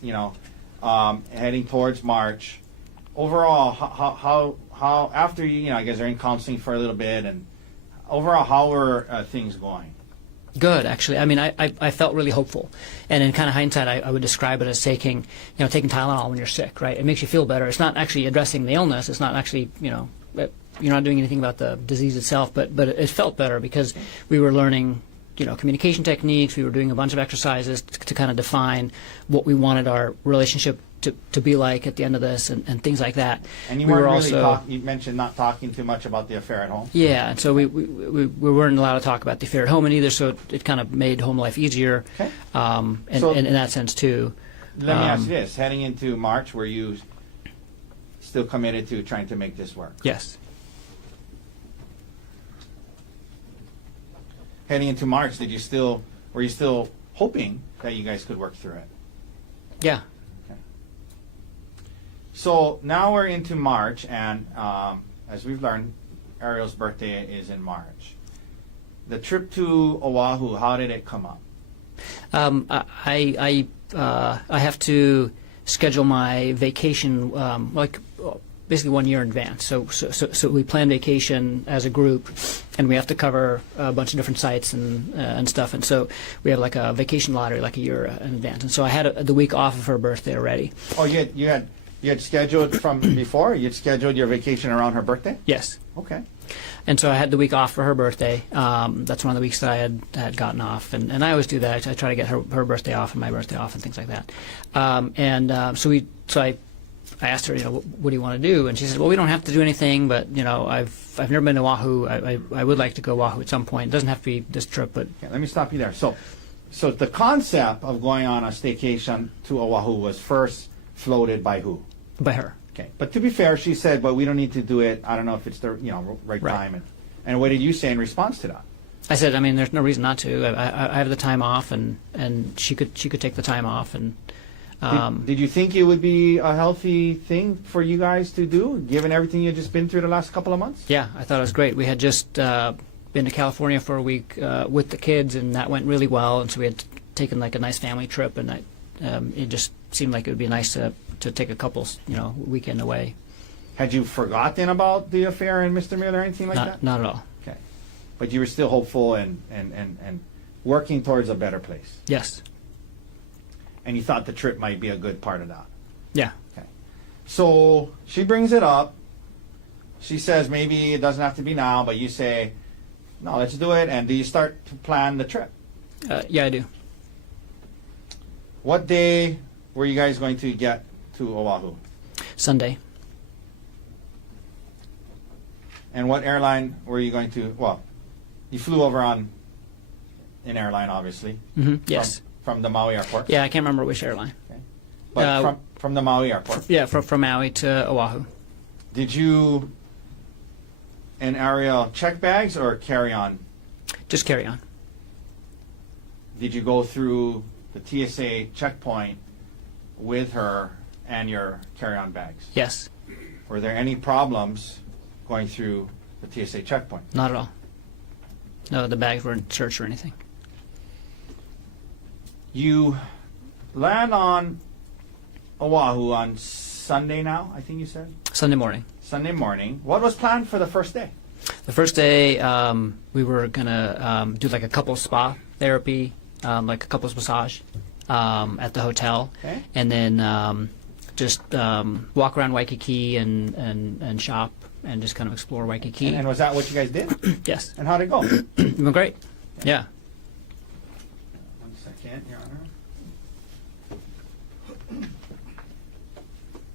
heading towards March. Overall, how after I guess they're in counseling for a little bit, and overall, how were things going? Good, actually. I mean, I felt really hopeful, and in kind of hindsight, I would describe it as taking Tylenol when you're sick, right? It makes you feel better. It's not actually addressing the illness. It's not actually, you're not doing anything about the disease itself, but it felt better because we were learning, communication techniques. We were doing a bunch of exercises to kind of define what we wanted our relationship to be like at the end of this, and things like that. And you we weren't were really also you mentioned not talking too much about the affair at home. yeah, and so we weren't allowed to talk about the affair at home either, so it kind of made home life easier, Okay. and in that sense too. Let me ask you this: heading into March, were you still committed to trying to make this work? Yes. Heading into March, were you still hoping that you guys could work through it? Yeah. So now we're into March, and as we've learned, Ariel's birthday is in March. The trip to Oahu, how did it come up? I have to schedule my vacation basically 1 year in advance. So we plan vacation as a group, and we have to cover a bunch of different sites and stuff. And so we have like a vacation lottery like a year in advance. And so I had the week off of her birthday already. Oh, you had scheduled from before? You had scheduled your vacation around her birthday? Yes. Okay. And so I had the week off for her birthday. That's one of the weeks that I had gotten off, and I always do that. I try to get her birthday off and my birthday off and things like that. So I asked her, what do you want to do? And she said, well, we don't have to do anything, but I've never been to Oahu. I would like to go Oahu at some point. It doesn't have to be this trip, but Okay, let me stop you there. So the concept of going on a staycation to Oahu was first floated by who? by her. Okay. But to be fair, she said, but we don't need to do it. I don't know if it's the right time. And what did you say in response to that? I said, I mean, there's no reason not to. I have the time off, and she could take the time off, and Did you think it would be a healthy thing for you guys to do, given everything you've just been through the last couple of months? yeah, I thought it was great. We had just been to California for a week with the kids, and that went really well. And so we had taken like a nice family trip, and it just seemed like it would be nice to take a couple's weekend away. Had you forgotten about the affair and Mr. Miller or anything like that? Not at all. Okay. But you were still hopeful and working towards a better place. Yes. And you thought the trip might be a good part of that. Yeah. Okay. So she brings it up. She says maybe it doesn't have to be now, but you say, no, let's do it. And do you start to plan the trip? Yeah, I do. What day were you guys going to get to Oahu? Sunday. And what airline were you going to? Well, you flew over on an airline, obviously. Mm-hmm. Yes. From the Maui airport. Yeah, I can't remember which airline. But from the Maui airport. Yeah, from Maui to Oahu. Did you and Ariel check bags or carry on? Just carry on. Did you go through the TSA checkpoint with her and your carry-on bags? Yes. Were there any problems going through the TSA checkpoint? Not at all. No, the bags weren't searched or anything. You land on Oahu on Sunday now, I think you said? Sunday morning. Sunday morning. What was planned for the first day? The first day, we were gonna do like a couples spa therapy, like a couples massage, at the hotel, Okay. and then just walk around Waikiki and shop and just kind of explore Waikiki. And was that what you guys did? Yes, And how'd it go? it went great. Yeah. 1 second, Your Honor.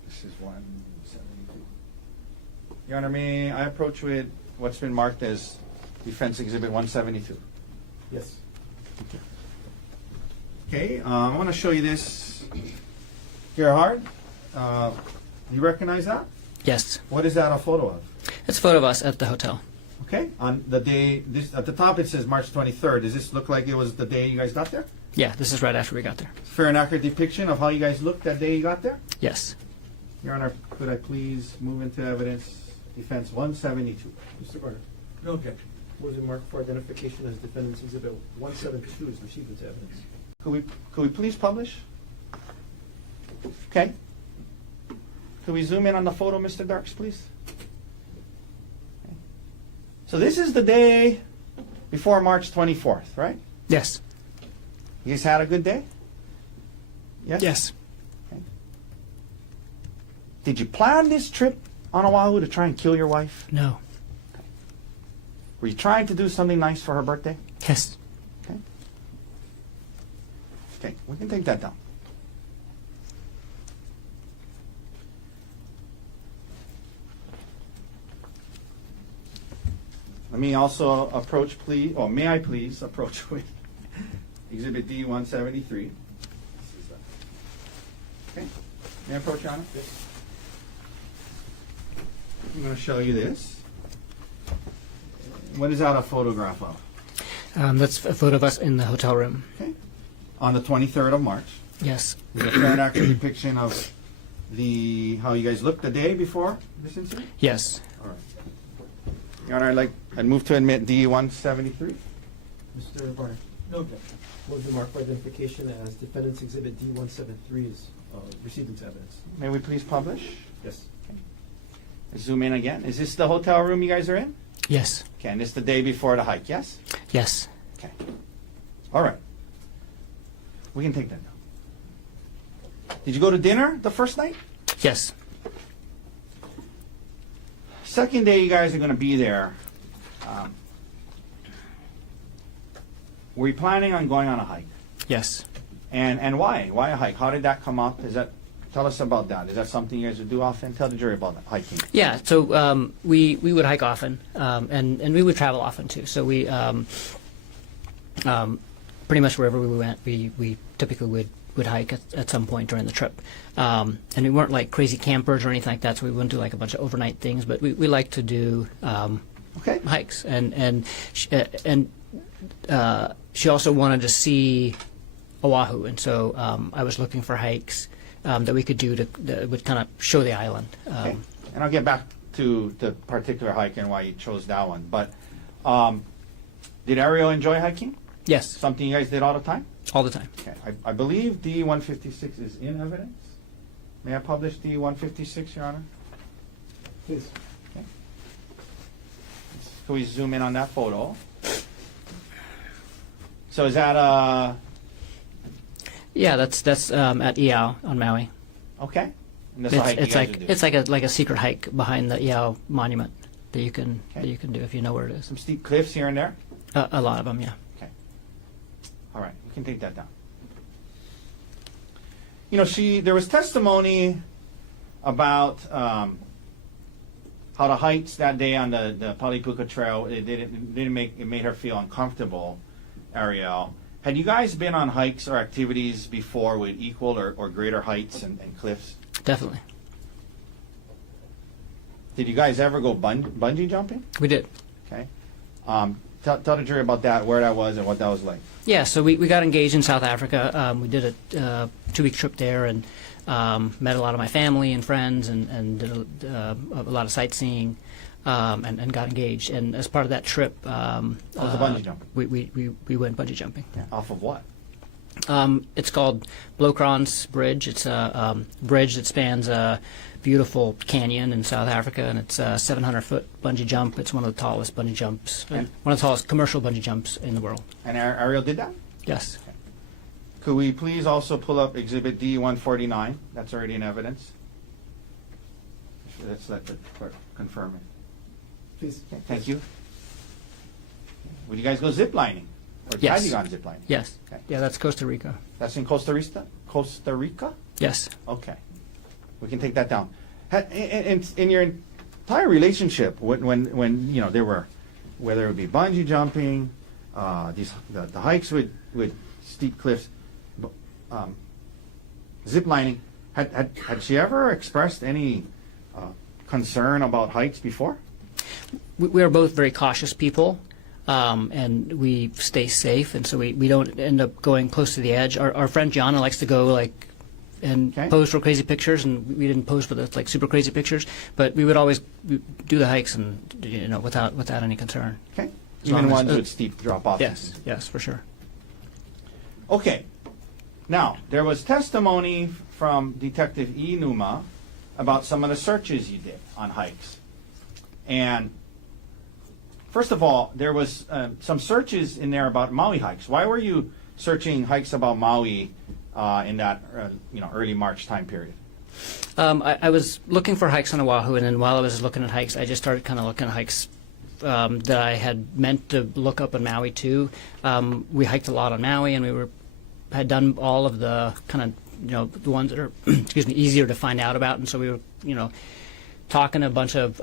This is 172. Your Honor, may I approach with what's been marked as Defense Exhibit 172? Yes. Okay, I want to show you this. Gerhardt, you recognize that? Yes, What is that a photo of? it's a photo of us at the hotel. Okay, on the day, this at the top it says March 23rd. Does this look like it was the day you guys got there? Yeah, this is right after we got there. Fair and accurate depiction of how you guys looked that day you got there? Yes. Your Honor, could I please move into evidence Defense 172? Mr. Garner. No objection. Was it marked for identification as defendant's exhibit 172 is received into evidence? Could we please publish? Okay. Could we zoom in on the photo, Mr. Darks, please? Okay. So this is the day before March 24th, right? Yes. You guys had a good day? Yes? Yes. Okay. Did you plan this trip on Oahu to try and kill your wife? No. Were you trying to do something nice for her birthday? Yes. Okay. Okay, we can take that down. Let me also approach, please, or may I please approach with Exhibit D 173. Okay, may I approach, Your Honor? Yes. I'm going to show you this. What is that a photograph of? That's a photo of us in the hotel room. Okay. On the 23rd of March. Yes. With a fair and accurate depiction of how you guys looked the day before this incident? Yes. All right. Your Honor, I'd move to admit D-173. Mr. Garner. No objection. Was it marked for identification as defendant's exhibit D173 is received into evidence? May we please publish? Yes. Zoom in again. Is this the hotel room you guys are in? Yes. Okay, and it's the day before the hike, yes? Yes. Okay. All right. We can take that now. Did you go to dinner the first night? Yes. Second day you guys are going to be there. Were you planning on going on a hike? Yes. And why? Why a hike? How did that come up? Tell us about that. Is that something you guys would do often? Tell the jury about that, hiking. Yeah, so we would hike often, and we would travel often too. So we pretty much wherever we went, we typically would hike at some point during the trip. And we weren't like crazy campers or anything like that, so we wouldn't do like a bunch of overnight things. But we like to do Okay. hikes, and she also wanted to see Oahu, and so I was looking for hikes that we could do that would kind of show the island. Okay. And I'll get back to the particular hike and why you chose that one. But did Ariel enjoy hiking? Yes, Something you guys did all the time? all the time. Okay. I believe D156 is in evidence. May I publish D156, Your Honor? Please. Okay. Can we zoom in on that photo? So is that Yeah, that's at Iao on Maui. okay? And that's a hike you It's guys like would do. it's like a secret hike behind the Iao monument that you can Okay. do if you know where it is. Some steep cliffs here and there. A lot of them, yeah. Okay. All right, we can take that down. You know, there was testimony about how the hikes that day on the Palipuka Trail it made her feel uncomfortable. Ariel, had you guys been on hikes or activities before with equal or greater heights and cliffs? Definitely. Did you guys ever go bungee jumping? We did. Okay. Tell the jury about that, where that was, and what that was like. Yeah, so we got engaged in South Africa. We did a 2-week trip there and met a lot of my family and friends and did a lot of sightseeing and got engaged. And as part of that trip, was the bungee jumping? We went bungee jumping. Yeah. Off of what? It's called Blokran's Bridge. It's a bridge that spans a beautiful canyon in South Africa, and it's a 700-foot bungee jump. It's one of the tallest bungee jumps, one of the tallest commercial bungee jumps in the world. And Ariel did that? Yes. Could we please also pull up Exhibit D-149? That's already in evidence. Let's let the clerk confirm it. Please. Okay, thank you. Would you guys go ziplining? Or Yes. have you gone ziplining? Yes. Okay. Yeah, that's Costa Rica. That's in Costa Rica? Costa Rica? Yes. Okay. We can take that down. In your entire relationship, when you know there were, whether it would be bungee jumping, the hikes with steep cliffs, zip lining, had she ever expressed any concern about heights before? We are both very cautious people, and we stay safe, and so we don't end up going close to the edge. Our friend Gianna likes to go and Okay. pose for crazy pictures, and we didn't pose for the super crazy pictures, but we would always do the hikes and without any concern. Okay. As long Even as- ones with steep drop-offs. Yes, for sure. Okay. Now, there was testimony from Detective E. Numa about some of the searches you did on hikes. And first of all, there was some searches in there about Maui hikes. Why were you searching hikes about Maui in that early March time period? I was looking for hikes on Oahu, and then while I was looking at hikes, I just started kind of looking at hikes that I had meant to look up on Maui too. We hiked a lot on Maui, and we had done all of the kind of the ones that are easier to find out about, and so we were talking to a bunch of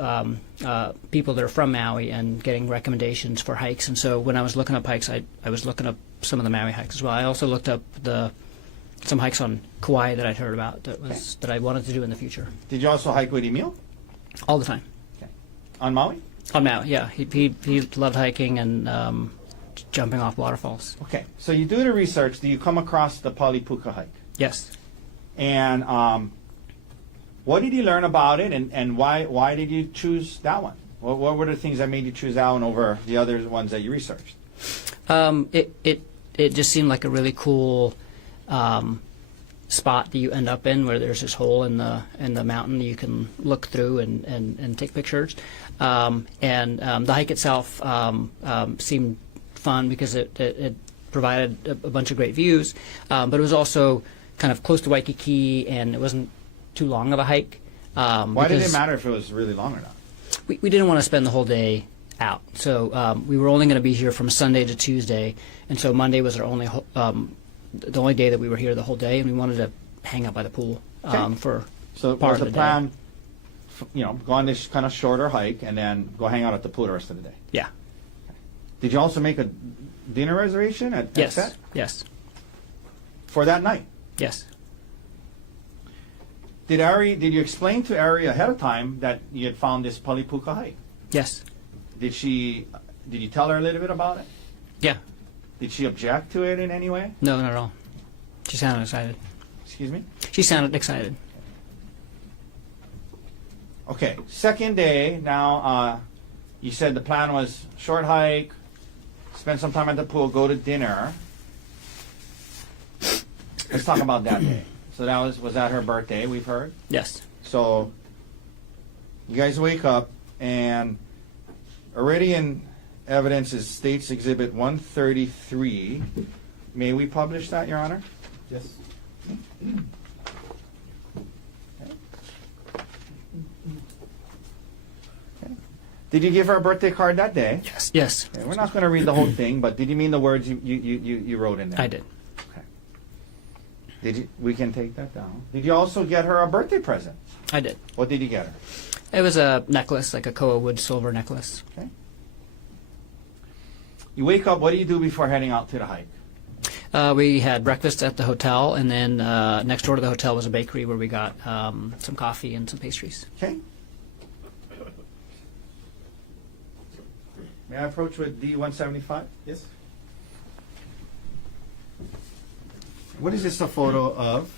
people that are from Maui and getting recommendations for hikes. And so when I was looking up hikes, I was looking up some of the Maui hikes as well. I also looked up some hikes on Kauai that I'd heard about that I wanted to do in the future. Did you also hike with Emil? All the time. Okay. On Maui? On Maui, yeah. He loved hiking and jumping off waterfalls. Okay. So you do the research. Do you come across the Palipuka hike? Yes. And what did you learn about it, and why did you choose that one? What were the things that made you choose that one over the other ones that you researched? It just seemed like a really cool spot that you end up in, where there's this hole in the mountain you can look through and take pictures. And the hike itself seemed fun because it provided a bunch of great views, but it was also kind of close to Waikiki, and it wasn't too long of a hike. Why did it matter if it was really long or not? We didn't want to spend the whole day out, so we were only going to be here from Sunday to Tuesday, and so Monday was our only the only day that we were here the whole day, and we wanted to hang out by the pool for So part was of the the plan, go on this kind of shorter hike and then go hang out at the pool the rest of the day? Yeah. Did you also make a dinner reservation at Yes. Set Yes. for that night? Yes. Did you explain to Ari ahead of time that you had found this Palipuka hike? Yes. Did you tell her a little bit about it? Yeah. Did she object to it in any way? No, not at all. She sounded excited. Excuse me? She sounded excited. Okay, second day. Now, you said the plan was short hike, spend some time at the pool, go to dinner. Let's talk about that day. So that was that her birthday, we've heard? Yes. So you guys wake up, and already in evidence is States Exhibit 133. May we publish that, Your Honor? Yes. Did you give her a birthday card that day? Yes. Yes. Okay, we're not going to read the whole thing, but did you mean the words you wrote in there? I did. Okay. Did you? We can take that down. Did you also get her a birthday present? I did. What did you get her? It was a necklace, like a Koa wood silver necklace. Okay. You wake up. What do you do before heading out to the hike? We had breakfast at the hotel, and then next door to the hotel was a bakery where we got some coffee and some pastries. Okay. May I approach with D175? Yes? What is this a photo of?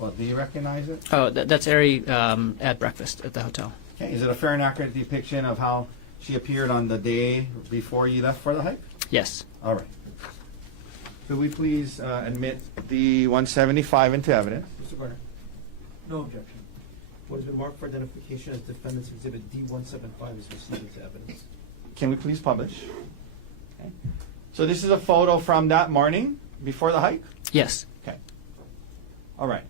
Well, do you recognize it? Oh, that's Ari at breakfast at the hotel. Okay, is it a fair and accurate depiction of how she appeared on the day before you left for the hike? Yes. All right. Could we please admit D175 into evidence? Mr. Gardner? No objection. What has been marked for identification as defendant's exhibit D175 is received into evidence. Can we please publish? Okay. So this is a photo from that morning before the hike? Yes. Okay. All right.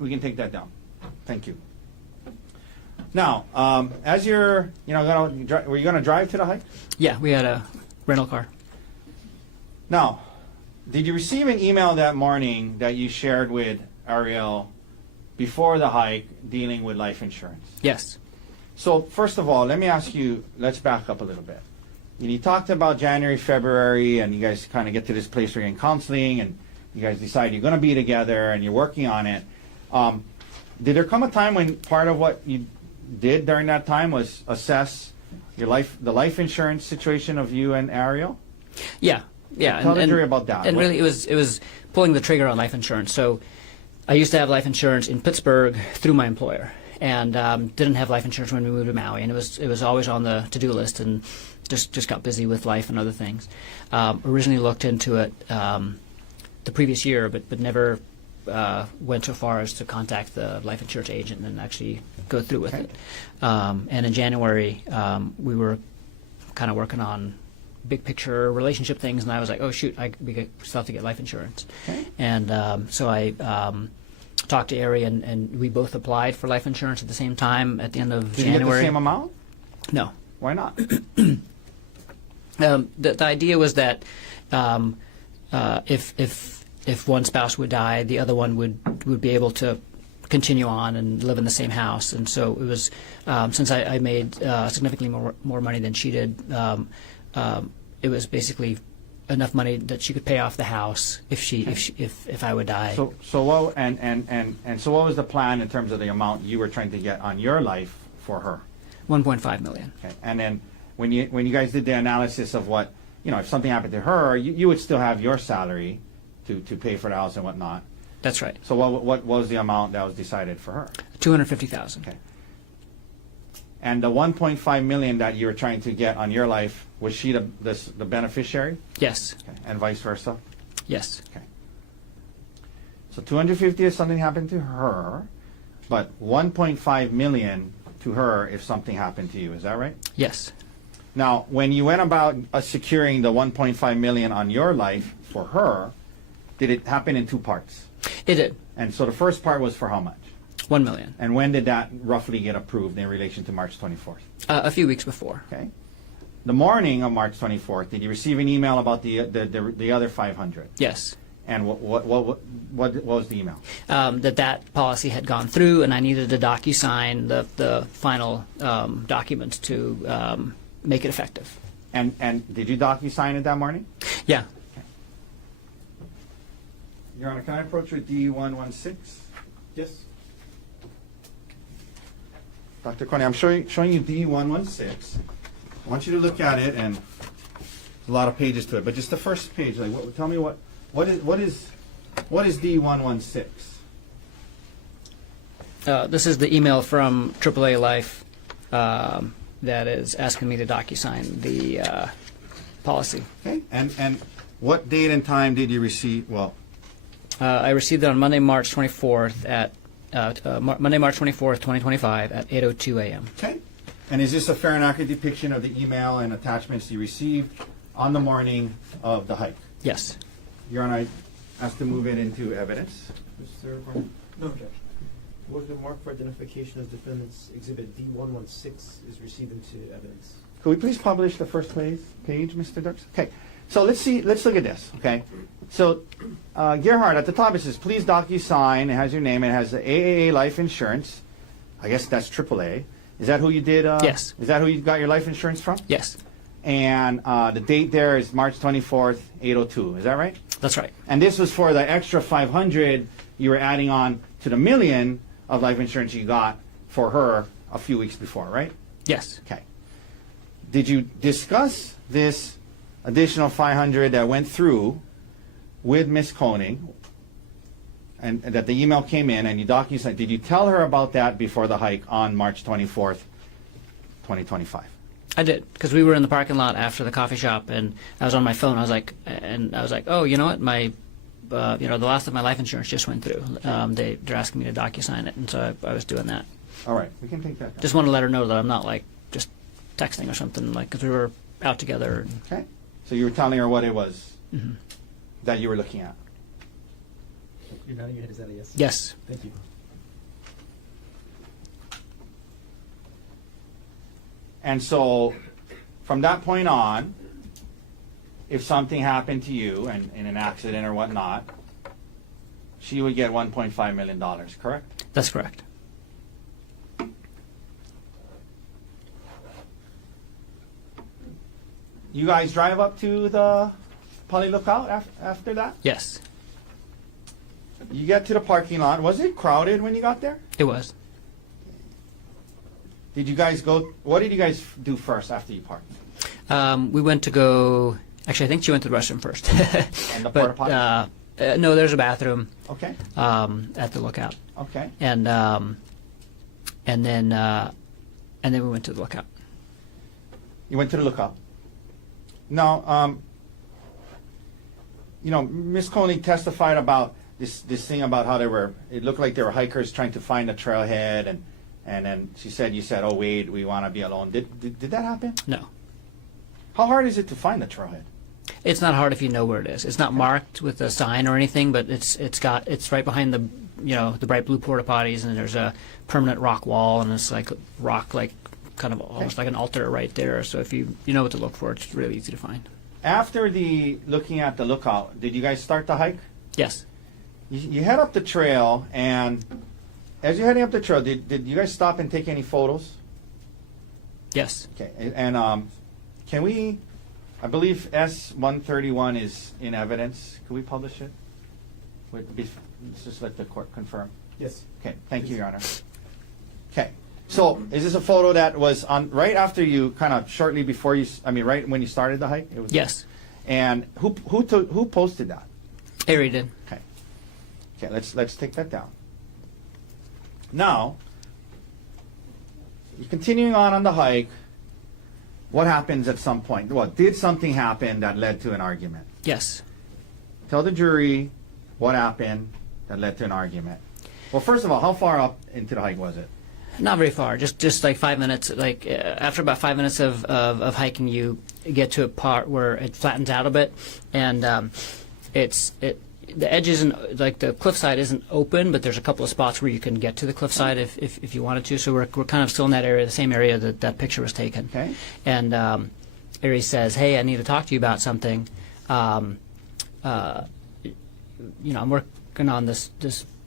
We can take that down. Thank you. Now, as you're, were you going to drive to the hike? Yeah, we had a rental car. Now, did you receive an email that morning that you shared with Ariel before the hike dealing with life insurance? Yes. So, first of all, let me ask you, let's back up a little bit. You talked about January, February, and you guys kind of get to this place where you're in counseling, and you guys decide you're going to be together, and you're working on it. Did there come a time when part of what you did during that time was assess the life insurance situation of you and Ariel? Yeah. Yeah. Tell the jury about that. And really, it was pulling the trigger on life insurance. So I used to have life insurance in Pittsburgh through my employer, and didn't have life insurance when we moved to Maui, and it was always on the to-do list, and just got busy with life and other things. Originally looked into it the previous year, but never went so far as to contact the life insurance agent and actually go through with it. And in January, we were kind of working on big picture relationship things, and I was like, oh shoot, we still have to get life insurance. Okay. And so I talked to Ari, and we both applied for life insurance at the same time at the end of Did you January. get the same amount? No. Why not? The idea was that if one spouse would die, the other one would be able to continue on and live in the same house. And so it was, since I made significantly more money than she did, it was basically enough money that she could pay off the house if I would die. So what so what was the plan in terms of the amount you were trying to get on your life for her? 1.5 million. Okay. And then when you guys did the analysis of what, if something happened to her, you would still have your salary to pay for the house and whatnot. That's right. So what was the amount that was decided for her? $250,000. Okay. And the 1.5 million that you were trying to get on your life, was she the beneficiary? Yes. Okay. And vice versa? Yes. Okay. So 250 if something happened to her, but 1.5 million to her if something happened to you. Is that right? Yes. Now, when you went about securing the 1.5 million on your life for her, did it happen in two parts? It did. And so the first part was for how much? 1 million. And when did that roughly get approved in relation to March 24th? A few weeks before. Okay. The morning of March 24th, did you receive an email about the other 500? Yes. And what was the email? That policy had gone through, and I needed to DocuSign the final documents to make it effective. And did you DocuSign it that morning? Yeah. Your Honor, can I approach with D116? Yes? Dr. Konig, I'm showing you D116. I want you to look at it, and there's a lot of pages to it, but just the first page. Tell me what is D116? This is the email from AAA Life that is asking me to DocuSign the policy. Okay. And what date and time did you receive? Well, I received it on Monday, March 24th at Monday, March 24th, 2025 at 8:02 a.m. okay. And is this a fair and accurate depiction of the email and attachments you received on the morning of the hike? Yes. Your Honor, I ask to move it into evidence. Mr. Gardner? No objection. What has been marked for identification as defendant's exhibit D116 is received into evidence. Could we please publish the first page, Mr. Dirks? Okay. So let's look at this, okay? So, Gerhardt, at the top it says, please DocuSign. It has your name. It has the AAA life insurance. I guess that's AAA. Is that who you did? Yes. Is that who you got your life insurance from? Yes. And the date there is March 24th, 8:02. Is that right? That's right. And this was for the extra 500 you were adding on to the million of life insurance you got for her a few weeks before, right? Yes. Okay. did you discuss this additional 500 that went through with Ms. Konig, and that the email came in and you DocuSign? Did you tell her about that before the hike on March 24th, 2025? I did, because we were in the parking lot after the coffee shop, and I was on my phone. I was like, oh, you know what, my, the last of my life insurance just went through. They're asking me to DocuSign it, and so I was doing that. All right, we can take that down. Just want to let her know that I'm not like just texting or something, like, because we were out together. And, Okay. So you were telling her what it was that you were looking at. You're nodding your head, is that a yes? yes. Thank you. And so from that point on, if something happened to you and in an accident or whatnot, she would get $1.5 million, correct? That's correct. You guys drive up to the Poly Lookout after that? Yes, You get to the parking lot. Was it crowded when you got there? it was. Did you guys go? What did you guys do first after you parked? We went to go. Actually, I think she went to the restroom first. And the porta potty? No, there's a bathroom Okay. at the lookout, Okay. and then we went to the lookout. You went to the lookout. Now, Ms. Konig testified about this thing about how it looked like they were hikers trying to find a trailhead, and then you said, oh, wait, we want to be alone. Did that happen? No, How hard is it to find the trailhead? it's not hard if you know where it is. It's not marked with a sign or anything, but it's right behind the bright blue porta potties, and there's a permanent rock wall, and it's like rock, like kind of almost like an altar right there. So if you know what to look for, it's really easy to find. After looking at the lookout, did you guys start the hike? Yes. You head up the trail, and as you're heading up the trail, did you guys stop and take any photos? Yes. Okay, and can we, I believe S-131 is in evidence. Can we publish it? Let's just let the court confirm. Yes. Okay, thank you, Your Honor. Okay, so is this a photo that was on right after you, kind of shortly before right when you started the hike? It was, Yes. And who posted that? Ari did. Okay. Okay, let's take that down. Now, you're continuing on the hike. What happens at some point? Well, did something happen that led to an argument? Yes. Tell the jury what happened that led to an argument. Well, first of all, how far up into the hike was it? Not very far. Just like 5 minutes. Like after about 5 minutes of hiking, you get to a part where it flattens out a bit, and the edge isn't, like, the cliffside isn't open, but there's a couple of spots where you can get to the cliffside if you wanted to. So we're kind of still in that area, the same area that picture was taken. Okay. And Ari says, "Hey, I need to talk to you about something. I'm working on this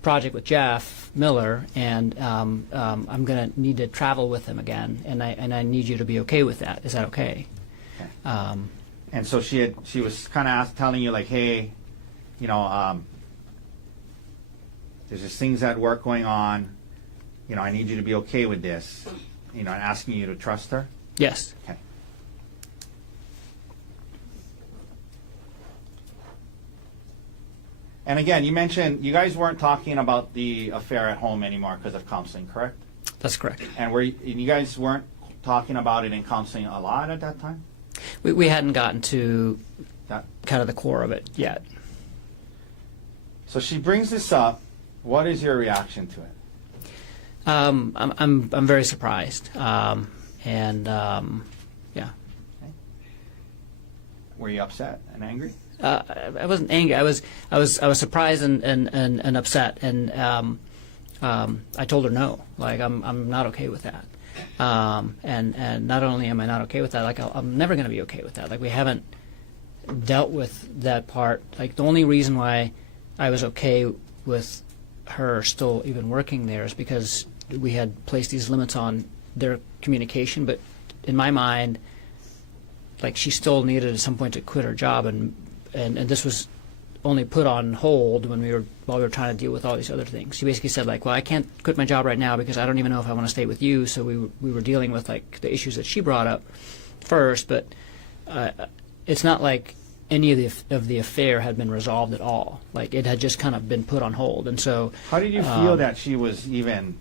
project with Jeff Miller, and I'm going to need to travel with him again, and I need you to be okay with that. Is that okay?" Okay. And so she was kind of telling you, like, hey, there's just things at work going on. I need you to be okay with this. And asking you to trust her. Yes. Okay. And again, you mentioned you guys weren't talking about the affair at home anymore because of counseling, correct? That's correct. And you guys weren't talking about it in counseling a lot at that time? We hadn't gotten to That. kind of the core of it yet. So she brings this up. What is your reaction to it? I'm very surprised, yeah. Were you upset and angry? I wasn't angry. I was surprised and upset, and I told her no. Like, I'm not okay with that. And not only am I not okay with that, like, I'm never going to be okay with that. Like, we haven't dealt with that part. Like, the only reason why I was okay with her still even working there is because we had placed these limits on their communication. But in my mind, like, she still needed at some point to quit her job, and this was only put on hold while we were trying to deal with all these other things. She basically said, like, well, I can't quit my job right now because I don't even know if I want to stay with you. So we were dealing with, like, the issues that she brought up, first, but it's not like any of the affair had been resolved at all. Like, it had just kind of been put on hold. And so, How did you feel that she would even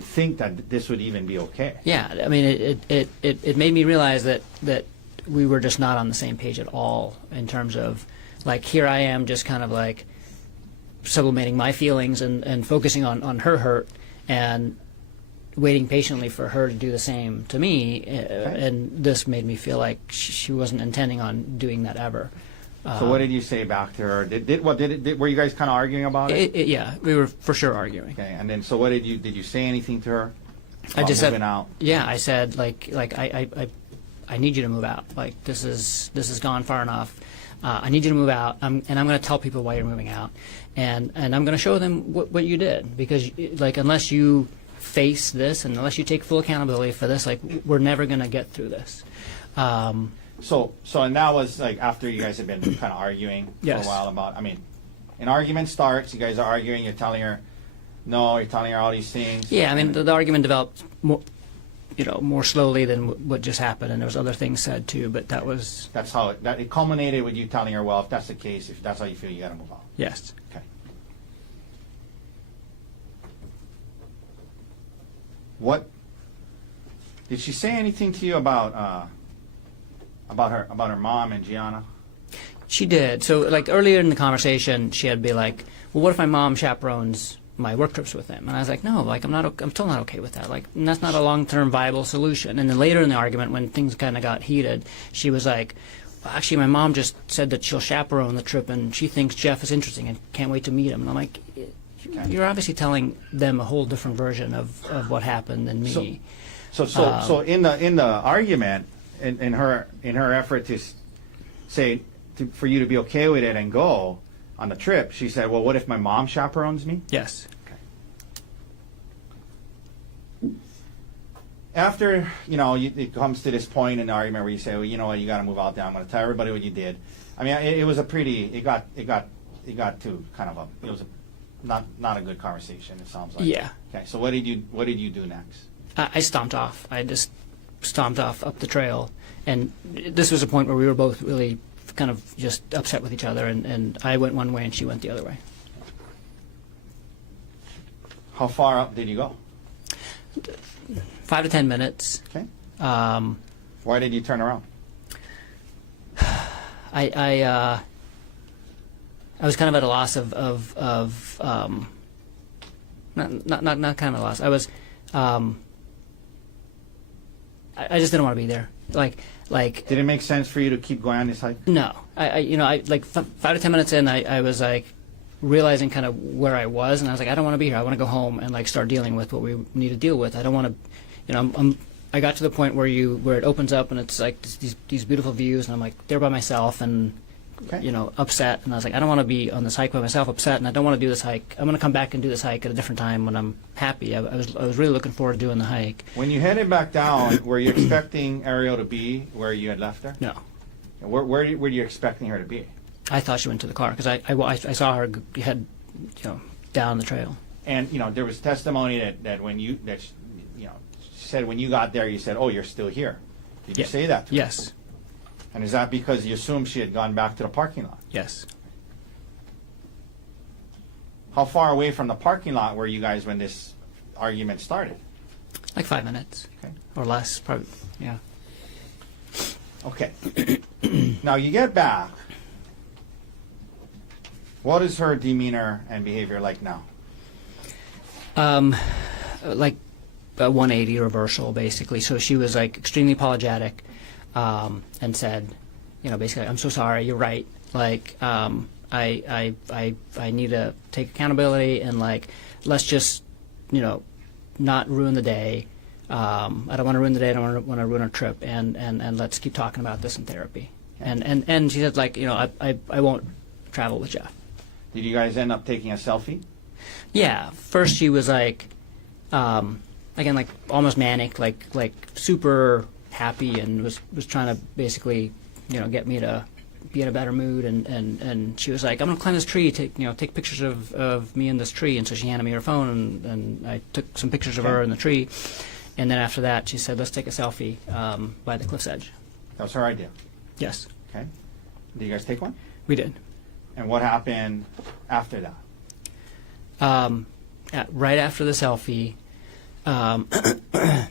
think that this would even be okay? yeah, I mean, it made me realize that we were just not on the same page at all in terms of, like, here I am just kind of like sublimating my feelings and focusing on her hurt and waiting patiently for her to do the same to me. And this made me feel like she wasn't intending on doing that ever. So what did you say back to her? Were you guys kind of arguing about it? Yeah, we were for sure arguing. Okay, and then so what did you say anything to her? I just said, moving out. yeah, I said like I need you to move out. Like, this has gone far enough. I need you to move out, and I'm going to tell people why you're moving out, and I'm going to show them what you did, because like, unless you face this and unless you take full accountability for this, like, we're never going to get through this. So and that was like after you guys had been kind of arguing for Yes. a while about. I mean, an argument starts. You guys are arguing. You're telling her no. You're telling her all these things. Yeah, I mean, the argument developed more slowly than what just happened, and there was other things said too. But That's how it culminated with you telling her, well, if that's the case, if that's how you feel, you got to move on. yes. Okay. What did she say anything to you about her mom and Gianna? She did. So, like, earlier in the conversation, she had be like, "Well, what if my mom chaperones my work trips with them?" And I was like, "No, like, I'm still not okay with that. Like, and that's not a long-term viable solution." And then later in the argument, when things kind of got heated, she was like, "Well, actually, my mom just said that she'll chaperone the trip, and she thinks Jeff is interesting and can't wait to meet him." And I'm like, "You're obviously telling them a whole different version of what happened than me." So in the argument, in her effort to say for you to be okay with it and go on the trip, she said, "Well, what if my mom chaperones me?" Yes. After it comes to this point in the argument where you say, "Well, you know what, you got to move out there. I'm going to tell everybody what you did." I mean, it was a pretty. It got to kind of it was not a good conversation. It sounds like. Yeah. Okay. So what did you do next? I stomped off. I just stomped off up the trail. And this was a point where we were both really kind of just upset with each other. And I went one way and she went the other way. How far up did you go? 5 to 10 minutes. Okay. Why did you turn around? I was kind of at a loss of not kind of a loss. I was I just didn't want to be there. Like. Did it make sense for you to keep going on this hike? No. I like 5 to 10 minutes in, I was like realizing kind of where I was, and I was like, I don't want to be here. I want to go home and like start dealing with what we need to deal with. I don't want to, I got to the point where it opens up and it's like these beautiful views, and I'm like there by myself and upset, and I was like, I don't want to be on this hike by myself, upset, and I don't want to do this hike. I'm going to come back and do this hike at a different time when I'm happy. I was really looking forward to doing the hike. When you headed back down, were you expecting Ariel to be where you had left her? No. Where were you expecting her to be? I thought she went to the car because I saw her head down the trail. And there was testimony that she said when you got there, you said, "Oh, you're still here." Did you say that to her? Yes. And is that because you assumed she had gone back to the parking lot? Yes. How far away from the parking lot were you guys when this argument started? Like 5 minutes. Okay. Or less, probably. Yeah. Okay. Now you get back. What is her demeanor and behavior like now? Like a 180 reversal, basically. So she was like extremely apologetic, and said, basically, "I'm so sorry. You're right. Like, I need to take accountability, and like, let's just, not ruin the day. I don't want to ruin the day. I don't want to ruin our trip, and let's keep talking about this in therapy." And she said, like, I won't travel with Jeff. Did you guys end up taking a selfie? Yeah. First, she was like, again, like almost manic, like super happy, and was trying to basically, get me to be in a better mood. And she was like, "I'm gonna climb this tree, take pictures of me in this tree." And so she handed me her phone, and I took some pictures of her in the tree. And then after that, she said, let's take a selfie by the cliff's edge. That was her idea. Yes, Okay. Did you guys take one? we did. And what happened after that? Right after the selfie, I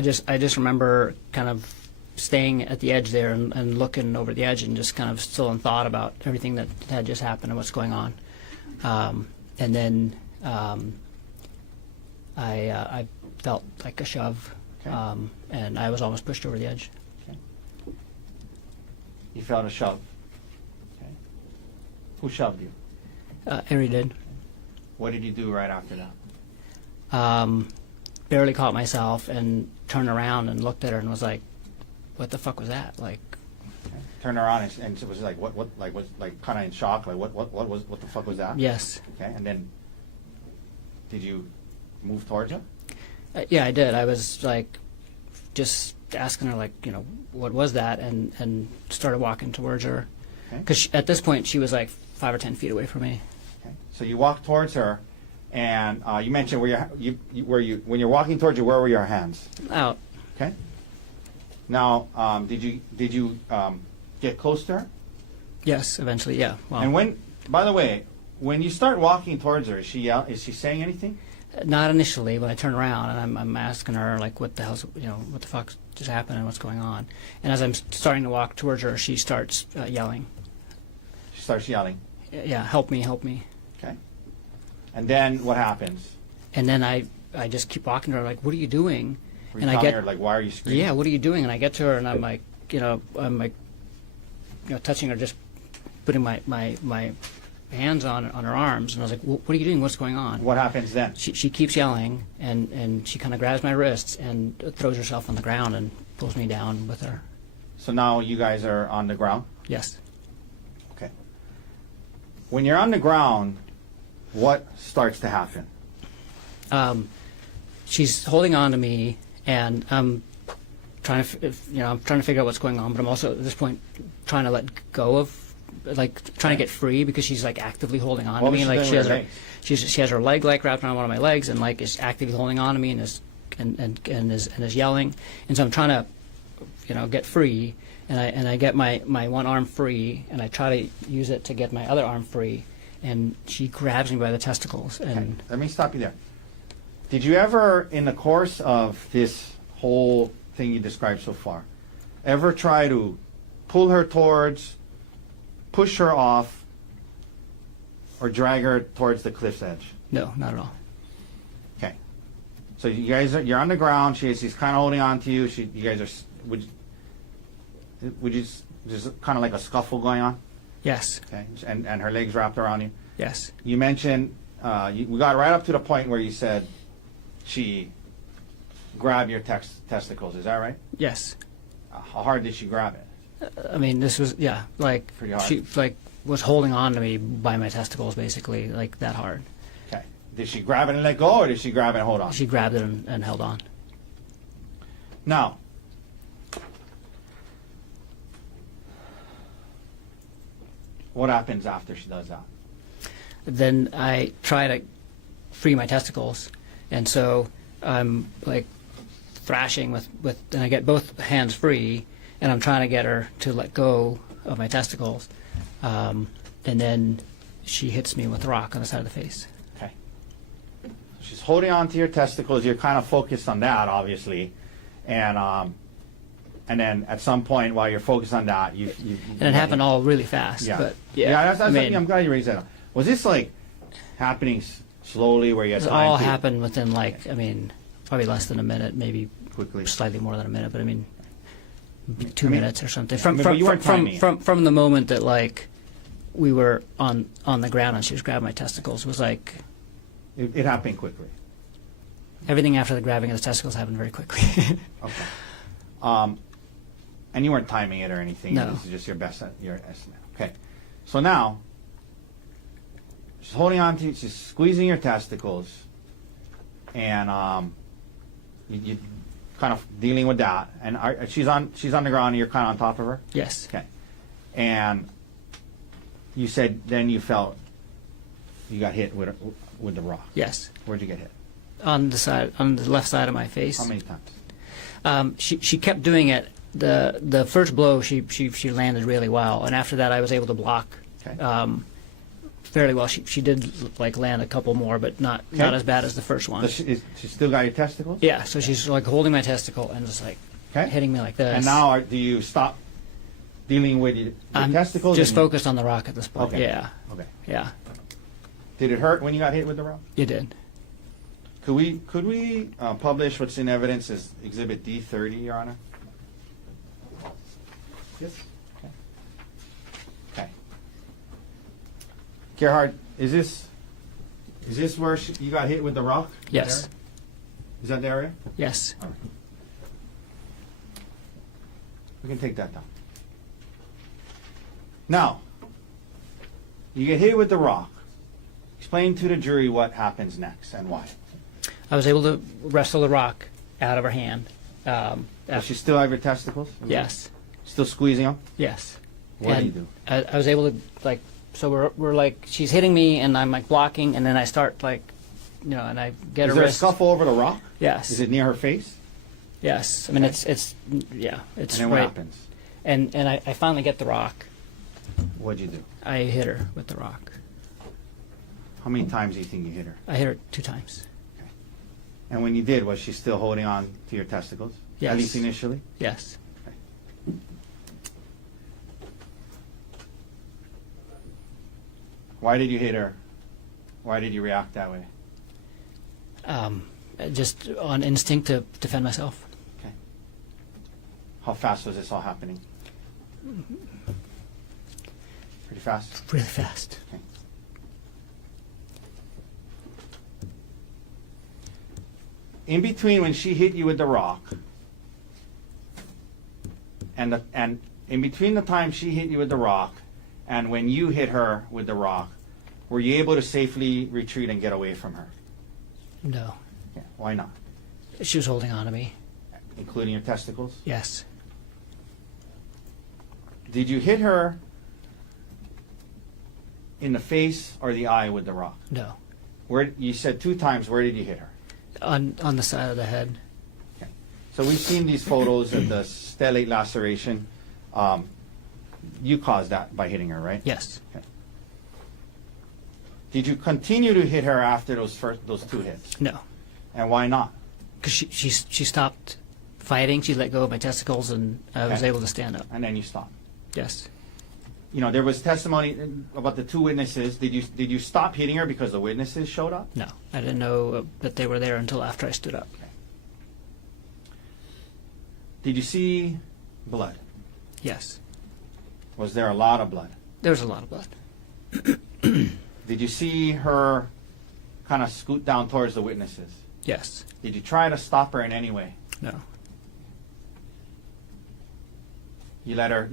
just remember kind of staying at the edge there and looking over the edge and just kind of still in thought about everything that had just happened and what's going on. And then I felt like a shove, Okay. and I was almost pushed over the edge. Okay. You felt a shove. Okay. Who shoved you? Ari did. What did you do right after that? Barely caught myself and turned around and looked at her and was like, "What the fuck was that?" Like, Okay. Turned around and it was like what like was like kind of in shock, like what the fuck was that? yes, Okay. And then did you move towards her? yeah, I did. I was like, just asking her like, what was that, and started walking towards her Okay. because at this point she was like 5 or 10 feet away from me. Okay. So you walk towards her, and you mentioned when you're walking towards her, where were your hands? Out. Okay. Now, did you get close to her? Yes, eventually. Yeah. Well, And when, by the way, when you start walking towards her, is she saying anything? not initially, but I turn around and I'm asking her like, what the hell's, what the fuck just happened and what's going on. And as I'm starting to walk towards her, she starts yelling, She starts yelling. "Yeah, help me, help me!" Okay. And then what happens? And then I just keep walking to her like, "What are you doing?" Were you And I telling get her like, why are you screaming? Yeah, what are you doing? And I get to her and I'm like, touching her, just putting my hands on her arms, and I was like, "What are you doing? What's going on?" What happens then? She keeps yelling, and she kind of grabs my wrists and throws herself on the ground and pulls me down with her. So now you guys are on the ground. Yes. Okay. When you're on the ground, what starts to happen? She's holding on to me, and I'm trying to, I'm trying to figure out what's going on, but I'm also at this point trying to let go of, like, trying to get free because she's like actively holding on What to me. was she Like doing she with has her her, legs? she has her leg like wrapped around one of my legs, and like is actively holding on to me and is yelling, and so I'm trying to, get free, and I get my one arm free, and I try to use it to get my other arm free, and she grabs me by the testicles, and Okay. Let me stop you there. Did you ever, in the course of this whole thing you described so far, ever try to pull her towards, push her off, or drag her towards the cliff's edge? no, not at all. Okay. So you guys you're on the ground. She's kind of holding on to you. You guys are. Would you just kind of like a scuffle going on? Yes, Okay. And her legs wrapped around you. yes, You mentioned we got right up to the point where you said she grabbed your testicles. Is that right? yes. How hard did she grab it? I mean, this was, like, Pretty hard. she, like, was holding on to me by my testicles, basically, like, that hard. Okay. Did she grab it and let go, or did she grab it and hold on? She grabbed it and held on. Now, what happens after she does that? Then I try to free my testicles, and so I'm, like, thrashing with and I get both hands free, and I'm trying to get her to let go of my testicles, and then she hits me with a rock on the side of the face. Okay. She's holding on to your testicles. You're kind of focused on that, obviously, and then at some point while you're focused on that, you And it happened all really fast. Yeah. But yeah, That's I mean, I'm glad you raised that up. Was this like happening slowly, where you had it time all to happened within, like, I mean, probably less than a minute, maybe quickly? slightly more than a minute, but I mean, 2 I mean, minutes or something. I mean, but you weren't timing it. From the moment that, like, we were on the ground and she was grabbing my testicles was like It happened quickly. everything after the grabbing of the testicles happened very quickly. Okay. And you weren't timing it or anything. No. This is just your estimate. Okay. So now, she's holding on to you, she's squeezing your testicles, and you kind of dealing with that. And she's on the ground, and you're kind of on top of her. Yes. Okay. And you said then you felt you got hit with the rock. Yes. Where'd you get hit? On the left side of my face. How many times? She kept doing it. The first blow she landed really well, and after that I was able to block Okay. fairly well. She did like land a couple more, but not as bad as the first one. Does she still got your testicles? Yeah, so she's like holding my testicle and just like Okay. hitting me like this. And now, do you stop dealing with your I'm testicles? just and you- focused on the rock at this point. Okay. Yeah, Okay. yeah, Did it hurt when you got hit with the rock? you did. Could we publish what's in evidence as Exhibit D30, Your Honor? Yes. Okay. Gerhardt, is this where you got hit with the rock? Yes, There? Is that the area? yes. All right. We can take that down. Now, you get hit with the rock. Explain to the jury what happens next and why. I was able to wrestle the rock out of her hand. Does she still have your testicles? Yes, Still squeezing them? yes. What do And you do? I was able to like. So we're like she's hitting me and I'm like blocking and then I start like, and I get Is her there a wrist. scuffle over the rock? Yes. Is it near her face? Yes. I mean Okay. it's yeah it's And then what right. happens? And I finally get the rock. What'd you do? I hit her with the rock. How many times do you think you hit her? I hit her 2 times. And when you did, was she still holding on to your testicles? Yes. At least initially? Yes. Why did you hit her? Why did you react that way? Just on instinct to defend myself. Okay. How fast was this all happening? Pretty fast? Really fast. Okay. In between when she hit you with the rock and in between the time she hit you with the rock and when you hit her with the rock, were you able to safely retreat and get away from her? No. Yeah. Why not? She was holding on to me. Including your testicles? Yes. Did you hit her in the face or the eye with the rock? No. Where you said 2 times, where did you hit her? On the side of the head. Okay. So we've seen these photos of the stellate laceration. You caused that by hitting her, right? Yes. Okay. Did you continue to hit her after those 2 hits? No. And why not? Because she stopped fighting. She let go of my testicles, and I was Okay. able to stand up. And then you stopped. Yes. There was testimony about the 2 witnesses. Did you stop hitting her because the witnesses showed up? No, I didn't know that they were there until after I stood up. Did you see blood? Yes. Was there a lot of blood? There was a lot of blood. Did you see her kind of scoot down towards the witnesses? Yes. Did you try to stop her in any way? No. You let her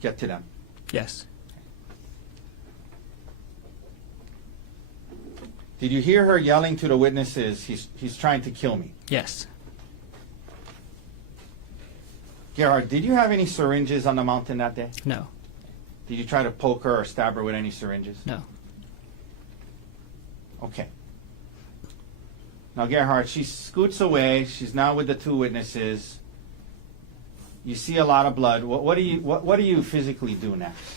get to them. Yes. Did you hear her yelling to the witnesses, he's trying to kill me? Yes. Gerhardt, did you have any syringes on the mountain that day? No. Did you try to poke her or stab her with any syringes? No. Okay. Now, Gerhardt, she scoots away. She's now with the 2 witnesses. You see a lot of blood. What do you physically do next?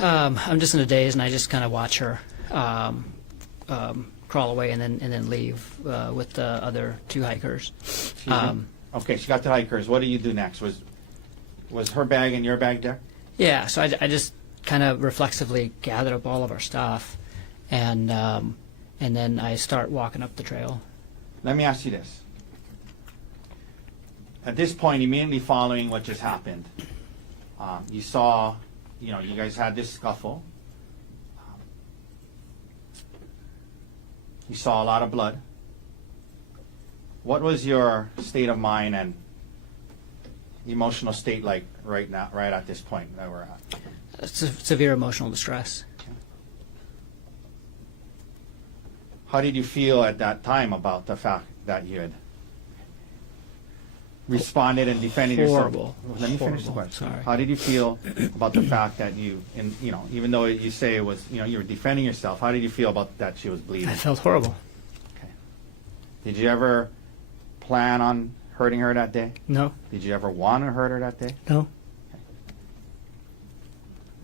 I'm just in a daze, and I just kind of watch her crawl away and then leave with the other 2 hikers. Excuse me? Okay, she got the hikers. What do you do next? Was her bag and your bag there? Yeah, so I just kind of reflexively gathered up all of our stuff, and then I start walking up the trail. Let me ask you this. At this point, immediately following what just happened, you saw, you guys had this scuffle. You saw a lot of blood. What was your state of mind and emotional state like right now, right at this point that we're at? Severe emotional distress. How did you feel at that time about the fact that you had responded and defended Horrible. yourself. Let me finish the Horrible. question. Sorry. How did you feel about the fact that even though you say it was, you were defending yourself, how did you feel about that she was bleeding? I felt horrible. Okay. Did you ever plan on hurting her that day? No, Did you ever want to hurt her that day? no,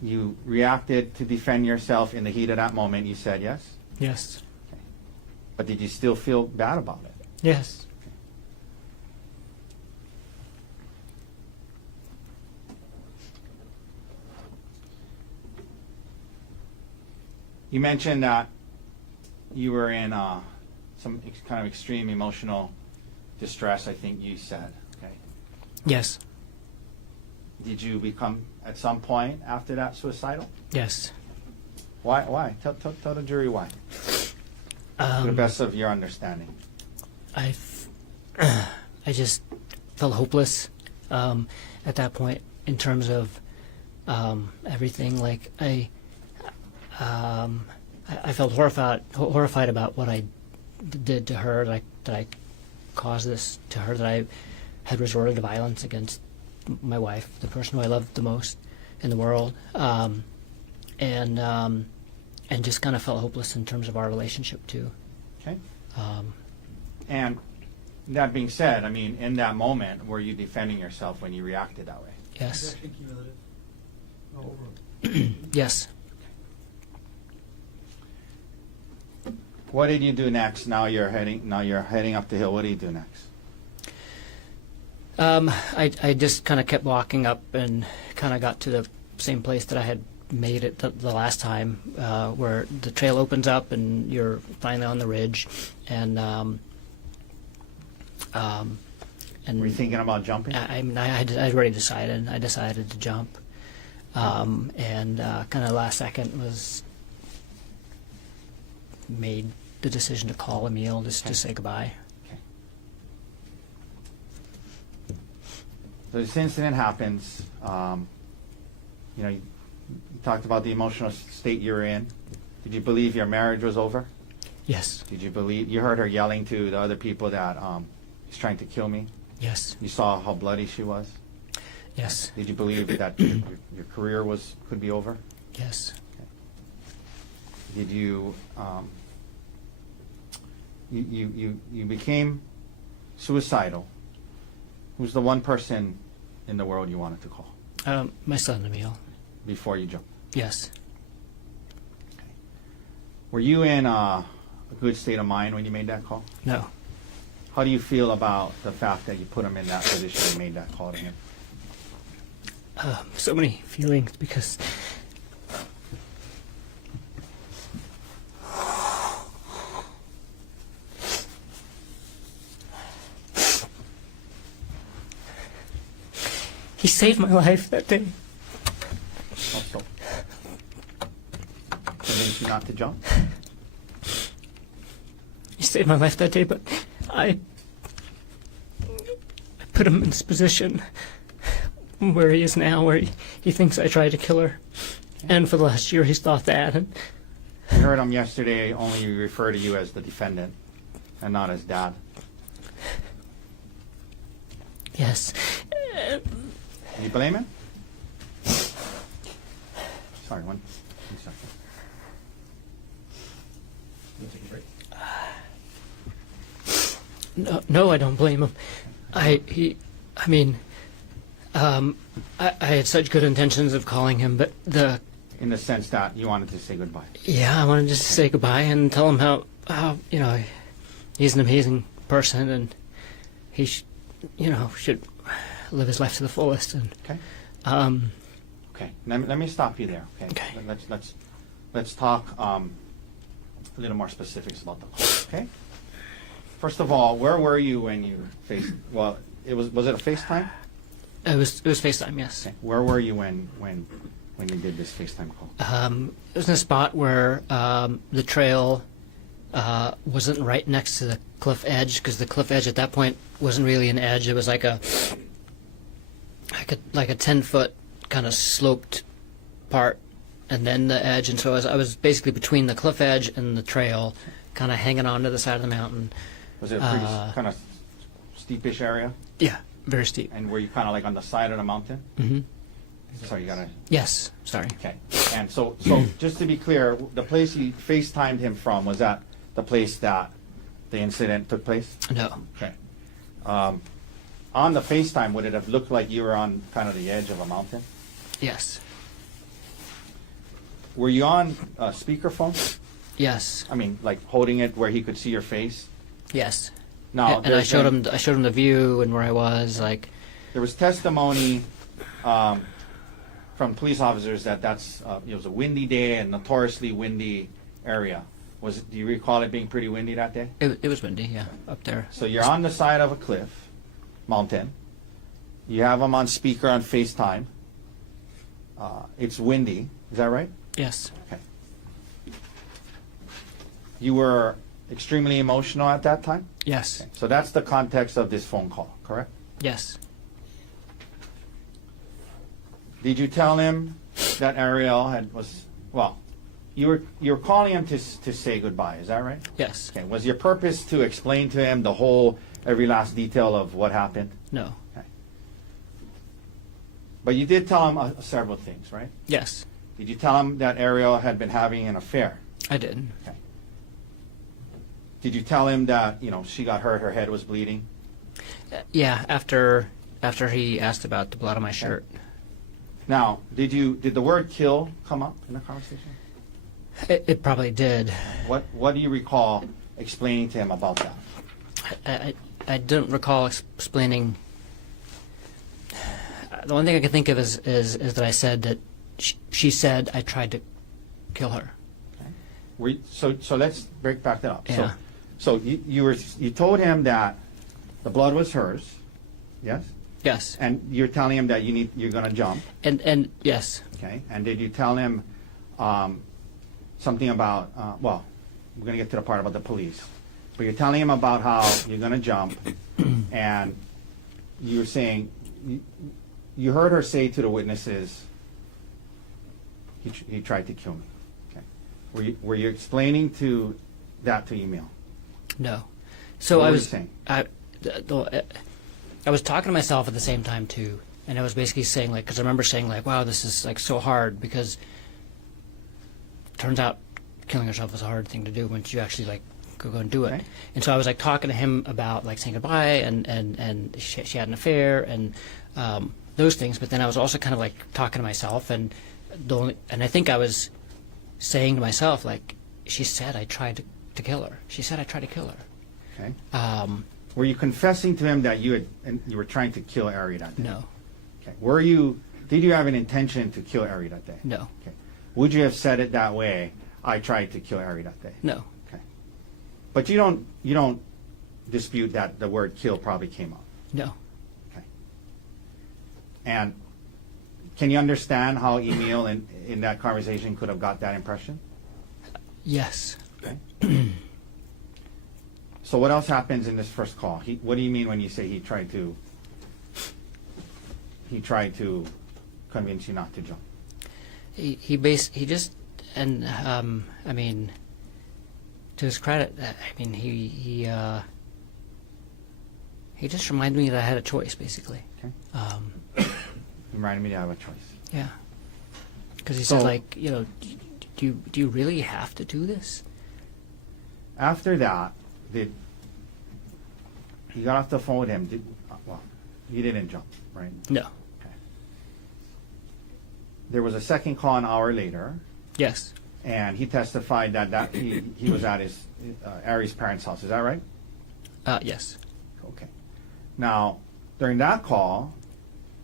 You reacted to defend yourself in the heat of that moment. You said yes, yes, but did you still feel bad about it? yes. You mentioned that you were in some kind of extreme emotional distress, I think you said. Okay. Yes, Did you become, at some point after that, suicidal? yes. Why? Tell the jury why. To the best of your understanding. I just felt hopeless at that point in terms of everything. Like I felt horrified about what I did to her. That I caused this to her. That I had resorted to violence against my wife, the person who I loved the most in the world, and just kind of felt hopeless in terms of our relationship too. Okay. And that being said, I mean, in that moment, were you defending yourself when you reacted that way? Yes. Yes. What did you do next? Now you're heading up the hill. What do you do next? I just kind of kept walking up and kind of got to the same place that I had made it the last time, where the trail opens up and you're finally on the ridge, and Were you thinking about jumping? I'd already decided. I decided to jump, and kind of last second was made the decision to call Emil just to say goodbye. Okay. So this incident happens. You talked about the emotional state you were in. Did you believe your marriage was over? Yes. Did you believe you heard her yelling to the other people that he's trying to kill me? Yes. You saw how bloody she was. Yes. Did you believe that your career could be over? Yes. Did you you became suicidal? Who's the one person in the world you wanted to call My son Emil. before you jumped? Yes. Were you in a good state of mind when you made that call? No. How do you feel about the fact that you put him in that position and made that call to him? So many feelings because he saved my life that day. Also, convinced you not to jump? He saved my life that day, but I put him in this position where he is now, where he thinks I tried to kill her. And for the last year, he's thought that. And We heard him yesterday only refer to you as the defendant and not as dad. yes. Do you blame him? Sorry, one second. You take a break. No, I don't blame him. I had such good intentions of calling him, but In the sense that you wanted to say goodbye. I wanted just to say goodbye and tell him how he's an amazing person and he should live his life to the fullest. And Okay. Okay. Let me stop you there. Okay. Okay. Let's talk a little more specifics about the call. Okay. First of all, where were you when you faced? Well, was it a FaceTime? it was FaceTime, yes. Okay. Where were you when you did this FaceTime call? It was in a spot where the trail wasn't right next to the cliff edge, because the cliff edge at that point wasn't really an edge. It was like a 10-foot kind of sloped part, and then the edge. And so I was basically between the cliff edge and the trail, kind of hanging on to the side of the mountain. Was it a pretty kind of steepish area? Yeah. Very steep. And were you kind of like on the side of the mountain? Mm-hmm. So you gotta. Yes. Sorry. Okay. And so just to be clear, the place you FaceTimed him from, was that the place that the incident took place? No. Okay. On the FaceTime, would it have looked like you were on kind of the edge of a mountain? Yes. Were you on speakerphone? Yes. I mean, like holding it where he could see your face? Yes. Now, And I showed him. I showed him the view and where I was. Like. There was testimony from police officers that it was a windy day and notoriously windy area. Do you recall it being pretty windy that day? It was windy. Yeah. Up there. So you're on the side of a cliff, mountain. You have him on speaker on FaceTime. It's windy. Is that right? Yes. Okay. You were extremely emotional at that time? Yes. Okay. So that's the context of this phone call, correct? Yes. Did you tell him that Ariel you were calling him to say goodbye, is that right? Yes. Okay. Was your purpose to explain to him every last detail of what happened? No. Okay. But you did tell him several things, right? Yes. Did you tell him that Ariel had been having an affair? I did. Okay. Did you tell him that, she got hurt, her head was bleeding? Yeah. After he asked about the blood on my shirt. Now, did the word kill come up in the conversation? It probably did. What do you recall explaining to him about that? I don't recall explaining. The only thing I can think of is that I said that she said I tried to kill her. Okay. So let's break back that up. Yeah. So you told him that the blood was hers, yes? Yes. And you're telling him that you're going to jump. And yes. Okay. And did you tell him something about? We're going to get to the part about the police. But you're telling him about how you're going to jump, and you were saying you heard her say to the witnesses, he tried to kill me. Okay. Were you explaining that to Emil? No. So What I were was you saying? I was talking to myself at the same time too, and I was basically saying because I remember saying wow, this is so hard because it turns out killing yourself is a hard thing to do once you actually go and do it. Okay. And so I was talking to him about saying goodbye and she had an affair and those things, but then I was also kind of talking to myself and I think I was saying to myself she said I tried to kill her. She said I tried to kill her. Okay. Were you confessing to him that you were trying to kill Ari that day? No. Okay. Did you have an intention to kill Ari that day? No. Okay. Would you have said it that way? I tried to kill Ari that day. No. Okay. But you don't dispute that the word kill probably came up. No. Okay. And can you understand how Emil in that conversation could have got that impression? Yes. Okay. So what else happens in this first call? What do you mean when you say he tried to convince you not to jump? He just I mean, to his credit, I mean he just reminded me that I had a choice basically. Okay. He reminded me to have a choice. Yeah. Because he So- said do you really have to do this? After that, you got off the phone with him. You didn't jump, right? No. Okay. There was a second call an hour later, Yes. and he testified that he was at his Ari's parents' house. Is that right? Yes. Okay. Now, during that call,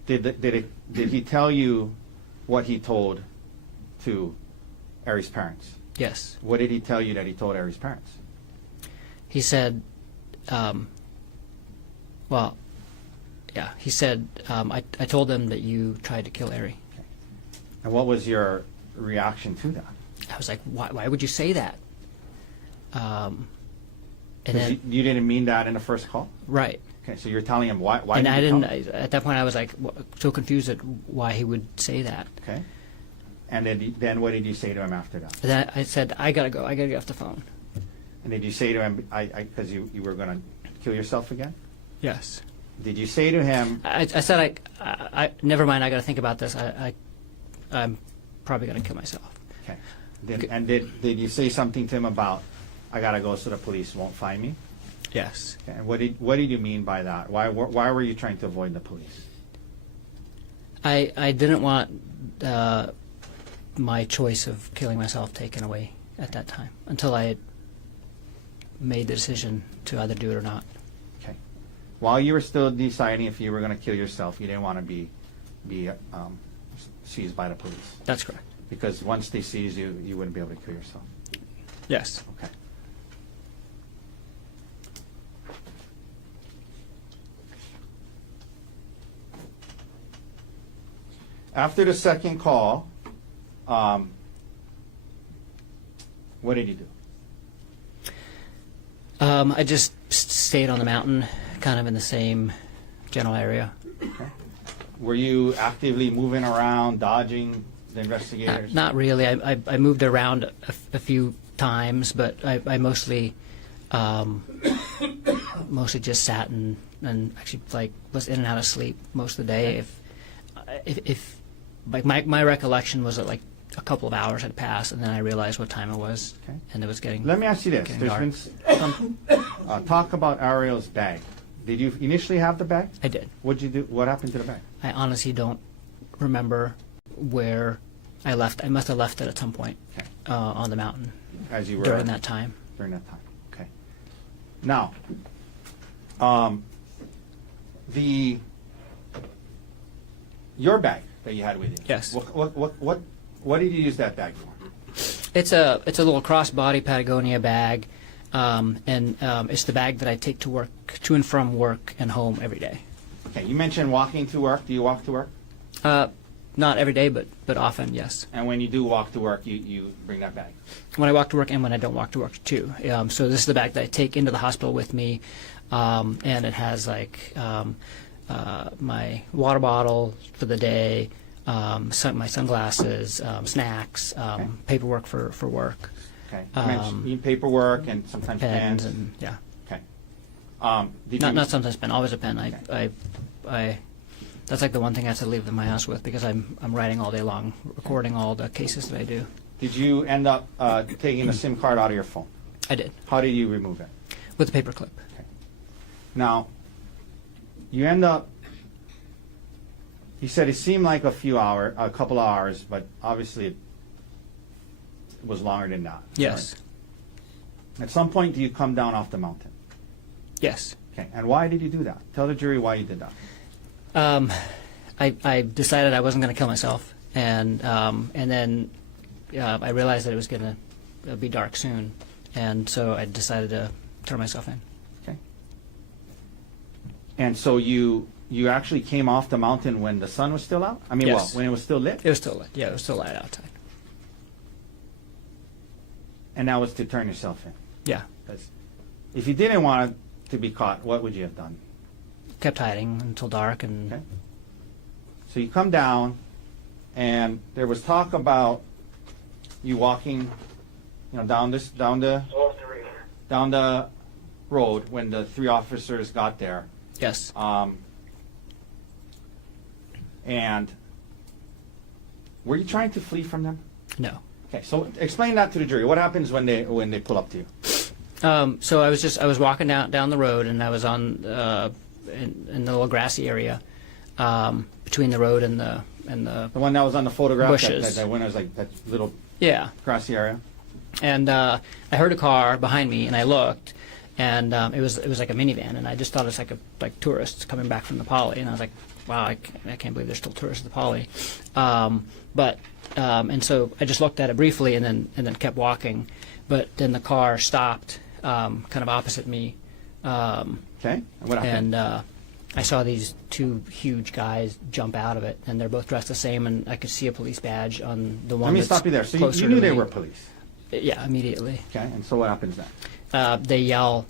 did he tell you what he told to Ari's parents? Yes. What did he tell you that he told Ari's parents? He said, he said, I told them that you tried to kill Ari. And what was your reaction to that? I was like, why would you say that? And 'Cause then, you didn't mean that in the first call? right. Okay, so you're telling him why And did I you tell didn't, him? at that point I was so confused at why he would say that. Okay. And then what did you say to him after that? And then I said, I gotta go, I gotta get off the phone. And did you say to him, because you were going to kill yourself again? Yes. Did you say to him, I said, I never mind. I got to think about this. I'm probably going to kill myself. okay, did you say something to him about, I gotta go so the police won't find me? Yes. Okay, and what did you mean by that? Why were you trying to avoid the police? I didn't want my choice of killing myself taken away at that time until I had made the decision to either do it or not. Okay. While you were still deciding if you were going to kill yourself, you didn't want to be seized by the police. That's correct. Because once they seize you, you wouldn't be able to kill yourself. Yes. Okay. After the second call, what did you do? I just stayed on the mountain, kind of in the same general area. Okay. Were you actively moving around, dodging the investigators? Not really. I moved around a few times, but I mostly mostly just sat and actually like was in and out of sleep most of the day. If like my recollection was that like a couple of hours had passed, and then I realized what time it was, Okay. and it was getting. Let me ask you this. getting There's dark. been some talk about Ariel's bag. Did you initially have the bag? I did. What'd you do? What happened to the bag? I honestly don't remember where I left. I must have left it at some point Okay. on the mountain As you were during that time. During that time. Okay. Now, your bag that you had with you. Yes. What did you use that bag for? It's a little crossbody Patagonia bag, and it's the bag that I take to and from work and home every day. Okay. You mentioned walking to work. Do you walk to work? Not every day, but often, yes. And when you do walk to work, you bring that bag. When I walk to work and when I don't walk to work too. So this is the bag that I take into the hospital with me, and it has like my water bottle for the day, my sunglasses, snacks, paperwork for work, Okay. You mentioned you need paperwork and sometimes pens, pens. and yeah. Okay. Not sometimes pen, always a pen. I that's like the one thing I have to leave in my house with because I'm writing all day long, recording all the cases that I do. Did you end up taking the SIM card out of your phone? I did How did you remove it? with a paper clip. Now, you end up. You said it seemed like a couple of hours, but obviously it was longer than that. Yes. Right? At some point, do you come down off the mountain? Yes. Okay. And why did you do that? Tell the jury why you did that. I decided I wasn't going to kill myself, and then I realized that it was going to be dark soon, and so I decided to turn myself in. Okay. And so you actually came off the mountain when the sun was still out? I mean, Yes. when it was still lit? It was still lit. Yeah, it was still light outside. And that was to turn yourself in. Yeah. 'Cause if you didn't want to be caught, what would you have done? Kept hiding until dark, and Okay. So you come down, and there was talk about you walking, down the road when the three officers got there. yes. And were you trying to flee from them? No. Okay, so explain that to the jury. What happens when they pull up to you? So I was walking down the road, and I was on in the little grassy area between the road and the The one that was on the photograph, Bushes. that when it was like that little yeah. grassy area. And I heard a car behind me, and I looked, and it was like a minivan, and I just thought it was like tourists coming back from the Poly, and I was like, wow, I can't believe there's still tourists at the Poly. And so I just looked at it briefly, and then kept walking, but then the car stopped, kind of opposite me, Okay, and what happened? and I saw these two huge guys jump out of it, and they're both dressed the same, and I could see a police badge on the one. Let me that's stop you there. So closer you knew to they me. were police. Yeah, immediately. Okay, and so what happens then? They yell,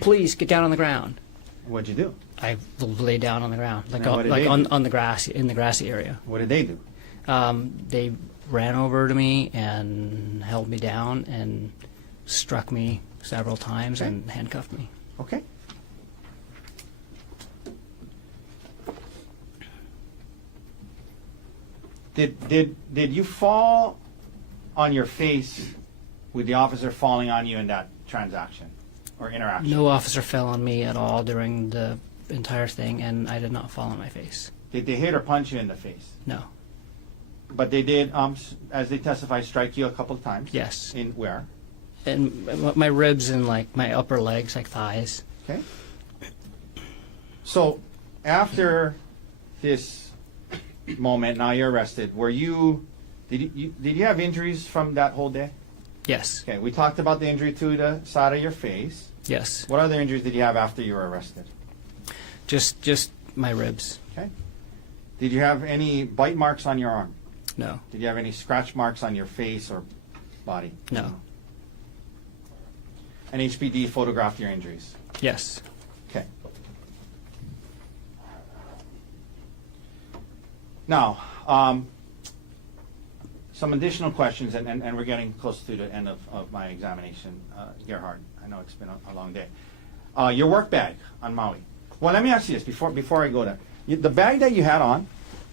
"Please get down on the ground!" What'd you do? I lay down on the ground, like Now, what did they do? on the grass in the grassy area. What did they do? They ran over to me and held me down and struck me several times Okay. and handcuffed me. Okay. Did you fall on your face with the officer falling on you in that transaction or interaction? No officer fell on me at all during the entire thing, and I did not fall on my face. Did they hit or punch you in the face? No. But they did, as they testified, strike you a couple of times? Yes. In where? And my ribs and like my upper legs, like thighs. Okay. So after this moment, now you're arrested. Did you have injuries from that whole day? Yes. Okay, we talked about the injury to the side of your face. Yes. What other injuries did you have after you were arrested? Just my ribs. Okay. Did you have any bite marks on your arm? No. Did you have any scratch marks on your face or body? No. And HPD photographed your injuries? Yes. Okay. Now, some additional questions, and we're getting close to the end of my examination, Gerhardt. I know it's been a long day. Your work bag on Maui. Well, let me ask you this before I go there. The bag that you had on,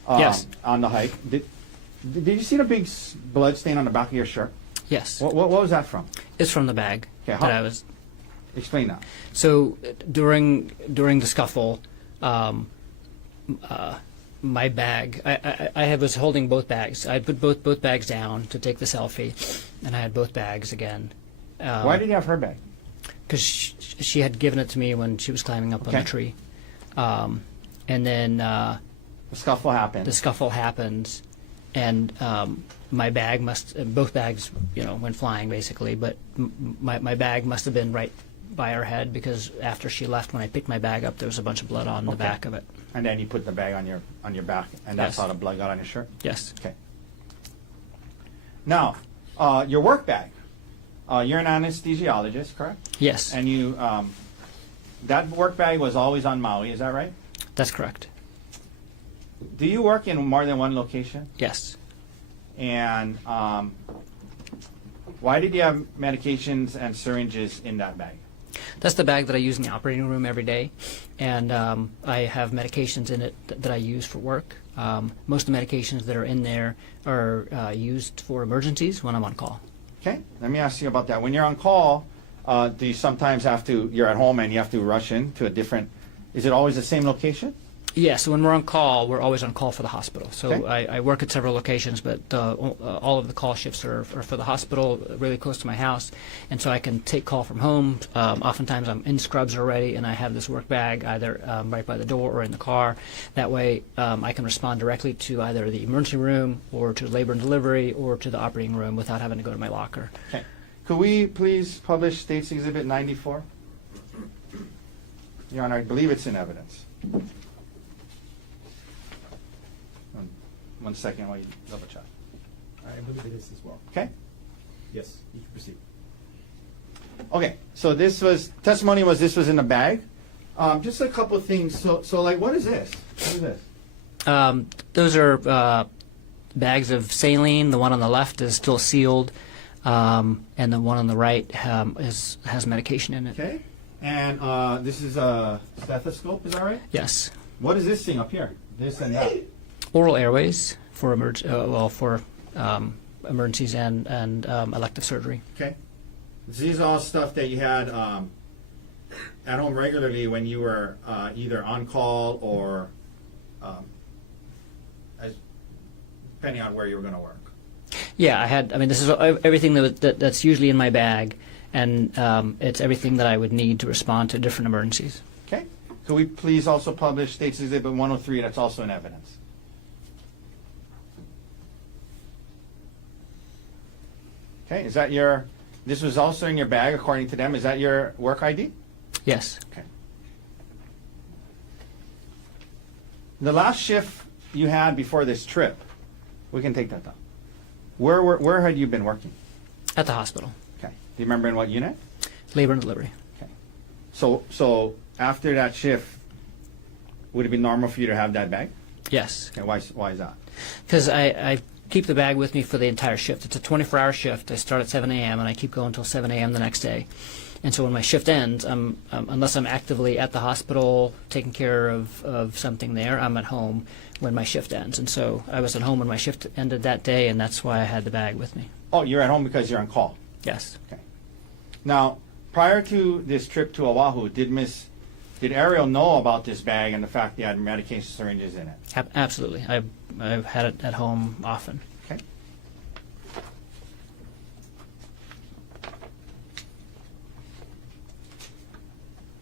Yes. on the hike, did you see the big blood stain on the back of your shirt? Yes. What was that from? It's from the bag Okay, that how- I was. Explain that. So during the scuffle, my bag. I was holding both bags. I put both bags down to take the selfie, and I had both bags again. Why did you have her bag? Because she had given it to me when she was climbing up on Okay. the tree, and then The scuffle happened. the scuffle happened, and my bag both bags went flying basically, but my bag must have been right by her head, because after she left, when I picked my bag up, there was a bunch of blood on the Okay. back of it. And then you put the bag on your back, and that's Yes. how the blood got on your shirt. Yes. Okay. Now, your work bag. You're an anesthesiologist, correct? Yes. And you, that work bag was always on Maui. Is that right? That's correct. Do you work in more than one location? Yes. And why did you have medications and syringes in that bag? That's the bag that I use in the operating room every day, and I have medications in it that I use for work. Most of the medications that are in there are used for emergencies when I'm on call. Okay, let me ask you about that. When you're on call, do you sometimes you're at home and you have to rush in to a different, is it always the same location? Yeah, so when we're on call, we're always on call for the hospital. So Okay. I work at several locations, but all of the call shifts are for the hospital, really close to my house, and so I can take call from home. Oftentimes I'm in scrubs already, and I have this work bag either right by the door or in the car. That way I can respond directly to either the emergency room or to labor and delivery or to the operating room without having to go to my locker. Okay. Could we please publish State's Exhibit 94? Your Honor, I believe it's in evidence. One second while you double check. I believe it is as well. Okay? Yes, you can proceed. Okay, so this was in the bag. Just a couple of things. So like, what is this? What is this? Those are bags of saline. The one on the left is still sealed, and the one on the right has medication in it. Okay. And this is a stethoscope, is that right? Yes. What is this thing up here? This and that. Oral airways for emergencies and elective surgery. Okay. These are all stuff that you had at home regularly when you were either on call or depending on where you were going to work. Yeah, I had. I mean, this is everything that's usually in my bag, and it's everything that I would need to respond to different emergencies. Okay. Could we please also publish State's Exhibit 103? That's also in evidence. Okay. Is that this was also in your bag according to them. Is that your work ID? Yes. Okay. The last shift you had before this trip, we can take that down. Where had you been working? At the hospital. Okay. Do you remember in what unit? Labor and delivery. Okay. So after that shift, would it be normal for you to have that bag? Yes. Okay. Why is that? Because I keep the bag with me for the entire shift. It's a 24-hour shift. I start at 7 a.m. and I keep going until 7 a.m. the next day. And so when my shift ends, unless I'm actively at the hospital taking care of something there, I'm at home when my shift ends. And so I was at home when my shift ended that day, and that's why I had the bag with me. Oh, you're at home because you're on call. Yes. Okay. Now, prior to this trip to Oahu, did Ariel know about this bag and the fact that you had medication syringes in it? Absolutely. I've had it at home often. Okay.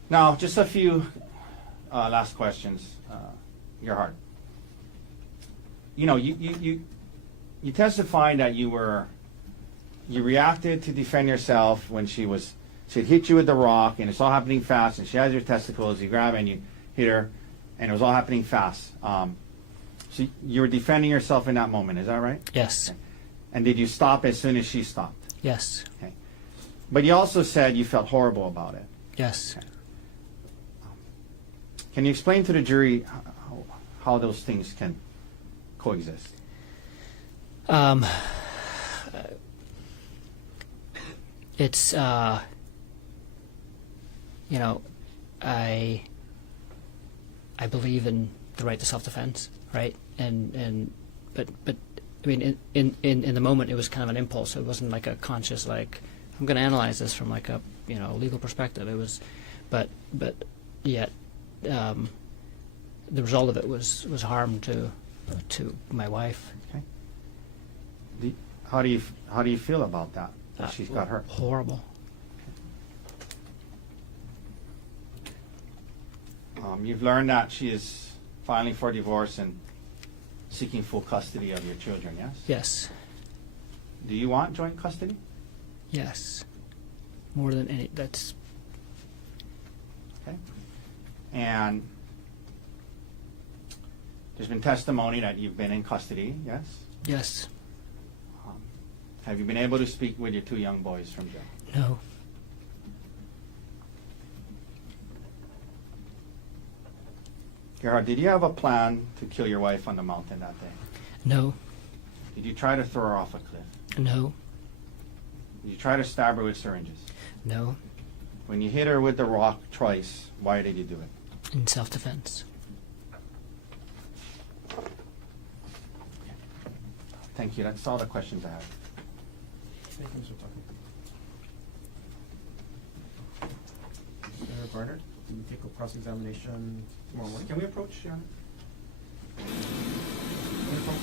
Now, just a few last questions, Gerhardt. You know, you testified that you reacted to defend yourself when she had hit you with the rock, and it's all happening fast, and she has your testicles, you grab and you hit her, and it was all happening fast. So you were defending yourself in that moment, is that right? Yes. Okay. And did you stop as soon as she stopped? Yes. Okay. But you also said you felt horrible about it. Yes. Okay. Can you explain to the jury how those things can coexist? It's you know, I believe in the right to self-defense, right? But I mean, in the moment, it was kind of an impulse. It wasn't like a conscious, like, I'm going to analyze this from like a legal perspective. It was, but yet the result of it was harm to my wife. Okay. How do you feel about that? That she's got hurt. Horrible. You've learned that she is filing for divorce and seeking full custody of your children, yes? Yes. Do you want joint custody? Yes. More than any. That's. Okay. And there's been testimony that you've been in custody, yes? Yes. Have you been able to speak with your two young boys from jail? No. Gerhard, did you have a plan to kill your wife on the mountain that day? No. Did you try to throw her off a cliff? No. Did you try to stab her with syringes? No. When you hit her with the rock twice, why did you do it? In self-defense. Thank you. That's all the questions I have. Thank you, Mr. Tucker. Mr. Barnard, can we take a cross-examination tomorrow morning? Can we approach, Your Honor? Can we approach?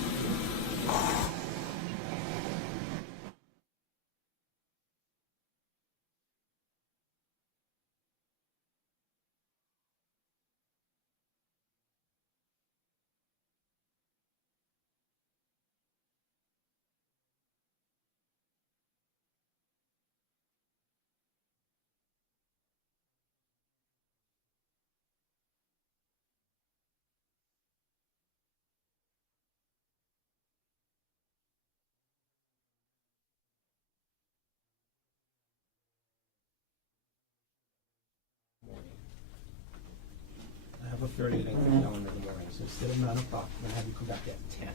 I have a fairly lengthy calendar in the morning, so instead of 9 o'clock, I'm gonna have you come back at 10.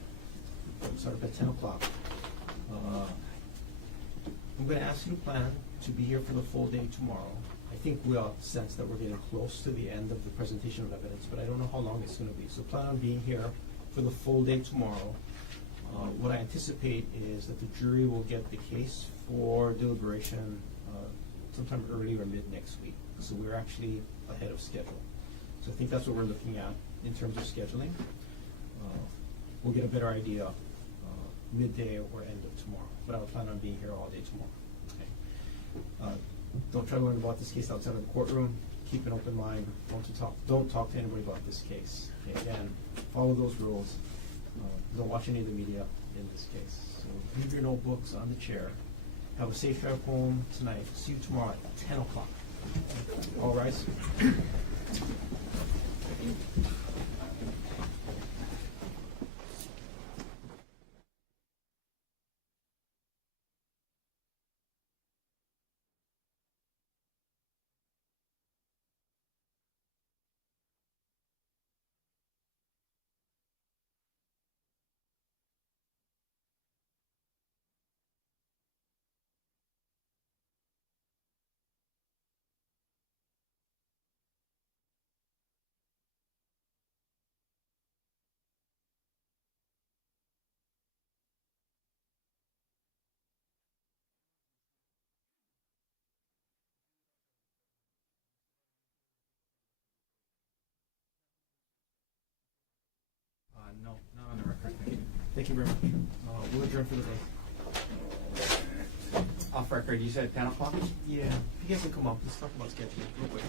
Start up at 10 o'clock. I'm gonna ask you to plan to be here for the full day tomorrow. I think we all sense that we're getting close to the end of the presentation of evidence, but I don't know how long it's gonna be. So plan on being here for the full day tomorrow. What I anticipate is that the jury will get the case for deliberation sometime early or mid next week. So we're actually ahead of schedule. So I think that's what we're looking at in terms of scheduling. We'll get a better idea midday or end of tomorrow, but I will plan on being here all day tomorrow. Okay. Don't try to learn about this case outside of the courtroom. Keep an open mind. Don't talk to anybody about this case. Okay. Again, follow those rules. Don't watch any of the media in this case. So leave your notebooks on the chair. Have a safe drive home tonight. See you tomorrow at 10 o'clock. All rise. No, not on the record, thank you. Thank you very much. We'll adjourn for the day. Off record, you said 10 o'clock? Yeah, if you guys can come up, let's talk about scheduling real quick.